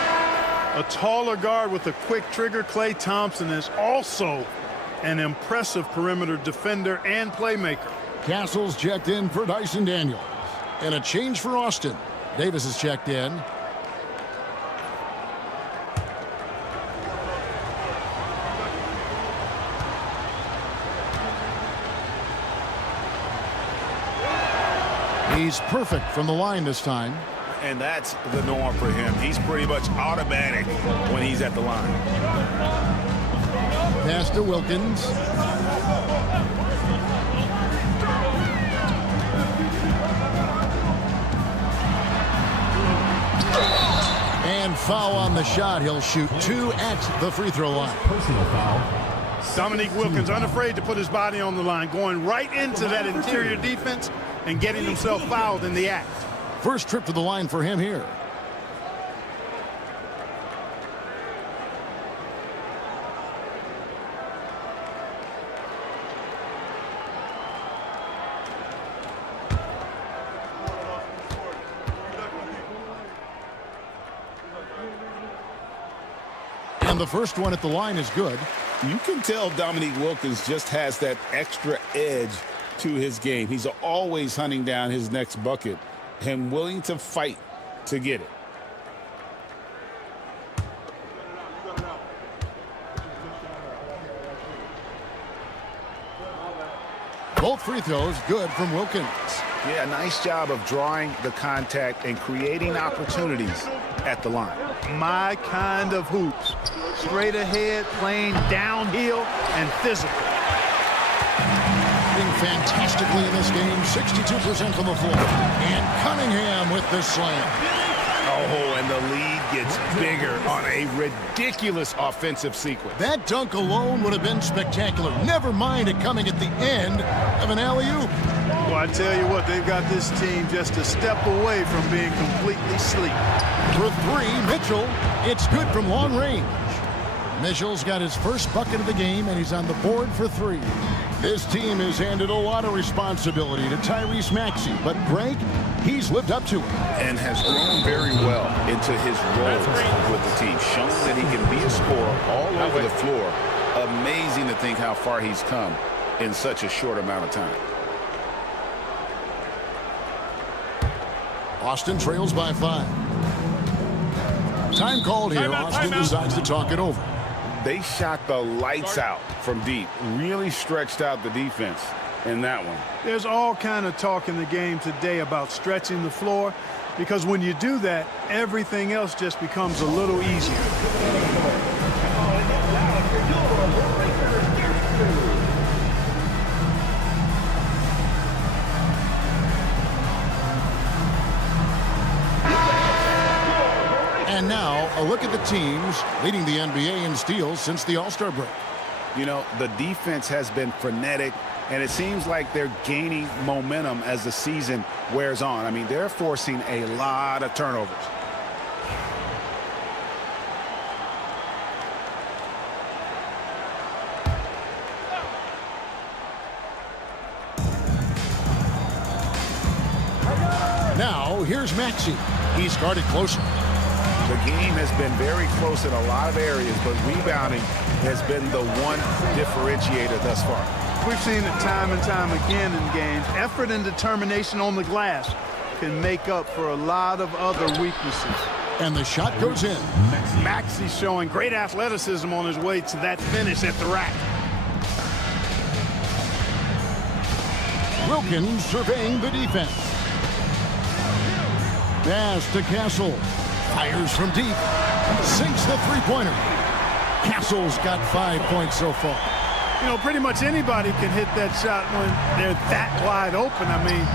A taller guard with a quick trigger, Klay Thompson, is also an impressive perimeter defender and playmaker. Castles checked in for Dyson Daniels. And a change for Austin. Davis is checked in. He's perfect from the line this time. And that's the norm for him. He's pretty much automatic when he's at the line. Pass to Wilkins. And foul on the shot. He'll shoot 2 at the free throw line. Personal foul. Dominique Wilkins unafraid to put his body on the line, going right into that interior defense and getting himself fouled in the act. First trip to the line for him here. And the first one at the line is good. You can tell Dominique Wilkins just has that extra edge to his game. He's always hunting down his next bucket and willing to fight to get it. Both free throws good from Wilkins. Yeah, nice job of drawing the contact and creating opportunities at the line. My kind of hoops. Straight ahead, playing downhill, and physical. shooting fantastically in this game, 62% from the floor. And Cunningham with the slam. Oh, and the lead gets bigger on a ridiculous offensive sequence. That dunk alone would have been spectacular. Never mind it coming at the end of an alley-oop. Well, I tell you what, they've got this team just a step away from being completely asleep. For three, Mitchell. It's good from long range. Mitchell's got his first bucket of the game, and he's on the board for three. This team has handed a lot of responsibility to Tyrese Maxey, but Greg, he's lived up to it. And has grown very well into his role with the team, showing that he can be a scorer all over the floor. Amazing to think how far he's come in such a short amount of time. Austin trails by 5. Time called here. Austin decides to talk it over. They shot the lights out from deep. Really stretched out the defense in that one. There's all kind of talk in the game today about stretching the floor, because when you do that, everything else just becomes a little easier. And now, a look at the teams leading the NBA in steals since the All-Star break. You know, the defense has been frenetic, and it seems like they're gaining momentum as the season wears on. I mean, they're forcing a lot of turnovers. Now, here's Maxey. He's guarded closer. The game has been very close in a lot of areas, but rebounding has been the one differentiator thus far. We've seen it time and time again in games. Effort and determination on the glass can make up for a lot of other weaknesses. And the shot goes in. Maxey's showing great athleticism on his way to that finish at the rack. Wilkins surveying the defense. Pass to Castle. Fires from deep. Sinks the three-pointer. Castle's got 5 points so far. You know, pretty much anybody can hit that shot when they're that wide open. I mean,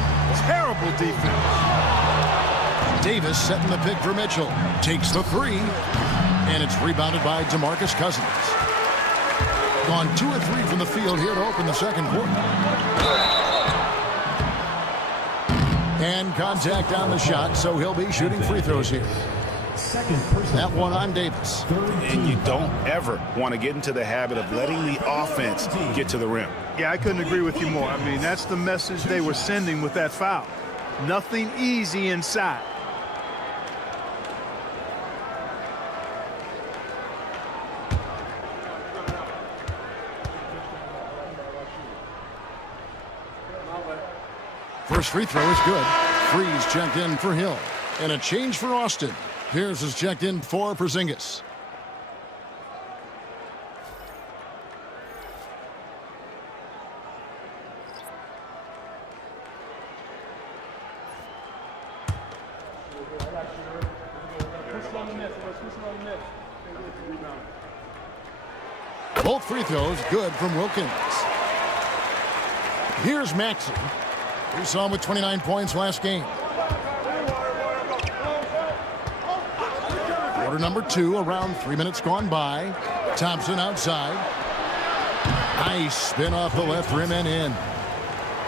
terrible defense. Davis setting the pick for Mitchell. Takes the three. And it's rebounded by DeMarcus Cousins. Gone 2 of 3 from the field here to open the second quarter. And contact on the shot, so he'll be shooting free throws here. That one on Davis. And you don't ever want to get into the habit of letting the offense get to the rim. Yeah, I couldn't agree with you more. I mean, that's the message they were sending with that foul. Nothing easy inside. First free throw is good. Freeze checked in for Hill. And a change for Austin. Pierce is checked in for Porzingis. Both free throws good from Wilkins. Here's Maxey. We saw him with 29 points last game. Quarter number 2, around 3 minutes gone by. Thompson outside. Nice spin off the left rim and in.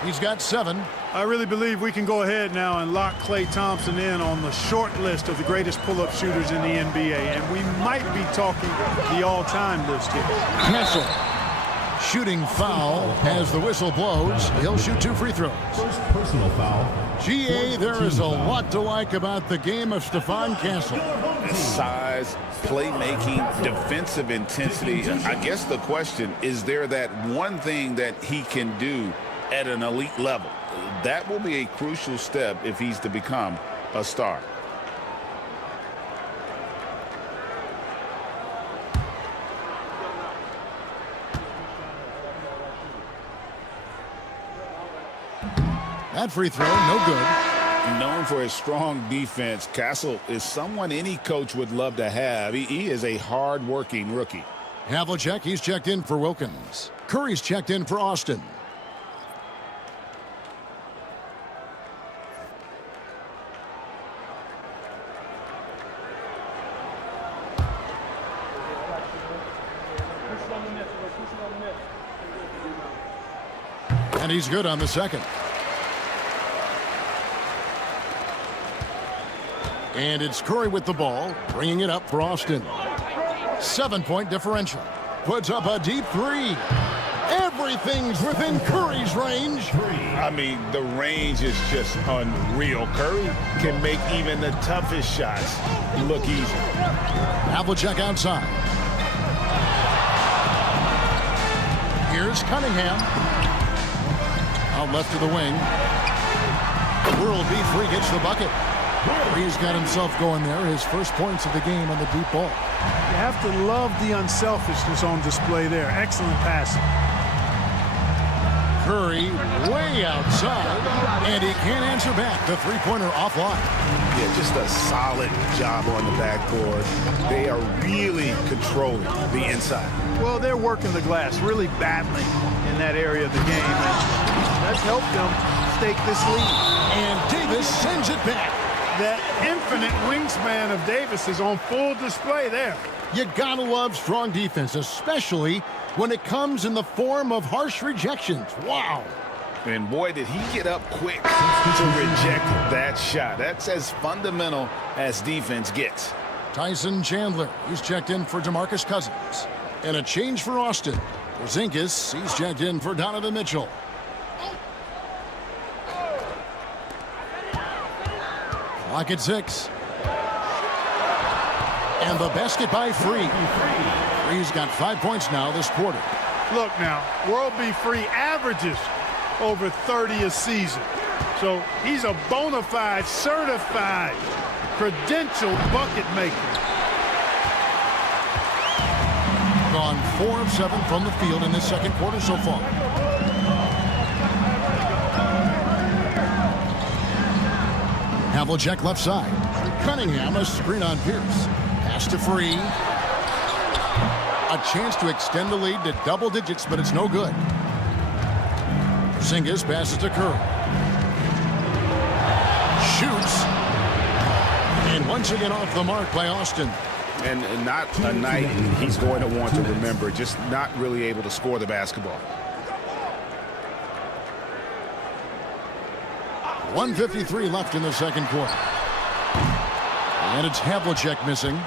He's got 7. I really believe we can go ahead now and lock Klay Thompson in on the short list of the greatest pull-up shooters in the NBA. And we might be talking the all-time list here. Castle. Shooting foul as the whistle blows. He'll shoot 2 free throws. First personal foul. GA, there is a lot to like about the game of Stephon Castle. Size, playmaking, defensive intensity. I guess the question, is there that one thing that he can do at an elite level? That will be a crucial step if he's to become a star. That free throw, no good. Known for his strong defense, Castle is someone any coach would love to have. He is a hard-working rookie. Havlicek, he's checked in for Wilkins. Curry's checked in for Austin. And he's good on the second. And it's Curry with the ball, bringing it up for Austin. 7-point differential. Puts up a deep three. Everything's within Curry's range. I mean, the range is just unreal. Curry can make even the toughest shots look easy. Havlicek outside. Here's Cunningham. Out left to the wing. World B3 gets the bucket. He's got himself going there. His first points of the game on the deep ball. You have to love the unselfishness on display there. Excellent passing. Curry way outside, and he can't answer back. The three-pointer offline. Yeah, just a solid job on the backboard. They are really controlling the inside. Well, they're working the glass, really battling in that area of the game, and that's helped them stake this lead. And Davis sends it back. That infinite wingspan of Davis is on full display there. You gotta love strong defense, especially when it comes in the form of harsh rejections. Wow. And boy, did he get up quick to reject that shot. That's as fundamental as defense gets. Tyson Chandler, he's checked in for DeMarcus Cousins. And a change for Austin. Porzingis, he's checked in for Donovan Mitchell. Clock at 6. And the basket by Free. Free's got 5 points now this quarter. Look now, World B. Free averages over 30 a season. So he's a bona fide, certified, credentialed bucket maker. Gone 4 of 7 from the field in this second quarter so far. Havlicek left side. Cunningham, a screen on Pierce. Pass to Free. A chance to extend the lead to double digits, but it's no good. Porzingis passes to Curry. Shoots. And once again off the mark by Austin. And not a night he's going to want to remember, just not really able to score the basketball. 1:53 left in the second quarter. And it's Havlicek missing.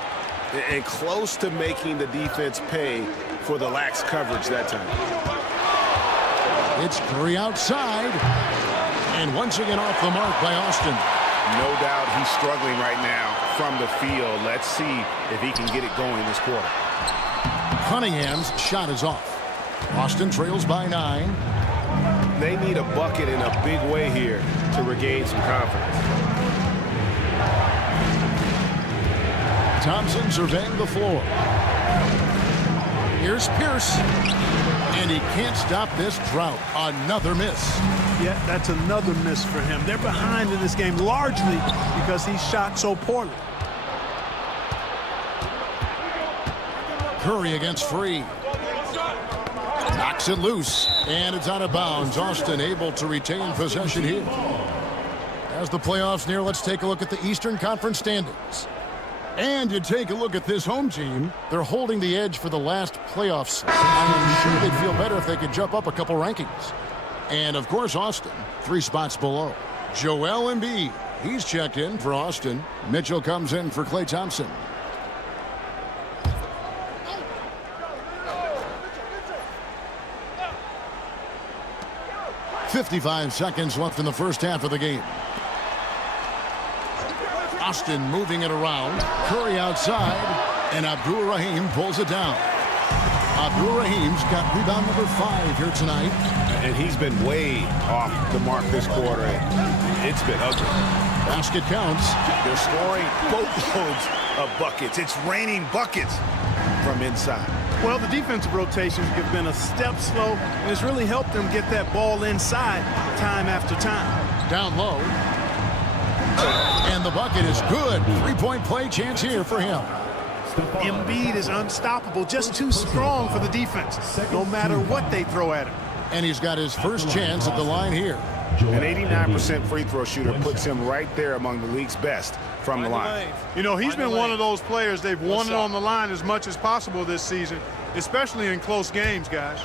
And close to making the defense pay for the lax coverage that time. It's Curry outside. And once again off the mark by Austin. No doubt he's struggling right now from the field. Let's see if he can get it going this quarter. Cunningham's shot is off. Austin trails by 9. They need a bucket in a big way here to regain some confidence. Thompson surveying the floor. Here's Pierce. And he can't stop this drought. Another miss. Yeah, that's another miss for him. They're behind in this game largely because he shot so poorly. Curry against Free. Knocks it loose. And it's out of bounds. Austin able to retain possession here. As the playoffs near, let's take a look at the Eastern Conference standings. And you take a look at this home team. They're holding the edge for the last playoffs. I'm sure they'd feel better if they could jump up a couple rankings. And, of course, Austin, 3 spots below. Joel Embiid, he's checked in for Austin. Mitchell comes in for Klay Thompson. .55 seconds left in the first half of the game. Austin moving it around. Curry outside. And Abdul-Rahim pulls it down. Abdul-Rahim's got rebound number 5 here tonight. And he's been way off the mark this quarter. It's been ugly. Basket counts. They're scoring boatloads of buckets. It's raining buckets from inside. Well, the defensive rotations have been a step slow, and it's really helped them get that ball inside time after time. Down low. And the bucket is good. 3-point play chance here for him. Embiid is unstoppable, just too strong for the defense, no matter what they throw at him. And he's got his first chance at the line here. An 89% free throw shooter puts him right there among the league's best from the line. You know, he's been one of those players they've wanted on the line as much as possible this season, especially in close games, guys.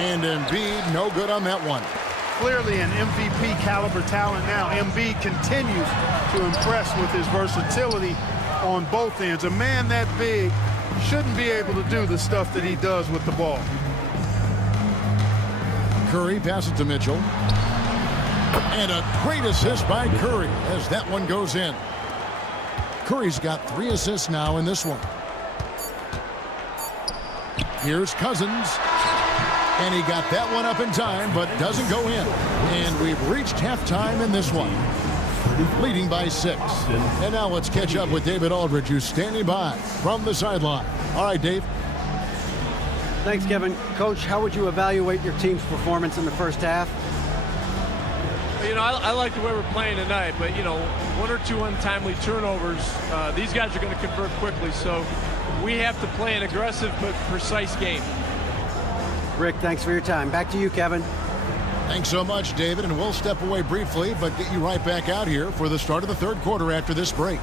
And Embiid, no good on that one. Clearly an MVP caliber talent now. Embiid continues to impress with his versatility on both ends. A man that big shouldn't be able to do the stuff that he does with the ball. Curry passes to Mitchell. And a great assist by Curry as that one goes in. Curry's got 3 assists now in this one. Here's Cousins. And he got that one up in time, but doesn't go in. And we've reached halftime in this one, leading by 6. And now let's catch up with David Aldridge, who's standing by from the sideline. All right, Dave. Thanks, Kevin. Coach, how would you evaluate your team's performance in the first half? You know, I like the way we're playing tonight, but, you know, 1 or 2 untimely turnovers, these guys are going to convert quickly, so we have to play an aggressive but precise game. Rick, thanks for your time. Back to you, Kevin. Thanks so much, David, and we'll step away briefly, but get you right back out here for the start of the third quarter after this break.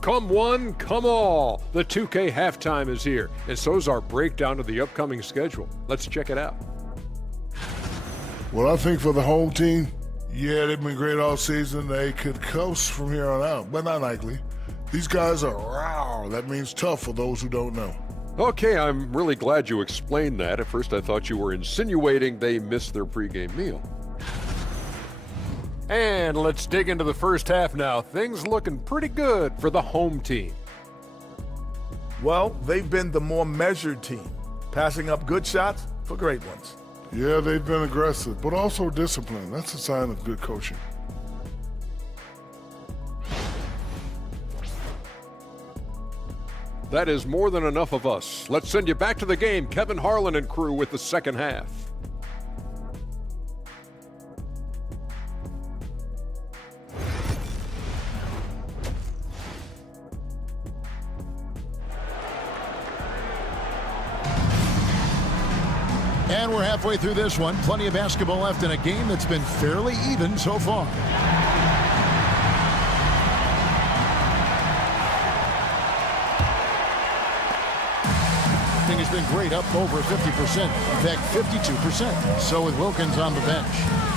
Come one, come all. The 2K halftime is here, and so's our breakdown of the upcoming schedule. Let's check it out. Well, I think for the home team, yeah, they've been great all season. They could coast from here on out, but not likely. These guys are raw. That means tough for those who don't know. Okay, I'm really glad you explained that. At first I thought you were insinuating they missed their pregame meal. And let's dig into the first half now. Things looking pretty good for the home team. Well, they've been the more measured team, passing up good shots for great ones. Yeah, they've been aggressive, but also disciplined. That's a sign of good coaching. That is more than enough of us. Let's send you back to the game. Kevin Harlan and crew with the second half. And we're halfway through this one. Plenty of basketball left in a game that's been fairly even so far. Has been great, up over 50%. In fact, 52%. So with Wilkins on the bench.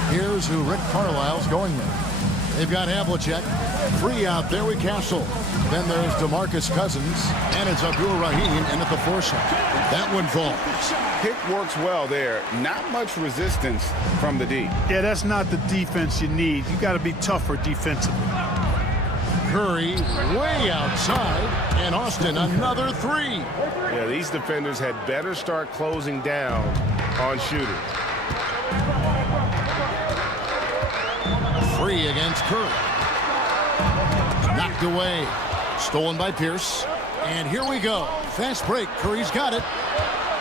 Here's who Rick Carlisle's going with. They've got Havlicek. Free out there with Castle. Then there's DeMarcus Cousins. And it's Abdul Rahim in at the foursome. That one falls. Pick works well there. Not much resistance from the D. Yeah, that's not the defense you need. You got to be tougher defensively. Curry way outside. And Austin another 3. Yeah, these defenders had better start closing down on shooters. Free against Curry. Knocked away. Stolen by Pierce. And here we go. Fast break. Curry's got it.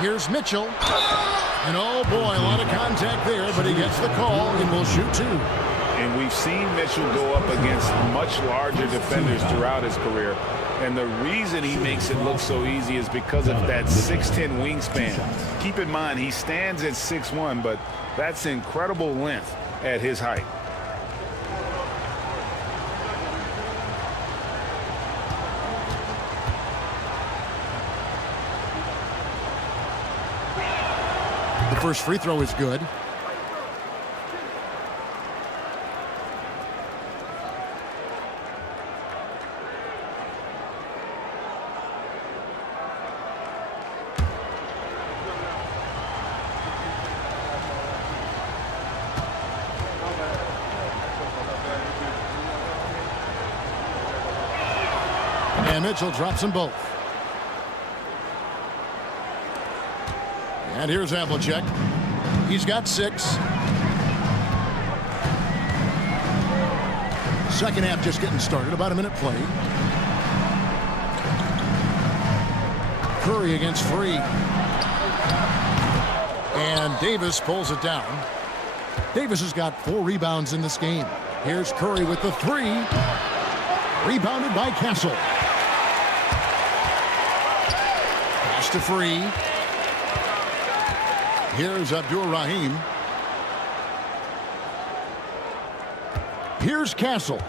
Here's Mitchell. And oh boy, a lot of contact there, but he gets the call and will shoot 2. And we've seen Mitchell go up against much larger defenders throughout his career. And the reason he makes it look so easy is because of that 6'10" wingspan. Keep in mind, he stands at 6'1", but that's incredible length at his height. The first free throw is good. And Mitchell drops them both. And here's Havlicek. He's got 6. Second half just getting started. About a minute play. Curry against Free. And Davis pulls it down. Davis has got 4 rebounds in this game. Here's Curry with the 3. Rebounded by Castle. Pass to Free. Here's Abdul Rahim. Here's Castle.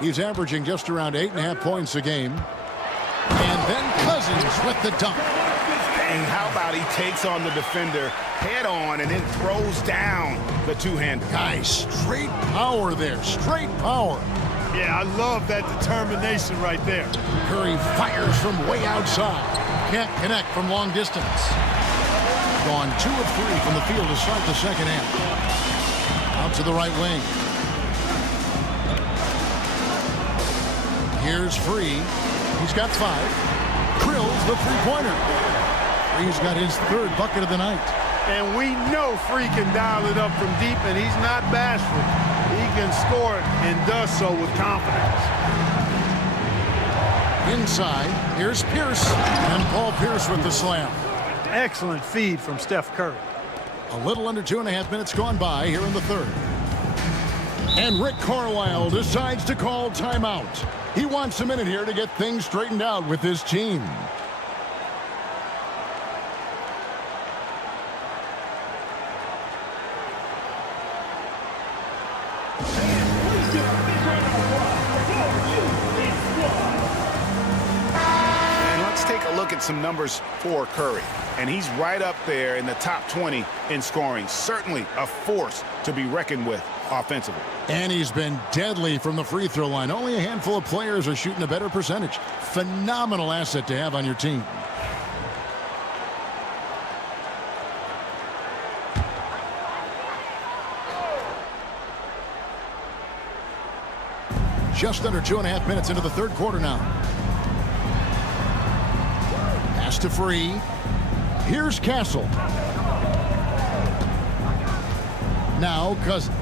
He's averaging just around 8.5 points a game. And then Cousins with the dunk. And how about he takes on the defender head on and then throws down the two-hander. Guys, straight power there. Straight power. Yeah, I love that determination right there. Curry fires from way outside. Can't connect from long distance. Gone 2 of 3 from the field to start the second half. Out to the right wing. Here's Free. He's got 5. Drills the three-pointer. Free's got his 3rd bucket of the night. And we know Free can dial it up from deep, and he's not bashful. He can score it and does so with confidence. Inside, here's Pierce. And Paul Pierce with the slam. Excellent feed from Steph Curry. A little under 2.5 minutes gone by here in the 3rd. And Rick Carlisle decides to call timeout. He wants a minute here to get things straightened out with his team. And let's take a look at some numbers for Curry. And he's right up there in the top 20 in scoring. Certainly a force to be reckoned with offensively. And he's been deadly from the free throw line. Only a handful of players are shooting a better percentage. Phenomenal asset to have on your team. Just under 2.5 minutes into the 3rd quarter now. Pass to Free. Here's Castle. Now Cousins.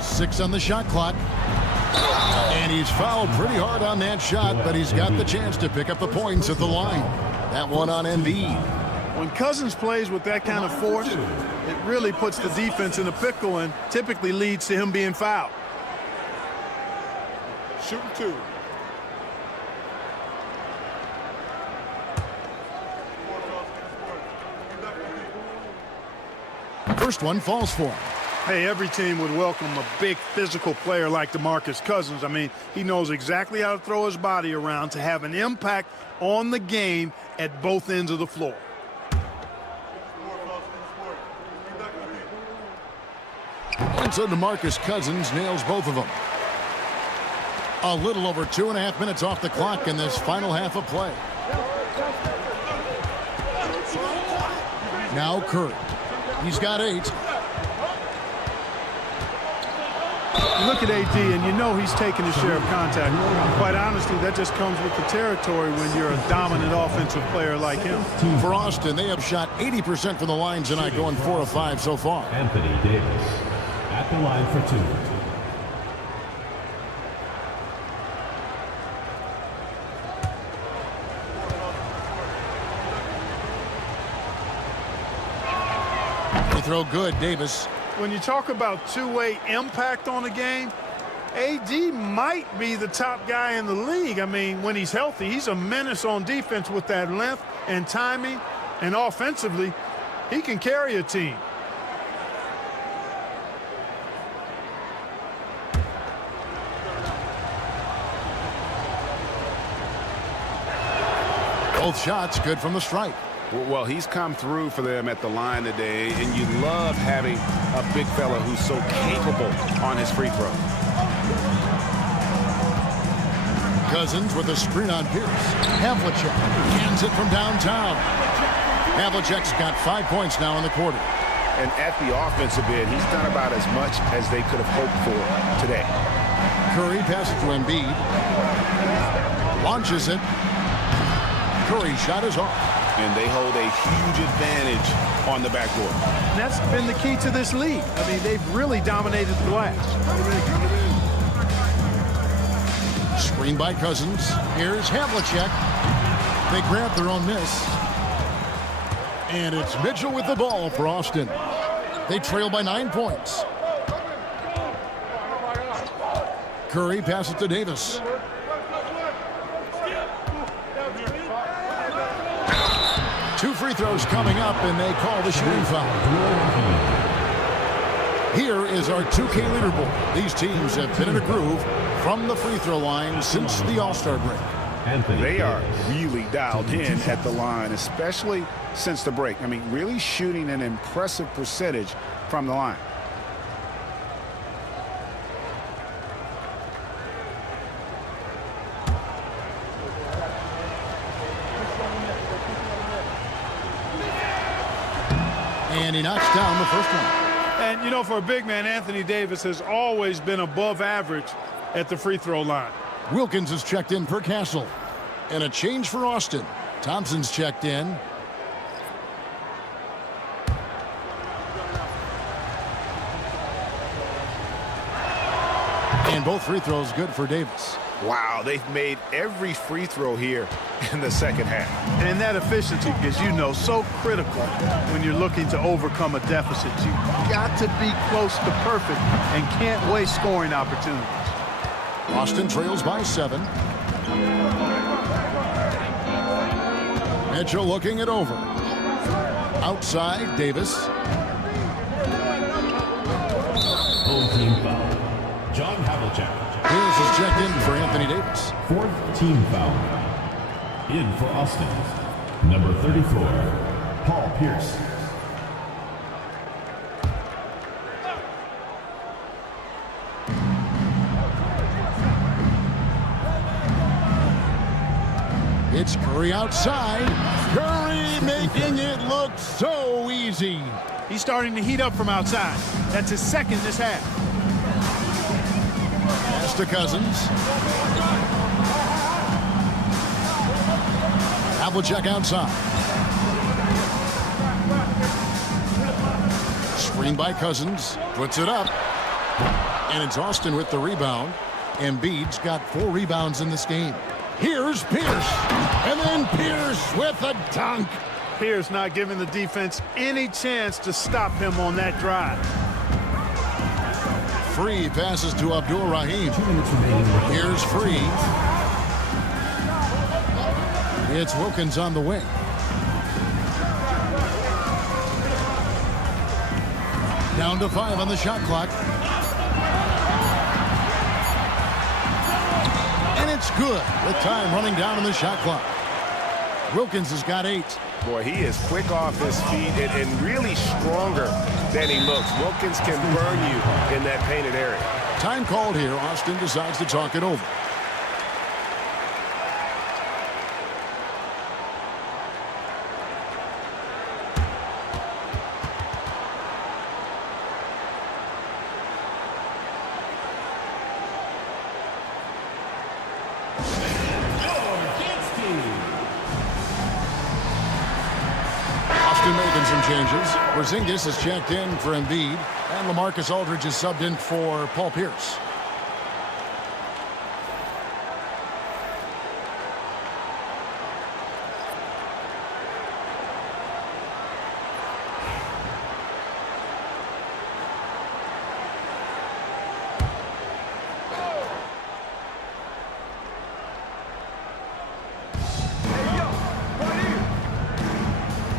6 on the shot clock. And he's fouled pretty hard on that shot, but he's got the chance to pick up the points at the line. That one on Embiid. When Cousins plays with that kind of force, it really puts the defense in a pickle and typically leads to him being fouled. Shooting 2. First one falls for him. Hey, every team would welcome a big physical player like DeMarcus Cousins. I mean, he knows exactly how to throw his body around to have an impact on the game at both ends of the floor. And so DeMarcus Cousins nails both of them. A little over 2.5 minutes off the clock in this final half of play. Now Curry. He's got 8. You look at AD, and you know he's taking his share of contact. Quite honestly, that just comes with the territory when you're a dominant offensive player like him. For Austin, they have shot 80% from the line tonight, going 4 of 5 so far. Anthony Davis at the line for 2. Throw good, Davis. When you talk about two-way impact on a game, AD might be the top guy in the league. I mean, when he's healthy, he's a menace on defense with that length and timing, and offensively, he can carry a team. Both shots good from the stripe. Well, he's come through for them at the line today, and you love having a big fella who's so capable on his free throw. Cousins with a screen on Pierce. Havlicek cans it from downtown. Havlicek's got 5 points now in the quarter. And at the offensive end, he's done about as much as they could have hoped for today. Curry passes to Embiid. Launches it. Curry's shot is off. And they hold a huge advantage on the backboard. And that's been the key to this league. I mean, they've really dominated the glass. Screen by Cousins. Here's Havlicek. They grab their own miss. And it's Mitchell with the ball for Austin. They trail by 9 points. Curry passes to Davis. Two free throws coming up, and they call the shooting foul. Here is our 2K leaderboard. These teams have been in a groove from the free throw line since the All-Star break. They are really dialed in at the line, especially since the break. I mean, really shooting an impressive percentage from the line. And he knocks down the first one. And, you know, for a big man, Anthony Davis has always been above average at the free throw line. Wilkins is checked in for Castle. And a change for Austin. Thompson's checked in. And both free throws good for Davis. Wow, they've made every free throw here in the second half. And that efficiency, as you know, so critical when you're looking to overcome a deficit. You've got to be close to perfect and can't waste scoring opportunities. Austin trails by 7. Mitchell looking it over. Outside, Davis. Full team foul. John Havlicek. Hills is checked in for Anthony Davis. 4th team foul. In for Austin. Number 34, Paul Pierce. It's Curry outside. Curry making it look so easy. He's starting to heat up from outside. That's his second this half. Pass to Cousins. Havlicek outside. Screen by Cousins. Puts it up. And it's Austin with the rebound. Embiid's got 4 rebounds in this game. Here's Pierce. And then Pierce with a dunk. Pierce not giving the defense any chance to stop him on that drive. Free passes to Abdul Rahim. Here's Free. It's Wilkins on the wing. Down to 5 on the shot clock. And it's good with time running down on the shot clock. Wilkins has got 8. Boy, he is quick off his feet and really stronger than he looks. Wilkins can burn you in that painted area. Time called here. Austin decides to talk it over. Making some changes. Porzingis is checked in for Embiid, and LaMarcus Aldridge is subbed in for Paul Pierce.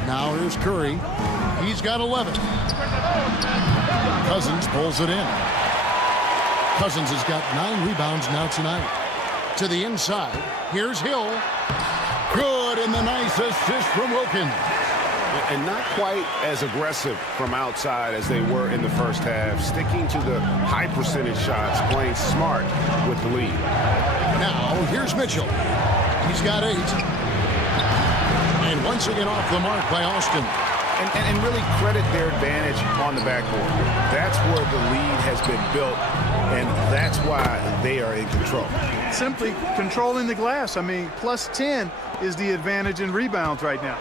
Now here's Curry. He's got 11. Cousins pulls it in. Cousins has got 9 rebounds now tonight. To the inside. Here's Hill. Good, and the nice assist from Wilkins. And not quite as aggressive from outside as they were in the first half. Sticking to the high percentage shots, playing smart with the lead. Now here's Mitchell. He's got 8. And once again off the mark by Austin. And really credit their advantage on the backboard. That's where the lead has been built, and that's why they are in control. Simply controlling the glass. I mean, plus 10 is the advantage in rebounds right now.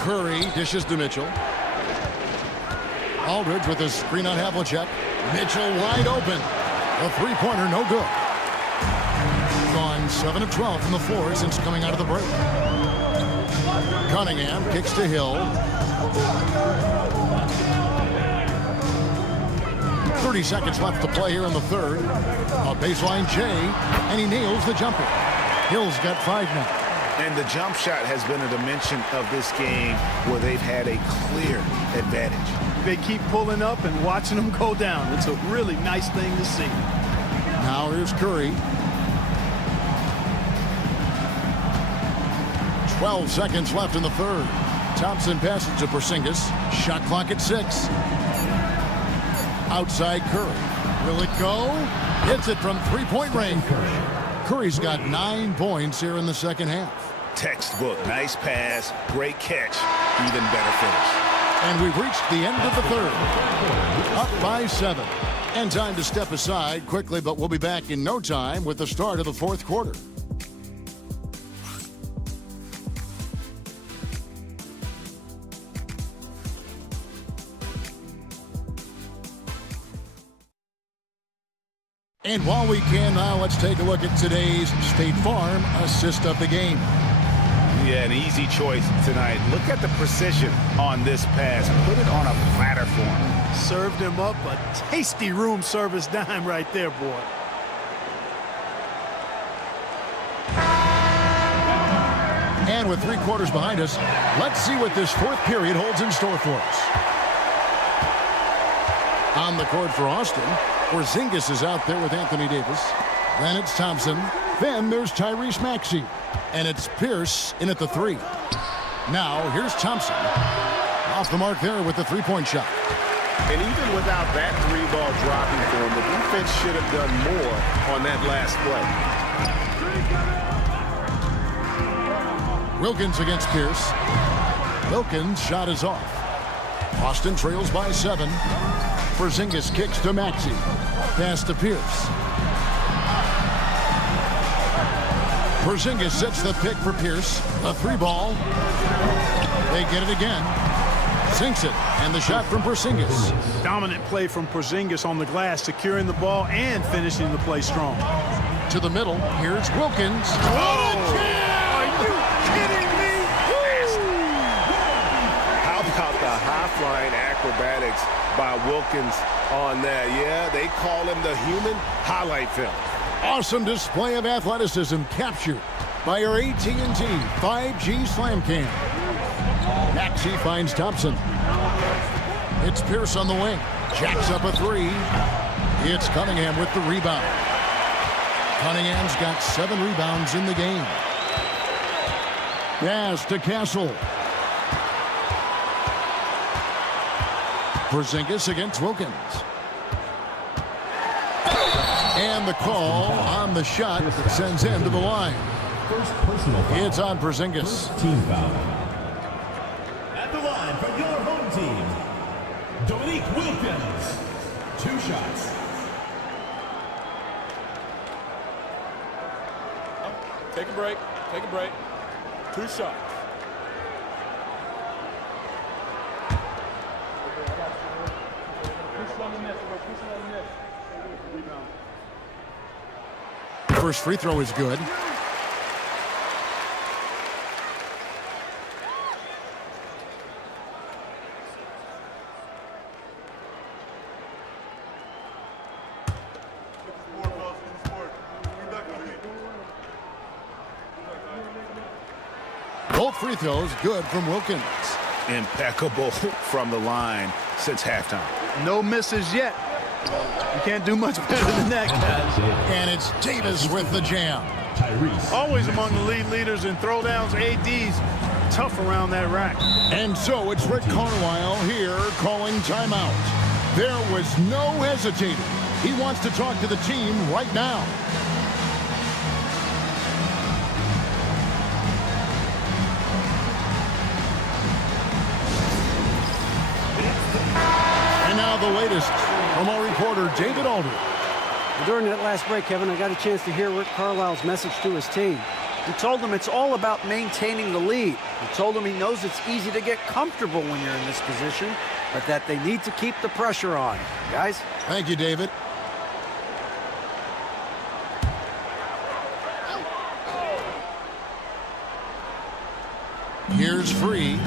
Curry dishes to Mitchell. Aldridge with a screen on Havlicek. Mitchell wide open. A three-pointer, no good. Gone 7 of 12 from the floor since coming out of the break. Cunningham kicks to Hill. 30 seconds left to play here in the third. A baseline J, and he nails the jumper. Hill's got 5 now. And the jump shot has been a dimension of this game where they've had a clear advantage. They keep pulling up and watching them go down. It's a really nice thing to see. Now here's Curry. 12 seconds left in the third. Thompson passes to Porzingis. Shot clock at 6. Outside Curry. Will it go? Hits it from three-point range. Curry's got 9 points here in the second half. Textbook. Nice pass. Great catch. Even better finish. And we've reached the end of the third. Up by 7. And time to step aside quickly, but we'll be back in no time with the start of the fourth quarter. And while we can now, let's take a look at today's State Farm assist of the game. Yeah, an easy choice tonight. Look at the precision on this pass. Put it on a platter for him. Served him up a tasty room service dime right there, boy. And with 3 quarters behind us, let's see what this fourth period holds in store for us. On the court for Austin, Porzingis is out there with Anthony Davis. Then it's Thompson. Then there's Tyrese Maxey. And it's Pierce in at the 3. Now here's Thompson. Off the mark there with the three-point shot. And even without that 3-ball dropping for him, the defense should have done more on that last play. Wilkins against Pierce. Wilkins' shot is off. Austin trails by 7. Porzingis kicks to Maxey. Pass to Pierce. Porzingis sets the pick for Pierce. A 3-ball. They get it again. Sinks it. And the shot from Porzingis. Dominant play from Porzingis on the glass, securing the ball and finishing the play strong. To the middle. Here's Wilkins. What a jam! Are you kidding me? How about the high-flying acrobatics by Wilkins on that? Yeah, they call him the human highlight film. Awesome display of athleticism captured by our AT&T 5G Slam Cam. Maxey finds Thompson. It's Pierce on the wing. Jacks up a 3. It's Cunningham with the rebound. Cunningham's got 7 rebounds in the game. Pass to Castle. Porzingis against Wilkins. And the call on the shot sends him to the line. First personal foul. It's on Porzingis. First team foul. At the line for your home team, Dominique Wilkins. 2 shots. Take a break. Take a break. 2 shots. First free throw is good. Both free throws good from Wilkins. Impeccable from the line since halftime. No misses yet. You can't do much better than that, guys. And it's Davis with the jam. Tyrese. Always among the lead leaders in throwdowns. AD's tough around that rack. And so it's Rick Carlisle here calling timeout. There was no hesitating. He wants to talk to the team right now. And now the latest from our reporter, David Alder. During that last break, Kevin, I got a chance to hear Rick Carlisle's message to his team. He told them it's all about maintaining the lead. He told them he knows it's easy to get comfortable when you're in this position, but that they need to keep the pressure on. Guys? Thank you, David. Here's Free.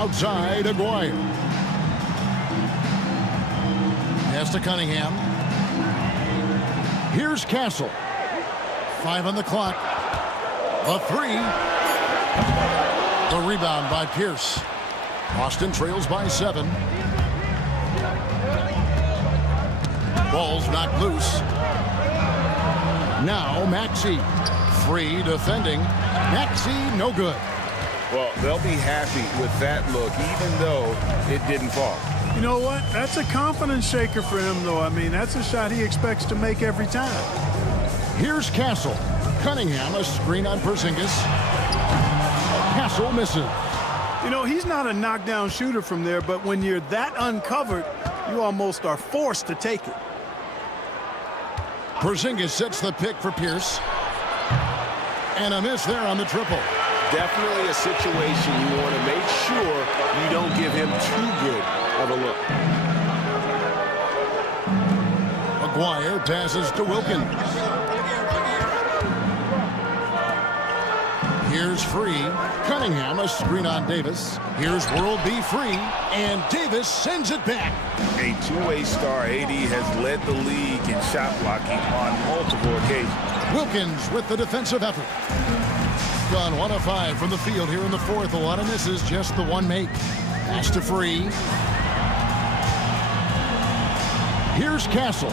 Outside, Aguirre. Pass to Cunningham. Here's Castle. 5 on the clock. The 3. The rebound by Pierce. Boston trails by 7. Ball's knocked loose. Now Maxey. Free defending. Maxey, no good. Well, they'll be happy with that look, even though it didn't fall. You know what? That's a confidence shaker for him, though. I mean, that's a shot he expects to make every time. Here's Castle. Cunningham, a screen on Porzingis. Castle misses. You know, he's not a knockdown shooter from there, but when you're that uncovered, you almost are forced to take it. Porzingis sets the pick for Pierce. And a miss there on the triple. Definitely a situation you want to make sure you don't give him too good of a look. McGuire passes to Wilkins. Here's Free. Cunningham, a screen on Davis. Here's World B Free, and Davis sends it back. A two-way star, AD has led the league in shot blocking on multiple occasions. Wilkins with the defensive effort. Gone 1 of 5 from the field here in the fourth. A lot of misses, just the one make. Pass to Free. Here's Castle.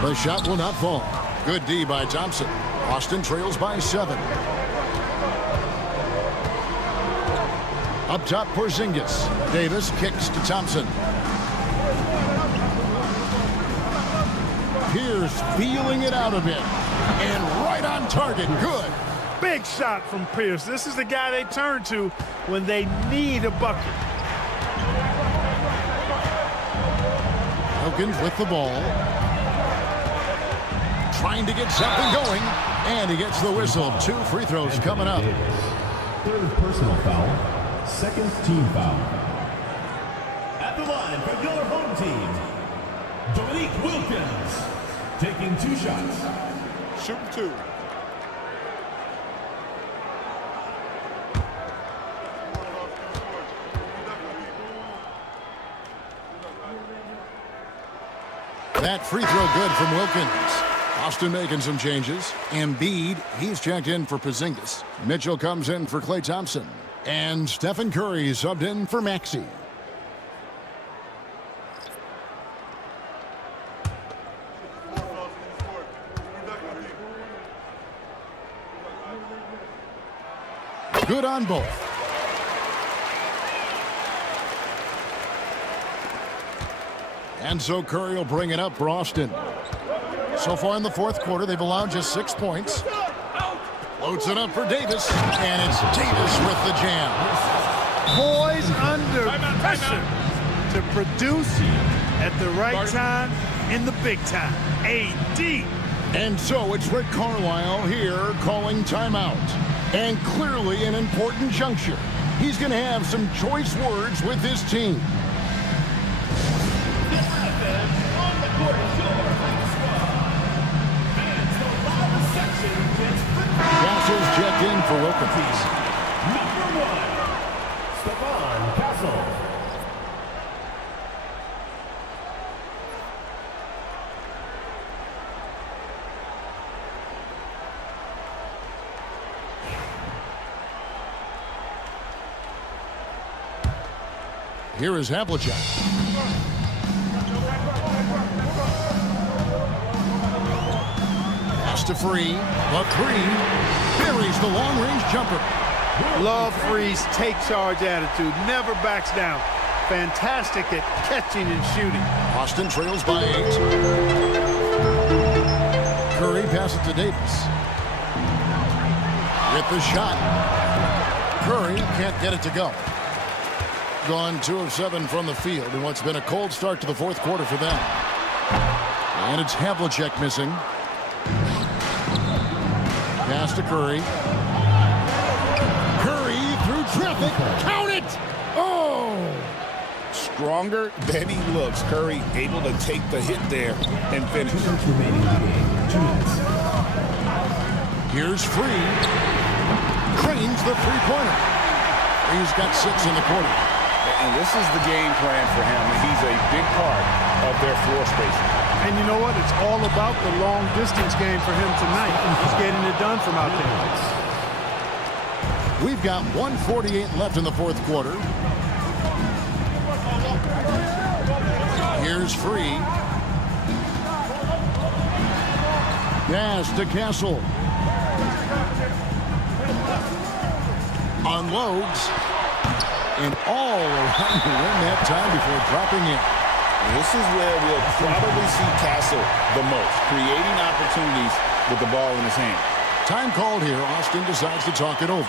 The shot will not fall. Good D by Thompson. Boston trails by 7. Up top, Porzingis. Davis kicks to Thompson. Pierce feeling it out a bit. And right on target. Good. Big shot from Pierce. This is the guy they turn to when they need a bucket. Wilkins with the ball. Trying to get something going. And he gets the whistle. 2 free throws coming up. Third personal foul. Second team foul. At the line for your home team, Dominique Wilkins. Taking 2 shots. Shooting 2. That free throw good from Wilkins. Boston making some changes. Embiid, he's checked in for Porzingis. Mitchell comes in for Klay Thompson. And Stephen Curry subbed in for Maxey. Good on both. And so Curry will bring it up for Austin. So far in the fourth quarter, they've allowed just 6 points. Loads it up for Davis, and it's Davis with the jam. Boys under pressure to produce at the right time in the big time. AD. And so it's Rick Carlisle here calling timeout. And clearly an important juncture. He's going to have some choice words with his team. Castle's checked in for Wilkins. Number 1, Stephon Castle. Here is Havlicek. Pass to Free. The 3 buries the long-range jumper. Love Free's take charge attitude. Never backs down. Fantastic at catching and shooting. Boston trails by 8. Curry passes to Davis. With the shot. Curry can't get it to go. Gone 2 of 7 from the field in what's been a cold start to the fourth quarter for them. And it's Havlicek missing. Pass to Curry. Curry through traffic. Count it! Oh! Stronger than he looks. Curry able to take the hit there and finish. 2 minutes remaining in the game. 2 minutes. Here's Free. Cranes the three-pointer. He's got 6 in the quarter. And this is the game plan for him. He's a big part of their floor spacing. And you know what? It's all about the long distance game for him tonight. He's getting it done from out there. We've got 1:48 left in the fourth quarter. Here's Free. Pass to Castle. Unloads. And all around the rim that time before dropping in. This is where we'll probably see Castle the most, creating opportunities with the ball in his hand. Time called here. Austin decides to talk it over.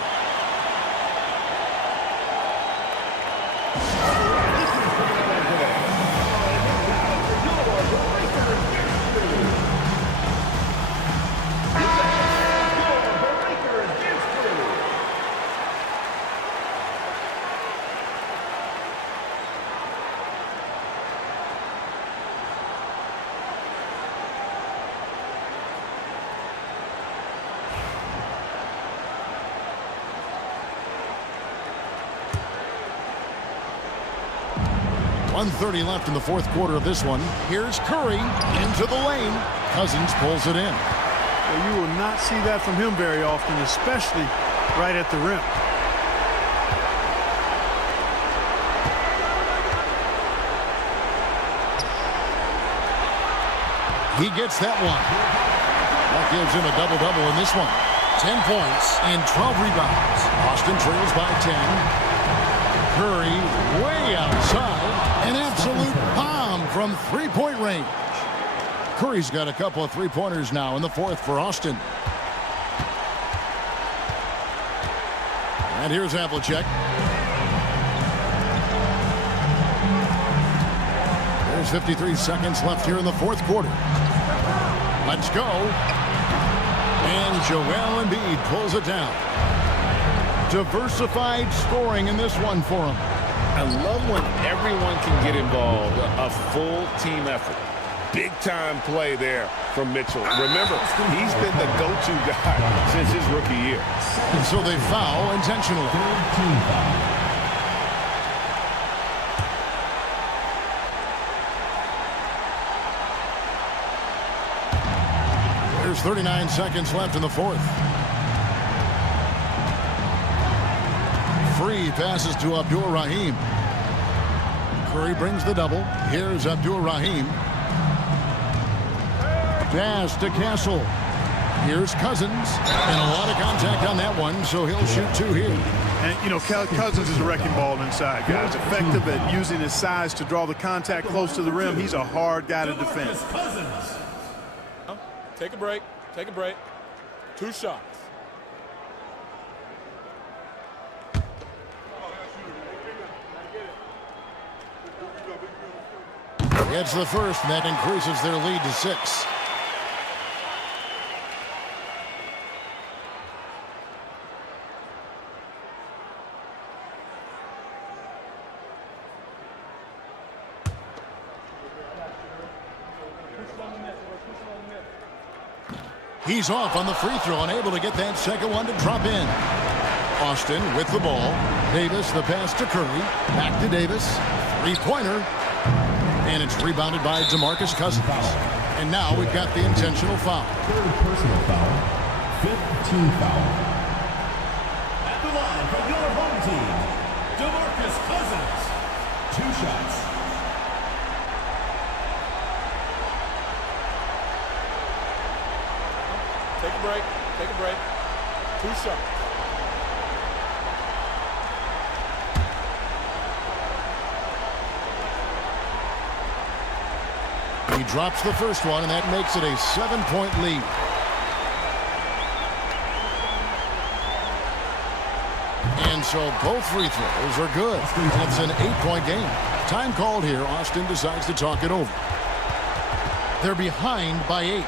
.130 left in the fourth quarter of this one. Here's Curry into the lane. Cousins pulls it in. Well, you will not see that from him very often, especially right at the rim. He gets that one. That gives him a double-double in this one. 10 points and 12 rebounds. Austin trails by 10. Curry way outside. An absolute bomb from three-point range. Curry's got a couple of three-pointers now in the fourth for Austin. And here's Havlicek. There's 53 seconds left here in the fourth quarter. Let's go. And Joel Embiid pulls it down. Diversified scoring in this one for him. I love when everyone can get involved, a full team effort. Big-time play there from Mitchell. Remember, he's been the go-to guy since his rookie year. And so they foul intentionally. Team foul. There's 39 seconds left in the fourth. Free passes to Abdul-Rahim. Curry brings the double. Here's Abdul-Rahim. Pass to Castle. Here's Cousins. And a lot of contact on that one, so he'll shoot two here. And, you know, Cousins is a wrecking ball inside, guys. Effective at using his size to draw the contact close to the rim. He's a hard guy to defend. Take a break. Take a break. 2 shots. Gets the first, and that increases their lead to 6. He's off on the free throw, unable to get that second one to drop in. Austin with the ball. Davis, the pass to Curry. Back to Davis. Three-pointer. And it's rebounded by DeMarcus Cousins. And now we've got the intentional foul. Third personal foul. 5th team foul. At the line from your home team, DeMarcus Cousins. 2 shots. Take a break. Take a break. 2 shots. He drops the first one, and that makes it a 7-point lead. And so both free throws are good. And it's an 8-point game. Time called here. Austin decides to talk it over. They're behind by 8.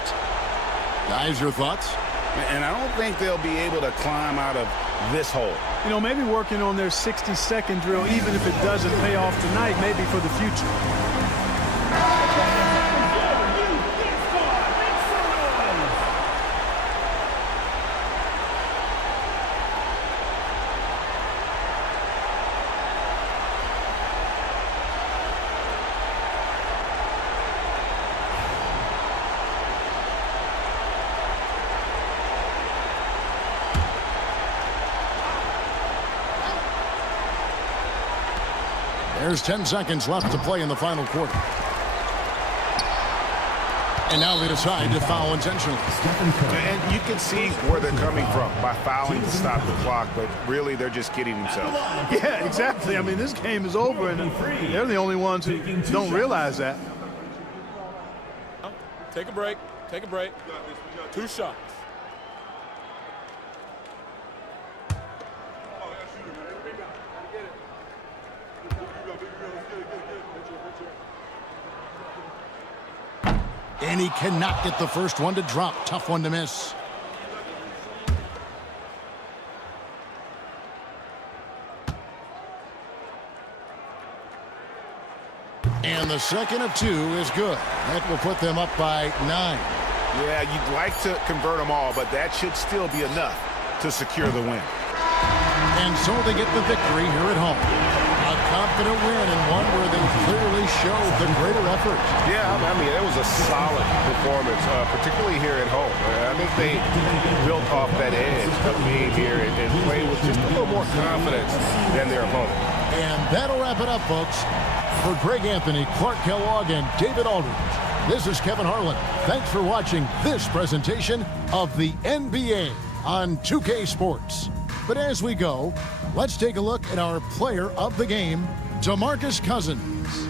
Guys, your thoughts? And I don't think they'll be able to climb out of this hole. You know, maybe working on their 60-second drill, even if it doesn't pay off tonight, maybe for the future. There's 10 seconds left to play in the final quarter. And now they decide to foul intentionally. And you can see where they're coming from by fouling to stop the clock, but really they're just kidding themselves. Yeah, exactly. I mean, this game is over, and they're the only ones who don't realize that. Take a break. Take a break. 2 shots. And he cannot get the first one to drop. Tough one to miss. And the second of 2 is good. That will put them up by 9. Yeah, you'd like to convert them all, but that should still be enough to secure the win. And so they get the victory here at home. A confident win and one where they clearly showed the greater effort. Yeah, I mean, it was a solid performance, particularly here at home. I think they built off that edge of being here and played with just a little more confidence than their opponent. And that'll wrap it up, folks. For Greg Anthony, Clark Kellogg, and David Aldridge, this is Kevin Harlan. Thanks for watching this presentation of the NBA on 2K Sports. But as we go, let's take a look at our player of the game, DeMarcus Cousins.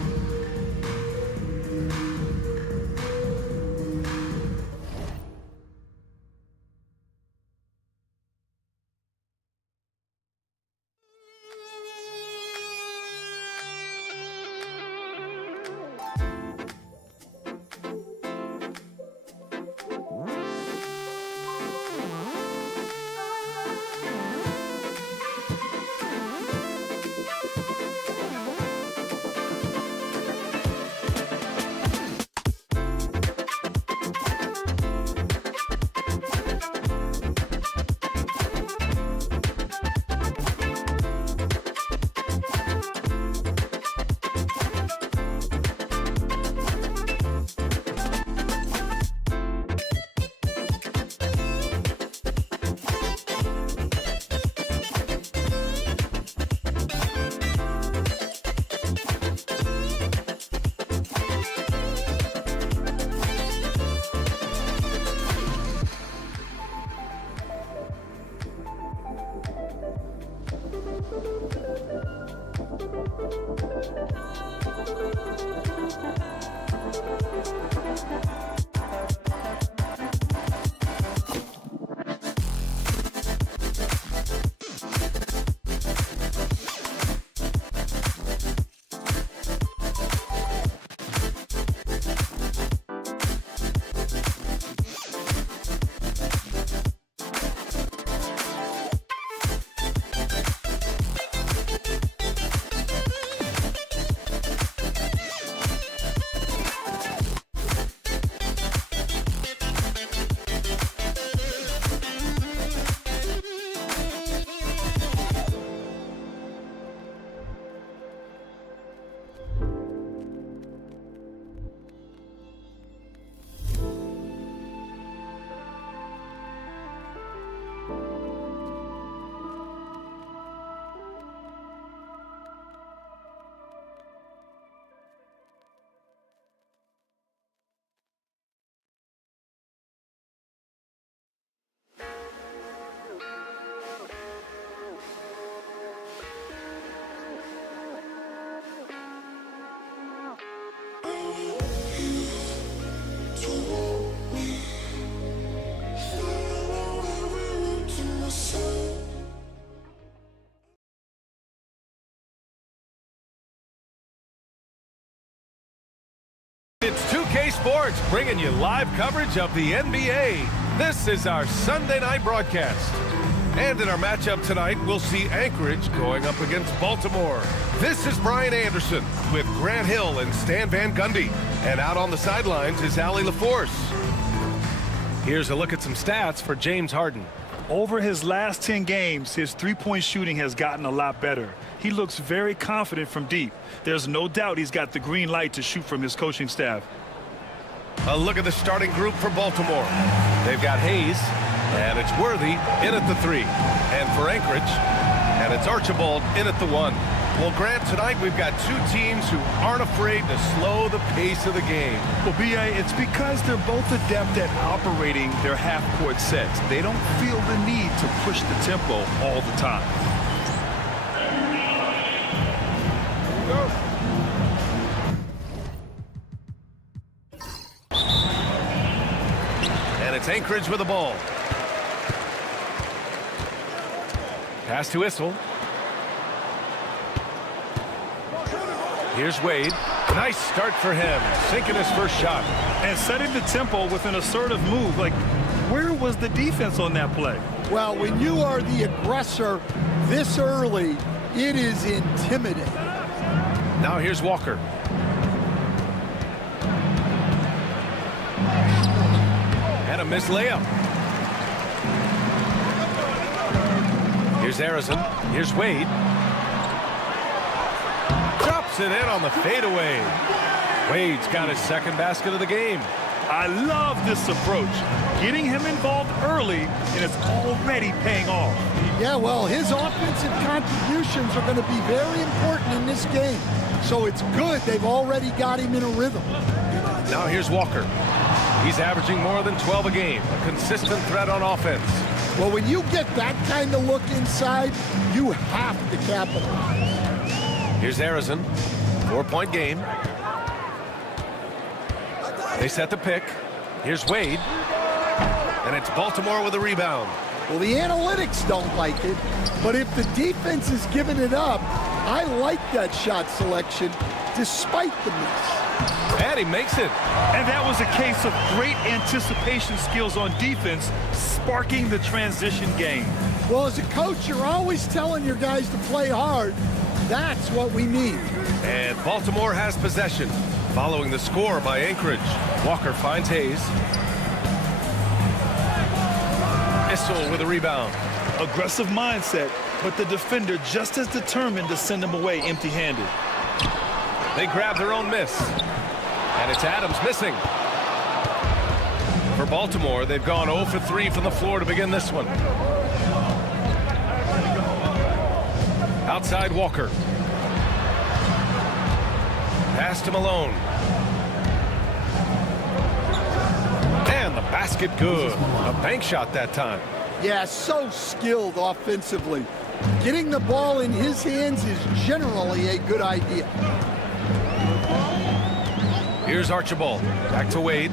It's 2K Sports bringing you live coverage of the NBA. This is our Sunday night broadcast. And in our matchup tonight, we'll see Anchorage going up against Baltimore. This is Brian Anderson with Grant Hill and Stan Van Gundy. And out on the sidelines is Allie LaForce. Here's a look at some stats for James Harden. Over his last 10 games, his three-point shooting has gotten a lot better. He looks very confident from deep. There's no doubt he's got the green light to shoot from his coaching staff. A look at the starting group for Baltimore. They've got Hayes, and it's Worthy in at the 3. And for Anchorage, and it's Archibald in at the 1. Well, Grant, tonight we've got two teams who aren't afraid to slow the pace of the game. Well, B.A., it's because they're both adept at operating their half-court sets. They don't feel the need to push the tempo all the time. And it's Anchorage with the ball. Pass to Issel. Here's Wade. Nice start for him, sinking his first shot. And setting the tempo with an assertive move. Like, where was the defense on that play? Well, when you are the aggressor this early, it is intimidating. Now here's Walker. And a missed layup. Here's Harrison. Here's Wade. Drops it in on the fadeaway. Wade's got his second basket of the game. I love this approach. Getting him involved early, and it's already paying off. Yeah, well, his offensive contributions are going to be very important in this game. So it's good they've already got him in a rhythm. Now here's Walker. He's averaging more than 12 a game. A consistent threat on offense. Well, when you get that kind of look inside, you have to capitalize. Here's Harrison. 4-point game. They set the pick. Here's Wade. And it's Baltimore with a rebound. Well, the analytics don't like it, but if the defense is giving it up, I like that shot selection despite the miss. And he makes it. And that was a case of great anticipation skills on defense, sparking the transition game. Well, as a coach, you're always telling your guys to play hard. That's what we need. And Baltimore has possession. Following the score by Anchorage. Walker finds Hayes. Issel with a rebound. Aggressive mindset, but the defender just as determined to send him away empty-handed. They grab their own miss. And it's Adams missing. For Baltimore, they've gone 0 for 3 from the floor to begin this one. Outside Walker. Pass to Malone. And the basket good. A bank shot that time. Yeah, so skilled offensively. Getting the ball in his hands is generally a good idea. Here's Archibald. Back to Wade.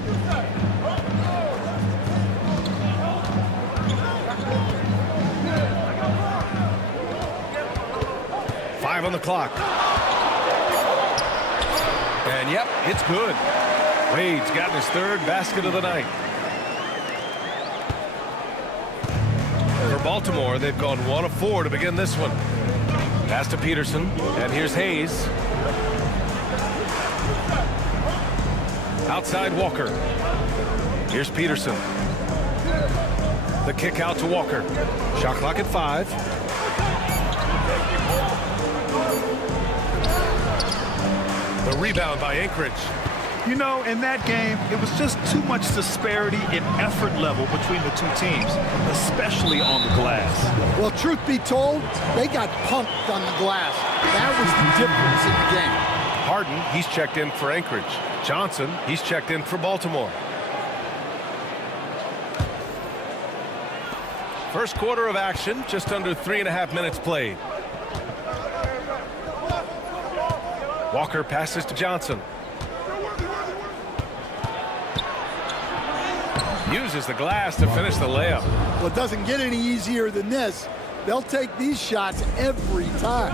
Five on the clock. And yep, it's good. Wade's gotten his third basket of the night. For Baltimore, they've gone 1 of 4 to begin this one. Pass to Peterson, and here's Hayes. Outside Walker. Here's Peterson. The kick out to Walker. Shot clock at 5. The rebound by Anchorage. You know, in that game, it was just too much disparity in effort level between the two teams, especially on the glass. Well, truth be told, they got punked on the glass. That was the difference in the game. Harden, he's checked in for Anchorage. Johnson, he's checked in for Baltimore. First quarter of action, just under 3.5 minutes played. Walker passes to Johnson. Uses the glass to finish the layup. Well, it doesn't get any easier than this. They'll take these shots every time.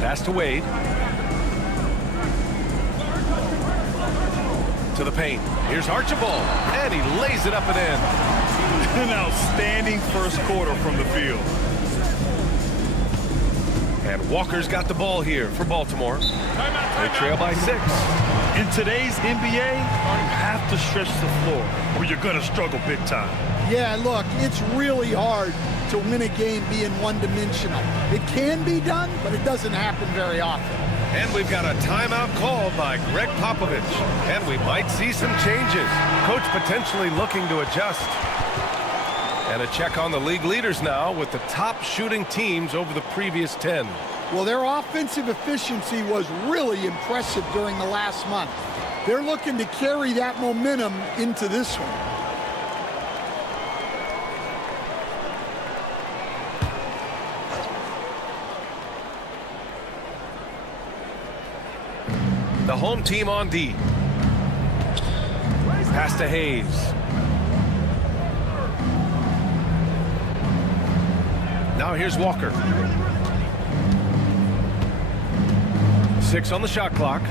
Pass to Wade. To the paint. Here's Archibald. And he lays it up and in. An outstanding first quarter from the field. And Walker's got the ball here for Baltimore. They trail by 6. In today's NBA, you have to stretch the floor or you're going to struggle big time. Yeah, look, it's really hard to win a game being one-dimensional. It can be done, but it doesn't happen very often. And we've got a timeout called by Greg Popovich. And we might see some changes. Coach potentially looking to adjust. And a check on the league leaders now with the top shooting teams over the previous 10. Well, their offensive efficiency was really impressive during the last month. They're looking to carry that momentum into this one. The home team on D. Pass to Hayes. Now here's Walker. 6 on the shot clock.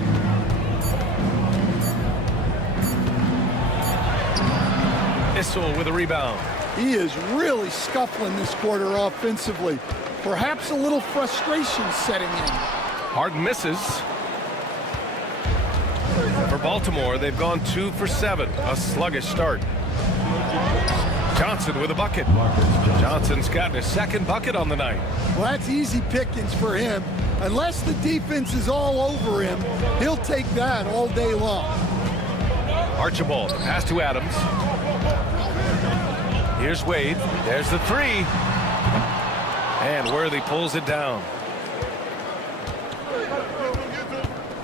Issel with a rebound. He is really scuffling this quarter offensively. Perhaps a little frustration setting in. Harden misses. For Baltimore, they've gone 2 for 7. A sluggish start. Johnson with a bucket. Johnson's gotten his second bucket on the night. Well, that's easy pickings for him. Unless the defense is all over him, he'll take that all day long. Archibald, pass to Adams. Here's Wade. There's the 3. And Worthy pulls it down.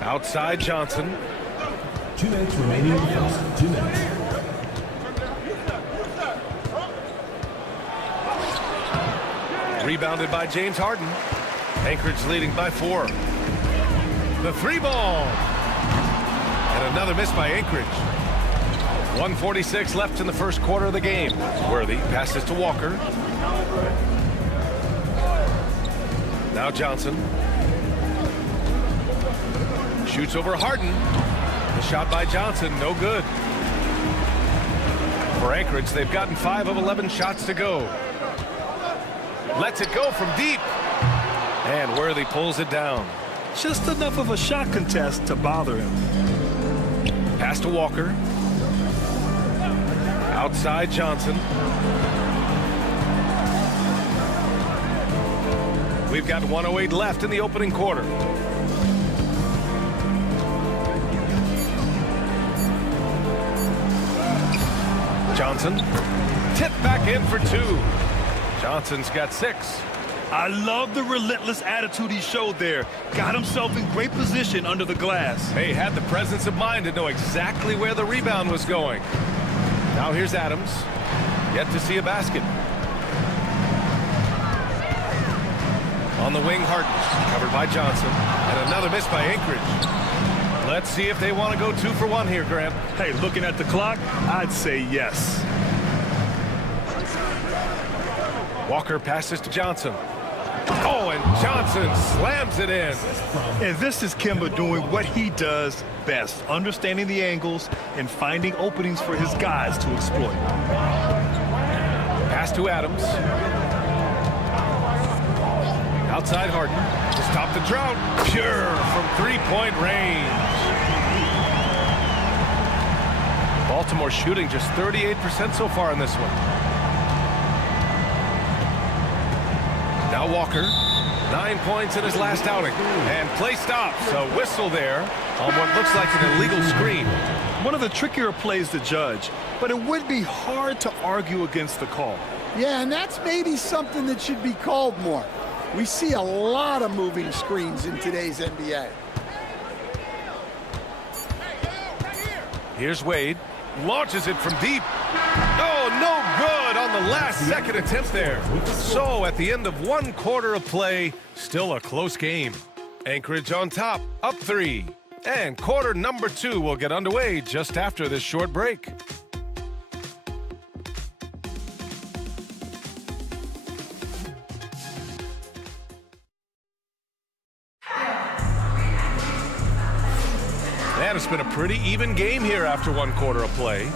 Outside Johnson. 2 minutes remaining in the first. 2 minutes. Rebounded by James Harden. Anchorage leading by 4. The 3 ball. And another miss by Anchorage. 1:46 left in the first quarter of the game. Worthy passes to Walker. Now Johnson. Shoots over Harden. The shot by Johnson, no good. For Anchorage, they've gotten 5 of 11 shots to go. Lets it go from deep. And Worthy pulls it down. Just enough of a shot contest to bother him. Pass to Walker. Outside Johnson. We've got 1:08 left in the opening quarter. Johnson. Tipped back in for 2. Johnson's got 6. I love the relentless attitude he showed there. Got himself in great position under the glass. Hey, had the presence of mind to know exactly where the rebound was going. Now here's Adams. Yet to see a basket. On the wing, Harden. Covered by Johnson. And another miss by Anchorage. Let's see if they want to go 2 for 1 here, Grant. Hey, looking at the clock, I'd say yes. Walker passes to Johnson. Oh, and Johnson slams it in. And this is Kemba doing what he does best, understanding the angles and finding openings for his guys to exploit. Pass to Adams. Outside Harden to stop the drought. Pure from 3-point range. Baltimore shooting just 38% so far in this one. Now Walker, 9 points in his last outing. And play stops. A whistle there on what looks like an illegal screen. One of the trickier plays to judge, but it would be hard to argue against the call. Yeah, and that's maybe something that should be called more. We see a lot of moving screens in today's NBA. Here's Wade. Launches it from deep. Oh, no good on the last second attempt there. So at the end of 1 quarter of play, still a close game. Anchorage on top, up 3. And quarter number 2 will get underway just after this short break. And it's been a pretty even game here after 1 quarter of play.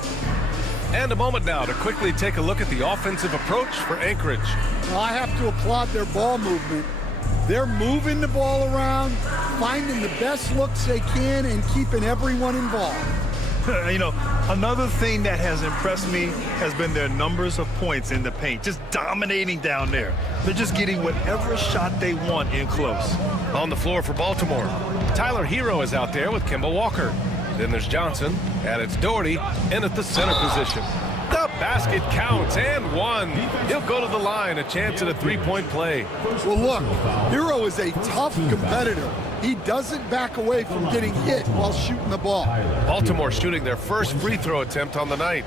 And a moment now to quickly take a look at the offensive approach for Anchorage. Well, I have to applaud their ball movement. They're moving the ball around, finding the best looks they can, and keeping everyone involved. You know, another thing that has impressed me has been their numbers of points in the paint, just dominating down there. They're just getting whatever shot they want in close. On the floor for Baltimore, Tyler Hero is out there with Kemba Walker. Then there's Johnson, and it's Doherty in at the center position. The Basket counts and one. He'll go to the line, a chance at a three-point play. Well, look, Hero is a tough competitor. He doesn't back away from getting hit while shooting the ball. Baltimore shooting their first free throw attempt on the night.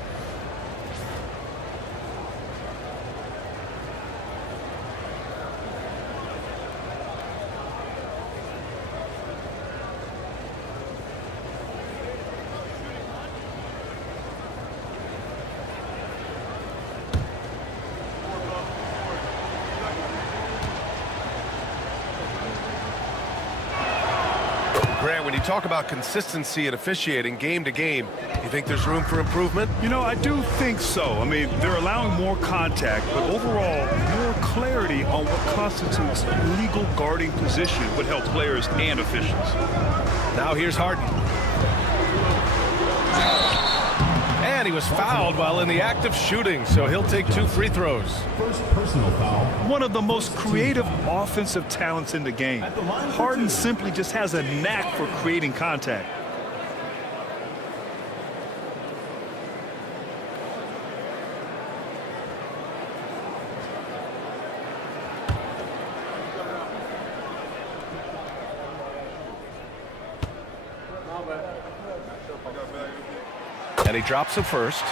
Grant, when you talk about consistency and officiating game to game, you think there's room for improvement? You know, I do think so. I mean, they're allowing more contact, but overall, more clarity on what constitutes legal guarding position would help players and officials. Now here's Harden. And he was fouled while in the act of shooting, so he'll take 2 free throws. First personal foul. One of the most creative offensive talents in the game. Harden simply just has a knack for creating contact. And he drops it first.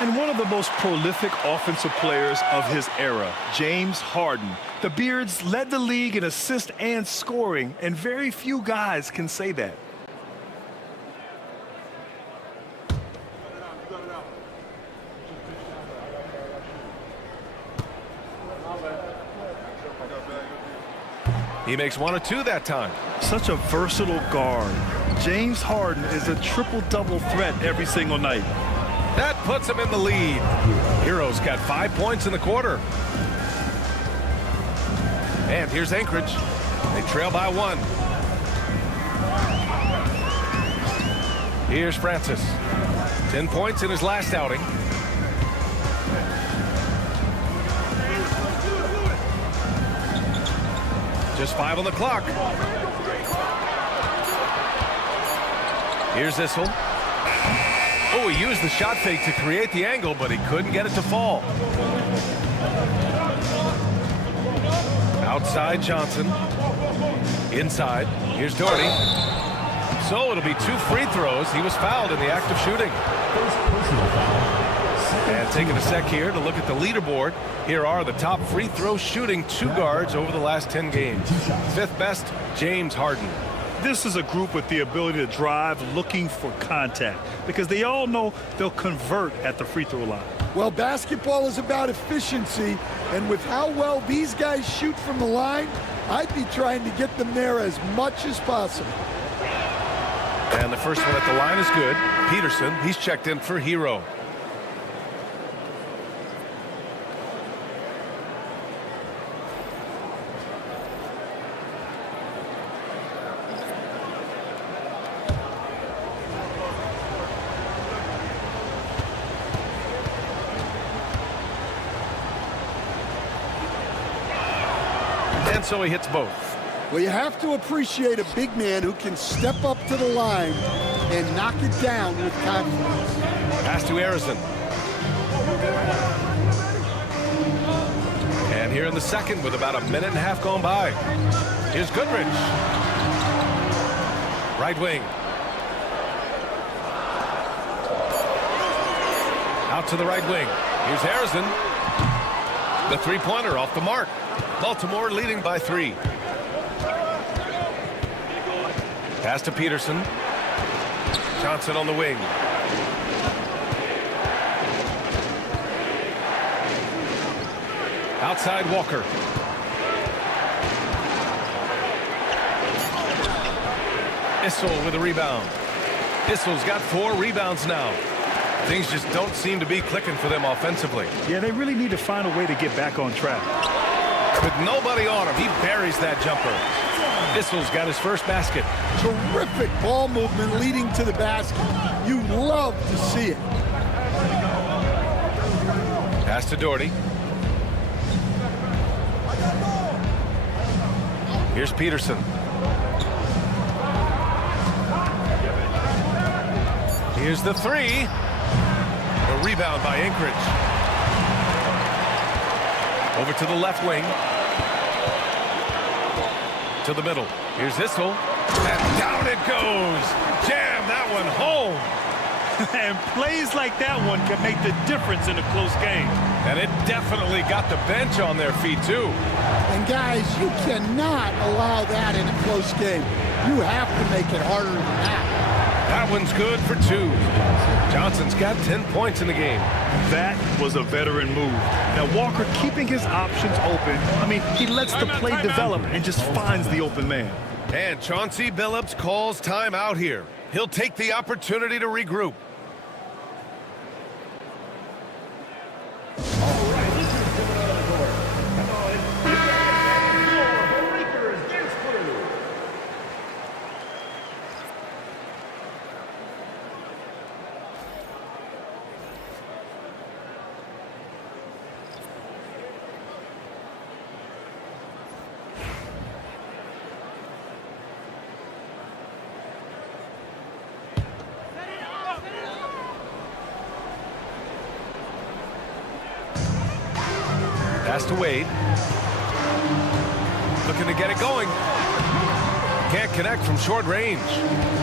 And one of the most prolific offensive players of his era, James Harden. The Beards led the league in assists and scoring, and very few guys can say that. He makes 1 of 2 that time. Such a versatile guard. James Harden is a triple-double threat every single night. That puts him in the lead. Hero's got 5 points in the quarter. And here's Anchorage. They trail by 1. Here's Francis. 10 points in his last outing. Just 5 on the clock. Here's Issel. Oh, he used the shot fake to create the angle, but he couldn't get it to fall. Outside Johnson. Inside. Here's Doherty. So it'll be 2 free throws. He was fouled in the act of shooting. First personal foul. And taking a sec here to look at the leaderboard. Here are the top free throw shooting 2 guards over the last 10 games. 5th best, James Harden. This is a group with the ability to drive looking for contact because they all know they'll convert at the free throw line. Well, basketball is about efficiency, and with how well these guys shoot from the line, I'd be trying to get them there as much as possible. And the first one at the line is good. Peterson, he's checked in for Hero. And so he hits both. Well, you have to appreciate a big man who can step up to the line and knock it down with confidence. Pass to Harrison. And here in the second with about a minute and a half gone by. Here's Goodrich. Right wing. Out to the right wing. Here's Harrison. The three-pointer off the mark. Baltimore leading by 3. Pass to Peterson. Johnson on the wing. Outside Walker. Issel with a rebound. Issel's got 4 rebounds now. Things just don't seem to be clicking for them offensively. Yeah, they really need to find a way to get back on track. With nobody on him, he buries that jumper. Issel's got his first basket. Terrific ball movement leading to the basket. You love to see it. Pass to Doherty. Here's Peterson. Here's the 3. The rebound by Anchorage. Over to the left wing. To the middle. Here's Issel. And down it goes. Jam that one home. And plays like that one can make the difference in a close game. And it definitely got the bench on their feet, too. And, guys, you cannot allow that in a close game. You have to make it harder than that. That one's good for 2. Johnson's got 10 points in the game. That was a veteran move. Now, Walker keeping his options open. I mean, he lets the play develop and just finds the open man. And Chauncey Billups calls time out here. He'll take the opportunity to regroup. Pass to Wade. Looking to get it going. Can't connect from short range.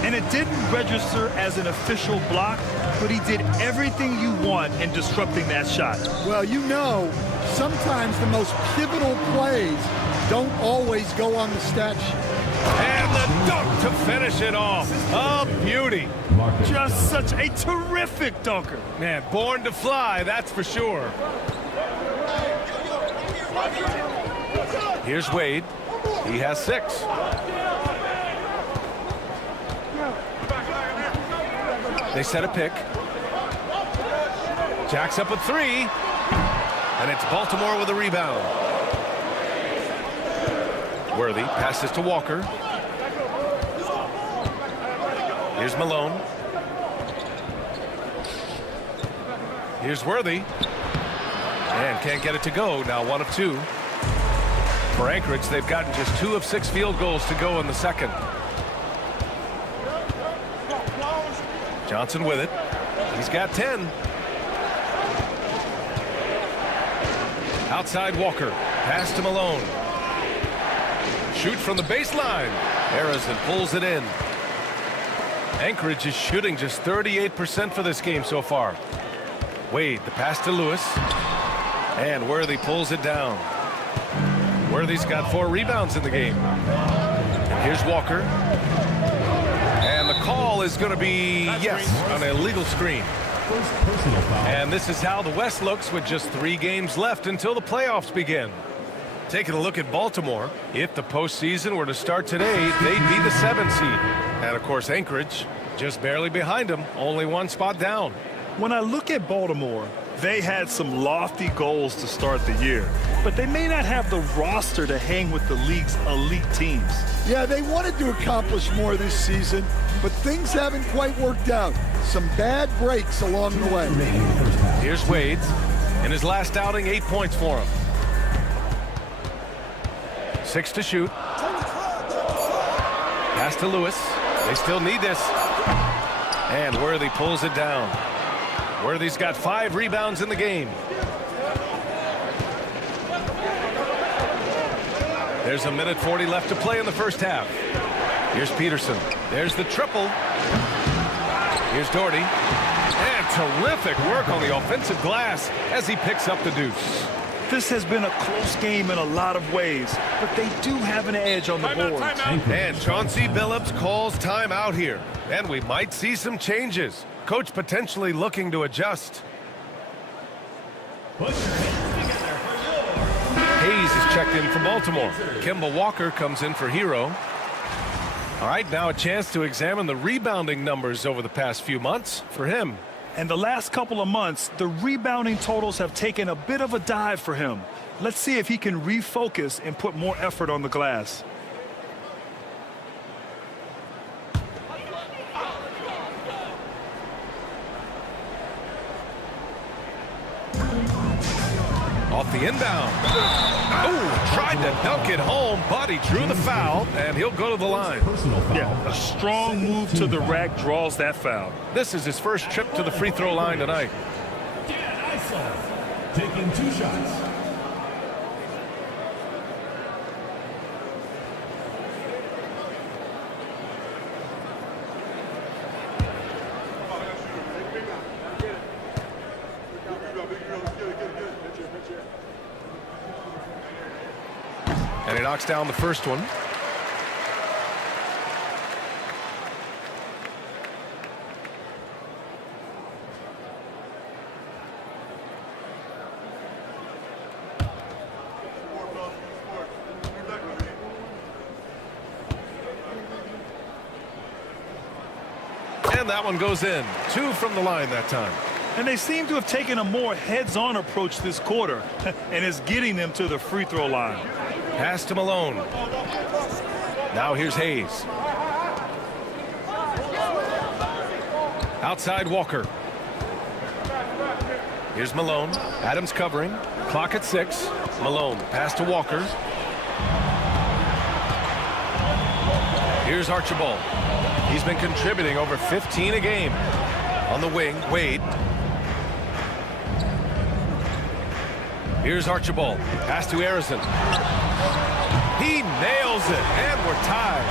And it didn't register as an official block, but he did everything you want in disrupting that shot. Well, you know, sometimes the most pivotal plays don't always go on the stat sheet. And the dunk to finish it off. A beauty. Just such a terrific dunker. Man, born to fly, that's for sure. Here's Wade. He has 6. They set a pick. Jacks up a 3. And it's Baltimore with a rebound. Worthy passes to Walker. Here's Malone. Here's Worthy. And can't get it to go. Now 1 of 2. For Anchorage, they've gotten just 2 of 6 field goals to go in the second. Johnson with it. He's got 10. Outside Walker. Pass to Malone. Shoot from the baseline. Harrison pulls it in. Anchorage is shooting just 38% for this game so far. Wade, the pass to Lewis. And Worthy pulls it down. Worthy's got 4 rebounds in the game. Here's Walker. And the call is going to be, yes, an illegal screen. And this is how the West looks with just 3 games left until the playoffs begin. Taking a look at Baltimore, if the postseason were to start today, they'd be the 7th seed. And, of course, Anchorage just barely behind them, only 1 spot down. When I look at Baltimore, they had some lofty goals to start the year, but they may not have the roster to hang with the league's elite teams. Yeah, they wanted to accomplish more this season, but things haven't quite worked out. Some bad breaks along the way. Here's Wade. In his last outing, 8 points for him. 6 to shoot. Pass to Lewis. They still need this. And Worthy pulls it down. Worthy's got 5 rebounds in the game. There's a minute 40 left to play in the first half. Here's Peterson. There's the triple. Here's Doherty. And terrific work on the offensive glass as he picks up the deuce. This has been a close game in a lot of ways, but they do have an edge on the board. And Chauncey Billups calls time out here. And we might see some changes. Coach potentially looking to adjust. Hayes is checked in for Baltimore. Kemba Walker comes in for Hero. All right, now a chance to examine the rebounding numbers over the past few months for him. And the last couple of months, the rebounding totals have taken a bit of a dive for him. Let's see if he can refocus and put more effort on the glass. Off the inbound. Oh, tried to dunk it home, but he drew the foul, and he'll go to the line. Yeah, a strong move to the rack draws that foul. This is his first trip to the free throw line tonight. taking 2 shots. And he knocks down the first one. And that one goes in. 2 from the line that time. And they seem to have taken a more heads-on approach this quarter, and it's getting them to the free throw line. Pass to Malone. Now here's Hayes. Outside Walker. Here's Malone. Adams covering. Clock at 6. Malone. Pass to Walker. Here's Archibald. He's been contributing over 15 a game. On the wing, Wade. Here's Archibald. Pass to Arizon. He nails it, and we're tied.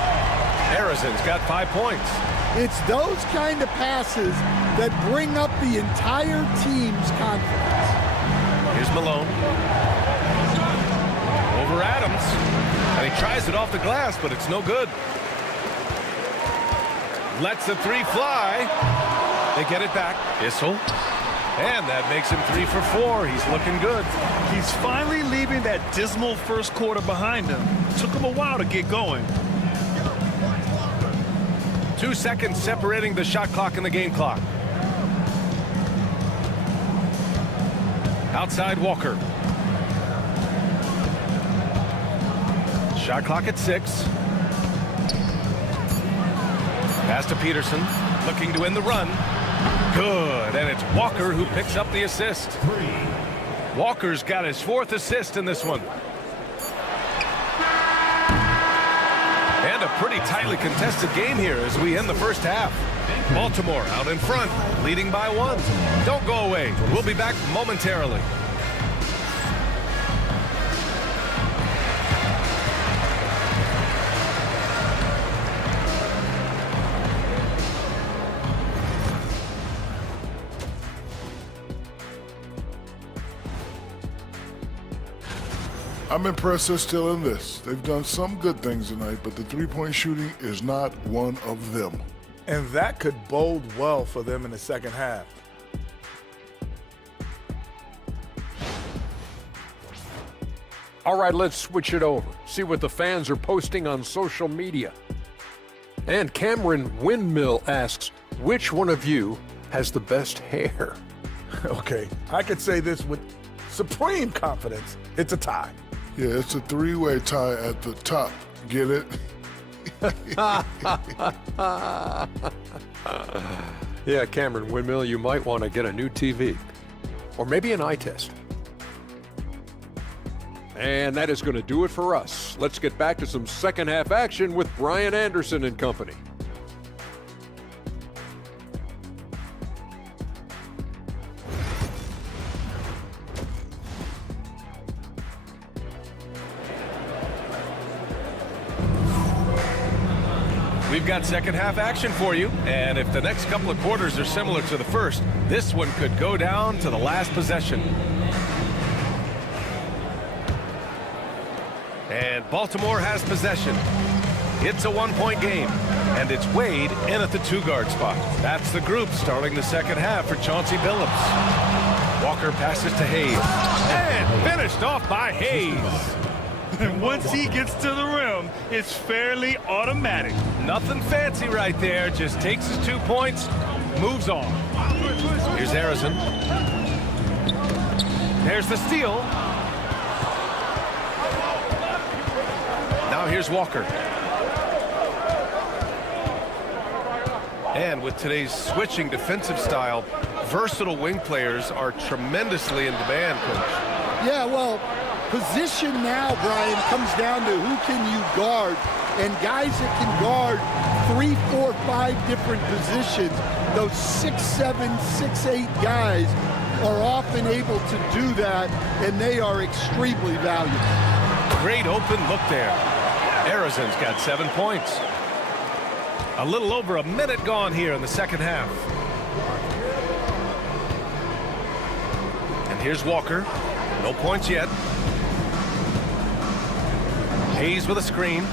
Arizon's got 5 points. It's those kind of passes that bring up the entire team's confidence. Here's Malone. Over Adams. And he tries it off the glass, but it's no good. Lets the 3 fly. They get it back. Issel. And that makes him 3 for 4. He's looking good. He's finally leaving that dismal first quarter behind him. Took him a while to get going. 2 seconds separating the shot clock and the game clock. Outside Walker. Shot clock at 6. Pass to Peterson. Looking to win the run. Good. And it's Walker who picks up the assist. Walker's got his 4th assist in this one. And a pretty tightly contested game here as we end the first half. Baltimore out in front, leading by 1. Don't go away. We'll be back momentarily. I'm impressed they're still in this. They've done some good things tonight, but the three-point shooting is not one of them. And that could bode well for them in the second half. All right, let's switch it over. See what the fans are posting on social media. And Cameron Windmill asks, which one of you has the best hair? Okay, I could say this with supreme confidence. It's a tie. Yeah, it's a 3-way tie at the top. Get it? Yeah, Cameron Windmill, you might want to get a new TV. Or maybe an eye test. And that is going to do it for us. Let's get back to some second half action with Brian Anderson and company. We've got second half action for you, and if the next couple of quarters are similar to the first, this one could go down to the last possession. And Baltimore has possession. It's a 1-point game, and it's Wade in at the 2-guard spot. That's the group starting the second half for Chauncey Billups. Walker passes to Hayes, and finished off by Hayes. And once he gets to the rim, it's fairly automatic. Nothing fancy right there. Just takes his 2 points, moves on. Here's Arizon. There's the steal. Now here's Walker. And with today's switching defensive style, versatile wing players are tremendously in demand, Coach. Yeah, well, position now, Brian, comes down to who can you guard, and guys that can guard 3, 4, 5 different positions. Those 6'7", 6'8" guys are often able to do that, and they are extremely valuable. Great open look there. Arizon's got 7 points. A little over a minute gone here in the second half. And here's Walker. No points yet. Hayes with a screen.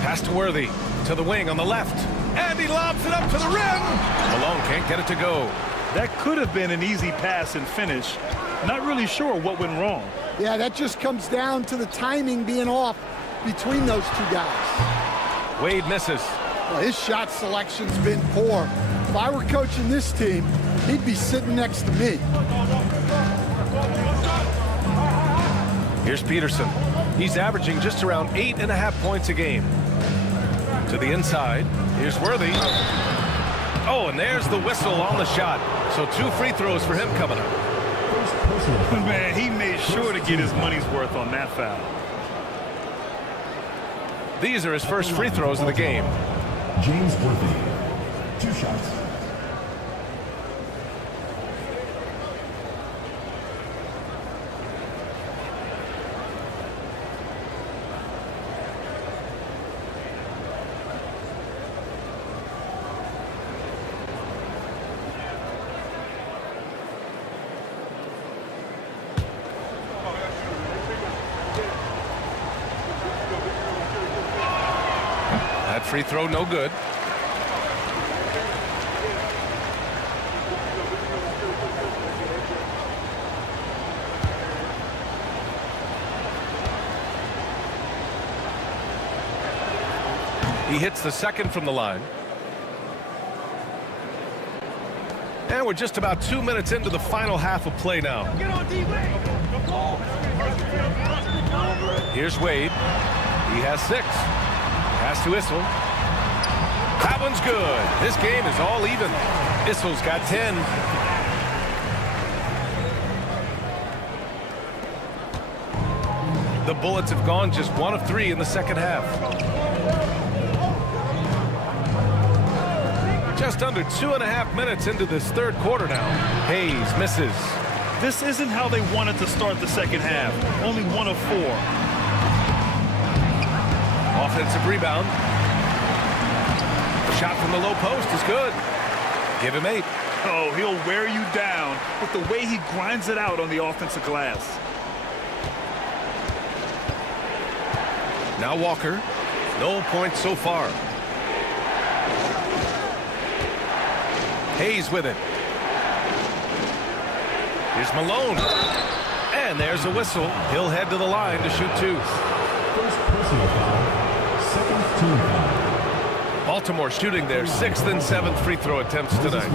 Pass to Worthy. To the wing on the left. And he lobs it up to the rim. Malone can't get it to go. That could have been an easy pass and finish. Not really sure what went wrong. Yeah, that just comes down to the timing being off between those two guys. Wade misses. Well, his shot selection's been poor. If I were coaching this team, he'd be sitting next to me. Here's Peterson. He's averaging just around 8.5 points a game. To the inside. Here's Worthy. Oh, and there's the whistle on the shot. So 2 free throws for him coming up. Man, he made sure to get his money's worth on that foul. These are his first free throws of the game. James Worthy, 2 shots. That free throw no good. He hits the second from the line. And we're just about 2 minutes into the final half of play now. Here's Wade. He has 6. Pass to Issel. That one's good. This game is all even. Issel's got 10. The Bullets have gone just 1 of 3 in the second half. Just under 2.5 minutes into this third quarter now. Hayes misses. This isn't how they wanted to start the second half. Only 1 of 4. Offensive rebound. Shot from the low post is good. Give him 8. Oh, he'll wear you down with the way he grinds it out on the offensive glass. Now Walker. No points so far. Hayes with it. Here's Malone. And there's a whistle. He'll head to the line to shoot 2. First personal foul, second team foul. Baltimore shooting their 6th and 7th free throw attempts tonight.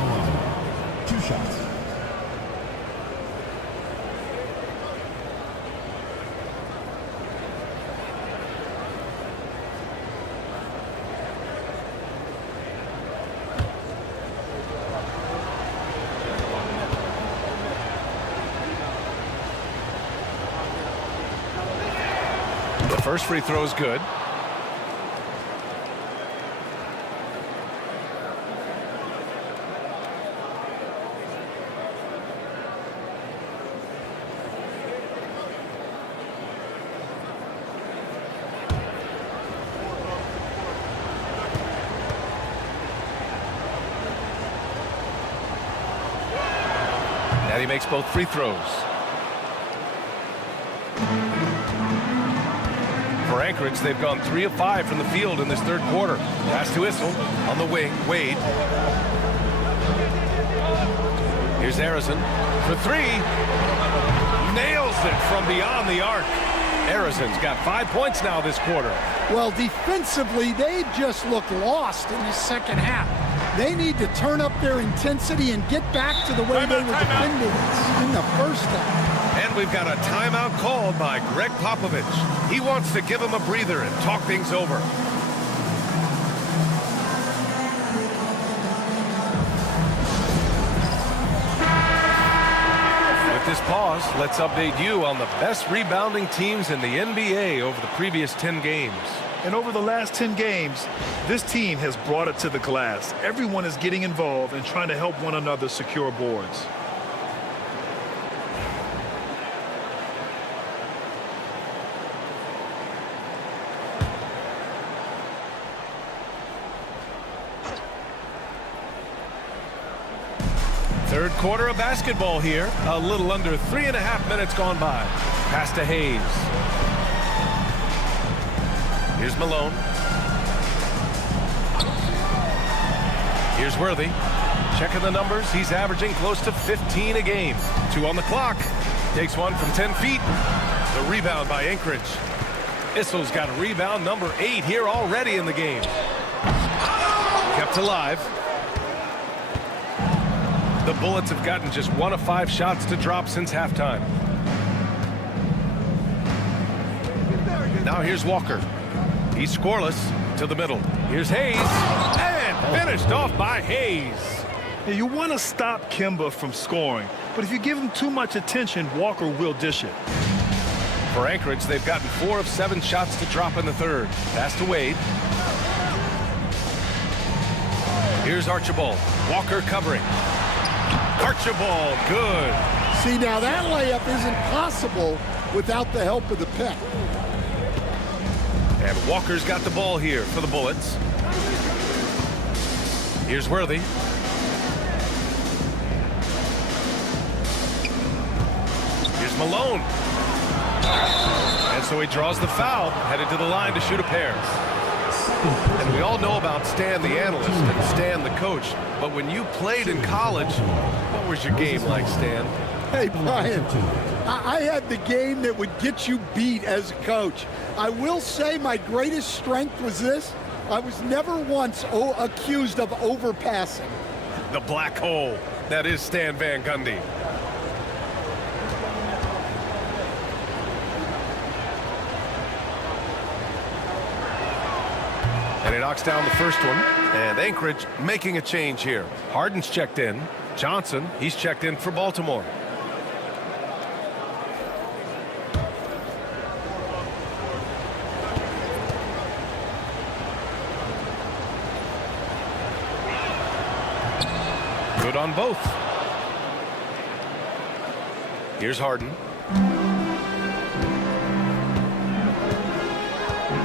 2 shots. The first free throw is good. And he makes both free throws. For Anchorage, they've gone 3 of 5 from the field in this third quarter. Pass to Issel on the wing. Wade. Here's Arizon for 3. Nails it from beyond the arc. Arizon's got 5 points now this quarter. Well, defensively, they just look lost in the second half. They need to turn up their intensity and get back to the way they were defending in the first half. And we've got a timeout called by Greg Popovich. He wants to give him a breather and talk things over. With this pause, let's update you on the best rebounding teams in the NBA over the previous 10 games. And over the last 10 games, this team has brought it to the glass. Everyone is getting involved and trying to help one another secure boards. Third quarter of basketball here. A little under 3.5 minutes gone by. Pass to Hayes. Here's Malone. Here's Worthy. Checking the numbers. He's averaging close to 15 a game. 2 on the clock. Takes one from 10 feet. The rebound by Anchorage. Issel's got rebound number 8 here already in the game. Kept alive. The Bullets have gotten just 1 of 5 shots to drop since halftime. Now here's Walker. He's scoreless to the middle. Here's Hayes. And finished off by Hayes. Hey, you want to stop Kemba from scoring, but if you give him too much attention, Walker will dish it. For Anchorage, they've gotten 4 of 7 shots to drop in the third. Pass to Wade. Here's Archibald. Walker covering. Archibald, good. See, now that layup isn't possible without the help of the pick. And Walker's got the ball here for the Bullets. Here's Worthy. Here's Malone. And so he draws the foul, headed to the line to shoot a pair. And we all know about Stan the analyst and Stan the coach, but when you played in college, what was your game like, Stan? Hey, Brian, I had the game that would get you beat as a coach. I will say my greatest strength was this. I was never once accused of overpassing. The black hole. That is Stan Van Gundy. And he knocks down the first one. And Anchorage making a change here. Harden's checked in. Johnson, he's checked in for Baltimore. Good on both. Here's Harden.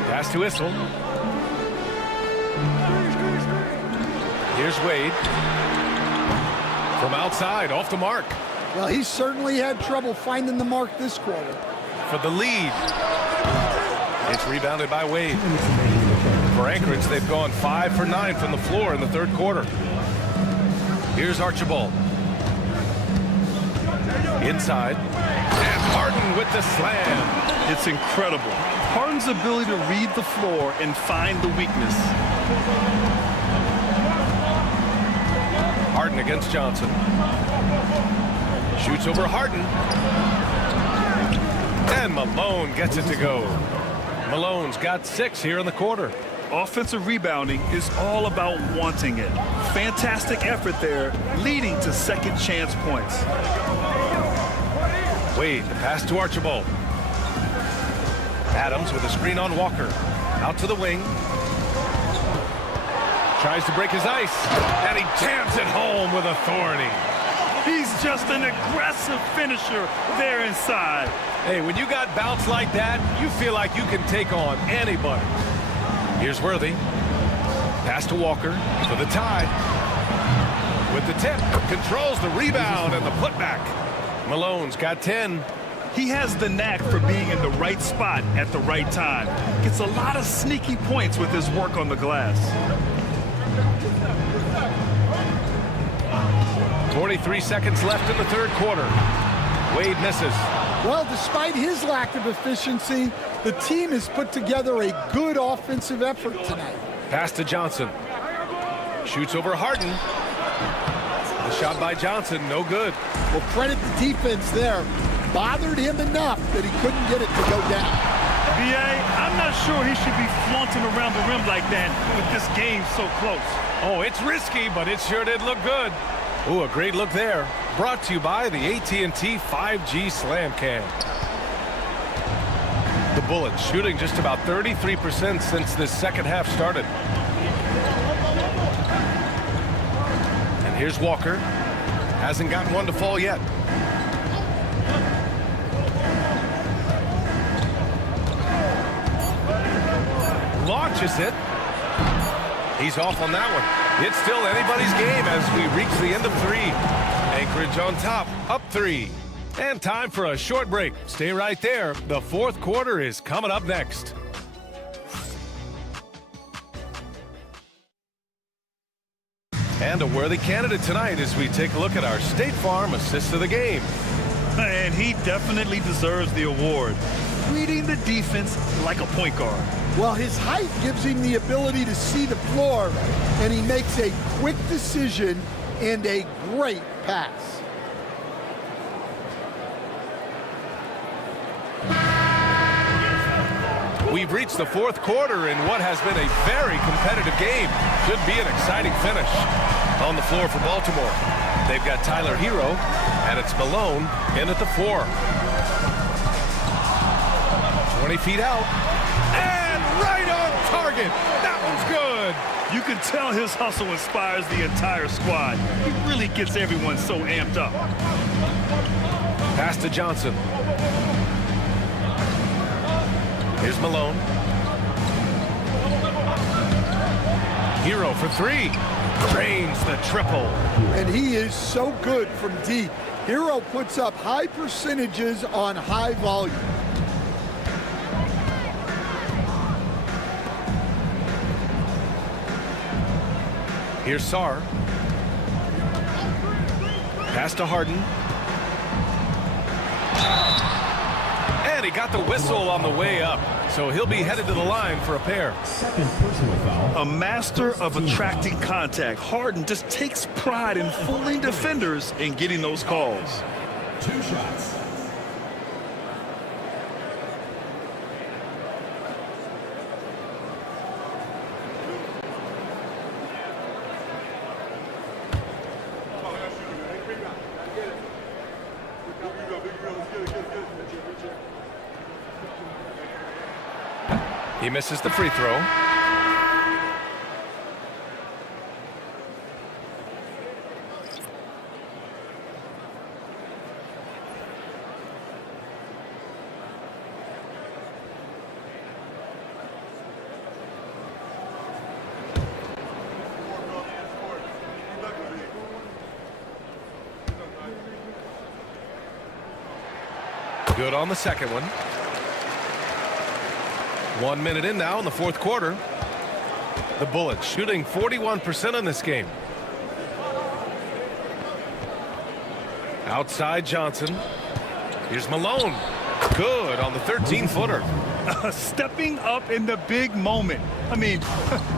Pass to Issel. Here's Wade. From outside, off the mark. Well, he certainly had trouble finding the mark this quarter. For the lead. It's rebounded by Wade. For Anchorage, they've gone 5 for 9 from the floor in the third quarter. Here's Archibald. Inside. And Harden with the slam. It's incredible. Harden's ability to read the floor and find the weakness. Harden against Johnson. Shoots over Harden. And Malone gets it to go. Malone's got 6 here in the quarter. Offensive rebounding is all about wanting it. Fantastic effort there, leading to second chance points. Wade, the pass to Archibald. Adams with a screen on Walker. Out to the wing. Tries to break his ice. And he jams it home with authority. He's just an aggressive finisher there inside. Hey, when you got bounce like that, you feel like you can take on anybody. Here's Worthy. Pass to Walker for the tie. With the tip, controls the rebound and the putback. Malone's got 10. He has the knack for being in the right spot at the right time. Gets a lot of sneaky points with his work on the glass. 43 seconds left in the third quarter. Wade misses. Well, despite his lack of efficiency, the team has put together a good offensive effort tonight. Pass to Johnson. Shoots over Harden. The shot by Johnson, no good. Well, credit the defense there. Bothered him enough that he couldn't get it to go down. B.A., I'm not sure he should be flaunting around the rim like that with this game so close. Oh, it's risky, but it sure did look good. Ooh, a great look there. Brought to you by the AT&T 5G Slam Cam. The Bullets shooting just about 33% since this second half started. And here's Walker. Hasn't gotten one to fall yet. Launches it. He's off on that one. It's still anybody's game as we reach the end of 3. Anchorage on top, up 3. And time for a short break. Stay right there. The fourth quarter is coming up next. And a worthy candidate tonight as we take a look at our State Farm Assist of the Game. And he definitely deserves the award. Reading the defense like a point guard. Well, his height gives him the ability to see the floor, and he makes a quick decision and a great pass. We've reached the fourth quarter in what has been a very competitive game. Should be an exciting finish. On the floor for Baltimore, they've got Tyler Hero, and it's Malone in at the 4. 20 feet out, and right on target. That one's good. You can tell his hustle inspires the entire squad. He really gets everyone so amped up. Pass to Johnson. Here's Malone. Hero for 3. Drains the triple. And he is so good from deep. Hero puts up high percentages on high volume. Here's Sarr. Pass to Harden. And he got the whistle on the way up. So he'll be headed to the line for a pair. Second personal foul. A master of attracting contact. Harden just takes pride in fooling defenders and getting those calls. 2 shots. He misses the free throw. Good on the second one. 1 minute in now in the fourth quarter. The Bullets shooting 41% in this game. Outside Johnson. Here's Malone. Good on the 13-footer. Stepping up in the big moment. I mean,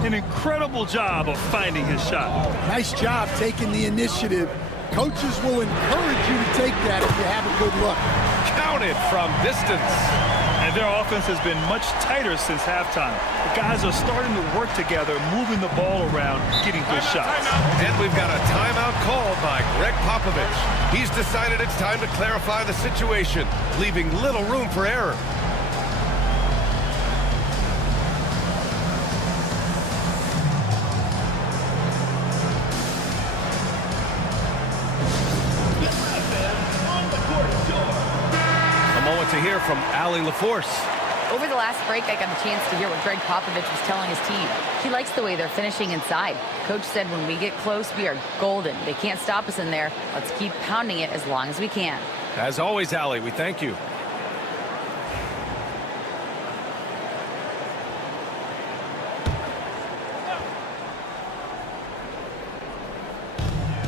an incredible job of finding his shot. Nice job taking the initiative. Coaches will encourage you to take that if you have a good look. Counted from distance. And their offense has been much tighter since halftime. The guys are starting to work together, moving the ball around, getting good shots. And we've got a timeout called by Greg Popovich. He's decided it's time to clarify the situation, leaving little room for error. To hear from Allie LaForce. Over the last break, I got a chance to hear what Greg Popovich was telling his team. He likes the way they're finishing inside. Coach said when we get close, we are golden. They can't stop us in there. Let's keep pounding it as long as we can. As always, Allie, we thank you.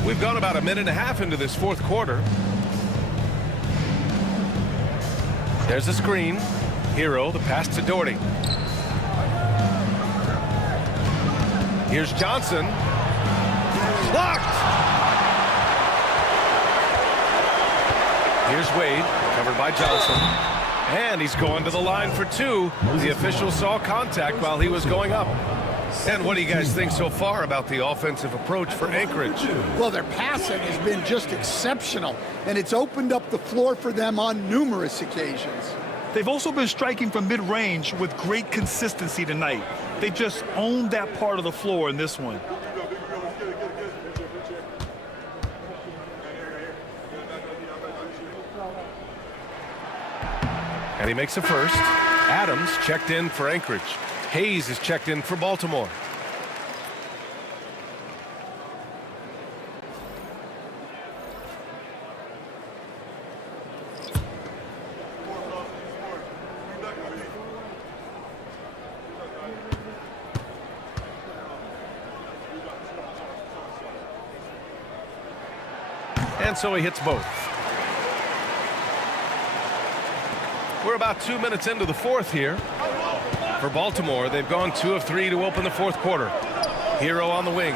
We've gone about a minute and a half into this fourth quarter. There's a screen. Hero, the pass to Doherty. Here's Johnson. Blocked! Here's Wade, covered by Johnson. And he's going to the line for 2. The official saw contact while he was going up. And what do you guys think so far about the offensive approach for Anchorage? Well, their passing has been just exceptional, and it's opened up the floor for them on numerous occasions. They've also been striking from mid-range with great consistency tonight. They just owned that part of the floor in this one. And he makes a first. Adams checked in for Anchorage. Hayes is checked in for Baltimore. And so he hits both. We're about 2 minutes into the fourth here. For Baltimore, they've gone 2 of 3 to open the fourth quarter. Hero on the wing.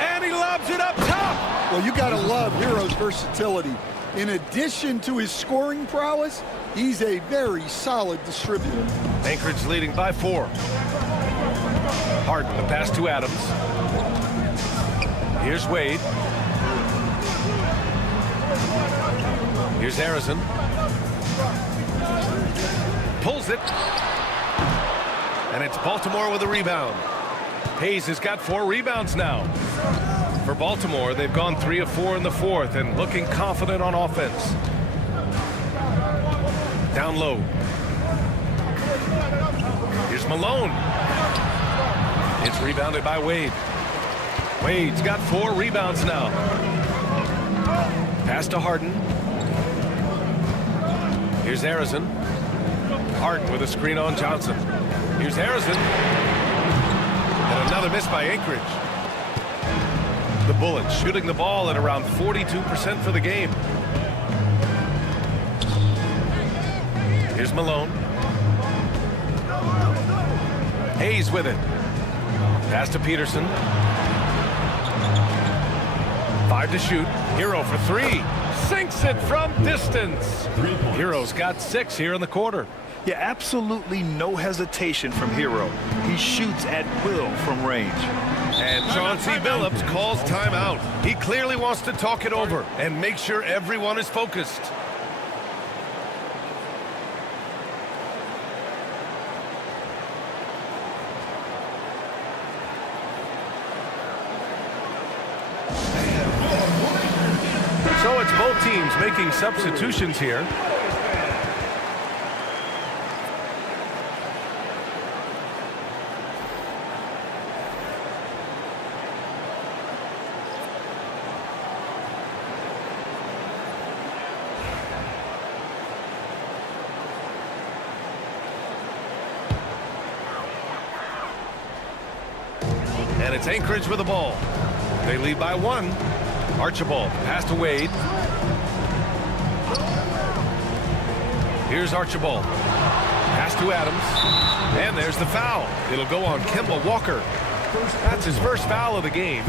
And he lobs it up top. Well, you got to love Hero's versatility. In addition to his scoring prowess, he's a very solid distributor. Anchorage leading by 4. Harden, the pass to Adams. Here's Wade. Here's Harrison. Pulls it. And it's Baltimore with a rebound. Hayes has got 4 rebounds now. For Baltimore, they've gone 3 of 4 in the fourth and looking confident on offense. Down low. Here's Malone. It's rebounded by Wade. Wade's got 4 rebounds now. Pass to Harden. Here's Harrison. Harden with a screen on Johnson. Here's Harrison. And another miss by Anchorage. The Bullets shooting the ball at around 42% for the game. Here's Malone. Hayes with it. Pass to Peterson. 5 to shoot. Hero for 3. Sinks it from distance. Hero's got 6 here in the quarter. Yeah, absolutely no hesitation from Hero. He shoots at will from range. And Chauncey Billups calls timeout. He clearly wants to talk it over and make sure everyone is focused. So it's both teams making substitutions here. And it's Anchorage with the ball. They lead by 1. Archibald, pass to Wade. Here's Archibald. Pass to Adams. And there's the foul. It'll go on Kemba Walker. That's his first foul of the game.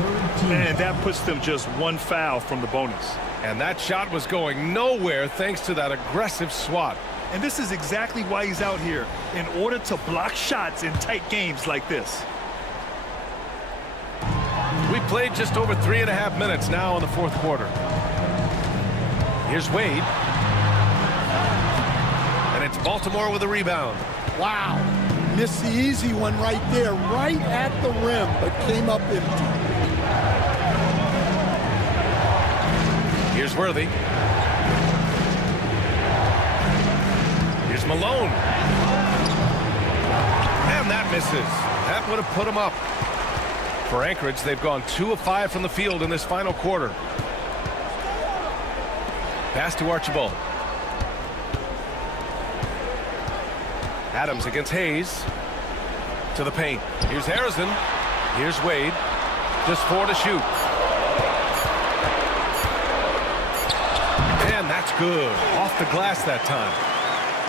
And that puts them just 1 foul from the bonus. And that shot was going nowhere thanks to that aggressive swat. And this is exactly why he's out here, in order to block shots in tight games like this. We played just over 3.5 minutes now in the fourth quarter. Here's Wade. And it's Baltimore with a rebound. Wow. Missed the easy one right there, right at the rim, but came up empty. Here's Worthy. Here's Malone. And that misses. That would have put him up. For Anchorage, they've gone 2 of 5 from the field in this final quarter. Pass to Archibald. Adams against Hayes. To the paint. Here's Harrison. Here's Wade. Just 4 to shoot. And that's good. Off the glass that time.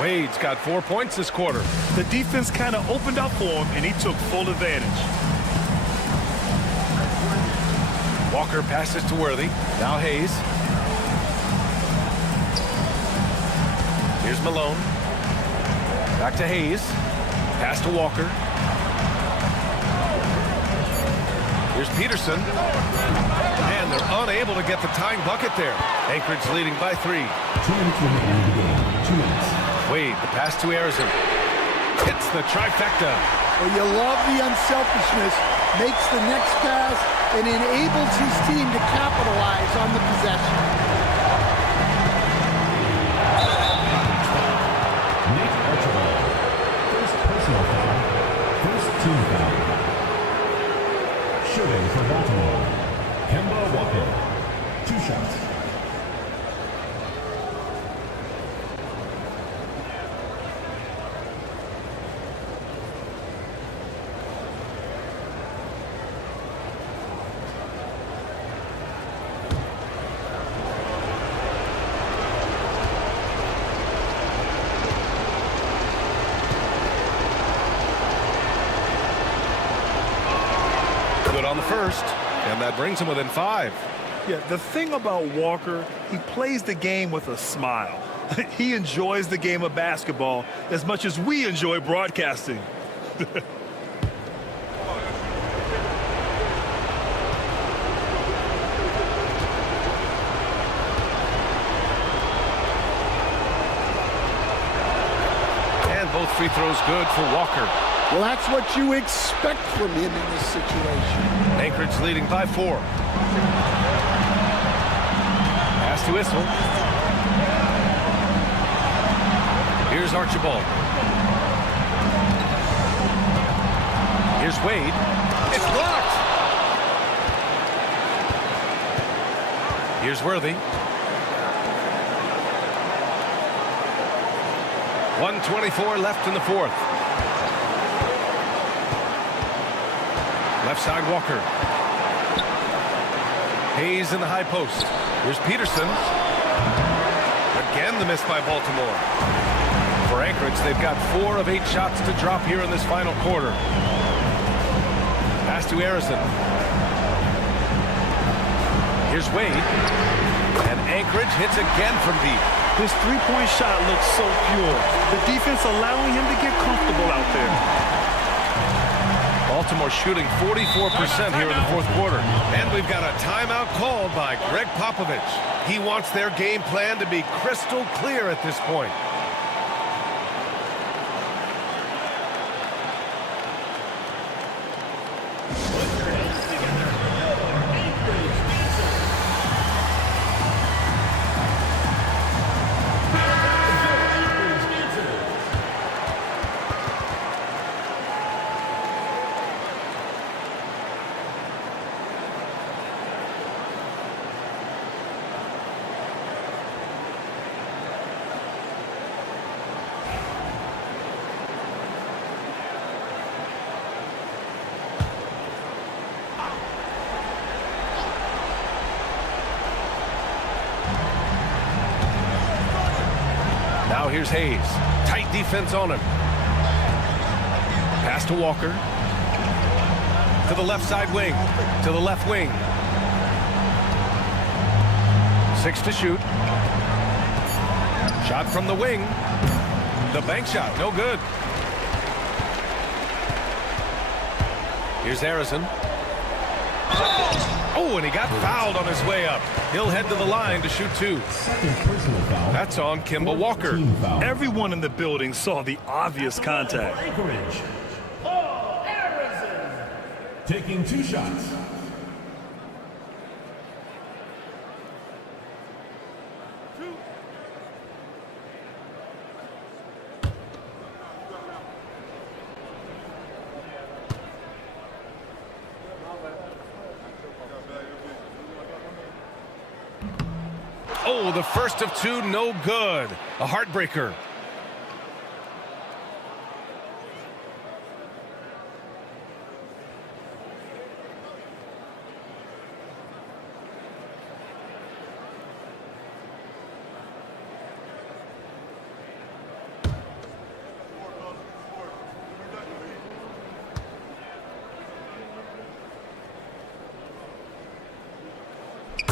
Wade's got 4 points this quarter. The defense kind of opened up for him, and he took full advantage. Walker passes to Worthy. Now Hayes. Here's Malone. Back to Hayes. Pass to Walker. Here's Peterson. And they're unable to get the tying bucket there. Anchorage leading by 3. 2 minutes remaining in the game. 2 minutes. Wade, the pass to Harrison. Hits the trifecta. Well, you love the unselfishness. Makes the next pass and enables his team to capitalize on the possession. Nate Archibald. First personal foul. First team foul. Shooting for Baltimore. Kemba Walker. 2 shots. Good on the first, and that brings him within 5. Yeah, the thing about Walker, he plays the game with a smile. He enjoys the game of basketball as much as we enjoy broadcasting. And both free throws good for Walker. Well, that's what you expect from him in this situation. Anchorage leading by 4. Pass to Issel. Here's Archibald. Here's Wade. It's blocked. Here's Worthy. 1:24 left in the 4th. Left side Walker. Hayes in the high post. Here's Peterson. Again the miss by Baltimore. For Anchorage, they've got 4 of 8 shots to drop here in this final quarter. Pass to Harrison. Here's Wade. And Anchorage hits again from deep. His three-point shot looks so pure. The defense allowing him to get comfortable out there. Baltimore shooting 44% here in the 4th quarter. And we've got a timeout called by Greg Popovich. He wants their game plan to be crystal clear at this point. Now here's Hayes. Tight defense on him. Pass to Walker. To the left side wing. To the left wing. 6 to shoot. Shot from the wing. The bank shot, no good. Here's Harrison. Oh, and he got fouled on his way up. He'll head to the line to shoot 2. That's on Kemba Walker. Everyone in the building saw the obvious contact. Anchorage. Paul Harrison. Taking 2 shots. Oh, the first of 2, no good. A heartbreaker.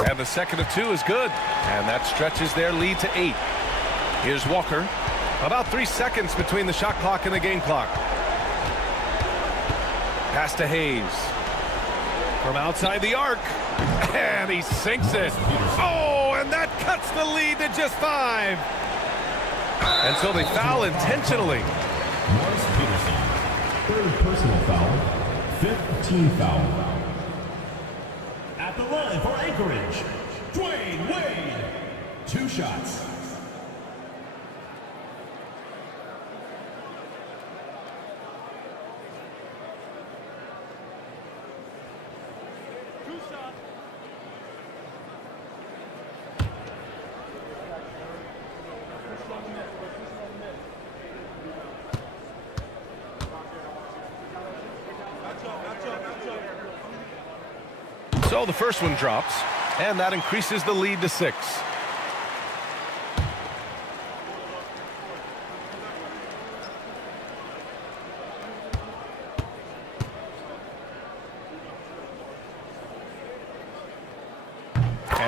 And the second of 2 is good. And that stretches their lead to 8. Here's Walker. About 3 seconds between the shot clock and the game clock. Pass to Hayes. From outside the arc. And he sinks it. Oh, and that cuts the lead to just 5. And so they foul intentionally. Morris Peterson. 3rd personal foul. 5th team foul. At the line for Anchorage, Dwayne Wade. 2 shots. So the first one drops, and that increases the lead to 6.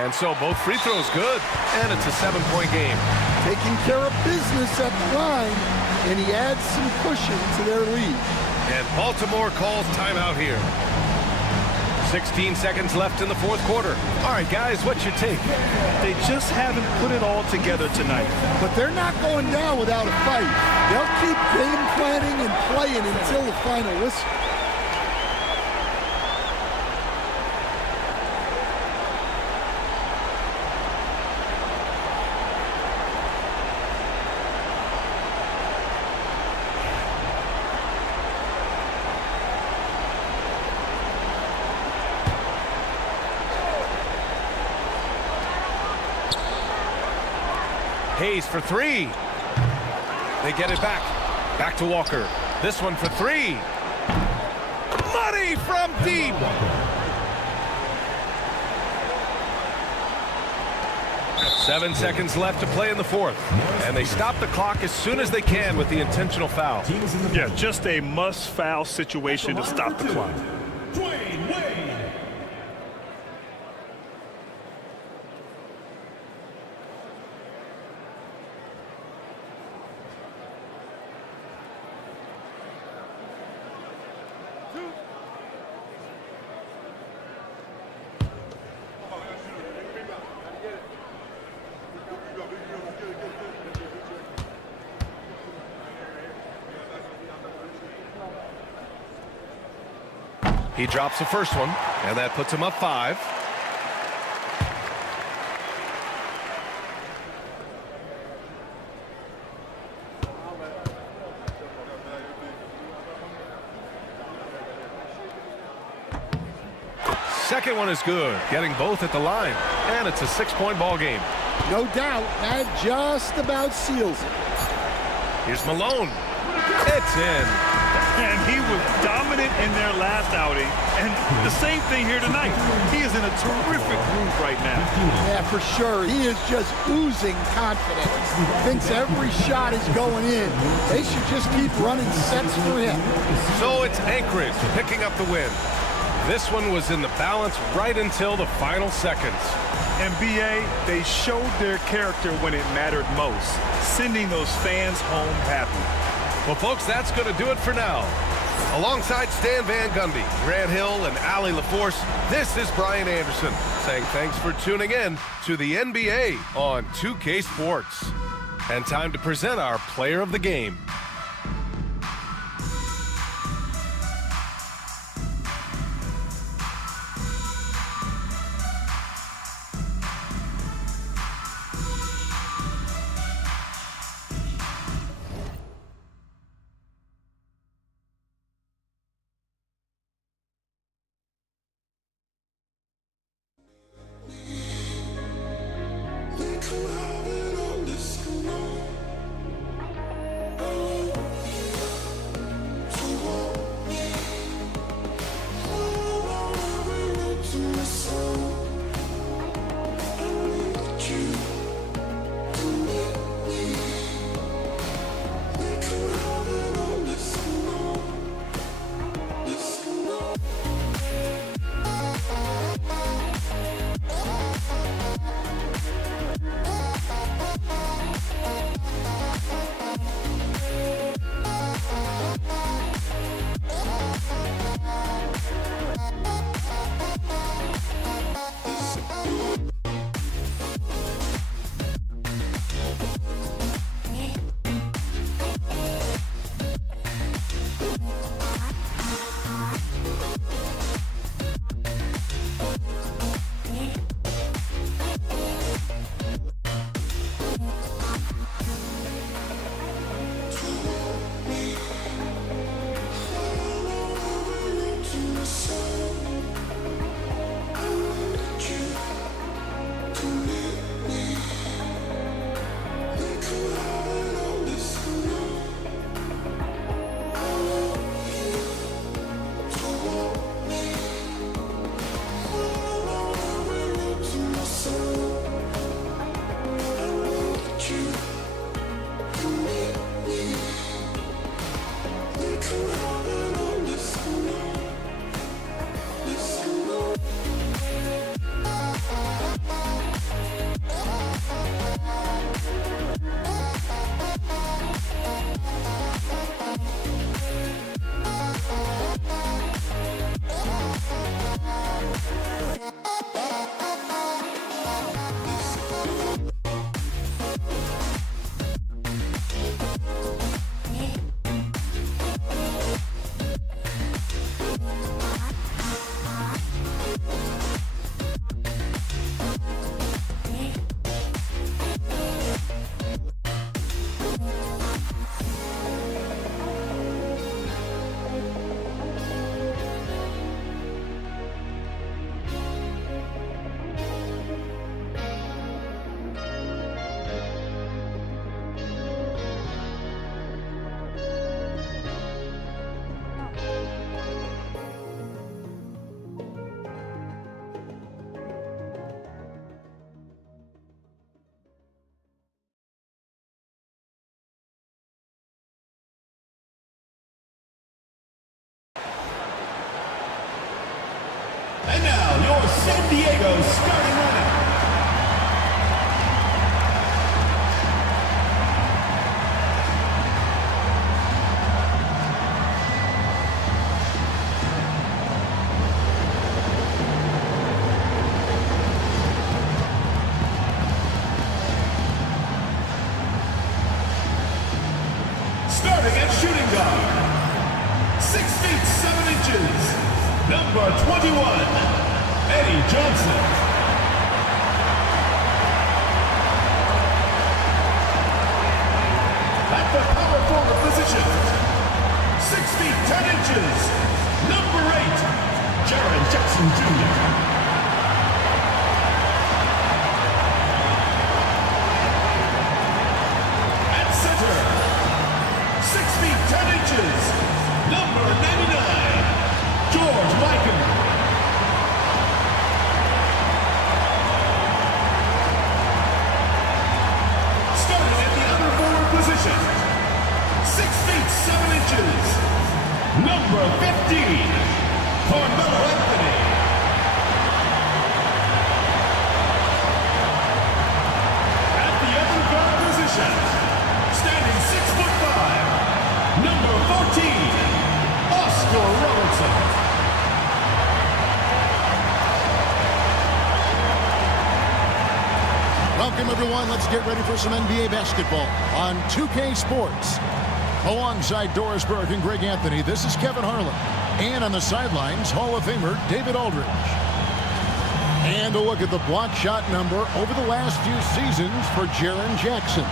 And so both free throws good, and it's a 7-point game. Taking care of business at the line, and he adds some cushion to their lead. And Baltimore calls timeout here. 16 seconds left in the fourth quarter. All right, guys, what's your take? They just haven't put it all together tonight. But they're not going down without a fight. They'll keep game planning and playing until the final whistle. Hayes for three. They get it back. Back to Walker. This one for three. Money from deep. Seven seconds left to play in the fourth. And they stop the clock as soon as they can with the intentional foul. Yeah, just a must-foul situation to stop the clock. He drops the first one, and that puts him up 5. Second one is good, getting both at the line, and it's a 6-point ball game. No doubt, that just about seals it. Here's Malone. It's in. And he was dominant in their last outing. And the same thing here tonight. He is in a terrific groove right now. Yeah, for sure. He is just oozing confidence. Thinks every shot is going in. They should just keep running sets for him. So it's Anchorage picking up the win. This one was in the balance right until the final seconds. And BA, they showed their character when it mattered most, sending those fans home happy. Well, folks, that's going to do it for now. Alongside Stan Van Gundy, Grant Hill, and Allie LaForce, this is Brian Anderson saying thanks for tuning in to the NBA on 2K Sports. And time to present our player of the game. Oh And now, your San Diego starting lineup. Starting at shooting guard, 6 feet 7 inches, number 21, Eddie Johnson. At the power forward position, 6 feet 10 inches, number 8, Jaren Jackson Jr. Number 99, George Mikan. Starting at the other forward position, 6 feet 7 inches, number 15, Carmelo Anthony. At the other guard position, standing 6'5", number 14, Oscar Robertson. Welcome, everyone. Let's get ready for some NBA basketball on 2K Sports. Alongside Doris Burke and Greg Anthony, this is Kevin Harlan. And on the sidelines, Hall of Famer David Aldridge. And a look at the block shot number over the last few seasons for Jaren Jackson.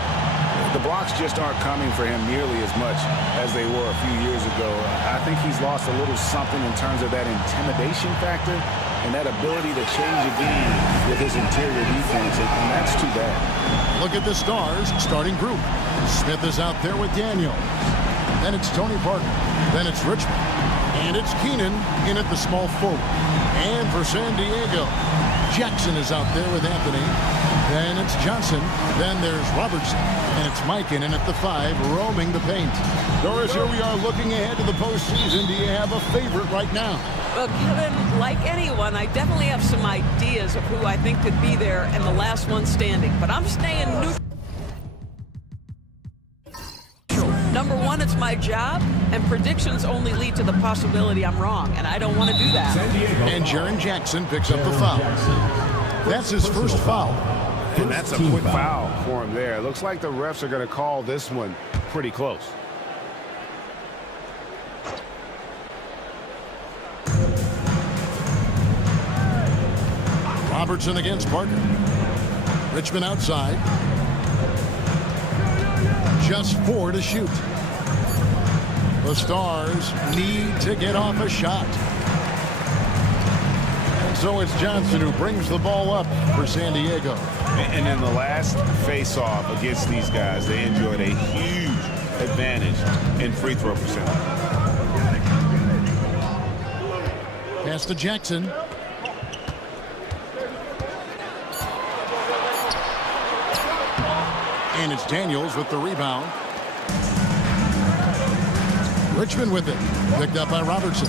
The blocks just aren't coming for him nearly as much as they were a few years ago. I think he's lost a little something in terms of that intimidation factor and that ability to change a game with his interior defense, and that's too bad. Look at the Stars starting group. Smith is out there with Daniels. Then it's Tony Parker. Then it's Richmond. And it's Keenan in at the small forward. And for San Diego, Jackson is out there with Anthony. Then it's Johnson. Then there's Robertson. And it's Mikan in at the 5, roaming the paint. Doris, here we are looking ahead to the postseason. Do you have a favorite right now? Well, Kevin, like anyone, I definitely have some ideas of who I think could be there and the last one standing. But I'm staying neutral. Number one, it's my job, and predictions only lead to the possibility I'm wrong, and I don't want to do that. And Jaren Jackson picks up the foul. That's his first foul. And that's a quick foul for him there. It looks like the refs are going to call this one pretty close. Robertson against Parker. Richmond outside. Just 4 to shoot. The Stars need to get off a shot. And so it's Johnson who brings the ball up for San Diego. And in the last face-off against these guys, they enjoyed a huge advantage in free throw percentage. Pass to Jackson. And it's Daniels with the rebound. Richmond with it. Picked up by Robertson.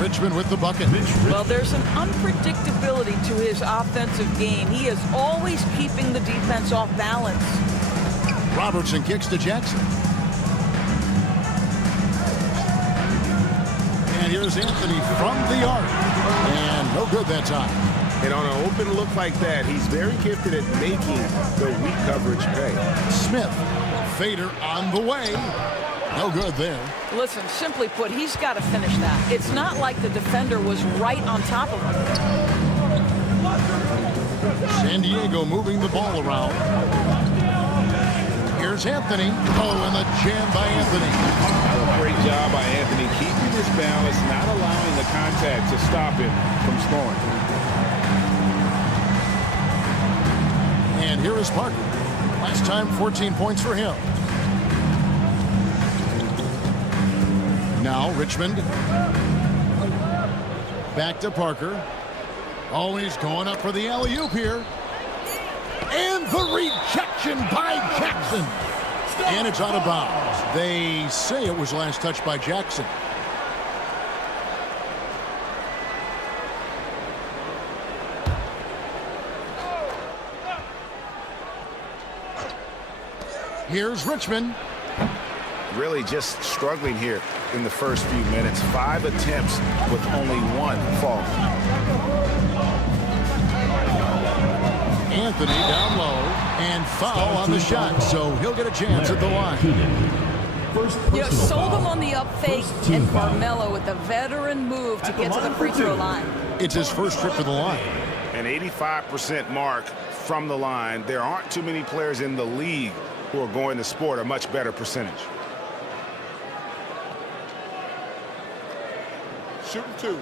Richmond with the bucket. Well, there's an unpredictability to his offensive game. He is always keeping the defense off balance. Robertson kicks to Jackson. And here's Anthony from the arc. And no good that time. And on an open look like that, he's very gifted at making the weak coverage pay. Smith, fader on the way. No good there. Listen, simply put, he's got to finish that. It's not like the defender was right on top of him. San Diego moving the ball around. Here's Anthony. Oh, and the jam by Anthony. Great job by Anthony keeping his balance, not allowing the contact to stop him from scoring. And here is Parker. Last time, 14 points for him. Now Richmond. Back to Parker. Oh, he's going up for the alley-oop here. And the rejection by Jackson. And it's out of bounds. They say it was last touched by Jackson. Here's Richmond. Really just struggling here in the first few minutes. 5 attempts with only 1 fall. Anthony down low and foul on the shot, so he'll get a chance at the line. Sold him on the up fake, and Carmelo with the veteran move to get to the free throw line. It's his first trip to the line. An 85% mark from the line. There aren't too many players in the league who are going to sport a much better percentage. Shooting 2.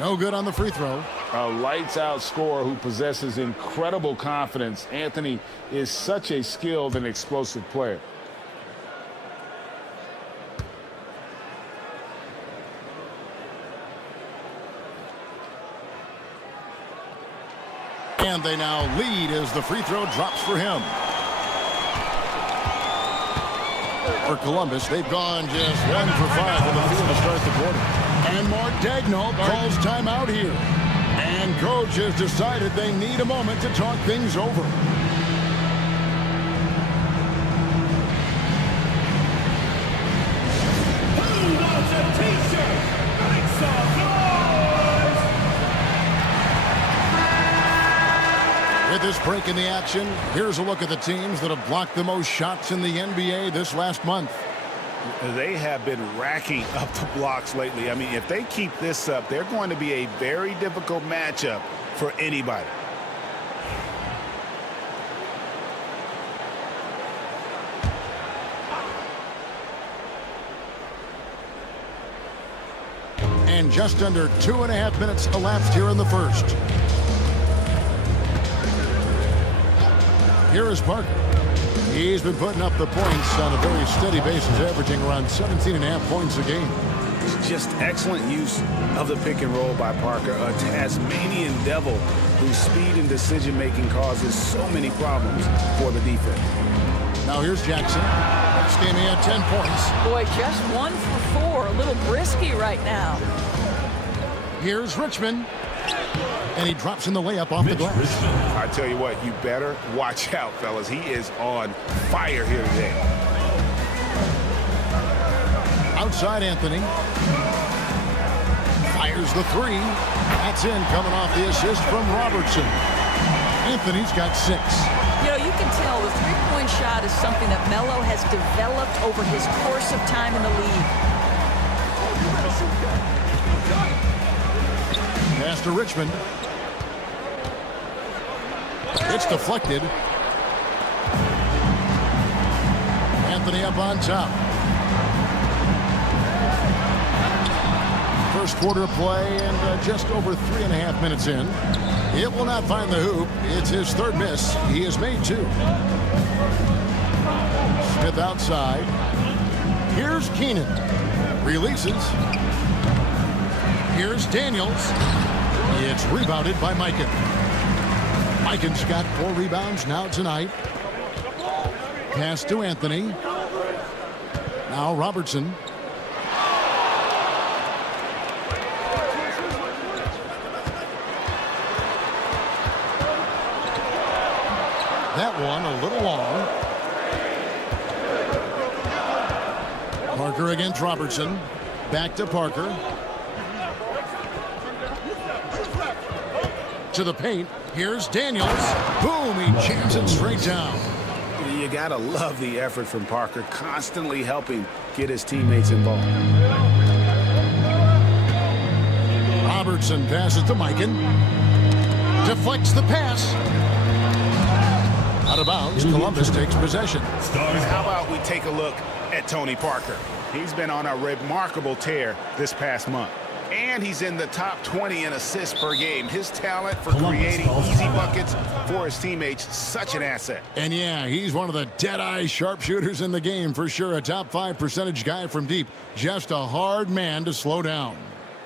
No good on the free throw. A lights-out scorer who possesses incredible confidence. Anthony is such a skilled and explosive player. And they now lead as the free throw drops for him. For Columbus, they've gone just 1 for 5 from the field to start the quarter. And Mark Daigneault calls timeout here. And coach has decided they need a moment to talk things over. Who wants a t-shirt? Make some noise! With this break in the action, here's a look at the teams that have blocked the most shots in the NBA this last month. They have been racking up the blocks lately. I mean, if they keep this up, they're going to be a very difficult matchup for anybody. And just under 2.5 minutes elapsed here in the first. Here is Parker. He's been putting up the points on a very steady basis, averaging around 17.5 points a game. It's just excellent use of the pick and roll by Parker, a Tasmanian devil whose speed and decision-making causes so many problems for the defense. Now here's Jackson. This game he had 10 points. Boy, just 1 for 4. A little brisky right now. Here's Richmond. And he drops in the layup off the glass. I tell you what, you better watch out, fellas. He is on fire here today. Outside Anthony. Fires the 3. That's in, coming off the assist from Robertson. Anthony's got 6. You can tell the three-point shot is something that Melo has developed over his course of time in the league. Pass to Richmond. It's deflected. Anthony up on top. First quarter play and just over 3.5 minutes in. It will not find the hoop. It's his third miss. He has made 2. Smith outside. Here's Keenan. Releases. Here's Daniels. It's rebounded by Mikan. Mikan's got 4 rebounds now tonight. Pass to Anthony. Now Robertson. That one a little long. Parker against Robertson. Back to Parker. To the paint. Here's Daniels. Boom, he jams it straight down. You gotta love the effort from Parker, constantly helping get his teammates involved. Robertson passes to Mikan. Deflects the pass. Out of bounds, Columbus takes possession. And how about we take a look at Tony Parker? He's been on a remarkable tear this past month. And he's in the top 20 in assists per game. His talent for creating easy buckets for his teammates, such an asset. And yeah, he's one of the dead-eye sharpshooters in the game for sure. A top 5 percentage guy from deep. Just a hard man to slow down.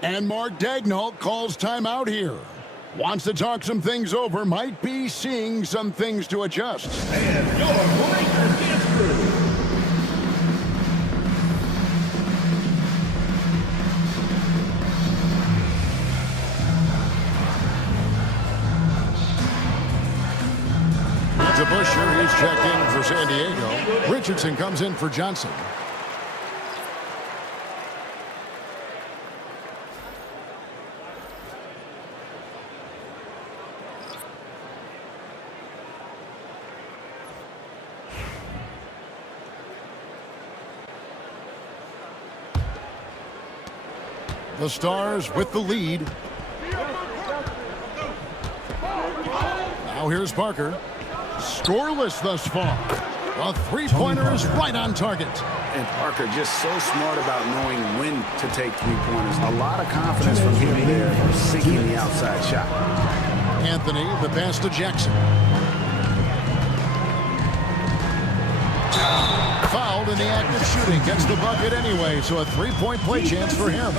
And Mark Daigneault calls timeout here. Wants to talk some things over. Might be seeing some things to adjust. And your breaker gets through. Busher, he's checked in for San Diego. Richardson comes in for Johnson. The Stars with the lead. Now here's Parker. Scoreless thus far. A three-pointer is right on target. And Parker just so smart about knowing when to take three-pointers. A lot of confidence from him there, sinking the outside shot. Anthony, the pass to Jackson. Fouled in the act of shooting. Gets the bucket anyway, so a three-point play chance for him.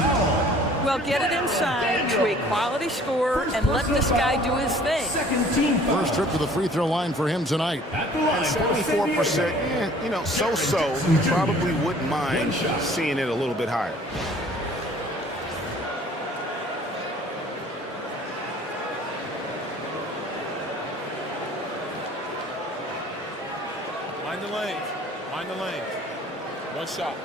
Well, get it inside to a quality scorer and let this guy do his thing. First trip to the free throw line for him tonight. And 74%, you know, so-so. Probably wouldn't mind seeing it a little bit higher. Mind the lanes. Mind the lanes. One shot.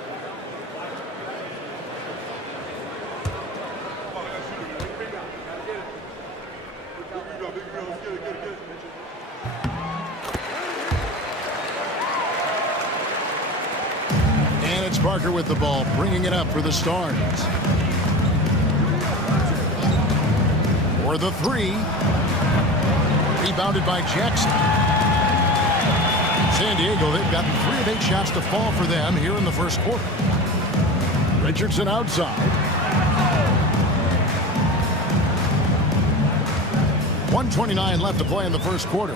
And it's Parker with the ball, bringing it up for the Stars. For the three. Rebounded by Jackson. San Diego, they've gotten 3 of 8 shots to fall for them here in the first quarter. Richardson outside. 1:29 left to play in the first quarter.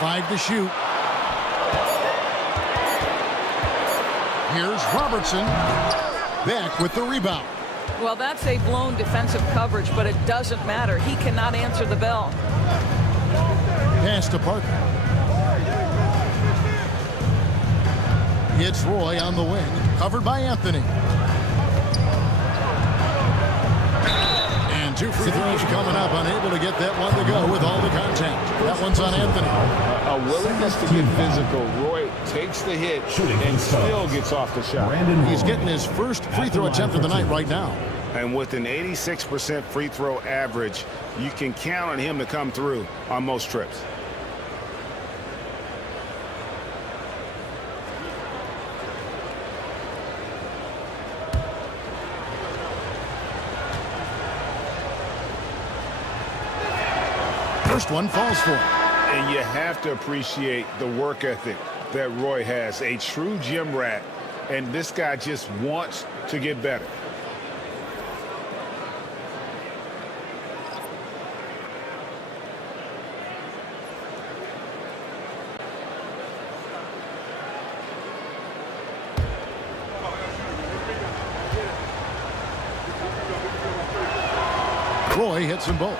5 to shoot. Here's Robertson. Beck with the rebound. Well, that's a blown defensive coverage, but it doesn't matter. He cannot answer the bell. Pass to Parker. It's Roy on the wing, covered by Anthony. And 2 free throws coming up, unable to get that one to go with all the contact. That one's on Anthony. A willingness to get physical. Roy takes the hit and still gets off the shot. He's getting his first free throw attempt of the night right now. And with an 86% free throw average, you can count on him to come through on most trips. First one falls for him. And you have to appreciate the work ethic that Roy has. A true gym rat. And this guy just wants to get better. Roy hits them both.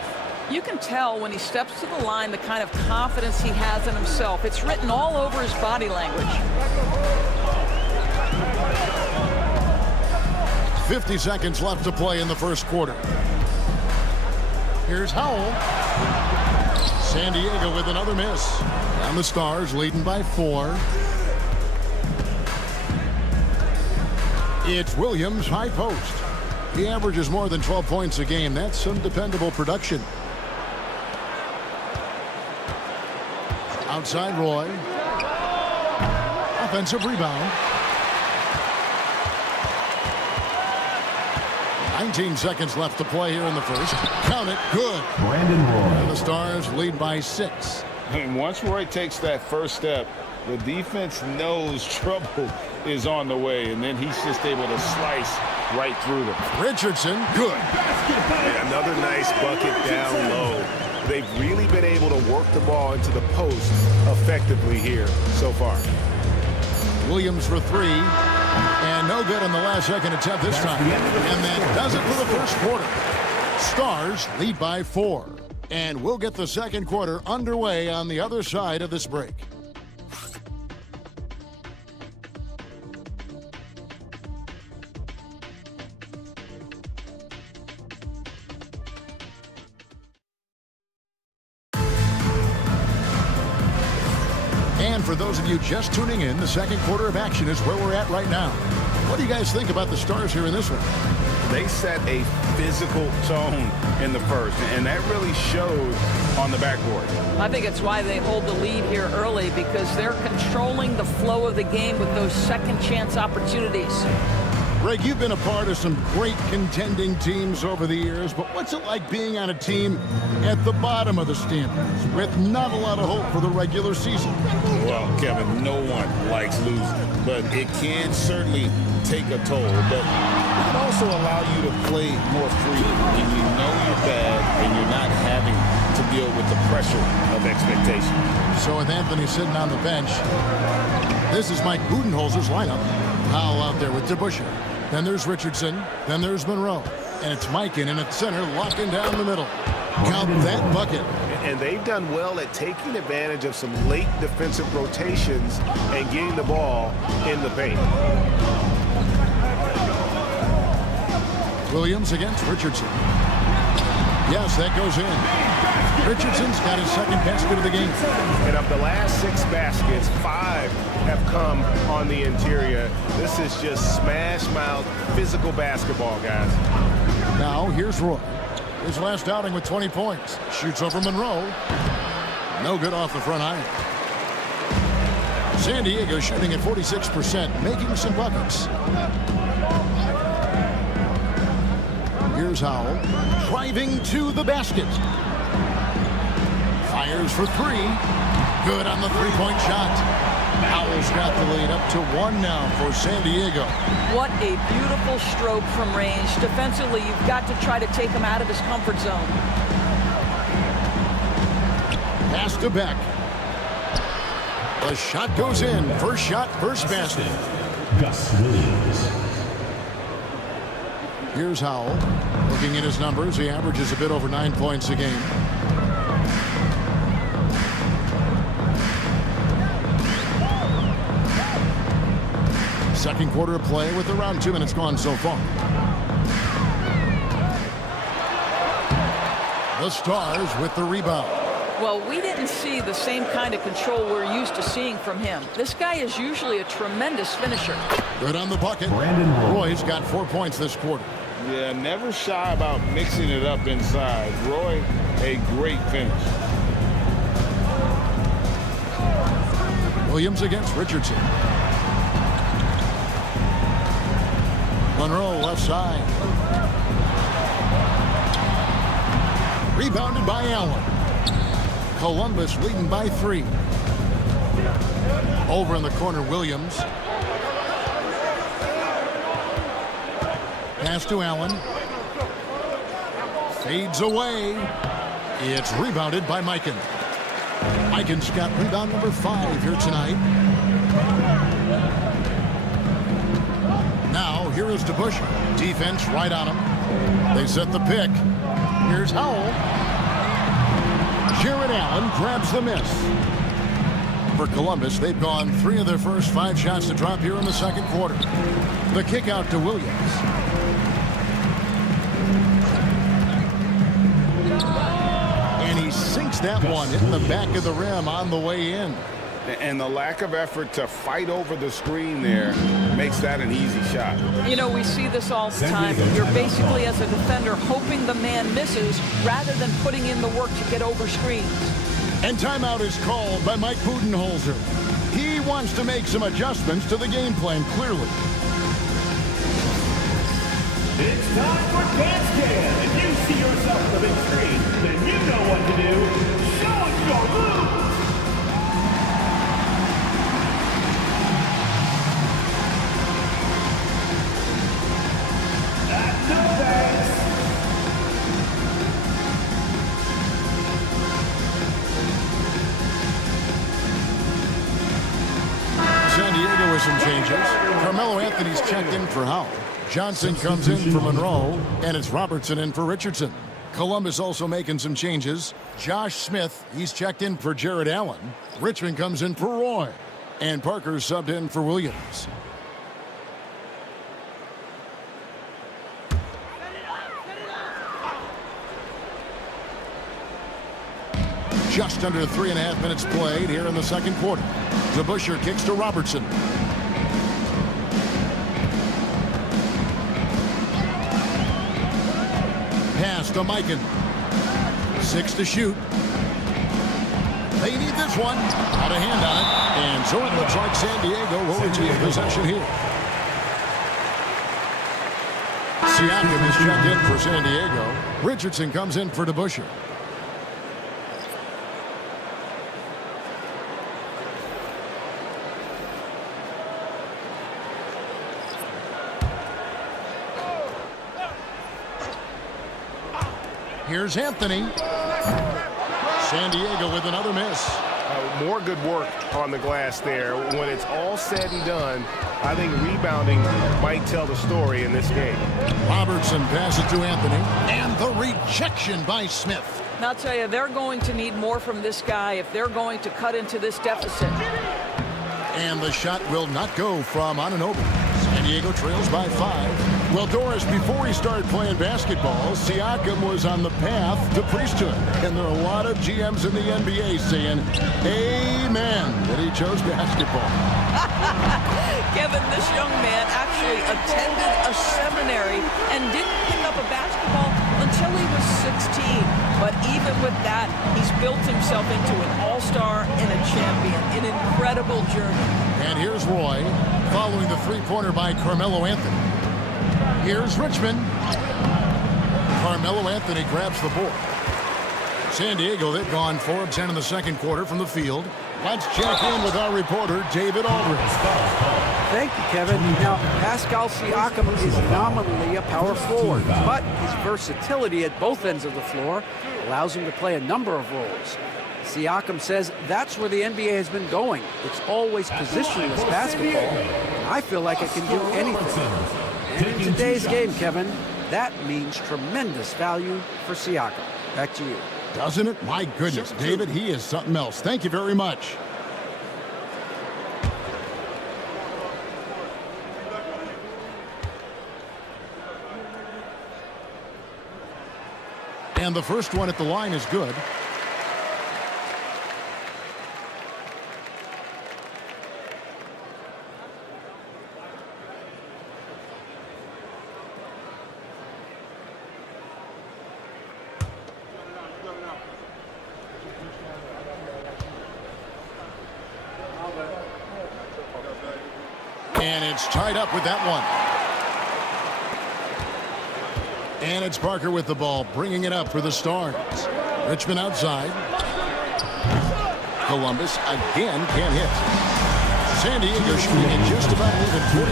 You can tell when he steps to the line the kind of confidence he has in himself. It's written all over his body language. 50 seconds left to play in the first quarter. Here's Howell. San Diego with another miss. And the Stars leading by 4. It's Williams, high post. He averages more than 12 points a game. That's some dependable production. Outside Roy. Offensive rebound. 19 seconds left to play here in the first. Count it. Good. Brandon Roy. And the Stars lead by 6. And once Roy takes that first step, the defense knows trouble is on the way, and then he's just able to slice right through them. Richardson, good. And another nice bucket down low. They've really been able to work the ball into the post effectively here so far. Williams for 3. And no good in the last second attempt this time. And that does it for the first quarter. Stars lead by 4. And we'll get the second quarter underway on the other side of this break. And for those of you just tuning in, the second quarter of action is where we're at right now. What do you guys think about the Stars here in this one? They set a physical tone in the first, and that really showed on the backboard. I think it's why they hold the lead here early, because they're controlling the flow of the game with those second chance opportunities. Greg, you've been a part of some great contending teams over the years, but what's it like being on a team at the bottom of the standings with not a lot of hope for the regular season? Well, Kevin, no one likes losing, but it can certainly take a toll. But it can also allow you to play more freely when you know you're bad and you're not having to deal with the pressure of expectation. So with Anthony sitting on the bench, this is Mike Budenholzer's lineup. Powell out there with DeBusschere. Then there's Richardson. Then there's Monroe. And it's Mike in at center, locking down the middle. Count that bucket. And they've done well at taking advantage of some late defensive rotations and getting the ball in the paint. Williams against Richardson. Yes, that goes in. Richardson's got his second basket of the game. And of the last 6 baskets, 5 have come on the interior. This is just smash-mouth physical basketball, guys. Now, here's Roy. His last outing with 20 points. Shoots over Monroe. No good off the front iron. San Diego shooting at 46%, making some buckets. Here's Howell, driving to the basket. Fires for 3. Good on the three-point shot. Howell's got the lead up to 1 now for San Diego. What a beautiful stroke from range. Defensively, you've got to try to take him out of his comfort zone. Pass to Beck. The shot goes in. First shot, first basket. Gus Williams. Here's Howell. Looking at his numbers, he averages a bit over 9 points a game. Second quarter of play with around 2 minutes gone so far. The Stars with the rebound. Well, we didn't see the same kind of control we're used to seeing from him. This guy is usually a tremendous finisher. Good on the bucket. Roy's got 4 points this quarter. Yeah, never shy about mixing it up inside. Roy, a great finish. Williams against Richardson. Monroe left side. Rebounded by Allen. Columbus leading by 3. Over in the corner, Williams. Pass to Allen. Fades away. It's rebounded by Mikan. Mikan's got rebound number 5 here tonight. Now, here is DeBusschere. Defense right on him. They set the pick. Here's Howell. Jared Allen grabs the miss. For Columbus, they've gone 3 of their first 5 shots to drop here in the second quarter. The kick out to Williams. And he sinks that one, hitting the back of the rim on the way in. And the lack of effort to fight over the screen there makes that an easy shot. You know, we see this all the time. You're basically, as a defender, hoping the man misses rather than putting in the work to get over screens. And timeout is called by Mike Budenholzer. He wants to make some adjustments to the game plan, clearly. It's time for Dance Cam. If you see yourself on the big screen, then you know what to do. Show us your moves. San Diego with some changes. Carmelo Anthony's checked in for Howell. Johnson comes in for Monroe, and it's Robertson in for Richardson. Columbus also making some changes. Josh Smith, he's checked in for Jared Allen. Richmond comes in for Roy. And Parker's subbed in for Williams. Just under 3.5 minutes played here in the second quarter. DeBusschere kicks to Robertson. Pass to Mikan. 6 to shoot. They need this one. Out of hand on it. And so it looks like San Diego will retain possession here. Siakam is checked in for San Diego. Richardson comes in for DeBusschere. Here's Anthony. San Diego with another miss. More good work on the glass there. When it's all said and done, I think rebounding might tell the story in this game. Robertson passes to Anthony. And the rejection by Smith. And I'll tell you, they're going to need more from this guy if they're going to cut into this deficit. And the shot will not go from Anunoby. San Diego trails by 5. Well, Doris, before he started playing basketball, Siakam was on the path to priesthood. And there are a lot of GMs in the NBA saying, amen, that he chose basketball. Kevin, this young man actually attended a seminary and didn't pick up a basketball until he was 16. But even with that, he's built himself into an all-star and a champion. An incredible journey. And here's Roy following the three-pointer by Carmelo Anthony. Here's Richmond. Carmelo Anthony grabs the board. San Diego, they've gone 4 of 10 in the second quarter from the field. Let's check in with our reporter, David Aldridge. Thank you, Kevin. Now, Pascal Siakam is nominally a power forward, but his versatility at both ends of the floor allows him to play a number of roles. Siakam says that's where the NBA has been going. It's always positionless basketball, and I feel like I can do anything. And in today's game, Kevin, that means tremendous value for Siakam. Back to you. Doesn't it? My goodness, David, he is something else. Thank you very much. And the first one at the line is good. And it's tied up with that one. And it's Parker with the ball, bringing it up for the Stars. Richmond outside. Columbus again can't hit. San Diego shooting at just about even 40%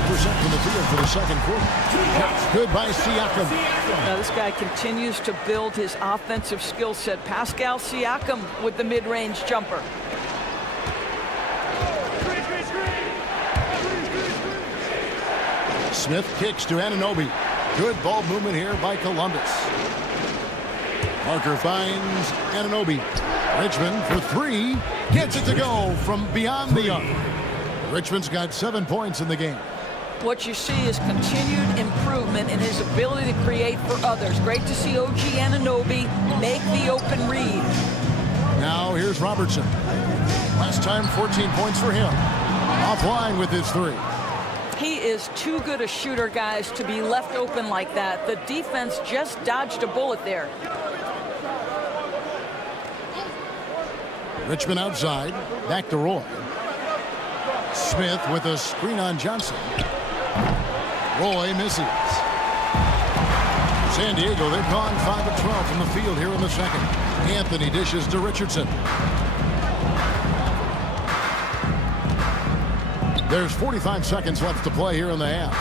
from the field for the second quarter. Shots good by Siakam. Now this guy continues to build his offensive skill set. Pascal Siakam with the mid-range jumper. Smith kicks to Anunoby. Good ball movement here by Columbus. Parker finds Anunoby. Richmond for 3. Gets it to go from beyond the arc. Richmond's got 7 points in the game. What you see is continued improvement in his ability to create for others. Great to see OG Anunoby make the open read. Now here's Robertson. Last time 14 points for him. Offline with his 3. He is too good a shooter, guys, to be left open like that. The defense just dodged a bullet there. Richmond outside. Back to Roy. Smith with a screen on Johnson. Roy misses. San Diego, they've gone 5 of 12 from the field here in the second. Anthony dishes to Richardson. There's 45 seconds left to play here in the half.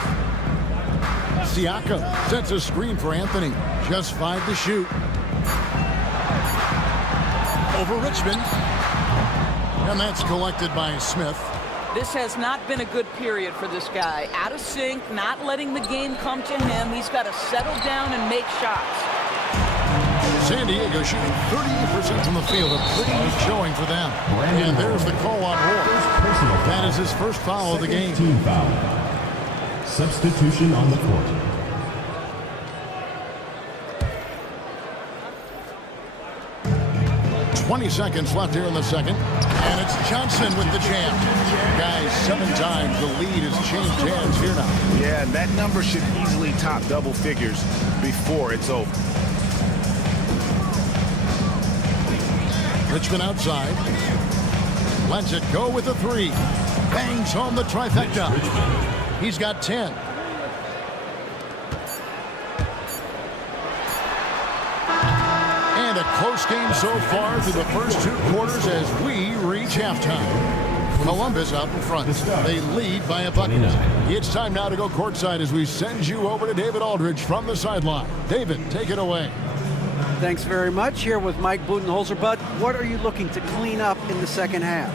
Siakam sets a screen for Anthony. Just 5 to shoot. Over Richmond. And that's collected by Smith. This has not been a good period for this guy. Out of sync, not letting the game come to him. He's got to settle down and make shots. San Diego shooting 38% from the field. A pretty good showing for them. And there's the call on Roy. That is his first foul of the game. Team foul. Substitution on the court. 20 seconds left here in the second. And it's Johnson with the jam. Guys, 7 times the lead has changed hands here now. Yeah, and that number should easily top double figures before it's over. Richmond outside. Lets it go with a 3. Bangs home the trifecta. He's got 10. And a close game so far through the first 2 quarters as we reach halftime. Columbus out in front. They lead by a bucket. It's time now to go courtside as we send you over to David Aldridge from the sideline. David, take it away. Thanks very much. Here with Mike Budenholzer. Bud, what are you looking to clean up in the second half?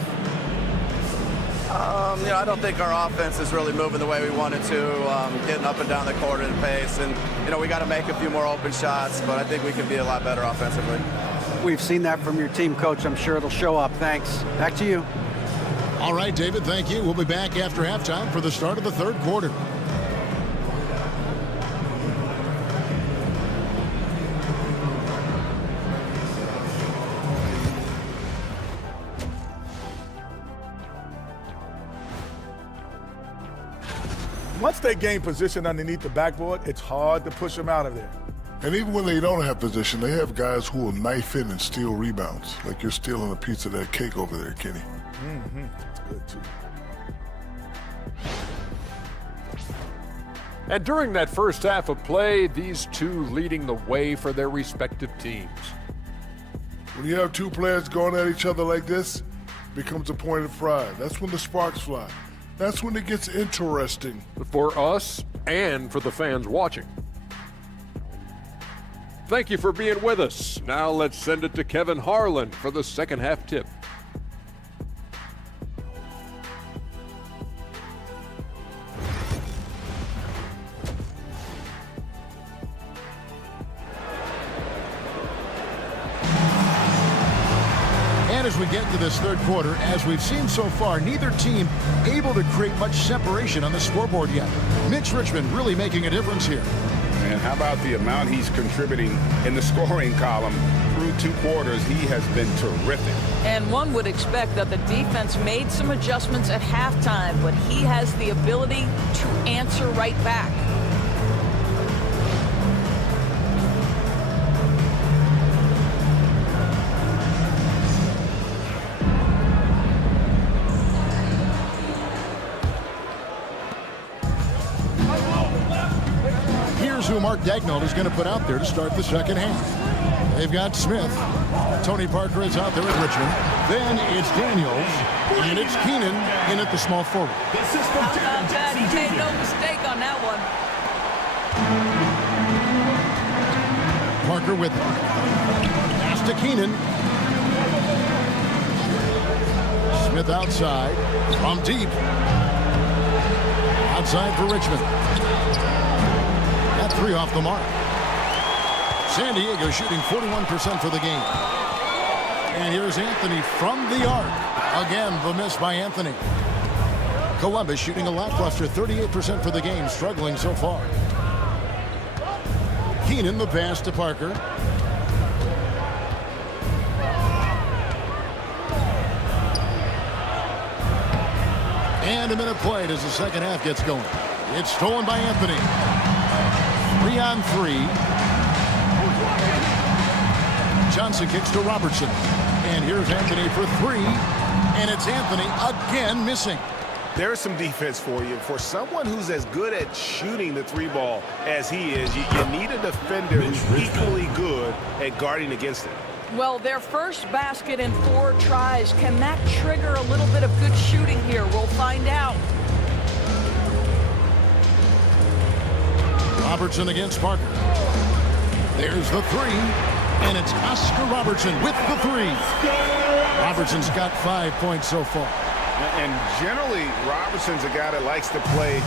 I don't think our offense is really moving the way we wanted to, getting up and down the court at a pace. And, we got to make a few more open shots, but I think we can be a lot better offensively. We've seen that from your team, Coach. I'm sure it'll show up. Thanks. Back to you. All right, David, thank you. We'll be back after halftime for the start of the third quarter. Once they gain position underneath the backboard, it's hard to push them out of there. And even when they don't have position, they have guys who will knife in and steal rebounds. Like you're stealing a piece of that cake over there, Kenny. Mm-hmm. That's good, too. And during that first half of play, these two leading the way for their respective teams. When you have 2 players going at each other like this, it becomes a point of pride. That's when the sparks fly. That's when it gets interesting. For us and for the fans watching. Thank you for being with us. Now let's send it to Kevin Harlan for the second half tip. And as we get into this third quarter, as we've seen so far, neither team able to create much separation on the scoreboard yet. Mitch Richmond really making a difference here. And how about the amount he's contributing in the scoring column through 2 quarters? He has been terrific. And one would expect that the defense made some adjustments at halftime, but he has the ability to answer right back. Who Mark Daigneault is going to put out there to start the second half. They've got Smith. Tony Parker is out there with Richmond. Then it's Daniels, and it's Keenan in at the small forward. How about that? He made no mistake on that one. Parker with it. Pass to Keenan. Smith outside. From deep. Outside for Richmond. That 3 off the mark. San Diego shooting 41% for the game. And here's Anthony from the arc. Again, the miss by Anthony. Columbus shooting a lackluster 38% for the game, struggling so far. Keenan the pass to Parker. And a minute played as the second half gets going. It's stolen by Anthony. 3 on 3. Johnson kicks to Robertson. And here's Anthony for 3. And it's Anthony again missing. There's some defense for you. For someone who's as good at shooting the 3 ball as he is, you need a defender who's equally good at guarding against it. Well, their first basket in 4 tries. Can that trigger a little bit of good shooting here? We'll find out. Robertson against Parker. There's the 3, and it's Oscar Robertson with the 3. Robertson's got 5 points so far. And generally, Robertson's a guy that likes to play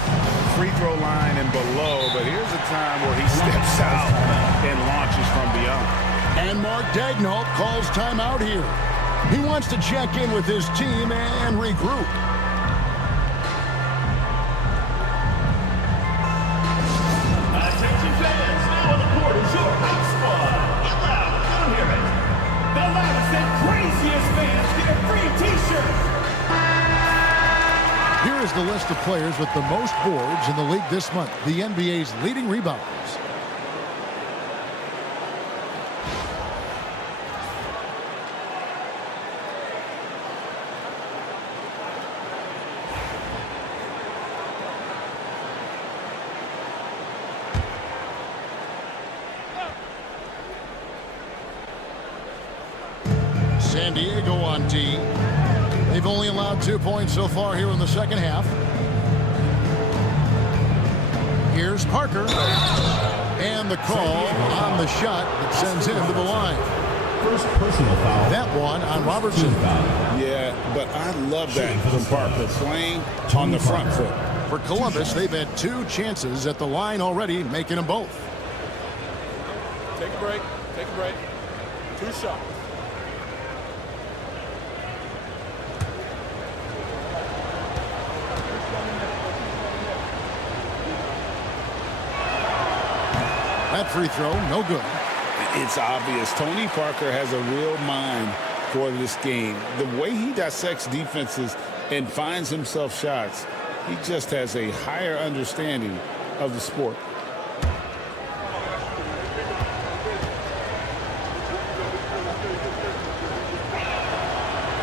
free throw line and below, but here's a time where he steps out and launches from beyond. And Mark Daigneault calls timeout here. He wants to check in with his team and regroup. Attention fans, now on the court is your house squad. Get loud, I don't hear it. The loudest and craziest fans get a free t-shirt. Here is the list of players with the most boards in the league this month. The NBA's leading rebounders. San Diego on D. They've only allowed 2 points so far here in the second half. Here's Parker. And the call on the shot that sends him to the line. First personal foul. That one on Robertson. Yeah, but I love that from Parker, playing on the front foot. For Columbus, they've had 2 chances at the line already, making them both. Take a break. Take a break. 2 shots. That free throw, no good. It's obvious. Tony Parker has a real mind for this game. The way he dissects defenses and finds himself shots, he just has a higher understanding of the sport.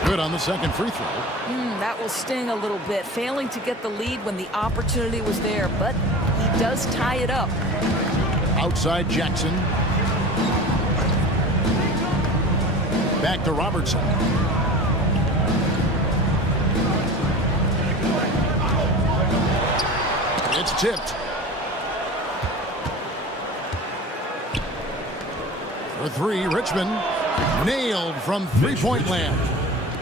Good on the second free throw. That will sting a little bit, failing to get the lead when the opportunity was there, but he does tie it up. Outside Jackson. Back to Robertson. It's tipped. For 3, Richmond. Nailed from three-point land.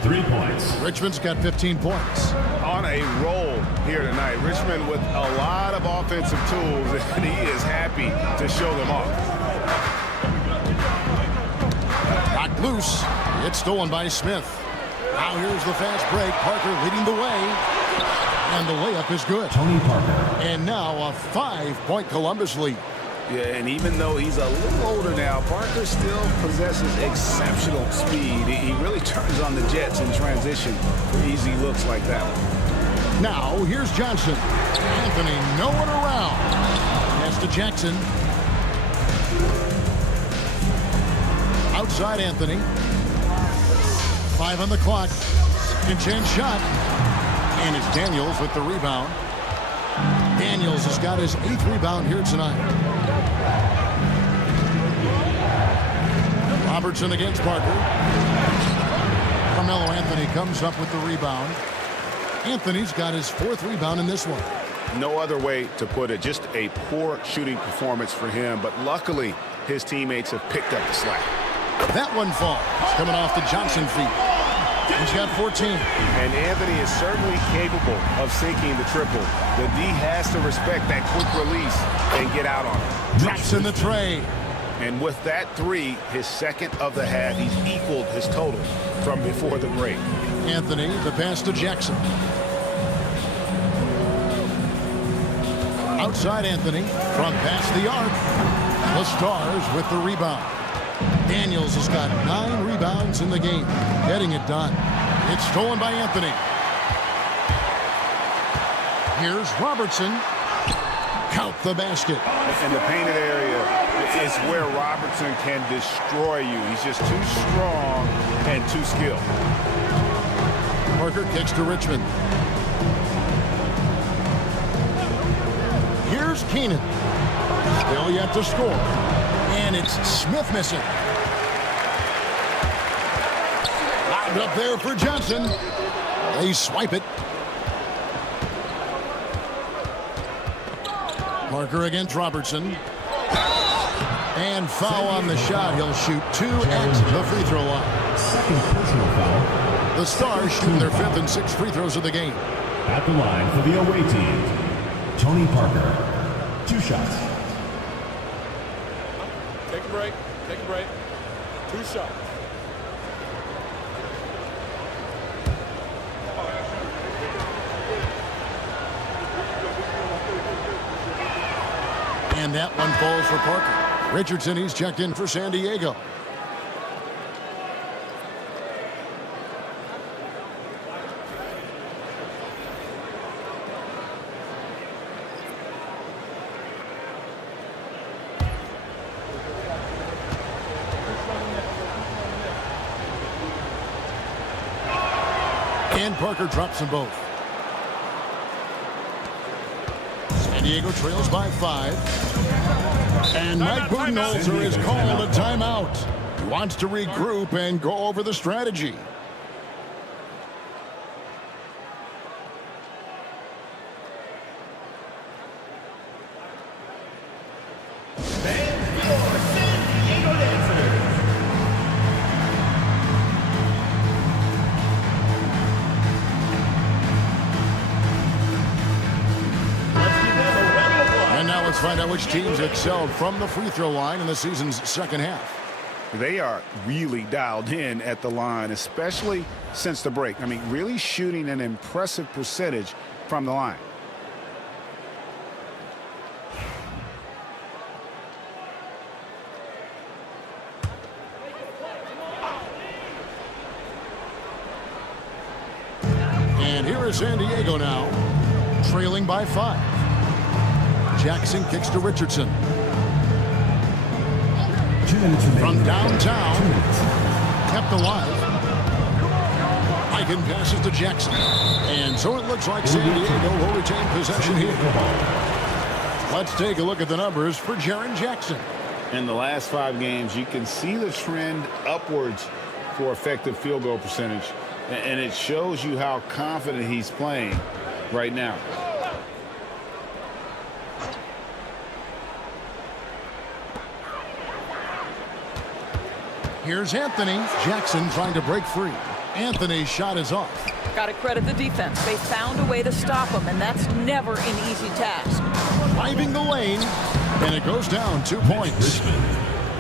3 points. Richmond's got 15 points. On a roll here tonight. Richmond with a lot of offensive tools, and he is happy to show them off. Knocked loose. It's stolen by Smith. Now here's the fast break. Parker leading the way. And the layup is good. Tony Parker. And now a 5-point Columbus lead. Yeah, and even though he's a little older now, Parker still possesses exceptional speed. He really turns on the Jets in transition for easy looks like that one. Now, here's Johnson. Anthony nowhere around. Pass to Jackson. Outside Anthony. 5 on the clock. Second chance shot. And it's Daniels with the rebound. Daniels has got his 8th rebound here tonight. Robertson against Parker. Carmelo Anthony comes up with the rebound. Anthony's got his 4th rebound in this one. No other way to put it. Just a poor shooting performance for him, but luckily his teammates have picked up the slack. That one falls. Coming off the Johnson feet. He's got 14. And Anthony is certainly capable of sinking the triple. The D has to respect that quick release and get out on it. Drops in the tray. And with that 3, his 2nd of the half, he's equaled his total from before the break. Anthony, the pass to Jackson. Outside Anthony, from past the arc. The Stars with the rebound. Daniels has got 9 rebounds in the game, getting it done. It's stolen by Anthony. Here's Robertson. Count the basket. And the painted area is where Robertson can destroy you. He's just too strong and too skilled. Parker kicks to Richmond. Here's Keenan. Still yet to score. And it's Smith missing. Lobbed up there for Johnson. They swipe it. Parker against Robertson. And foul on the shot. He'll shoot 2 at the free throw line. Second personal foul. The Stars shooting their 5th and 6th free throws of the game. At the line for the away team, Tony Parker. 2 shots. Take a break. Take a break. 2 shots. And that one falls for Parker. Richardson, he's checked in for San Diego. And Parker drops them both. San Diego trails by 5. And Mike Budenholzer has called a timeout. He wants to regroup and go over the strategy. Let's find out which teams excelled from the free throw line in the season's second half. They are really dialed in at the line, especially since the break. I mean, really shooting an impressive percentage from the line. And here is San Diego now, trailing by 5. Jackson kicks to Richardson. From downtown, kept alive. Eichen passes to Jackson. And so it looks like San Diego will retain possession here. Let's take a look at the numbers for Jaren Jackson. In the last 5 games, you can see the trend upwards for effective field goal percentage. And it shows you how confident he's playing right now. Here's Anthony. Jackson trying to break free. Anthony's shot is off. Got to credit the defense. They found a way to stop him, and that's never an easy task. Driving the lane, and it goes down 2 points.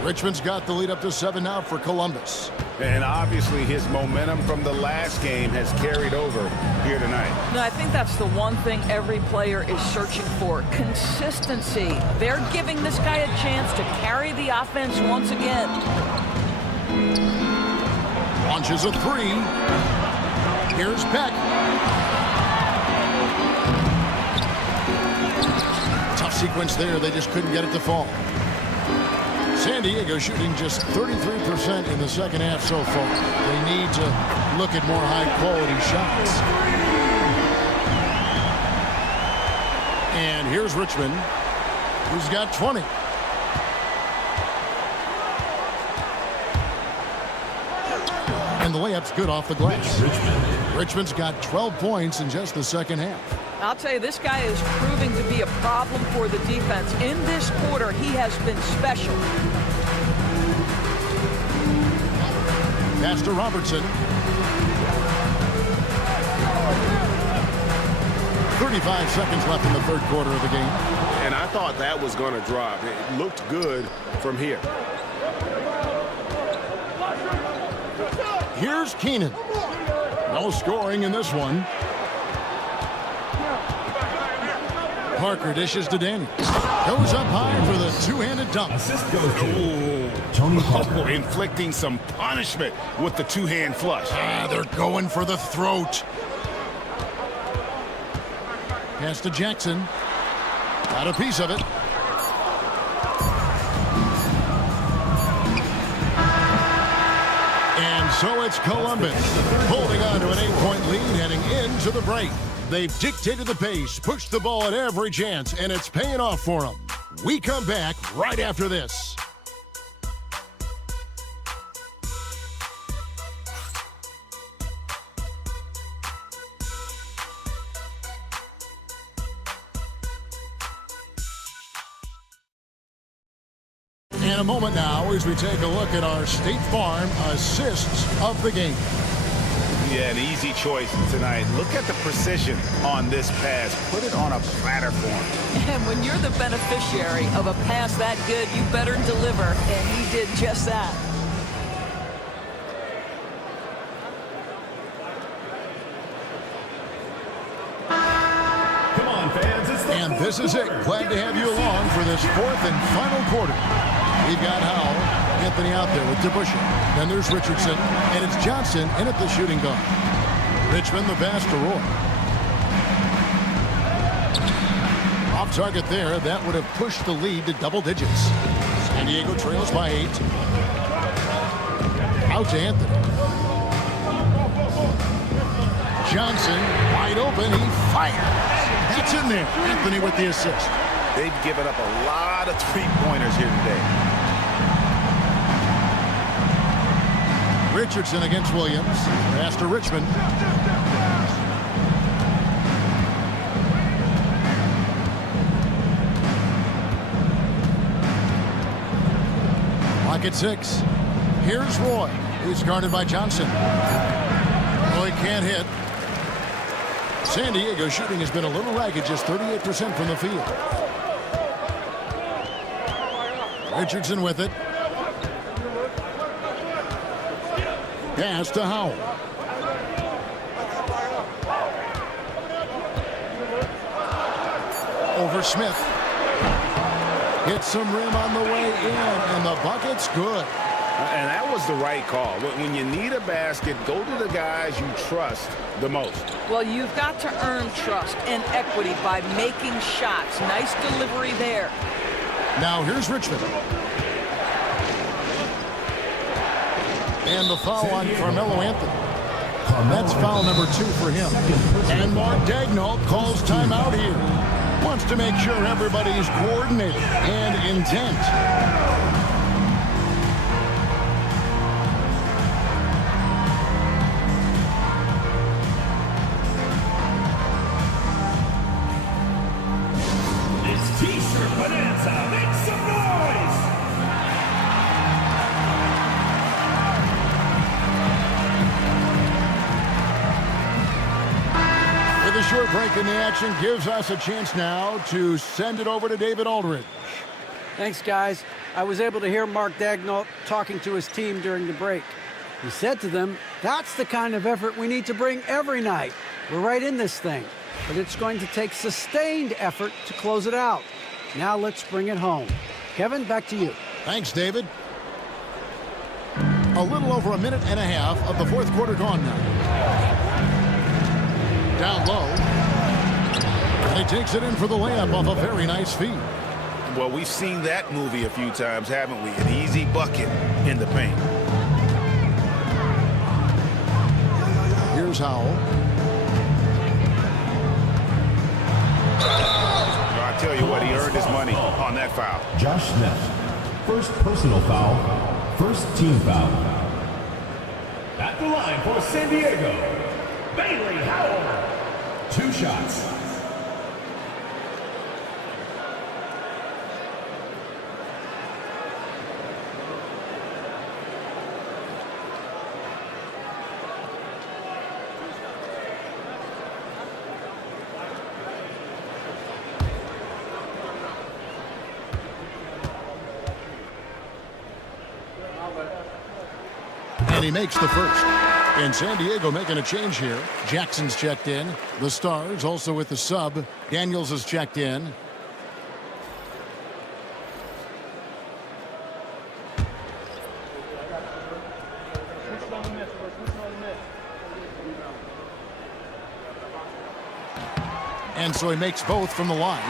Richmond's got the lead up to 7 now for Columbus. And obviously his momentum from the last game has carried over here tonight. No, I think that's the one thing every player is searching for, consistency. They're giving this guy a chance to carry the offense once again. Launches a 3. Here's Beck. Tough sequence there. They just couldn't get it to fall. San Diego shooting just 33% in the second half so far. They need to look at more high-quality shots. And here's Richmond, who's got 20. And the layup's good off the glass. Richmond's got 12 points in just the second half. I'll tell you, this guy is proving to be a problem for the defense. In this quarter, he has been special. Pass to Robertson. 35 seconds left in the third quarter of the game. And I thought that was going to drop. It looked good from here. Here's Keenan. No scoring in this one. Parker dishes to Daniels. Goes up high for the two-handed dunk. Assist goes to Tony Parker. Inflicting some punishment with the two-hand flush. They're going for the throat. Pass to Jackson. Got a piece of it. And so it's Columbus holding on to an 8-point lead heading into the break. They've dictated the pace, pushed the ball at every chance, and it's paying off for them. We come back right after this. In a moment now as we take a look at our State Farm assists of the game. Yeah, an easy choice tonight. Look at the precision on this pass. Put it on a platter for him. And when you're the beneficiary of a pass that good, you better deliver, and he did just that. Come on, fans. It's the And this is it. Glad to have you along for this fourth and final quarter. We've got Howell. Anthony out there with DeBusschere. Then there's Richardson, and it's Johnson in at the shooting guard. Richmond the pass to Roy. Off target there. That would have pushed the lead to double digits. San Diego trails by 8. Out to Anthony. Johnson, wide open, he fires. That's in there. Anthony with the assist. They've given up a lot of three-pointers here today. Richardson against Williams. Pass to Richmond. Lock at 6. Here's Roy. He's guarded by Johnson. Roy can't hit. San Diego shooting has been a little ragged, just 38% from the field. Richardson with it. Pass to Howell. Over Smith. Hits some rim on the way in, and the bucket's good. And that was the right call. When you need a basket, go to the guys you trust the most. Well, you've got to earn trust and equity by making shots. Nice delivery there. Now here's Richmond. And the foul on Carmelo Anthony. That's foul number 2 for him. And Mark Daigneault calls timeout here. Wants to make sure everybody's coordinated and intent. It's T-shirt bonanza. Make some noise. With a short break in the action gives us a chance now to send it over to David Aldridge. Thanks, guys. I was able to hear Mark Daigneault talking to his team during the break. He said to them, that's the kind of effort we need to bring every night. We're right in this thing, but it's going to take sustained effort to close it out. Now let's bring it home. Kevin, back to you. Thanks, David. A little over a minute and a half of the fourth quarter gone now. Down low. And he takes it in for the layup off a very nice feed. Well, we've seen that movie a few times, haven't we? An easy bucket in the paint. Here's Howell. I tell you what, he earned his money on that foul. Josh Smith, first personal foul, first team foul. At the line for San Diego, Bailey Howell. 2 shots. And he makes the first. And San Diego making a change here. Jackson's checked in. The Stars also with the sub. Daniels is checked in. And so he makes both from the line.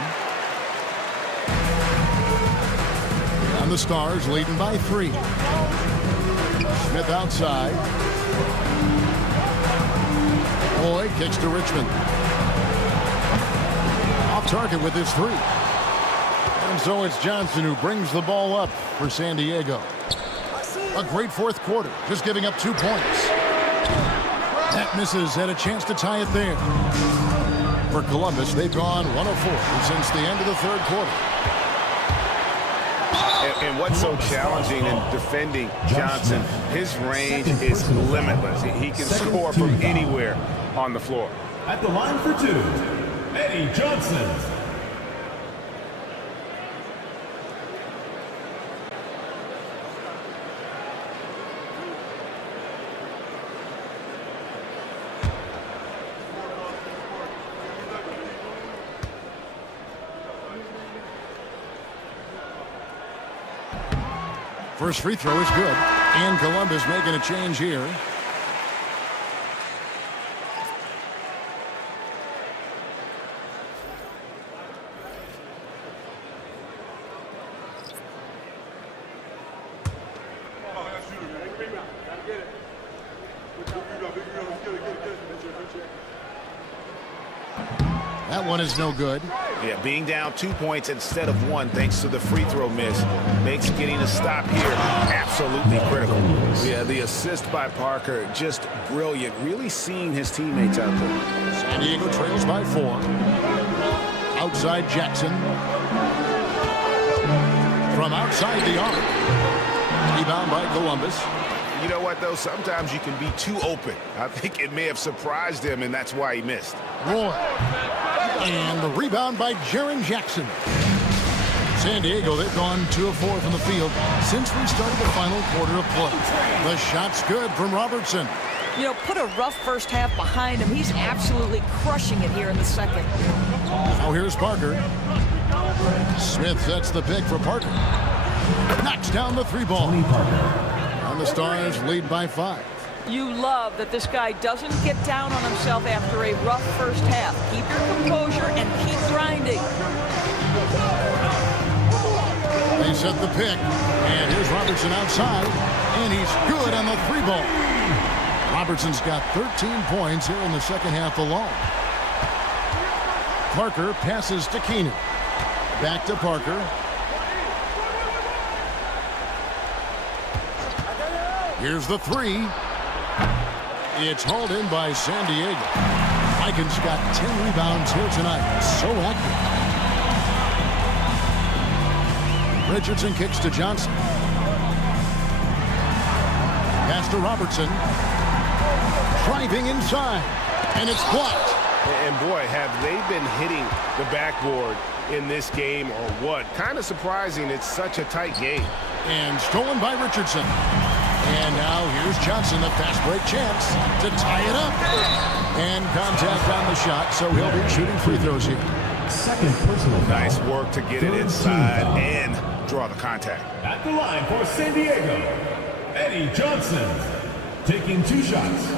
And the Stars leading by 3. Smith outside. Boyd kicks to Richmond. Off target with his 3. And so it's Johnson who brings the ball up for San Diego. A great fourth quarter, just giving up 2 points. That misses, had a chance to tie it there. For Columbus, they've gone 1 of 4 since the end of the third quarter. And what's so challenging in defending Johnson, his range is limitless. He can score from anywhere on the floor. At the line for 2, Eddie Johnson. First free throw is good. And Columbus making a change here. That one is no good. Yeah, being down 2 points instead of 1 thanks to the free throw miss makes getting a stop here absolutely critical. Yeah, the assist by Parker, just brilliant. Really seeing his teammates out there. San Diego trails by 4. Outside Jackson. From outside the arc. Rebound by Columbus. You know what, though? Sometimes you can be too open. I think it may have surprised him, and that's why he missed. Roy. And the rebound by Jaren Jackson. San Diego, they've gone 2 of 4 from the field since we started the final quarter of play. The shot's good from Robertson. You know, put a rough first half behind him. He's absolutely crushing it here in the second. Now here's Parker. Smith sets the pick for Parker. Knocks down the 3-ball. And the Stars lead by 5. You love that this guy doesn't get down on himself after a rough first half. Keep your composure and keep grinding. They set the pick. And here's Robertson outside. And he's good on the 3-ball. Robertson's got 13 points here in the second half alone. Parker passes to Keenan. Back to Parker. Here's the 3. It's hauled in by San Diego. Mikan's got 10 rebounds here tonight. So active. Richardson kicks to Johnson. Pass to Robertson. Driving inside. And it's blocked. And boy, have they been hitting the backboard in this game or what? Kind of surprising. It's such a tight game. And stolen by Richardson. And now here's Johnson, the fast break chance to tie it up. And contact on the shot, so he'll be shooting free throws here. Second personal foul. Nice work to get it inside and draw the contact. At the line for San Diego, Eddie Johnson, taking 2 shots.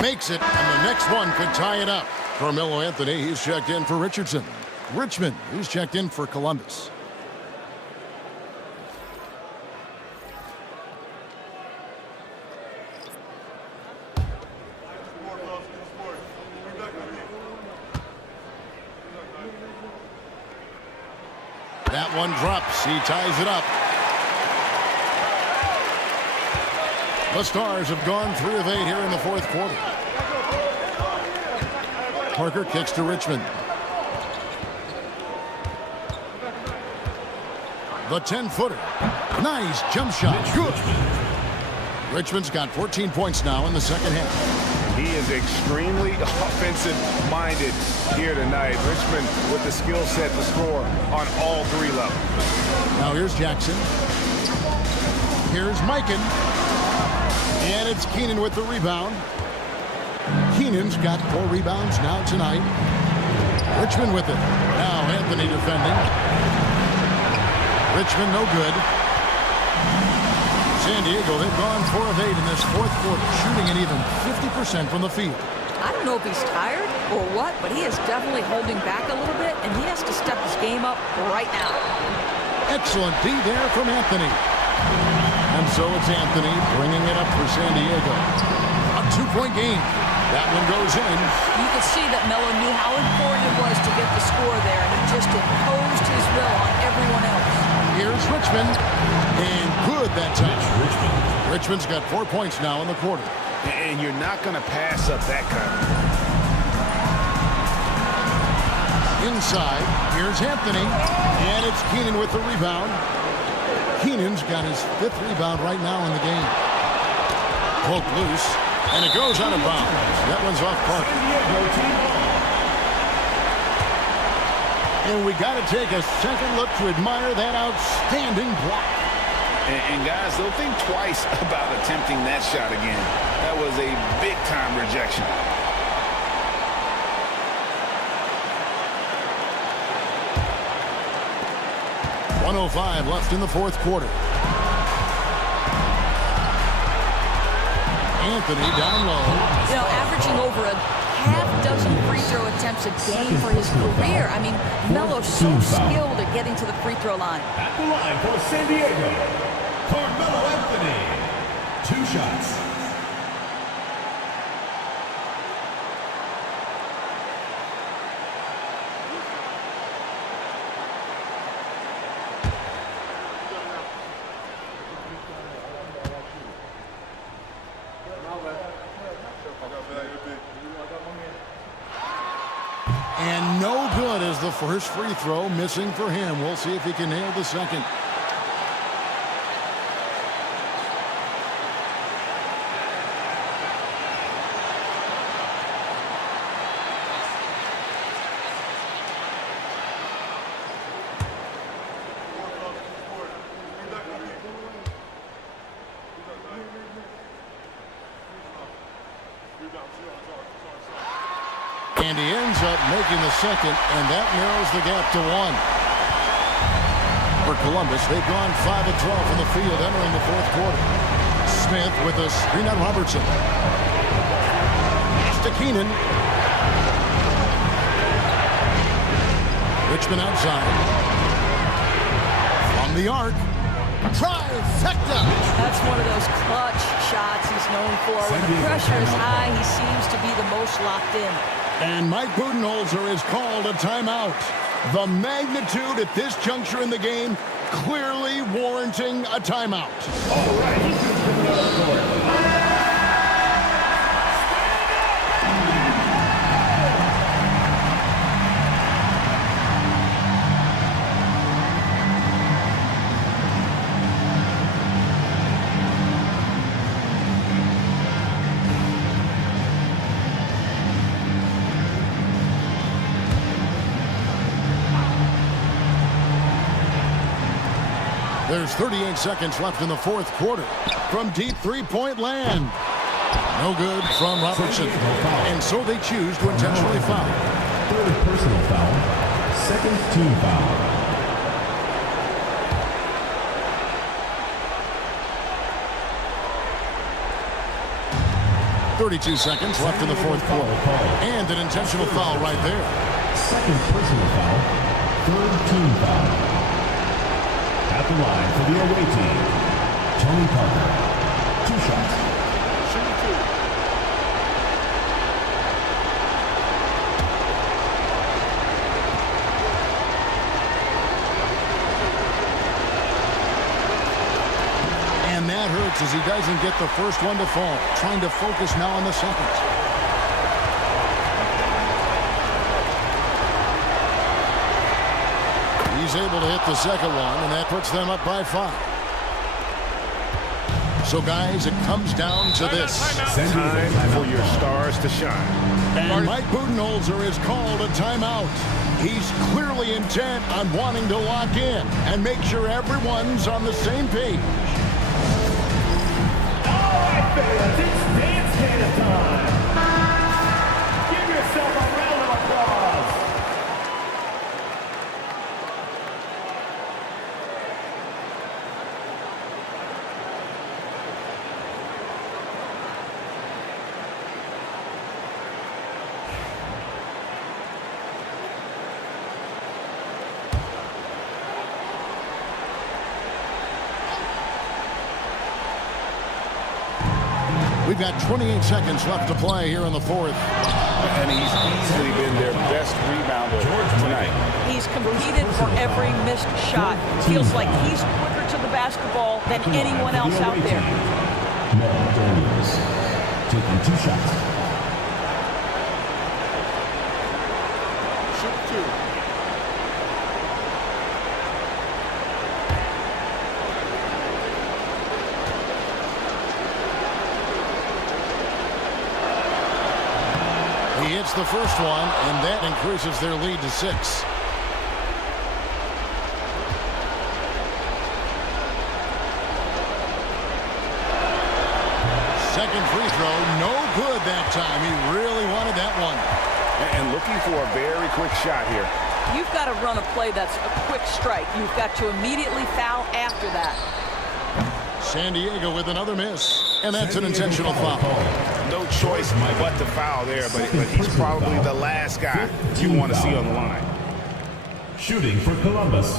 Makes it, and the next one could tie it up. Carmelo Anthony, he's checked in for Richardson. Richmond, he's checked in for Columbus. That one drops. He ties it up. The Stars have gone 3 of 8 here in the fourth quarter. Parker kicks to Richmond. The 10-footer. Nice jump shot. Good. Richmond's got 14 points now in the second half. He is extremely offensive-minded here tonight. Richmond with the skill set to score on all 3 levels. Now here's Jackson. Here's Mikan. And it's Keenan with the rebound. Keenan's got 4 rebounds now tonight. Richmond with it. Now Anthony defending. Richmond no good. San Diego, they've gone 4 of 8 in this fourth quarter, shooting an even 50% from the field. I don't know if he's tired or what, but he is definitely holding back a little bit, and he has to step his game up right now. Excellent D there from Anthony. And so it's Anthony bringing it up for San Diego. A 2-point game. That one goes in. You could see that Melo knew how important it was to get the score there, and he just imposed his will on everyone else. Here's Richmond. And good that time. Richmond's got 4 points now in the quarter. And you're not going to pass up that kind of. Inside, here's Anthony. And it's Keenan with the rebound. Keenan's got his 5th rebound right now in the game. Poke loose, and it goes out of bounds. That one's off Parker. And we got to take a second look to admire that outstanding block. And guys, they'll think twice about attempting that shot again. That was a big-time rejection. .105 left in the fourth quarter. Anthony down low. You know, averaging over a half dozen free throw attempts a game for his career. I mean, Melo's so skilled at getting to the free throw line. At the line for San Diego, Carmelo Anthony. 2 shots. And no good as the first free throw missing for him. We'll see if he can nail the second. And he ends up making the second, and that narrows the gap to 1. For Columbus, they've gone 5 of 12 from the field entering the fourth quarter. Smith with a screen on Robertson. To Keenan. Richmond outside. From the arc. Trifecta! That's one of those clutch shots he's known for. When the pressure is high, he seems to be the most locked in. And Mike Budenholzer has called a timeout. The magnitude at this juncture in the game clearly warranting a timeout. All right. There's 38 seconds left in the fourth quarter. From deep three-point land. No good from Robertson. And so they choose to intentionally foul. Third personal foul. Second team foul. .32 seconds left in the fourth quarter. And an intentional foul right there. Second personal foul. Third team foul. At the line for the away team, Tony Parker. 2 shots. Shoot 2. And that hurts as he doesn't get the first one to fall. Trying to focus now on the second. He's able to hit the second one, and that puts them up by 5. So, guys, it comes down to this. Time for your stars to shine. And Mike Budenholzer has called a timeout. He's clearly intent on wanting to lock in and make sure everyone's on the same page. All right, fans, it's dance can time. Give yourself a round of applause. We've got 28 seconds left to play here in the fourth. And he's easily been their best rebounder tonight. He's competed for every missed shot. Feels like he's quicker to the basketball than anyone else out there. Mel Daniels taking 2 shots. Shoot 2. He hits the first one, and that increases their lead to 6. Second free throw, no good that time. He really wanted that one. And looking for a very quick shot here. You've got to run a play that's a quick strike. You've got to immediately foul after that. San Diego with another miss. And that's an intentional foul. No choice but to foul there, but he's probably the last guy you want to see on the line. Shooting for Columbus,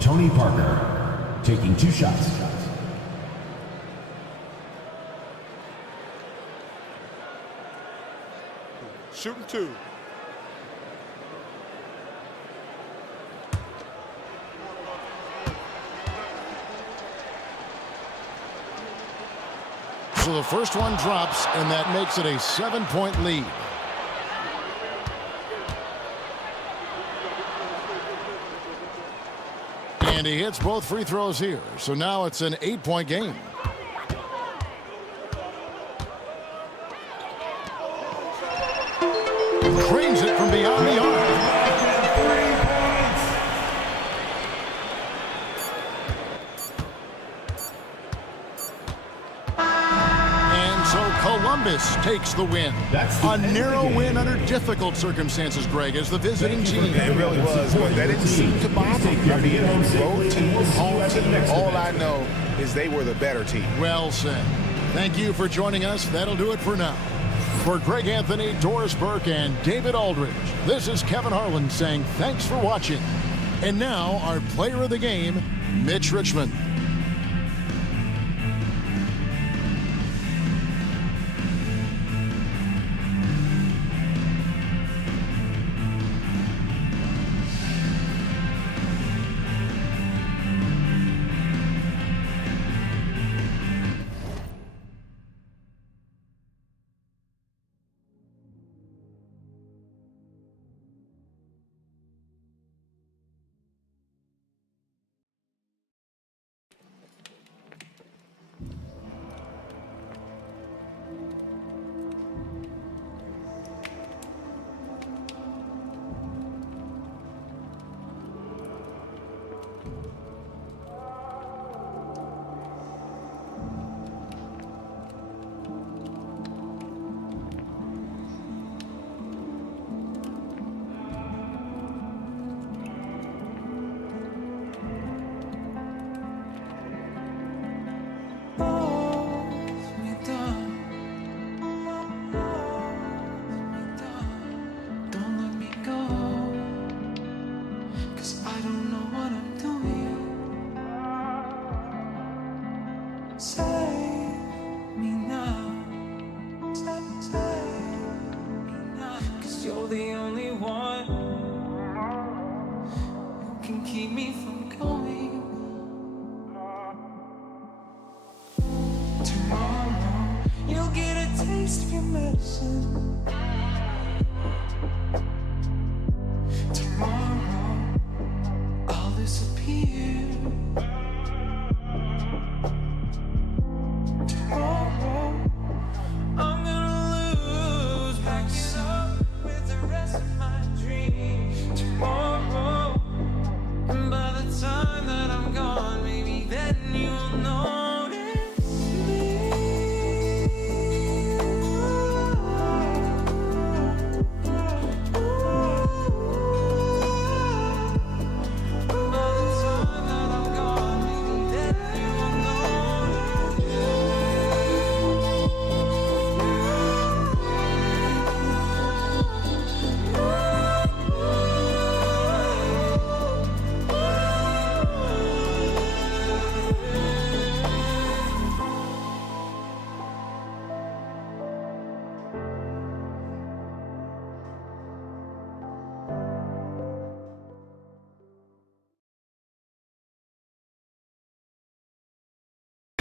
Tony Parker, taking 2 shots. Shooting 2. So the first one drops, and that makes it a 7-point lead. And he hits both free throws here. So now it's an 8-point game. Cranes it from beyond the arc. And so Columbus takes the win. A narrow win under difficult circumstances, Greg, as the visiting team. It really was, but that didn't seem to bother them. I mean, road team, home team, all I know is they were the better team. Well said. Thank you for joining us. That'll do it for now. For Greg Anthony, Doris Burke, and David Aldridge, this is Kevin Harlan saying thanks for watching. And now, our player of the game, Mitch Richmond.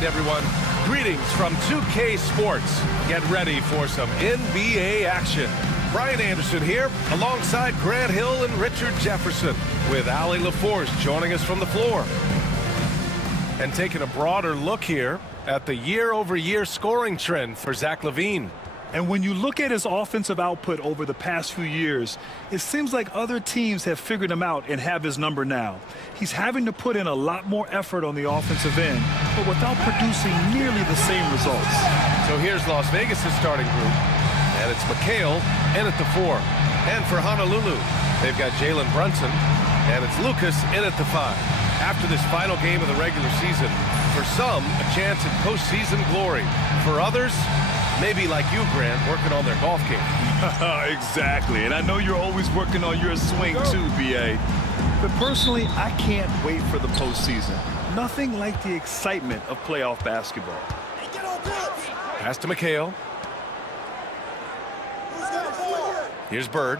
Everyone, greetings from 2K Sports. Get ready for some NBA action. Brian Anderson here, alongside Grant Hill and Richard Jefferson, with Allie LaForce joining us from the floor. And taking a broader look here at the year-over-year scoring trend for Zach LaVine. And when you look at his offensive output over the past few years, it seems like other teams have figured him out and have his number now. He's having to put in a lot more effort on the offensive end, but without producing nearly the same results. So here's Las Vegas' starting group, and it's McHale in at the 4. And for Honolulu, they've got Jalen Brunson, and it's Lucas in at the 5. after this final game of the regular season. For some, a chance at postseason glory. For others, maybe like you, Grant, working on their golf game. Exactly, and I know you're always working on your swing too, B.A. But personally, I can't wait for the postseason. Nothing like the excitement of playoff basketball. Pass to McHale. Here's Bird.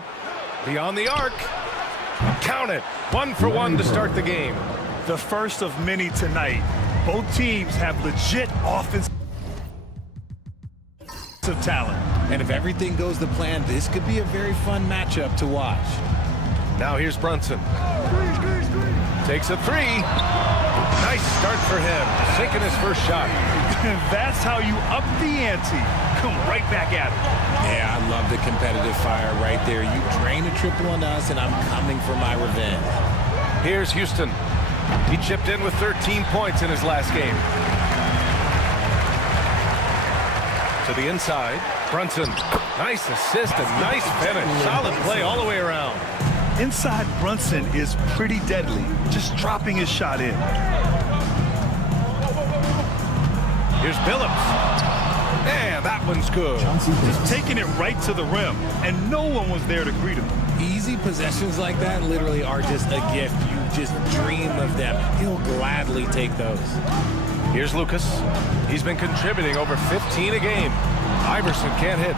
Beyond the arc. Count it. 1 for 1 to start the game. The first of many tonight. Both teams have legit offensive talent. And if everything goes to plan, this could be a very fun matchup to watch. Now here's Brunson. Takes a 3. Nice start for him. Sinking his first shot. That's how you up the ante. Come right back at it. Yeah, I love the competitive fire right there. You drain a triple on us, and I'm coming for my revenge. Here's Houston. He chipped in with 13 points in his last game. To the inside. Brunson. Nice assist and nice finish. Solid play all the way around. Inside Brunson is pretty deadly, just dropping his shot in. Here's Billups. And that one's good. Just taking it right to the rim, and no one was there to greet him. Easy possessions like that literally are just a gift. You just dream of them. He'll gladly take those. Here's Lucas. He's been contributing over 15 a game. Iverson can't hit.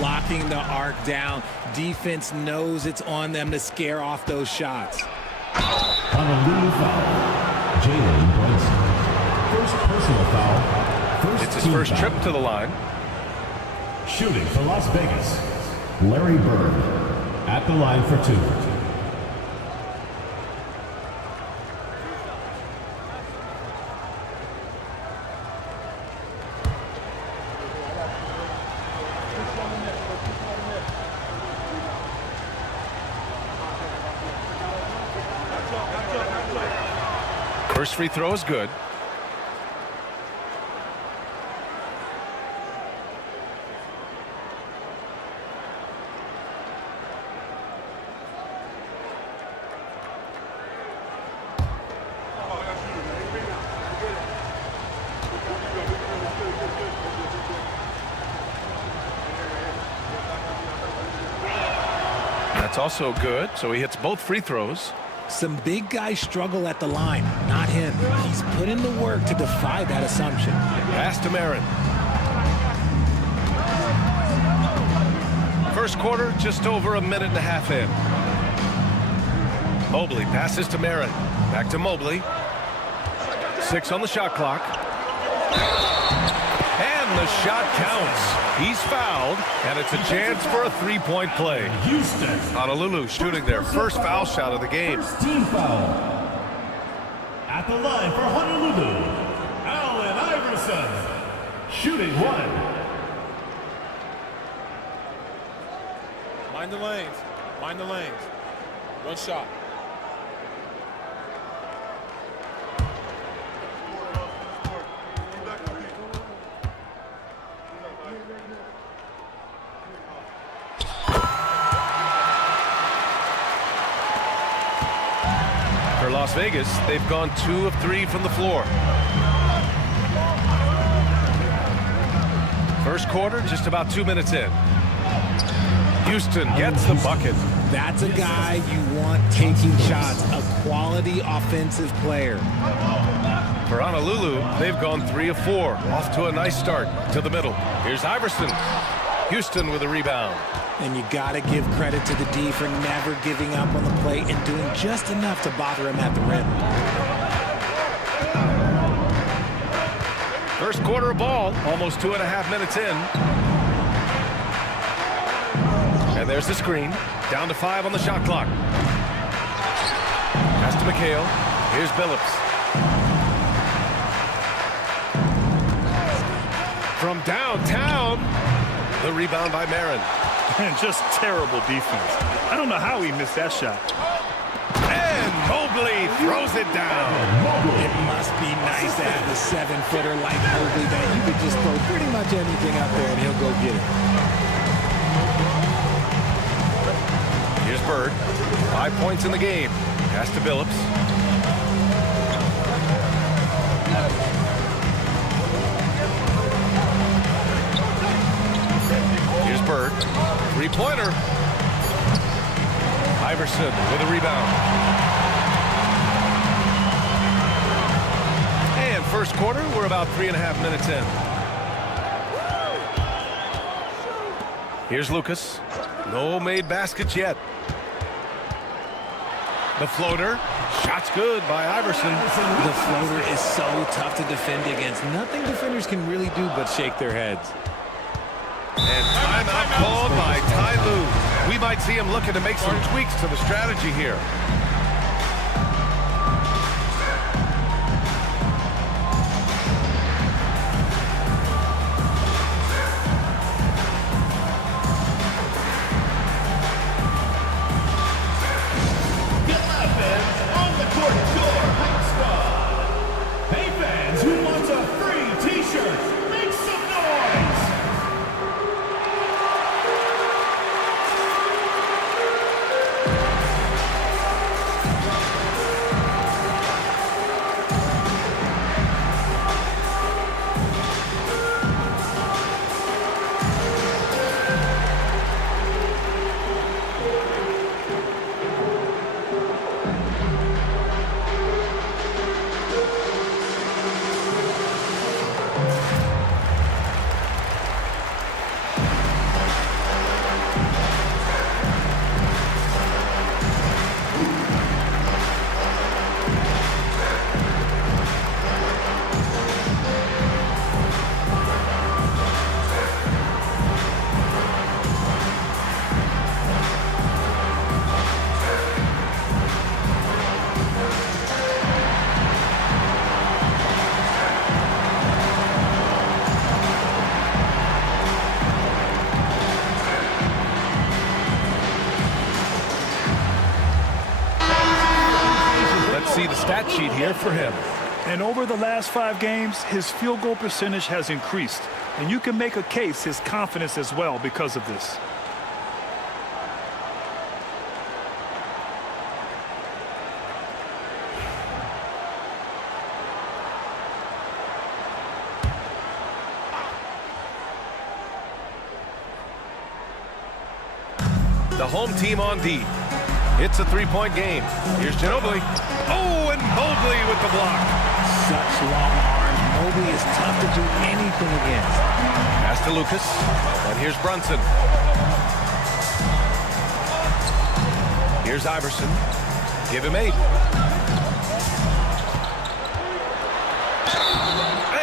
Locking the arc down. Defense knows it's on them to scare off those shots. Honolulu foul. Jalen Brunson. First personal foul. It's his first trip to the line. Shooting for Las Vegas. Larry Bird at the line for 2. First free throw is good. That's also good, so he hits both free throws. Some big guys struggle at the line, not him. He's put in the work to defy that assumption. Pass to Marin. First quarter, just over a minute and a half in. Mobley passes to Marin. Back to Mobley. 6 on the shot clock. And the shot counts. He's fouled, and it's a chance for a three-point play. Houston. Honolulu shooting their first foul shot of the game. First team foul. At the line for Honolulu, Allen Iverson. Shooting 1. Mind the lanes. Mind the lanes. One shot. For Las Vegas, they've gone 2 of 3 from the floor. First quarter, just about 2 minutes in. Houston gets the bucket. That's a guy you want taking shots, a quality offensive player. For Honolulu, they've gone 3 of 4, off to a nice start to the middle. Here's Iverson. Houston with a rebound. And you got to give credit to the D for never giving up on the plate and doing just enough to bother him at the rim. First quarter of ball, almost 2.5 minutes in. And there's the screen. Down to 5 on the shot clock. Pass to McHale. Here's Billups. From downtown, the rebound by Marin. And just terrible defense. I don't know how he missed that shot. And Mobley throws it down. It must be nice to have a 7-footer like Mobley that you could just throw pretty much anything out there and he'll go get it. Here's Bird. 5 points in the game. Pass to Billups. Three-pointer. Iverson with a rebound. And first quarter, we're about 3.5 minutes in. Here's Lucas. No made baskets yet. The floater. Shot's good by Iverson. The floater is so tough to defend against. Nothing defenders can really do but shake their heads. And timeout called by Ty Lue. We might see him looking to make some tweaks to the strategy here. See the stat sheet here for him. And over the last 5 games, his field goal percentage has increased. And you can make a case his confidence as well because of this. The home team on D. It's a 3-point game. Here's Ginobili. Oh, and Mobley with the block. Such long arms. Mobley is tough to do anything against. Pass to Lucas. And here's Brunson. Here's Iverson. Give him 8.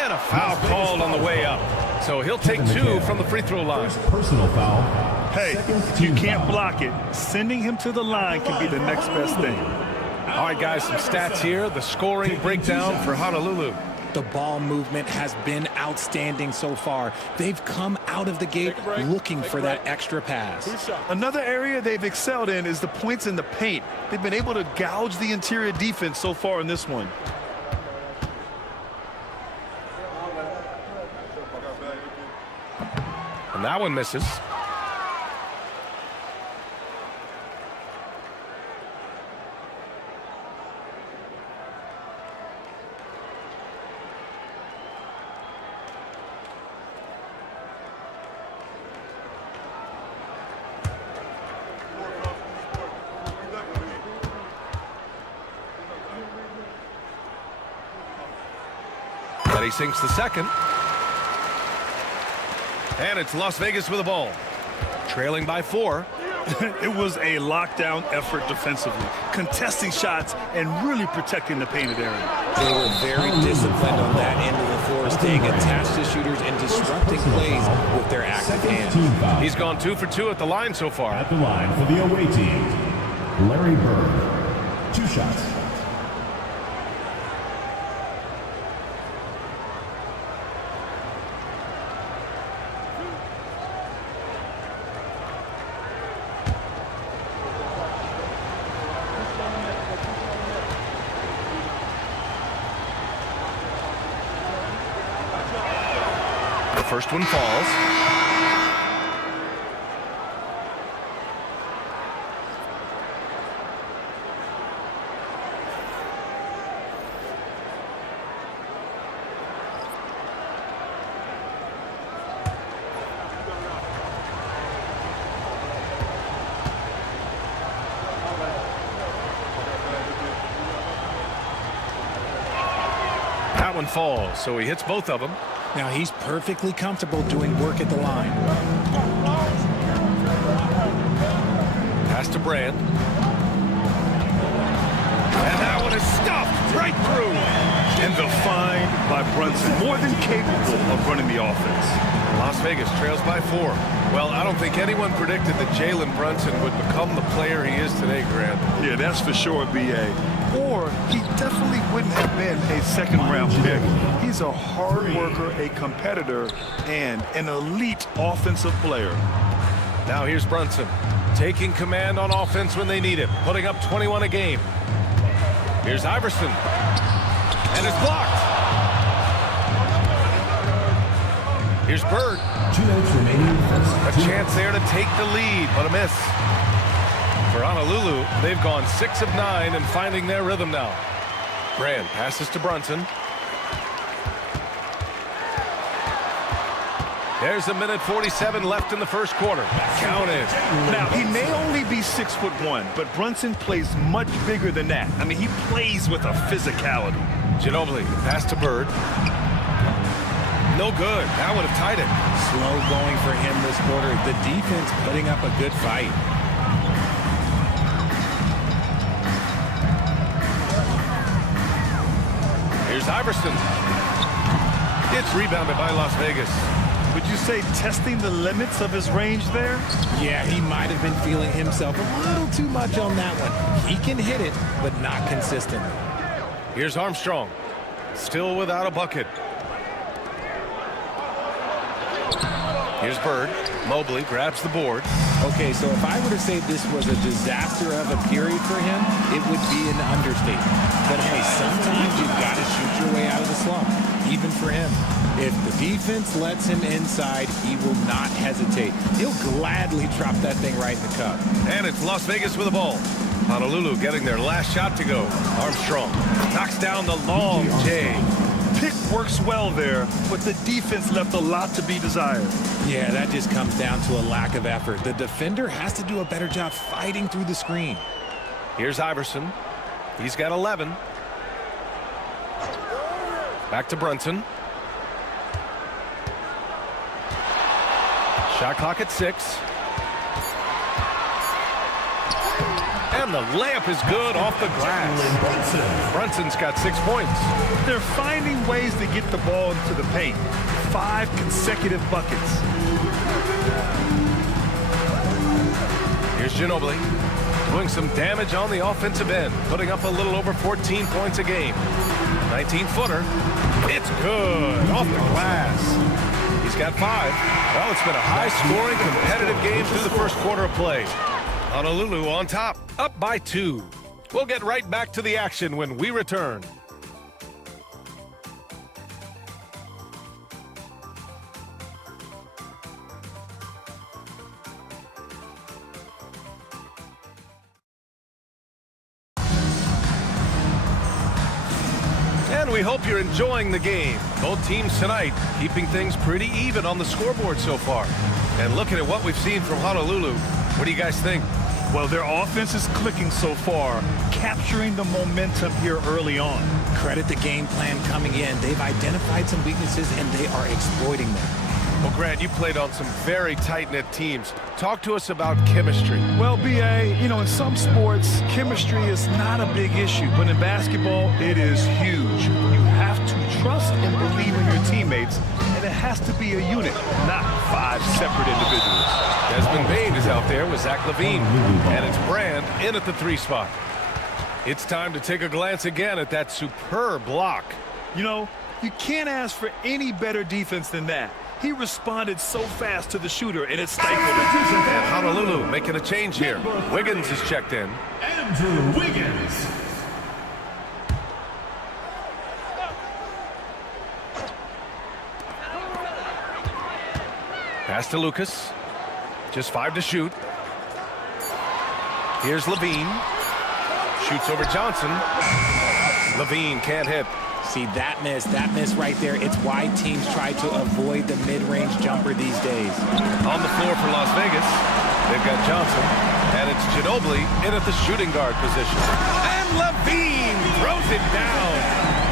And a foul called on the way up. So he'll take 2 from the free throw line. Personal foul. Hey, if you can't block it, sending him to the line can be the next best thing. All right, guys, some stats here. The scoring breakdown for Honolulu. The ball movement has been outstanding so far. They've come out of the gate looking for that extra pass. Another area they've excelled in is the points in the paint. They've been able to gouge the interior defense so far in this one. And that one misses. But he sinks the second. And it's Las Vegas with the ball. Trailing by 4. It was a lockdown effort defensively, contesting shots and really protecting the painted area. They were very disciplined on that end of the floor, staying attached to shooters and disrupting plays with their active hands. He's gone 2 for 2 at the line so far. At the line for the away team, Larry Bird. 2 shots. First one falls. one falls, so he hits both of them. Now he's perfectly comfortable doing work at the line. Pass to Brand. And that one is stuffed right through. And defined by Brunson, more than capable of running the offense. Las Vegas trails by 4. Well, I don't think anyone predicted that Jalen Brunson would become the player he is today, Grant. Yeah, that's for sure, B.A. Or he definitely wouldn't have been a second-round pick. He's a hard worker, a competitor, and an elite offensive player. Now here's Brunson, taking command on offense when they need it, putting up 21 a game. Here's Iverson, and it's blocked. Here's Bird. 2 minutes remaining. A chance there to take the lead, but a miss. For Honolulu, they've gone 6 of 9 and finding their rhythm now. Brand passes to Brunson. There's a minute 47 left in the first quarter. Counted. Now, he may only be 6'1", but Brunson plays much bigger than that. I mean, he plays with a physicality. Ginobili, pass to Bird. No good. That would have tied it. Slow going for him this quarter. The defense putting up a good fight. Here's Iverson. It's rebounded by Las Vegas. Would you say testing the limits of his range there? Yeah, he might have been feeling himself a little too much on that one. He can hit it, but not consistently. Here's Armstrong. Still without a bucket. Here's Bird. Mobley grabs the board. Okay, so if I were to say this was a disaster of a period for him, it would be an understatement. But hey, sometimes you've got to shoot your way out of the slump, even for him. If the defense lets him inside, he will not hesitate. He'll gladly drop that thing right in the cup. And it's Las Vegas with the ball. Honolulu getting their last shot to go. Armstrong knocks down the long J. Pick works well there, but the defense left a lot to be desired. Yeah, that just comes down to a lack of effort. The defender has to do a better job fighting through the screen. Here's Iverson. He's got 11. Back to Brunson. Shot clock at 6. And the layup is good off the glass. Brunson's got 6 points. They're finding ways to get the ball into the paint. 5 consecutive buckets. Here's Ginobili doing some damage on the offensive end, putting up a little over 14 points a game. 19-footer. It's good off the glass. He's got 5. Well, it's been a high-scoring, competitive game through the first quarter of play. Honolulu on top, up by 2. We'll get right back to the action when we return. And we hope you're enjoying the game. Both teams tonight keeping things pretty even on the scoreboard so far. And looking at what we've seen from Honolulu, what do you guys think? Well, their offense is clicking so far, capturing the momentum here early on. Credit the game plan coming in. They've identified some weaknesses, and they are exploiting them. Well, Grant, you played on some very tight-knit teams. Talk to us about chemistry. Well, B.A., you know, in some sports, chemistry is not a big issue, but in basketball, it is huge. You have to trust and believe in your teammates, and it has to be a unit, not 5 separate individuals. Desmond Bane is out there with Zach LaVine, and it's Brand in at the 3 spot. It's time to take a glance again at that superb block. You know, you can't ask for any better defense than that. He responded so fast to the shooter, and it stifled him. And Honolulu making a change here. Wiggins is checked in. Andrew Wiggins. Pass to Lucas. Just 5 to shoot. Here's LaVine. Shoots over Johnson. LaVine can't hit. See, that miss right there. It's why teams try to avoid the mid-range jumper these days. On the floor for Las Vegas, they've got Johnson, and it's Ginobili in at the shooting guard position. And LaVine throws it down.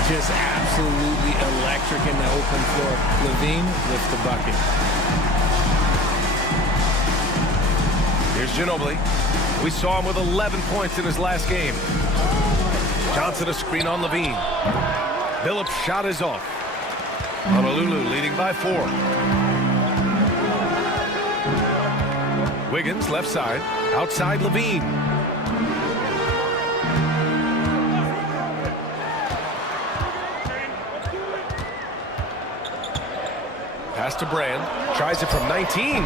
Just absolutely absolutely electric in the open floor. Levine with the bucket. Here's Ginobili. We saw him with 11 points in his last game. Johnson a screen on Levine. Phillips' shot is off. Honolulu leading by 4. Wiggins left side. Outside Levine. Pass to Brand. Tries it from 19.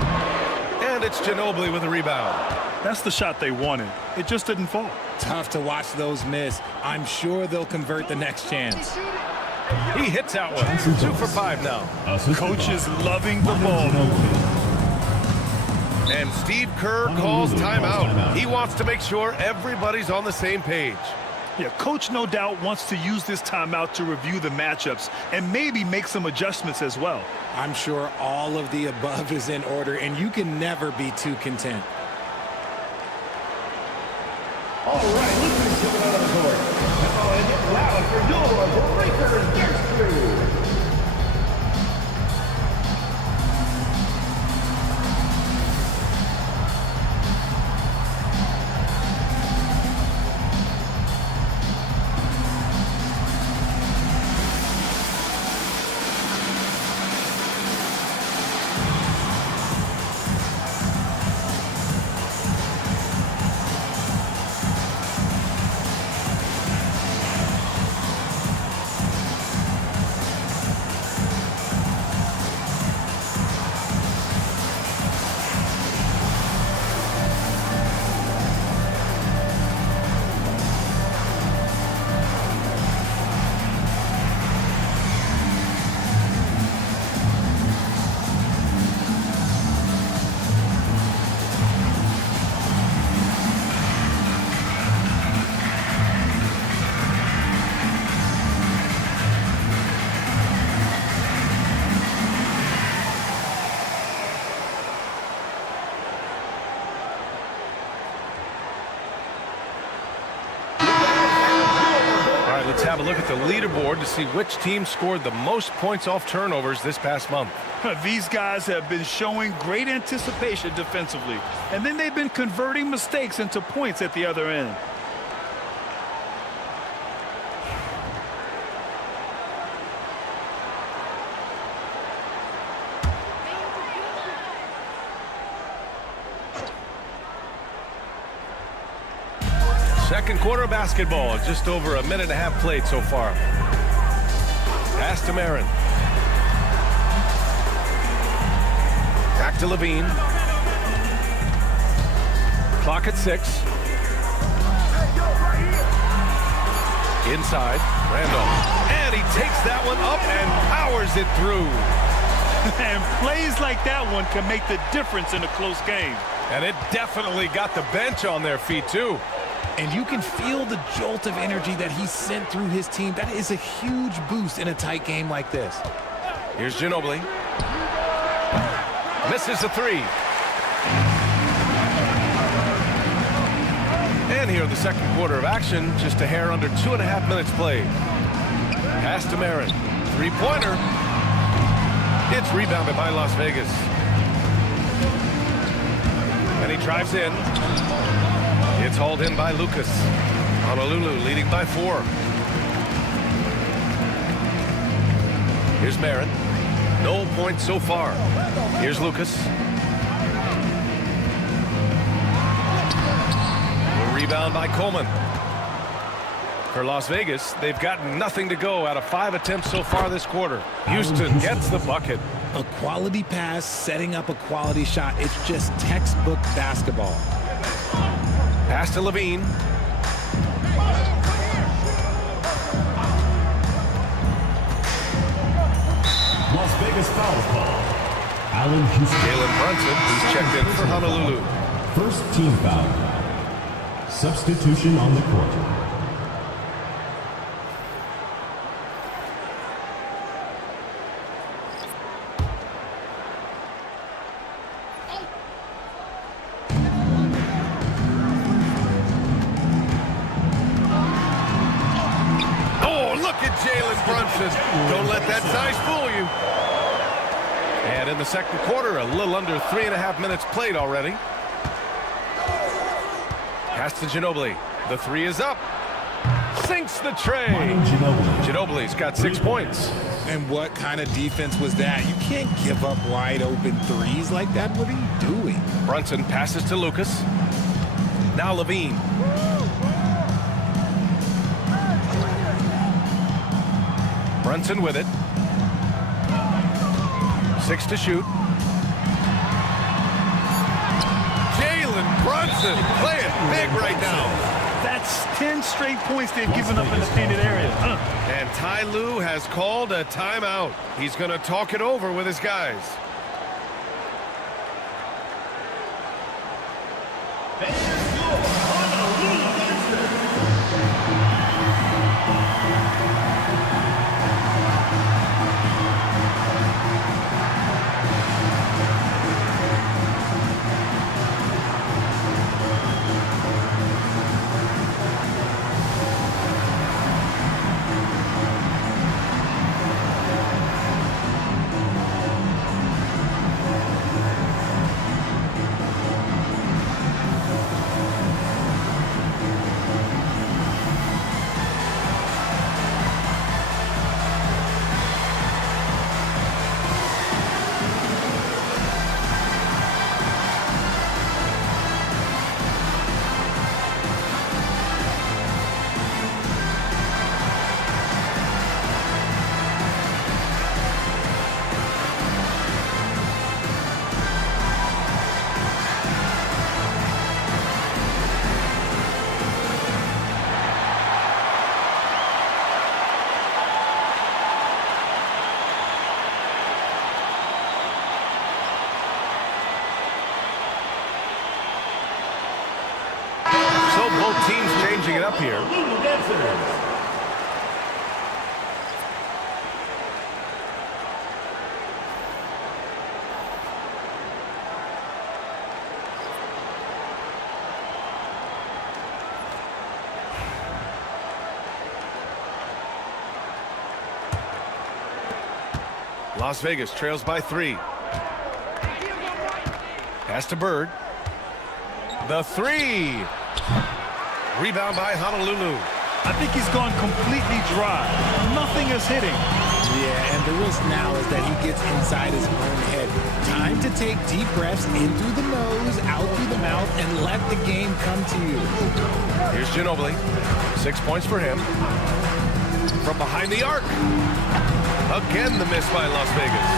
And it's Ginobili with a rebound. That's the shot they wanted. It just didn't fall. Tough to watch those miss. I'm sure they'll convert the next chance. He hits that one. 2 for 5 now. Coach is loving the ball movement. And Steve Kerr calls timeout. He wants to make sure everybody's on the same page. Yeah, Coach no doubt wants to use this timeout to review the matchups and maybe make some adjustments as well. I'm sure all of the above is in order, and you can never be too content. All right, let's get out of the court. Now and get loud for your Breakers Guest Crew. Let's have a look at the leaderboard to see which team scored the most points off turnovers this past month. These guys have been showing great anticipation defensively, and then they've been converting mistakes into points at the other end. Second quarter of basketball, just over a minute and a half played so far. Pass to Marin. Back to Levine. Clock at 6. Inside, Randolph. And he takes that one up and powers it through. And plays like that one can make the difference in a close game. And it definitely got the bench on their feet, too. And you can feel the jolt of energy that he sent through his team. That is a huge boost in a tight game like this. Here's Ginobili. Misses the 3. And here in the second quarter of action, just a hair under 2.5 minutes played. Pass to Marin. 3-pointer. It's rebounded by Las Vegas. And he drives in. It's hauled in by Lucas. Honolulu leading by 4. Here's Marin. No points so far. Here's Lucas. A rebound by Coleman. For Las Vegas, they've gotten nothing to go out of 5 attempts so far this quarter. Houston gets the bucket. A quality pass, setting up a quality shot. It's just textbook basketball. Pass to Levine. Las Vegas fouls ball. Allen Houston. Jalen Brunson, who's checked in for Honolulu. First team foul. Substitution on the court. Don't let that size fool you. And in the second quarter, a little under 3.5 minutes played already. Pass to Ginobili. The three is up. Sinks the tray. Ginobili's got 6 points. And what kind of defense was that? You can't give up wide open threes like that. What are you doing? Brunson passes to Lucas. Now Levine. Brunson with it. 6 to shoot. Jalen Brunson playing big right now. That's 10 straight points they've given up in the painted area. And Ty Lue has called a timeout. He's going to talk it over with his guys. Both teams changing it up here. Las Vegas trails by 3. Pass to Bird. The three. Rebound by Honolulu. I think he's gone completely dry. Nothing is hitting. Yeah, and the risk now is that he gets inside his own head. Time to take deep breaths in through the nose, out through the mouth, and let the game come to you. Here's Ginobili. 6 points for him. From behind the arc. Again, the miss by Las Vegas.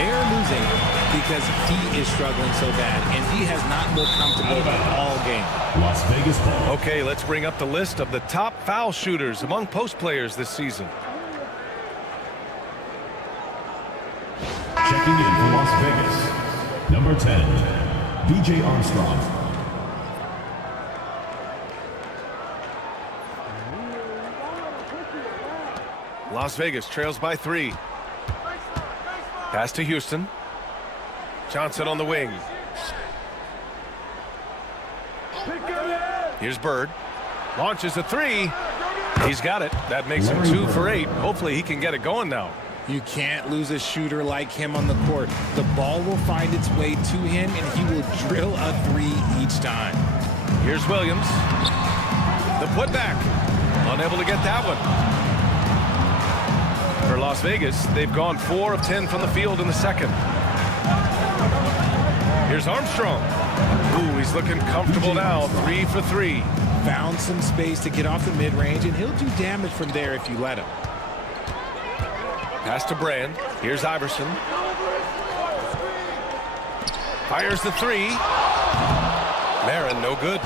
They're losing because he is struggling so bad, and he has not looked comfortable all game. Las Vegas ball. Okay, let's bring up the list of the top foul shooters among post players this season. Checking in for Las Vegas, number 10, B.J. Armstrong. Las Vegas trails by 3. Pass to Houston. Johnson on the wing. Here's Bird. Launches a 3. He's got it. That makes him 2 for 8. Hopefully he can get it going now. You can't lose a shooter like him on the court. The ball will find its way to him, and he will drill a 3 each time. Here's Williams. The putback. Unable to get that one. For Las Vegas, they've gone 4 of 10 from the field in the second. Here's Armstrong. Ooh, he's looking comfortable now. 3 for 3. Found some space to get off the mid-range, and he'll do damage from there if you let him. Pass to Brand. Here's Iverson. Fires the 3. Marin, no good.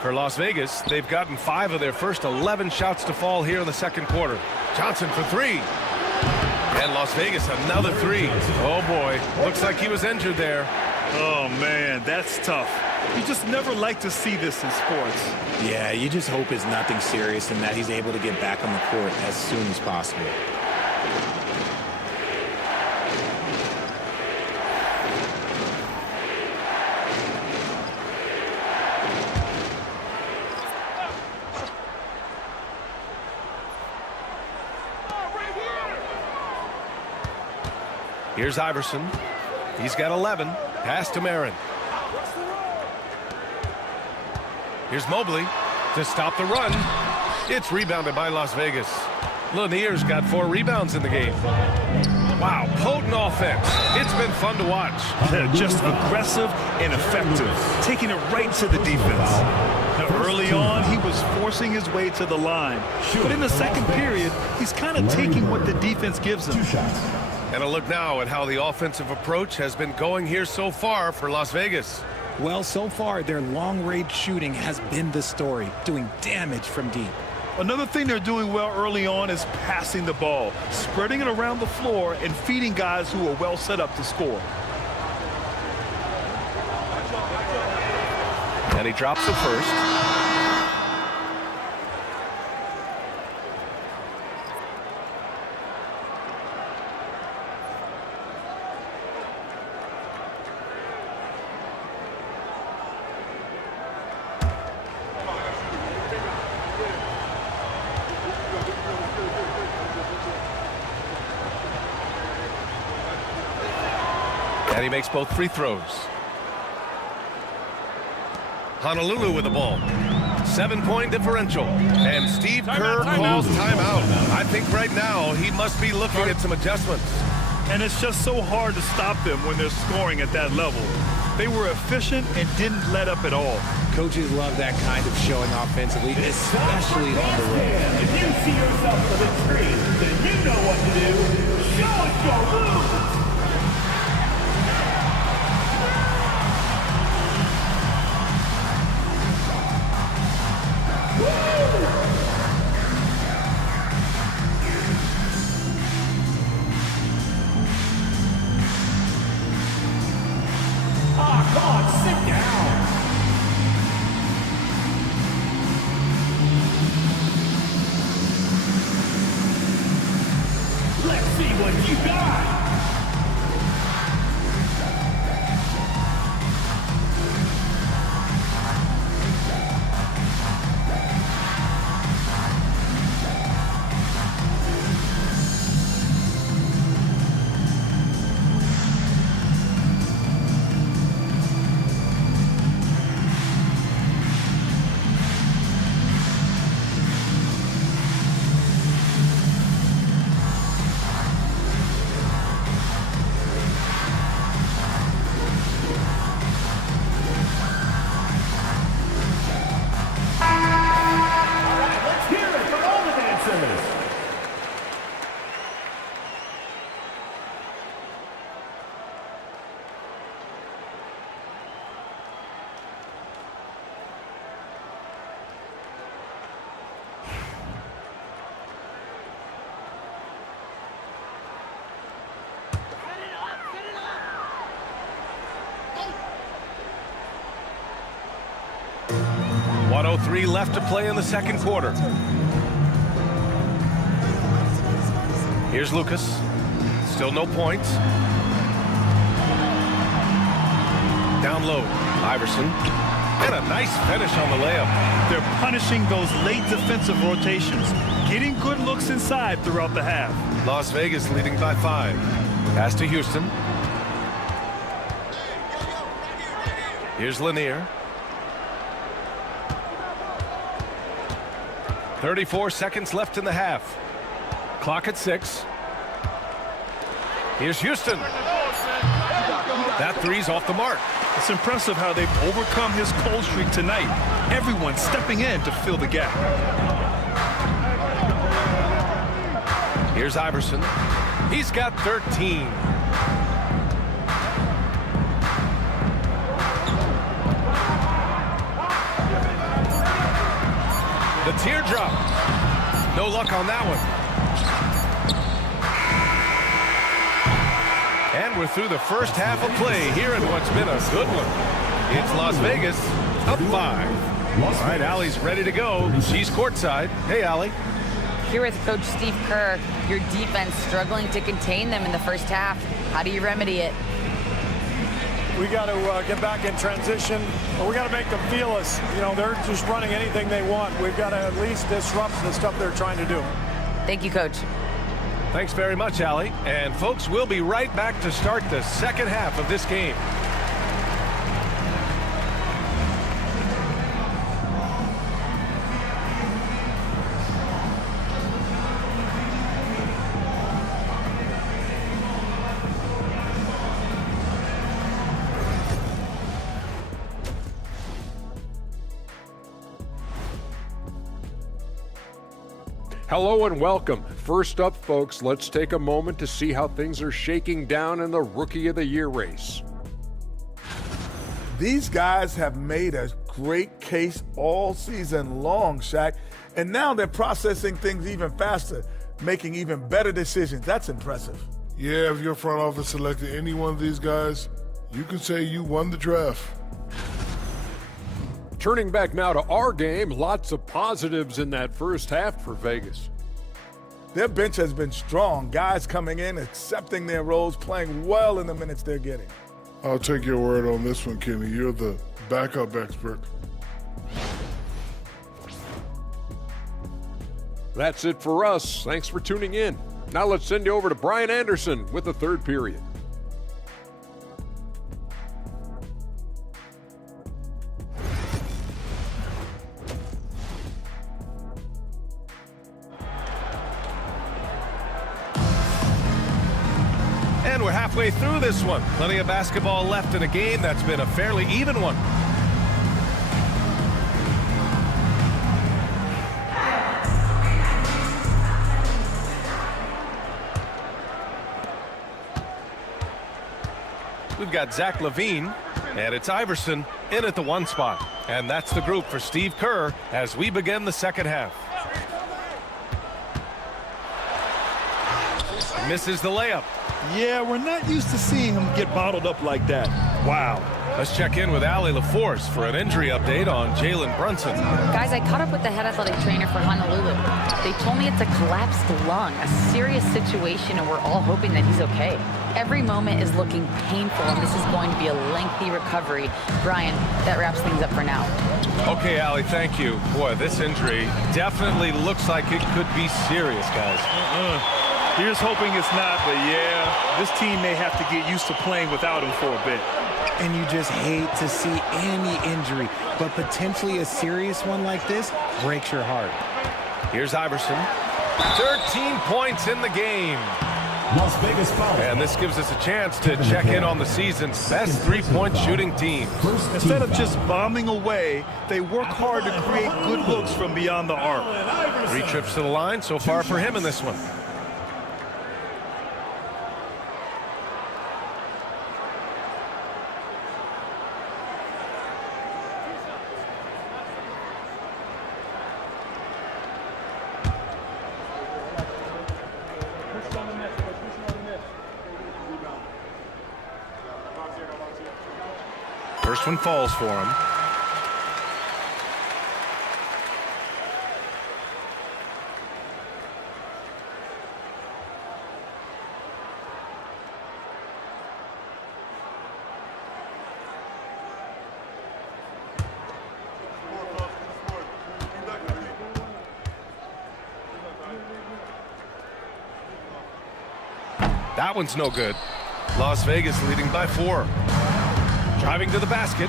For Las Vegas, they've gotten 5 of their first 11 shots to fall here in the second quarter. Johnson for 3. And Las Vegas, another 3. Oh, boy. Looks like he was injured there. Oh, man, that's tough. You just never like to see this in sports. Yeah, you just hope it's nothing serious and that he's able to get back on the court as soon as possible. Here's Iverson. He's got 11. Pass to Marin. Here's Mobley to stop the run. It's rebounded by Las Vegas. Lanier's got 4 rebounds in the game. Wow, potent offense. It's been fun to watch. Just aggressive and effective, taking it right to the defense. Now, early on, he was forcing his way to the line. But in the second period, he's kind of taking what the defense gives him. And a look now at how the offensive approach has been going here so far for Las Vegas. Well, so far, their long-range shooting has been the story, doing damage from deep. Another thing they're doing well early on is passing the ball, spreading it around the floor and feeding guys who are well set up to score. And he drops the first. And he makes both free throws. Honolulu with the ball. 7-point differential. And Steve Kerr calls timeout. I think right now he must be looking at some adjustments. And it's just so hard to stop them when they're scoring at that level. They were efficient and didn't let up at all. Coaches love that kind of showing offensively, especially on the road. If you see yourself with a tree, then you know what to do. Show us your moves! .03 left to play in the second quarter. Here's Lucas. Still no points. Down low, Iverson. And a nice finish on the layup. They're punishing those late defensive rotations, getting good looks inside throughout the half. Las Vegas leading by 5. Pass to Houston. Here's Lanier. 34 seconds left in the half. Clock at 6. Here's Houston. That three's off the mark. It's impressive how they've overcome his cold streak tonight. Everyone stepping in to fill the gap. Here's Iverson. He's got 13. The teardrop. No luck on that one. And we're through the first half of play here in what's been a good one. It's Las Vegas up 5. All right, Allie's ready to go. She's courtside. Hey, Allie. Here with Coach Steve Kerr, your defense struggling to contain them in the first half. How do you remedy it? We got to get back in transition. We got to make them feel us. You know, they're just running anything they want. We've got to at least disrupt the stuff they're trying to do. Thank you, Coach. Thanks very much, Allie. And folks, we'll be right back to start the second half of this game. Hello and welcome. First up, folks, let's take a moment to see how things are shaking down in the Rookie of the Year race. These guys have made a great case all season long, Shaq, and now they're processing things even faster, making even better decisions. That's impressive. Yeah, if your front office selected any one of these guys, you can say you won the draft. Turning back now to our game, lots of positives in that first half for Vegas. Their bench has been strong. Guys coming in, accepting their roles, playing well in the minutes they're getting. I'll take your word on this one, Kenny. You're the backup expert. That's it for us. Thanks for tuning in. Now let's send you over to Brian Anderson with the third period. And we're halfway through this one. Plenty of basketball left in a game that's been a fairly even one. We've got Zach LaVine, and it's Iverson in at the 1 spot. And that's the group for Steve Kerr as we begin the second half. Misses the layup. Yeah, we're not used to seeing him get bottled up like that. Wow. Let's check in with Allie LaForce for an injury update on Jalen Brunson. Guys, I caught up with the head athletic trainer for Honolulu. They told me it's a collapsed lung, a serious situation, and we're all hoping that he's okay. Every moment is looking painful, and this is going to be a lengthy recovery. Brian, that wraps things up for now. Okay, Allie, thank you. Boy, this injury definitely looks like it could be serious, guys. Here's hoping it's not, but yeah, this team may have to get used to playing without him for a bit. And you just hate to see any injury, but potentially a serious one like this breaks your heart. Here's Iverson. 13 points in the game. Las Vegas foul. And this gives us a chance to check in on the season's best three-point shooting team. Instead of just bombing away, they work hard to create good looks from beyond the arc. 3 trips to the line so far for him in this one. First one falls for him. That one's no good. Las Vegas leading by 4. Driving to the basket.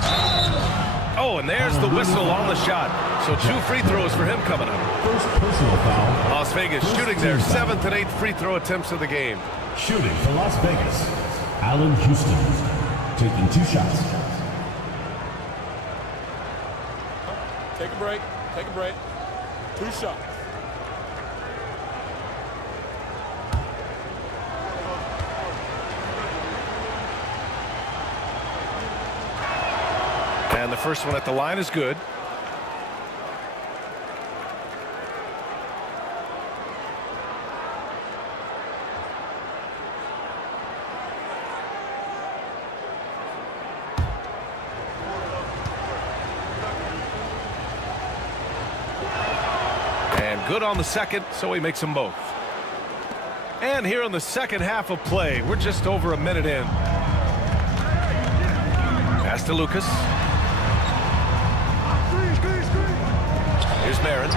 Oh, and there's the whistle on the shot. So 2 free throws for him coming up. First personal foul. Las Vegas shooting their 7th and 8th free throw attempts of the game. Shooting for Las Vegas, Allen Houston, taking 2 shots. Take a break. Take a break. 2 shots. And the first one at the line is good. And good on the second, so he makes them both. And here in the second half of play, we're just over a minute in. Pass to Lucas. Here's Marin.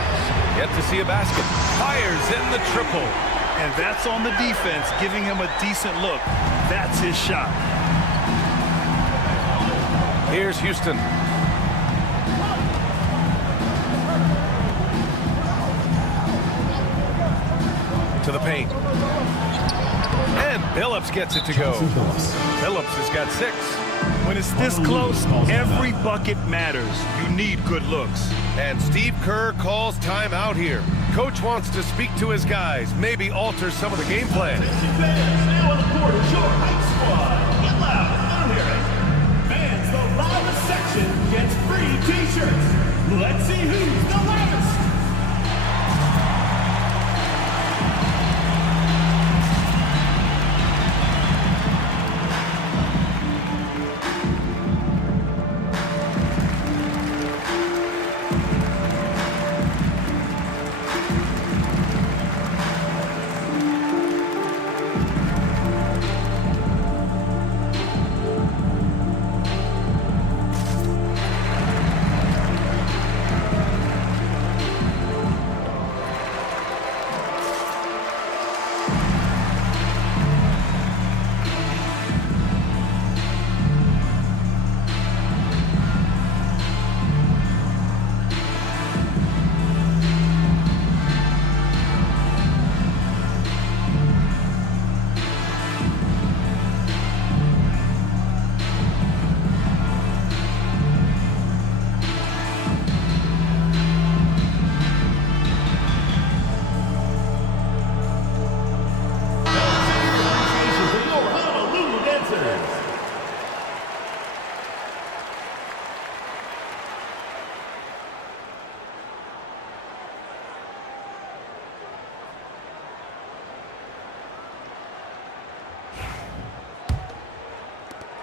Yet to see a basket. Fires in the triple. And that's on the defense, giving him a decent look. That's his shot. Here's Houston. To the paint. And Billups gets it to go. Billups has got 6. When it's this close, every bucket matters. You need good looks. And Steve Kerr calls timeout here. Coach wants to speak to his guys, maybe alter some of the game plan. Now on the court is your hype squad. Get loud, let them hear it. Fans, the loudest section gets free t-shirts. Let's see who's the loudest.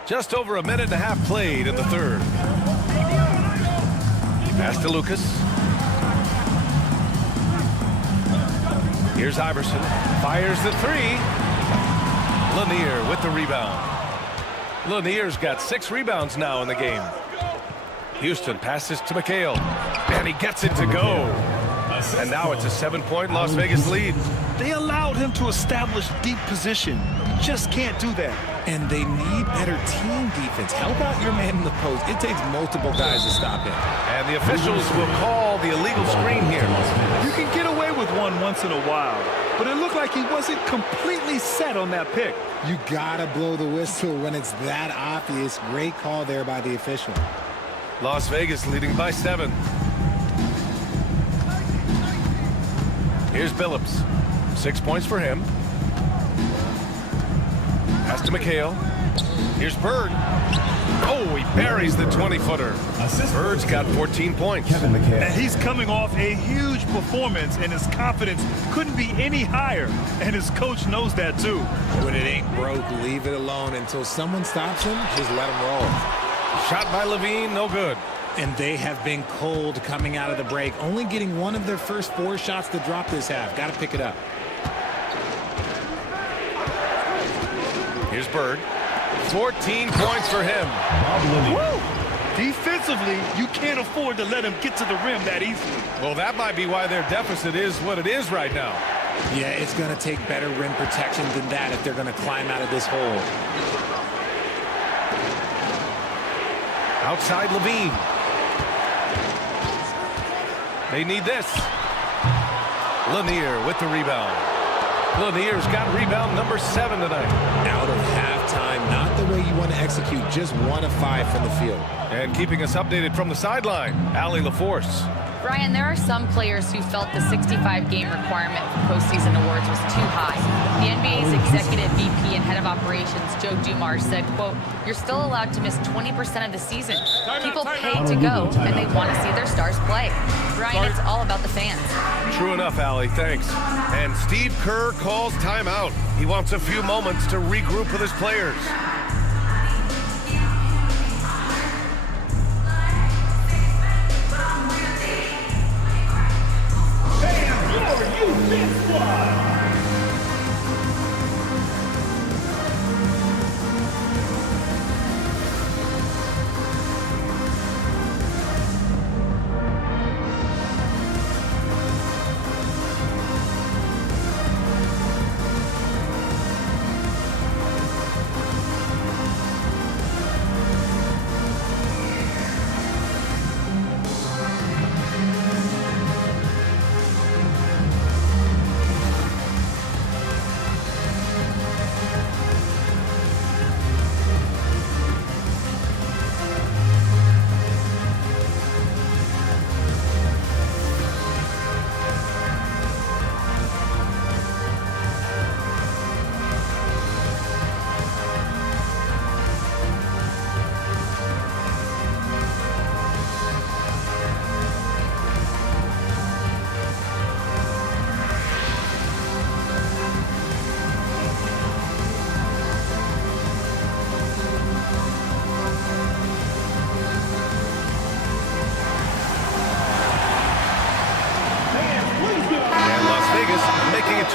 Just over a minute and a half played in the third. Pass to Lucas. Here's Iverson. Fires the 3. Lanier with the rebound. Lanier's got 6 rebounds now in the game. Houston passes to McHale. And he gets it to go. And now it's a 7-point Las Vegas lead. They allowed him to establish deep position. Just can't do that. And they need better team defense. Help out your man in the post. It takes multiple guys to stop him. And the officials will call the illegal screen here. You can get away with one once in a while, but it looked like he wasn't completely set on that pick. You gotta blow the whistle when it's that obvious. Great call there by the official. Las Vegas leading by 7. Here's Billups. 6 points for him. Pass to McHale. Here's Bird. Oh, he buries the 20-footer. Bird's got 14 points. And he's coming off a huge performance, and his confidence couldn't be any higher. And his coach knows that, too. When it ain't broke, leave it alone. Until someone stops him, just let him roll. Shot by Levine, no good. And they have been cold coming out of the break. Only getting one of their first 4 shots to drop this half. Got to pick it up. Here's Bird. 14 points for him. Woo! Defensively, you can't afford to let him get to the rim that easily. Well, that might be why their deficit is what it is right now. Yeah, it's going to take better rim protection than that if they're going to climb out of this hole. Outside Levine. They need this. Lanier with the rebound. Lanier's got rebound number 7 tonight. Out of halftime, not the way you want to execute, just 1 of 5 from the field. And keeping us updated from the sideline, Allie LaForce. Brian, there are some players who felt the 65-game requirement for postseason awards was too high. The NBA's executive VP and head of operations, Joe Dumars, said, quote, "You're still allowed to miss 20% of the season. People pay to go, and they want to see their stars play." Brian, it's all about the fans. True enough, Allie, thanks. And Steve Kerr calls timeout. He wants a few moments to regroup with his players.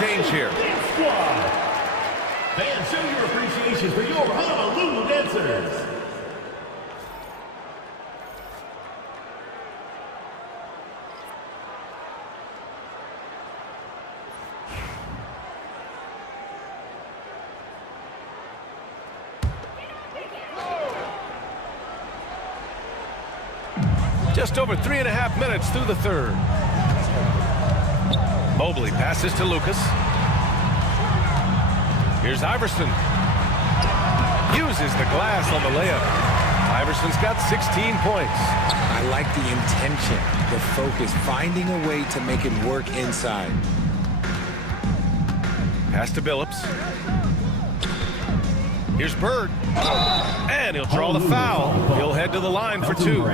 change here. Dance Squad. Fans, show your appreciation for your Honolulu dancers. Just over 3.5 minutes through the third. Mobley passes to Lucas. Here's Iverson. Uses the glass on the layup. Iverson's got 16 points. I like the intention, the focus, finding a way to make it work inside. Pass to Billups. Here's Bird. And he'll draw the foul. He'll head to the line for two.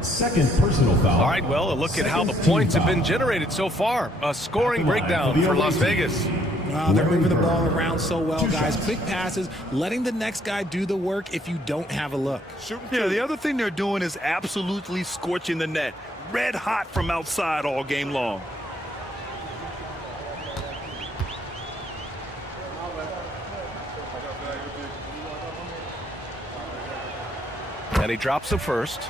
Second personal foul. All right, well, a look at how the points have been generated so far. A scoring breakdown for Las Vegas. Wow, they're moving the ball around so well, guys. Quick passes, letting the next guy do the work if you don't have a look. Yeah, the other thing they're doing is absolutely scorching the net. Red hot from outside all game long. And he drops the first.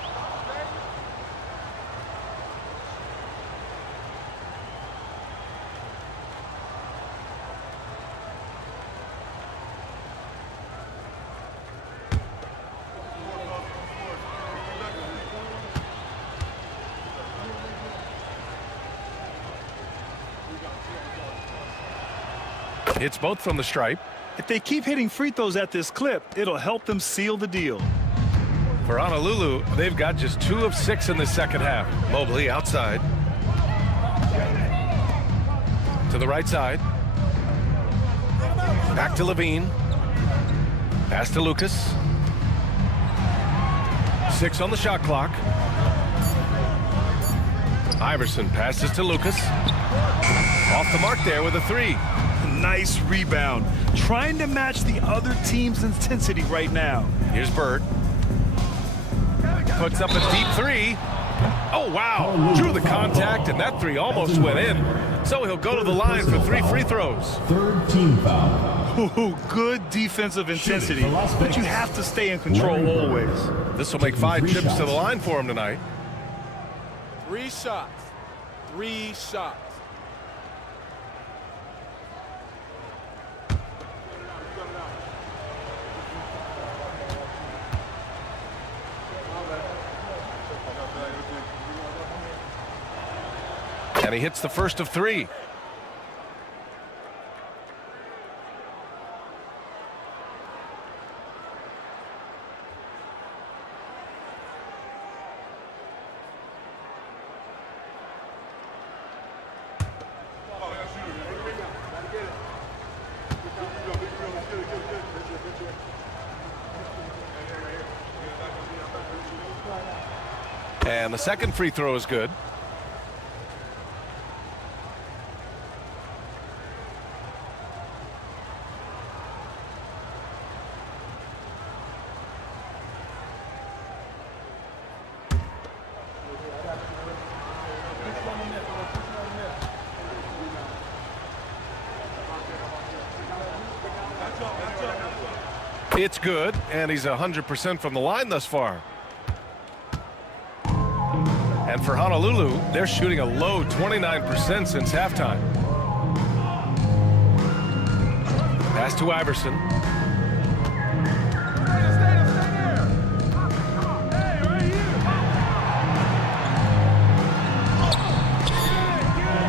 It's both from the stripe. If they keep hitting free throws at this clip, it'll help them seal the deal. For Honolulu, they've got just 2 of 6 in the second half. Mobley outside. To the right side. Back to Levine. Pass to Lucas. 6 on the shot clock. Iverson passes to Lucas. Off the mark there with a 3. Nice rebound. Trying to match the other team's intensity right now. Here's Bird. Puts up a deep 3. Oh, wow. Drew the contact, and that 3 almost went in. So he'll go to the line for 3 free throws. Third team foul. Ooh, good defensive intensity, but you have to stay in control always. This will make 5 trips to the line for him tonight. 3 shots. 3 shots. And he hits the first of 3. And the second free throw is good. It's good, and he's 100% from the line thus far. And for Honolulu, they're shooting a low 29% since halftime. Pass to Iverson.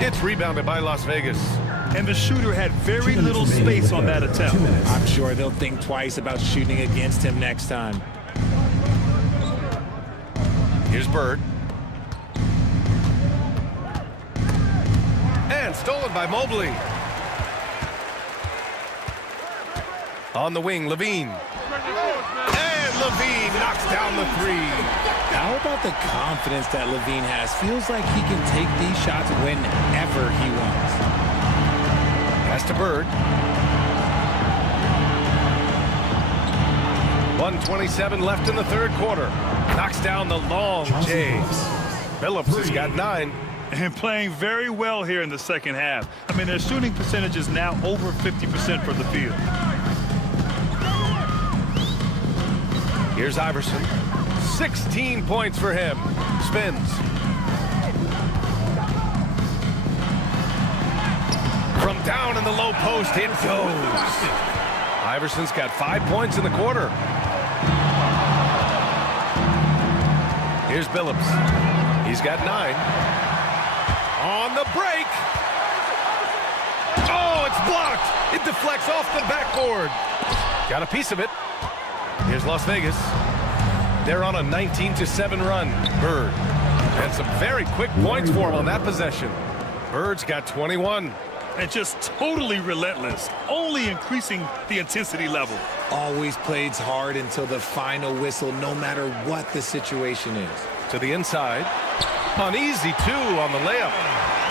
It's rebounded by Las Vegas. And the shooter had very little space on that attempt. I'm sure they'll think twice about shooting against him next time. Here's Bird. And stolen by Mobley. On the wing, Levine. And Levine knocks down the 3. How about the confidence that Levine has? Feels like he can take these shots whenever he wants. Pass to Bird. 1:27 left in the third quarter. Knocks down the long J. Billups has got 9. And playing very well here in the second half. I mean, their shooting percentage is now over 50% from the field. Here's Iverson. 16 points for him. Spins. From down in the low post, it goes. Iverson's got 5 points in the quarter. Here's Billups. He's got 9. On the break. Oh, it's blocked. It deflects off the backboard. Got a piece of it. Here's Las Vegas. They're on a 19-7 run. Bird. And some very quick points for him on that possession. Bird's got 21. And just totally relentless, only increasing the intensity level. Always plays hard until the final whistle, no matter what the situation is. To the inside. An easy 2 on the layup.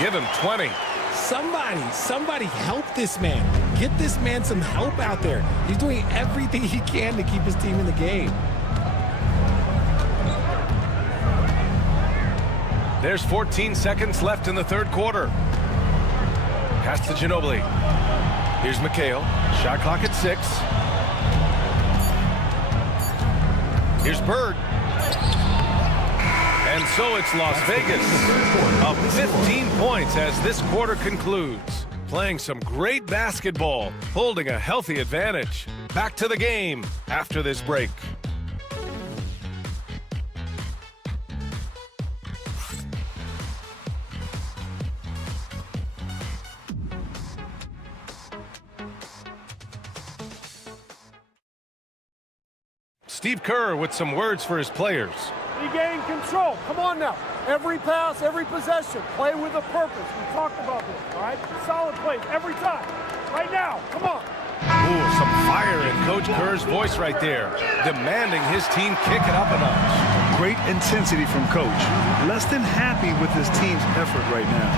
Give him 20. Somebody help this man. Get this man some help out there. He's doing everything he can to keep his team in the game. There's 14 seconds left in the third quarter. Pass to Ginobili. Here's McHale. Shot clock at 6. Here's Bird. And so it's Las Vegas up 15 points as this quarter concludes. Playing some great basketball, holding a healthy advantage. Back to the game after this break. Steve Kerr with some words for his players. Regain control. Come on now. Every pass, every possession. Play with a purpose. We talked about this, all right? Solid plays every time. Right now. Come on. Ooh, some fire in Coach Kerr's voice right there, demanding his team kick it up a notch. Great intensity from Coach. Less than happy with his team's effort right now.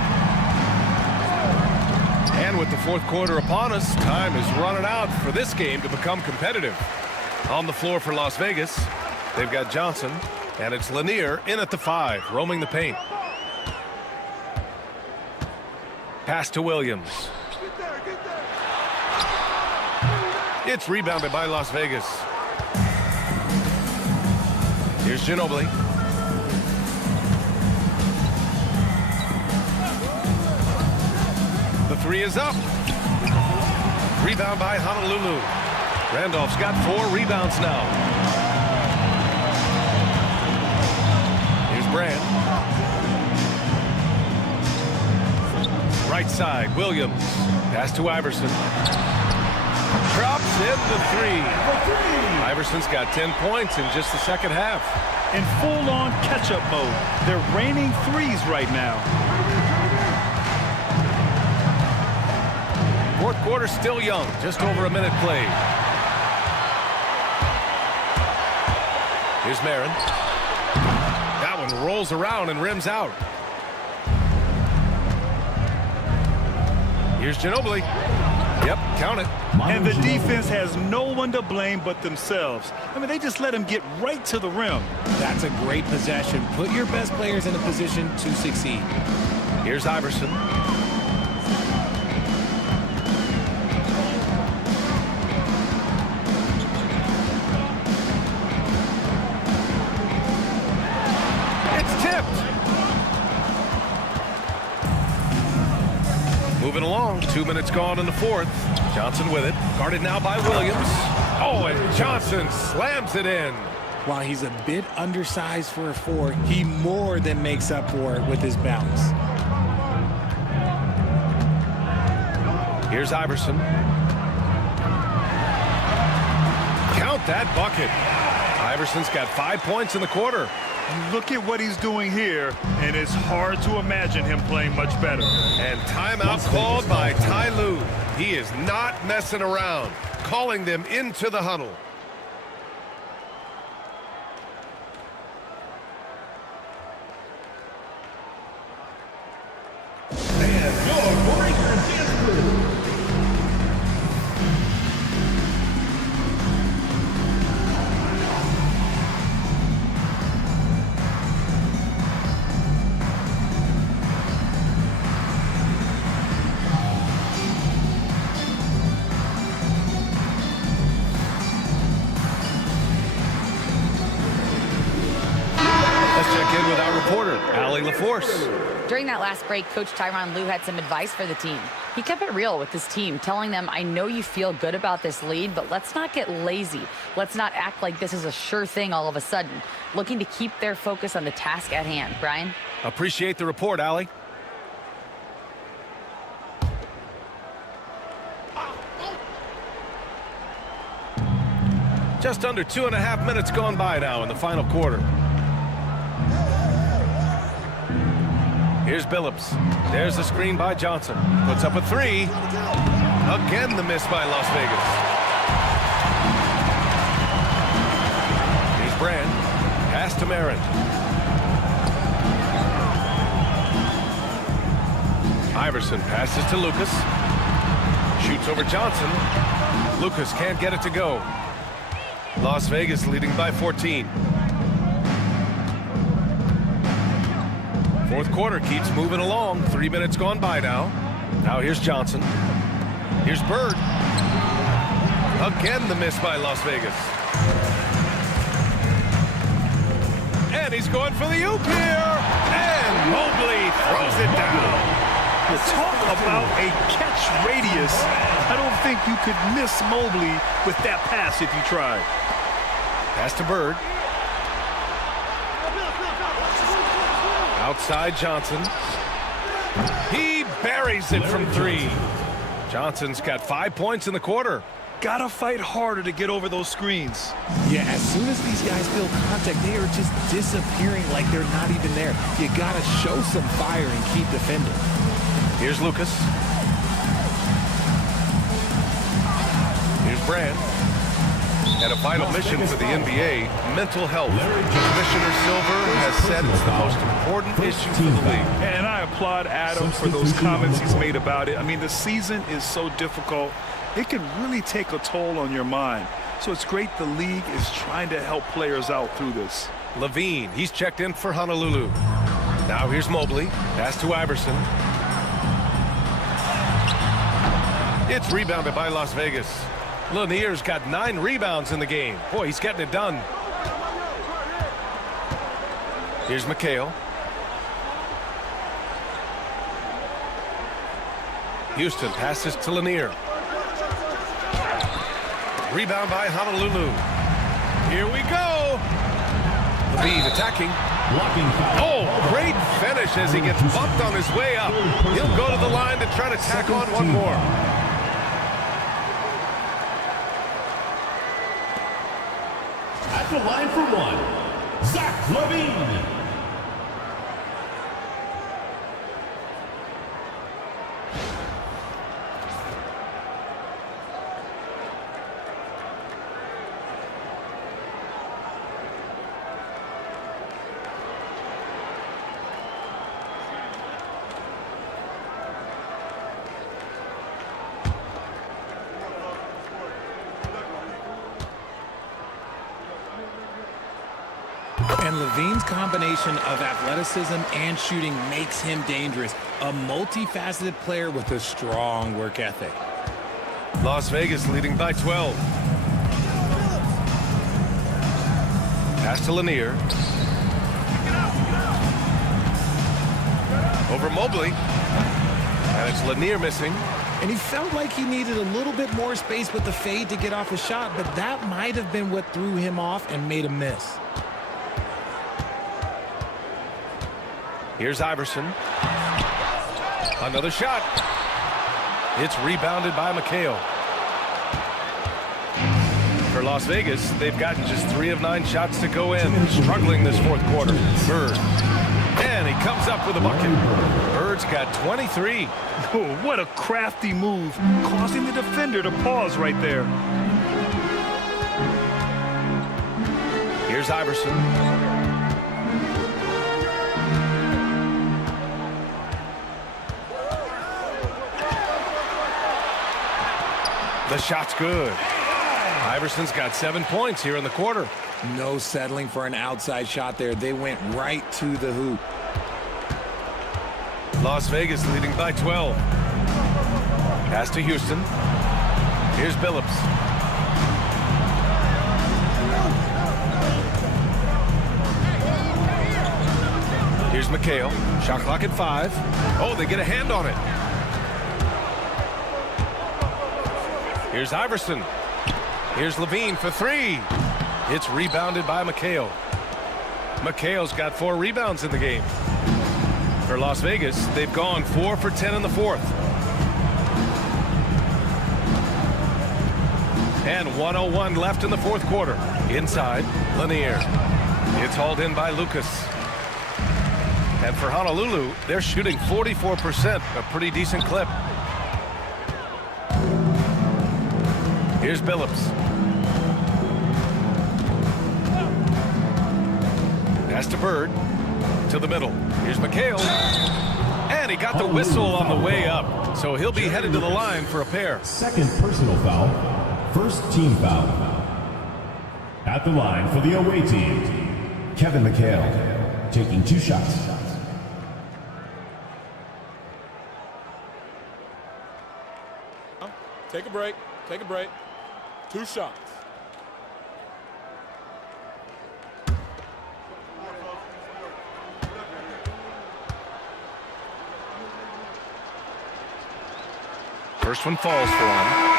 And with the fourth quarter upon us, time is running out for this game to become competitive. On the floor for Las Vegas, they've got Johnson, and it's Lanier in at the 5, roaming the paint. Pass to Williams. It's rebounded by Las Vegas. Here's Ginobili. The 3 is up. Rebound by Honolulu. Randolph's got 4 rebounds now. Here's Brand. Right side, Williams. Pass to Iverson. Drops in the 3. Iverson's got 10 points in just the second half. In full-on catch-up mode. They're raining threes right now. Fourth quarter still young, just over a minute played. Here's Marin. That one rolls around and rims out. Here's Ginobili. Yep, count it. And the defense has no one to blame but themselves. I mean, they just let him get right to the rim. That's a great possession. Put your best players in a position to succeed. Here's Iverson. Moving along, 2 minutes gone in the fourth. Johnson with it, guarded now by Williams. Oh, and Johnson slams it in. While he's a bit undersized for a 4, he more than makes up for it with his bounce. Here's Iverson. Count that bucket. Iverson's got 5 points in the quarter. Look at what he's doing here, and it's hard to imagine him playing much better. And timeout called by Ty Lue. He is not messing around, calling them into the huddle. And your breaker dance crew. in with our reporter, Allie LaForce. During that last break, Coach Tyronn Lue had some advice for the team. He kept it real with his team, telling them, I know you feel good about this lead, but let's not get lazy. Let's not act like this is a sure thing all of a sudden. Looking to keep their focus on the task at hand. Brian? Appreciate the report, Allie. Just under 2.5 minutes gone by now in the final quarter. Here's Billups. There's the screen by Johnson. Puts up a three. Again, the miss by Las Vegas. Here's Brand. Pass to Marin. Iverson passes to Lucas. Shoots over Johnson. Lucas can't get it to go. Las Vegas leading by 14. Fourth quarter keeps moving along. 3 minutes gone by now. Now here's Johnson. Here's Bird. Again, the miss by Las Vegas. And he's going for the oop here. And Mobley throws it down. You talk about a catch radius. I don't think you could miss Mobley with that pass if you tried. Pass to Bird. Outside Johnson. He buries it from three. Johnson's got 5 points in the quarter. Gotta fight harder to get over those screens. Yeah, as soon as these guys feel contact, they are just disappearing like they're not even there. You gotta show some fire and keep defending. Here's Lucas. Here's Brand. And a final mission for the NBA, mental health. Commissioner Silver has said it's the most important issue for the league. And I applaud Adam for those comments he's made about it. I mean, the season is so difficult. It can really take a toll on your mind. So it's great the league is trying to help players out through this. Levine, he's checked in for Honolulu. Now here's Mobley. Pass to Iverson. It's rebounded by Las Vegas. Lanier's got 9 rebounds in the game. Boy, he's getting it done. Here's McHale. Houston passes to Lanier. Rebound by Honolulu. Here we go. Levine attacking. Oh, great finish as he gets bumped on his way up. He'll go to the line to try to tack on one more. At the line for one, Zach LaVine. And Levine's combination of athleticism and shooting makes him dangerous. A multifaceted player with a strong work ethic. Las Vegas leading by 12. Pass to Lanier. Over Mobley. And it's Lanier missing. And he felt like he needed a little bit more space with the fade to get off a shot, but that might have been what threw him off and made him miss. Here's Iverson. Another shot. It's rebounded by McHale. For Las Vegas, they've gotten just 3 of 9 shots to go in. Struggling this fourth quarter. Bird. And he comes up with a bucket. Bird's got 23. Oh, what a crafty move, causing the defender to pause right there. Here's Iverson. The shot's good. Iverson's got 7 points here in the quarter. No settling for an outside shot there. They went right to the hoop. Las Vegas leading by 12. Pass to Houston. Here's Billups. McHale. Shot clock at 5. Oh, they get a hand on it. Here's Iverson. Here's Levine for 3. It's rebounded by McHale. McHale's got 4 rebounds in the game. For Las Vegas, they've gone 4 for 10 in the 4th. And 1:01 left in the 4th quarter. Inside, Lanier. It's hauled in by Lucas. And for Honolulu, they're shooting 44%, a pretty decent clip. Here's Billups. Pass to Bird. To the middle. Here's McHale. And he got the whistle on the way up. So he'll be headed to the line for a pair. Second personal foul. First team foul. At the line for the away team, Kevin McHale, taking 2 shots. Take a break. Take a break. 2 shots. First one falls for him.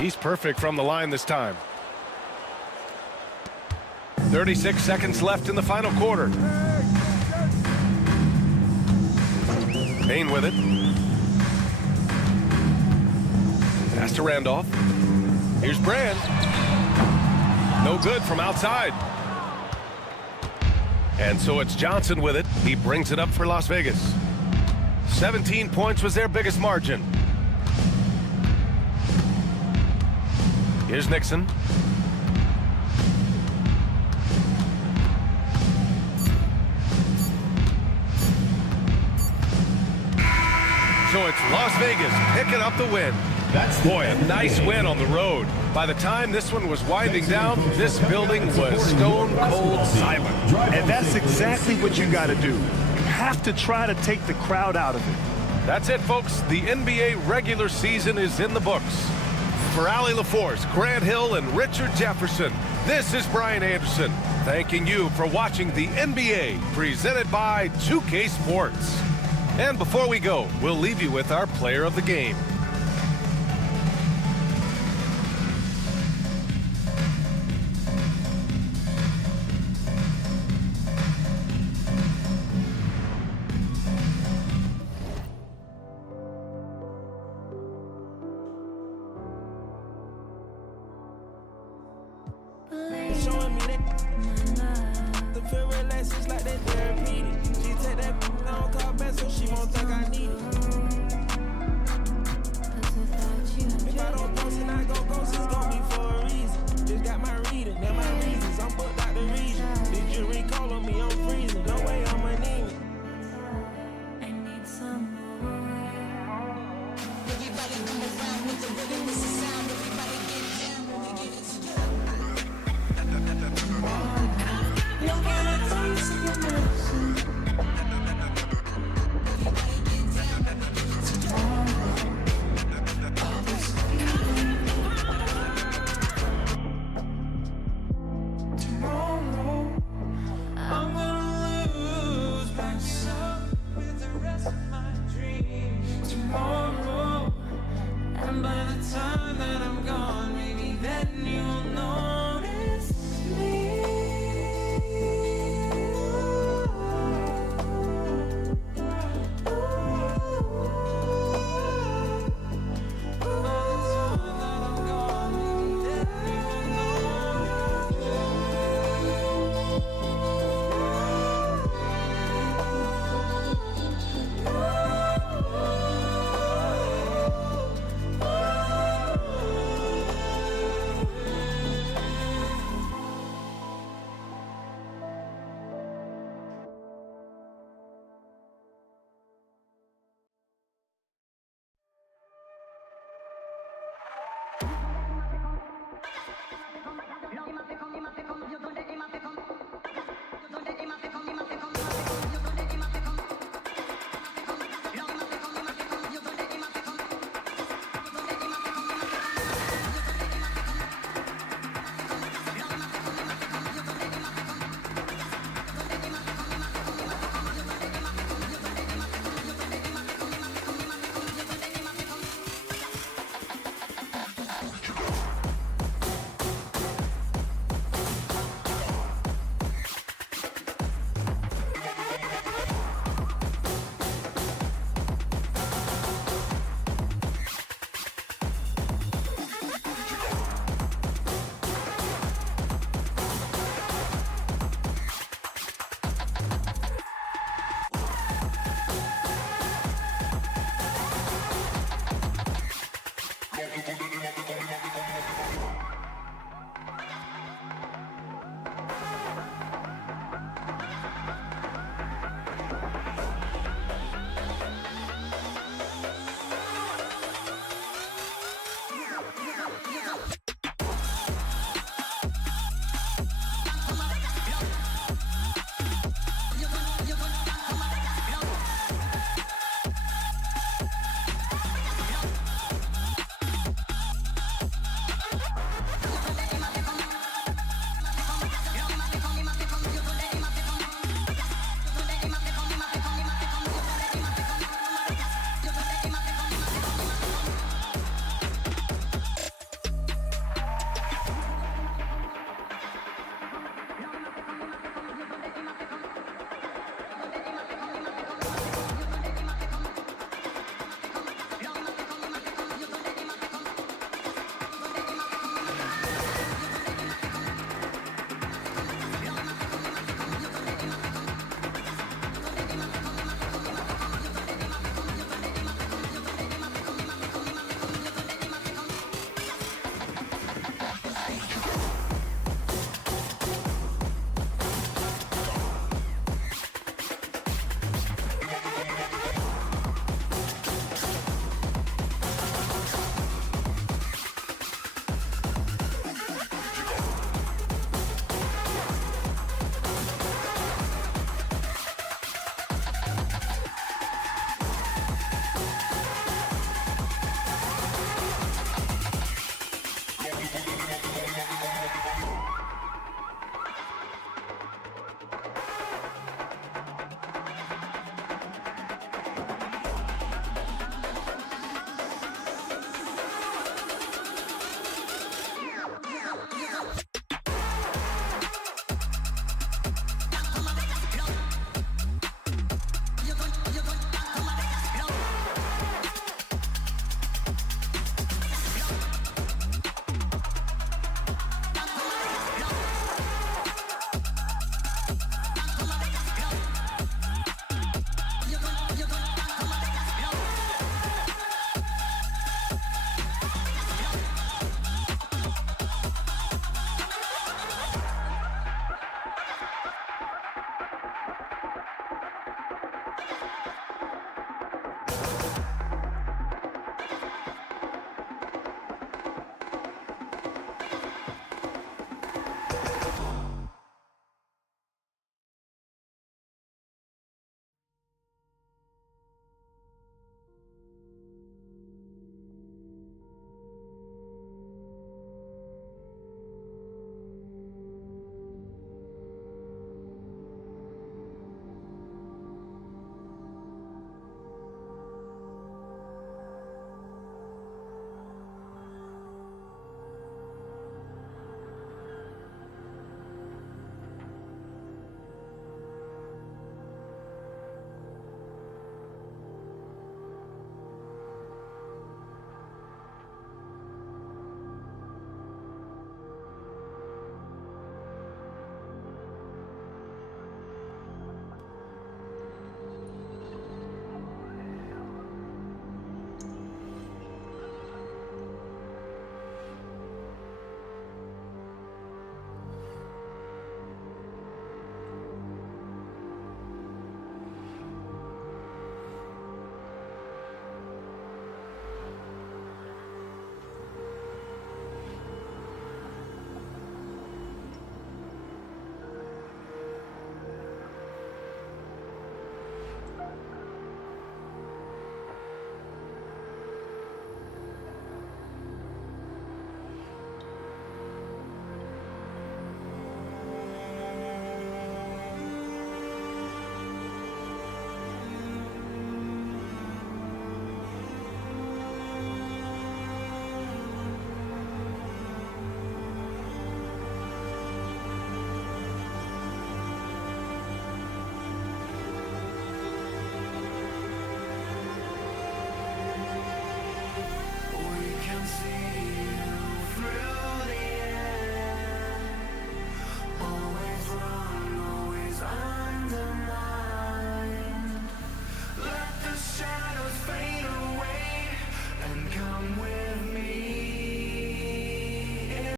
He's perfect from the line this time. 36 seconds left in the final quarter. Payne with it. Pass to Randolph. Here's Brand. No good from outside. And so it's Johnson with it. He brings it up for Las Vegas. 17 points was their biggest margin. Here's Nixon. So it's Las Vegas picking up the win. Boy, a nice win on the road. By the time this one was winding down, this building was stone cold silent. And that's exactly what you got to do. You have to try to take the crowd out of it. That's it, folks. The NBA regular season is in the books. For Allie LaForce, Grant Hill, and Richard Jefferson, this is Brian Anderson, thanking you for watching the NBA, presented by 2K Sports. And before we go, we'll leave you with our player of the game. Tomorrow, and by the time that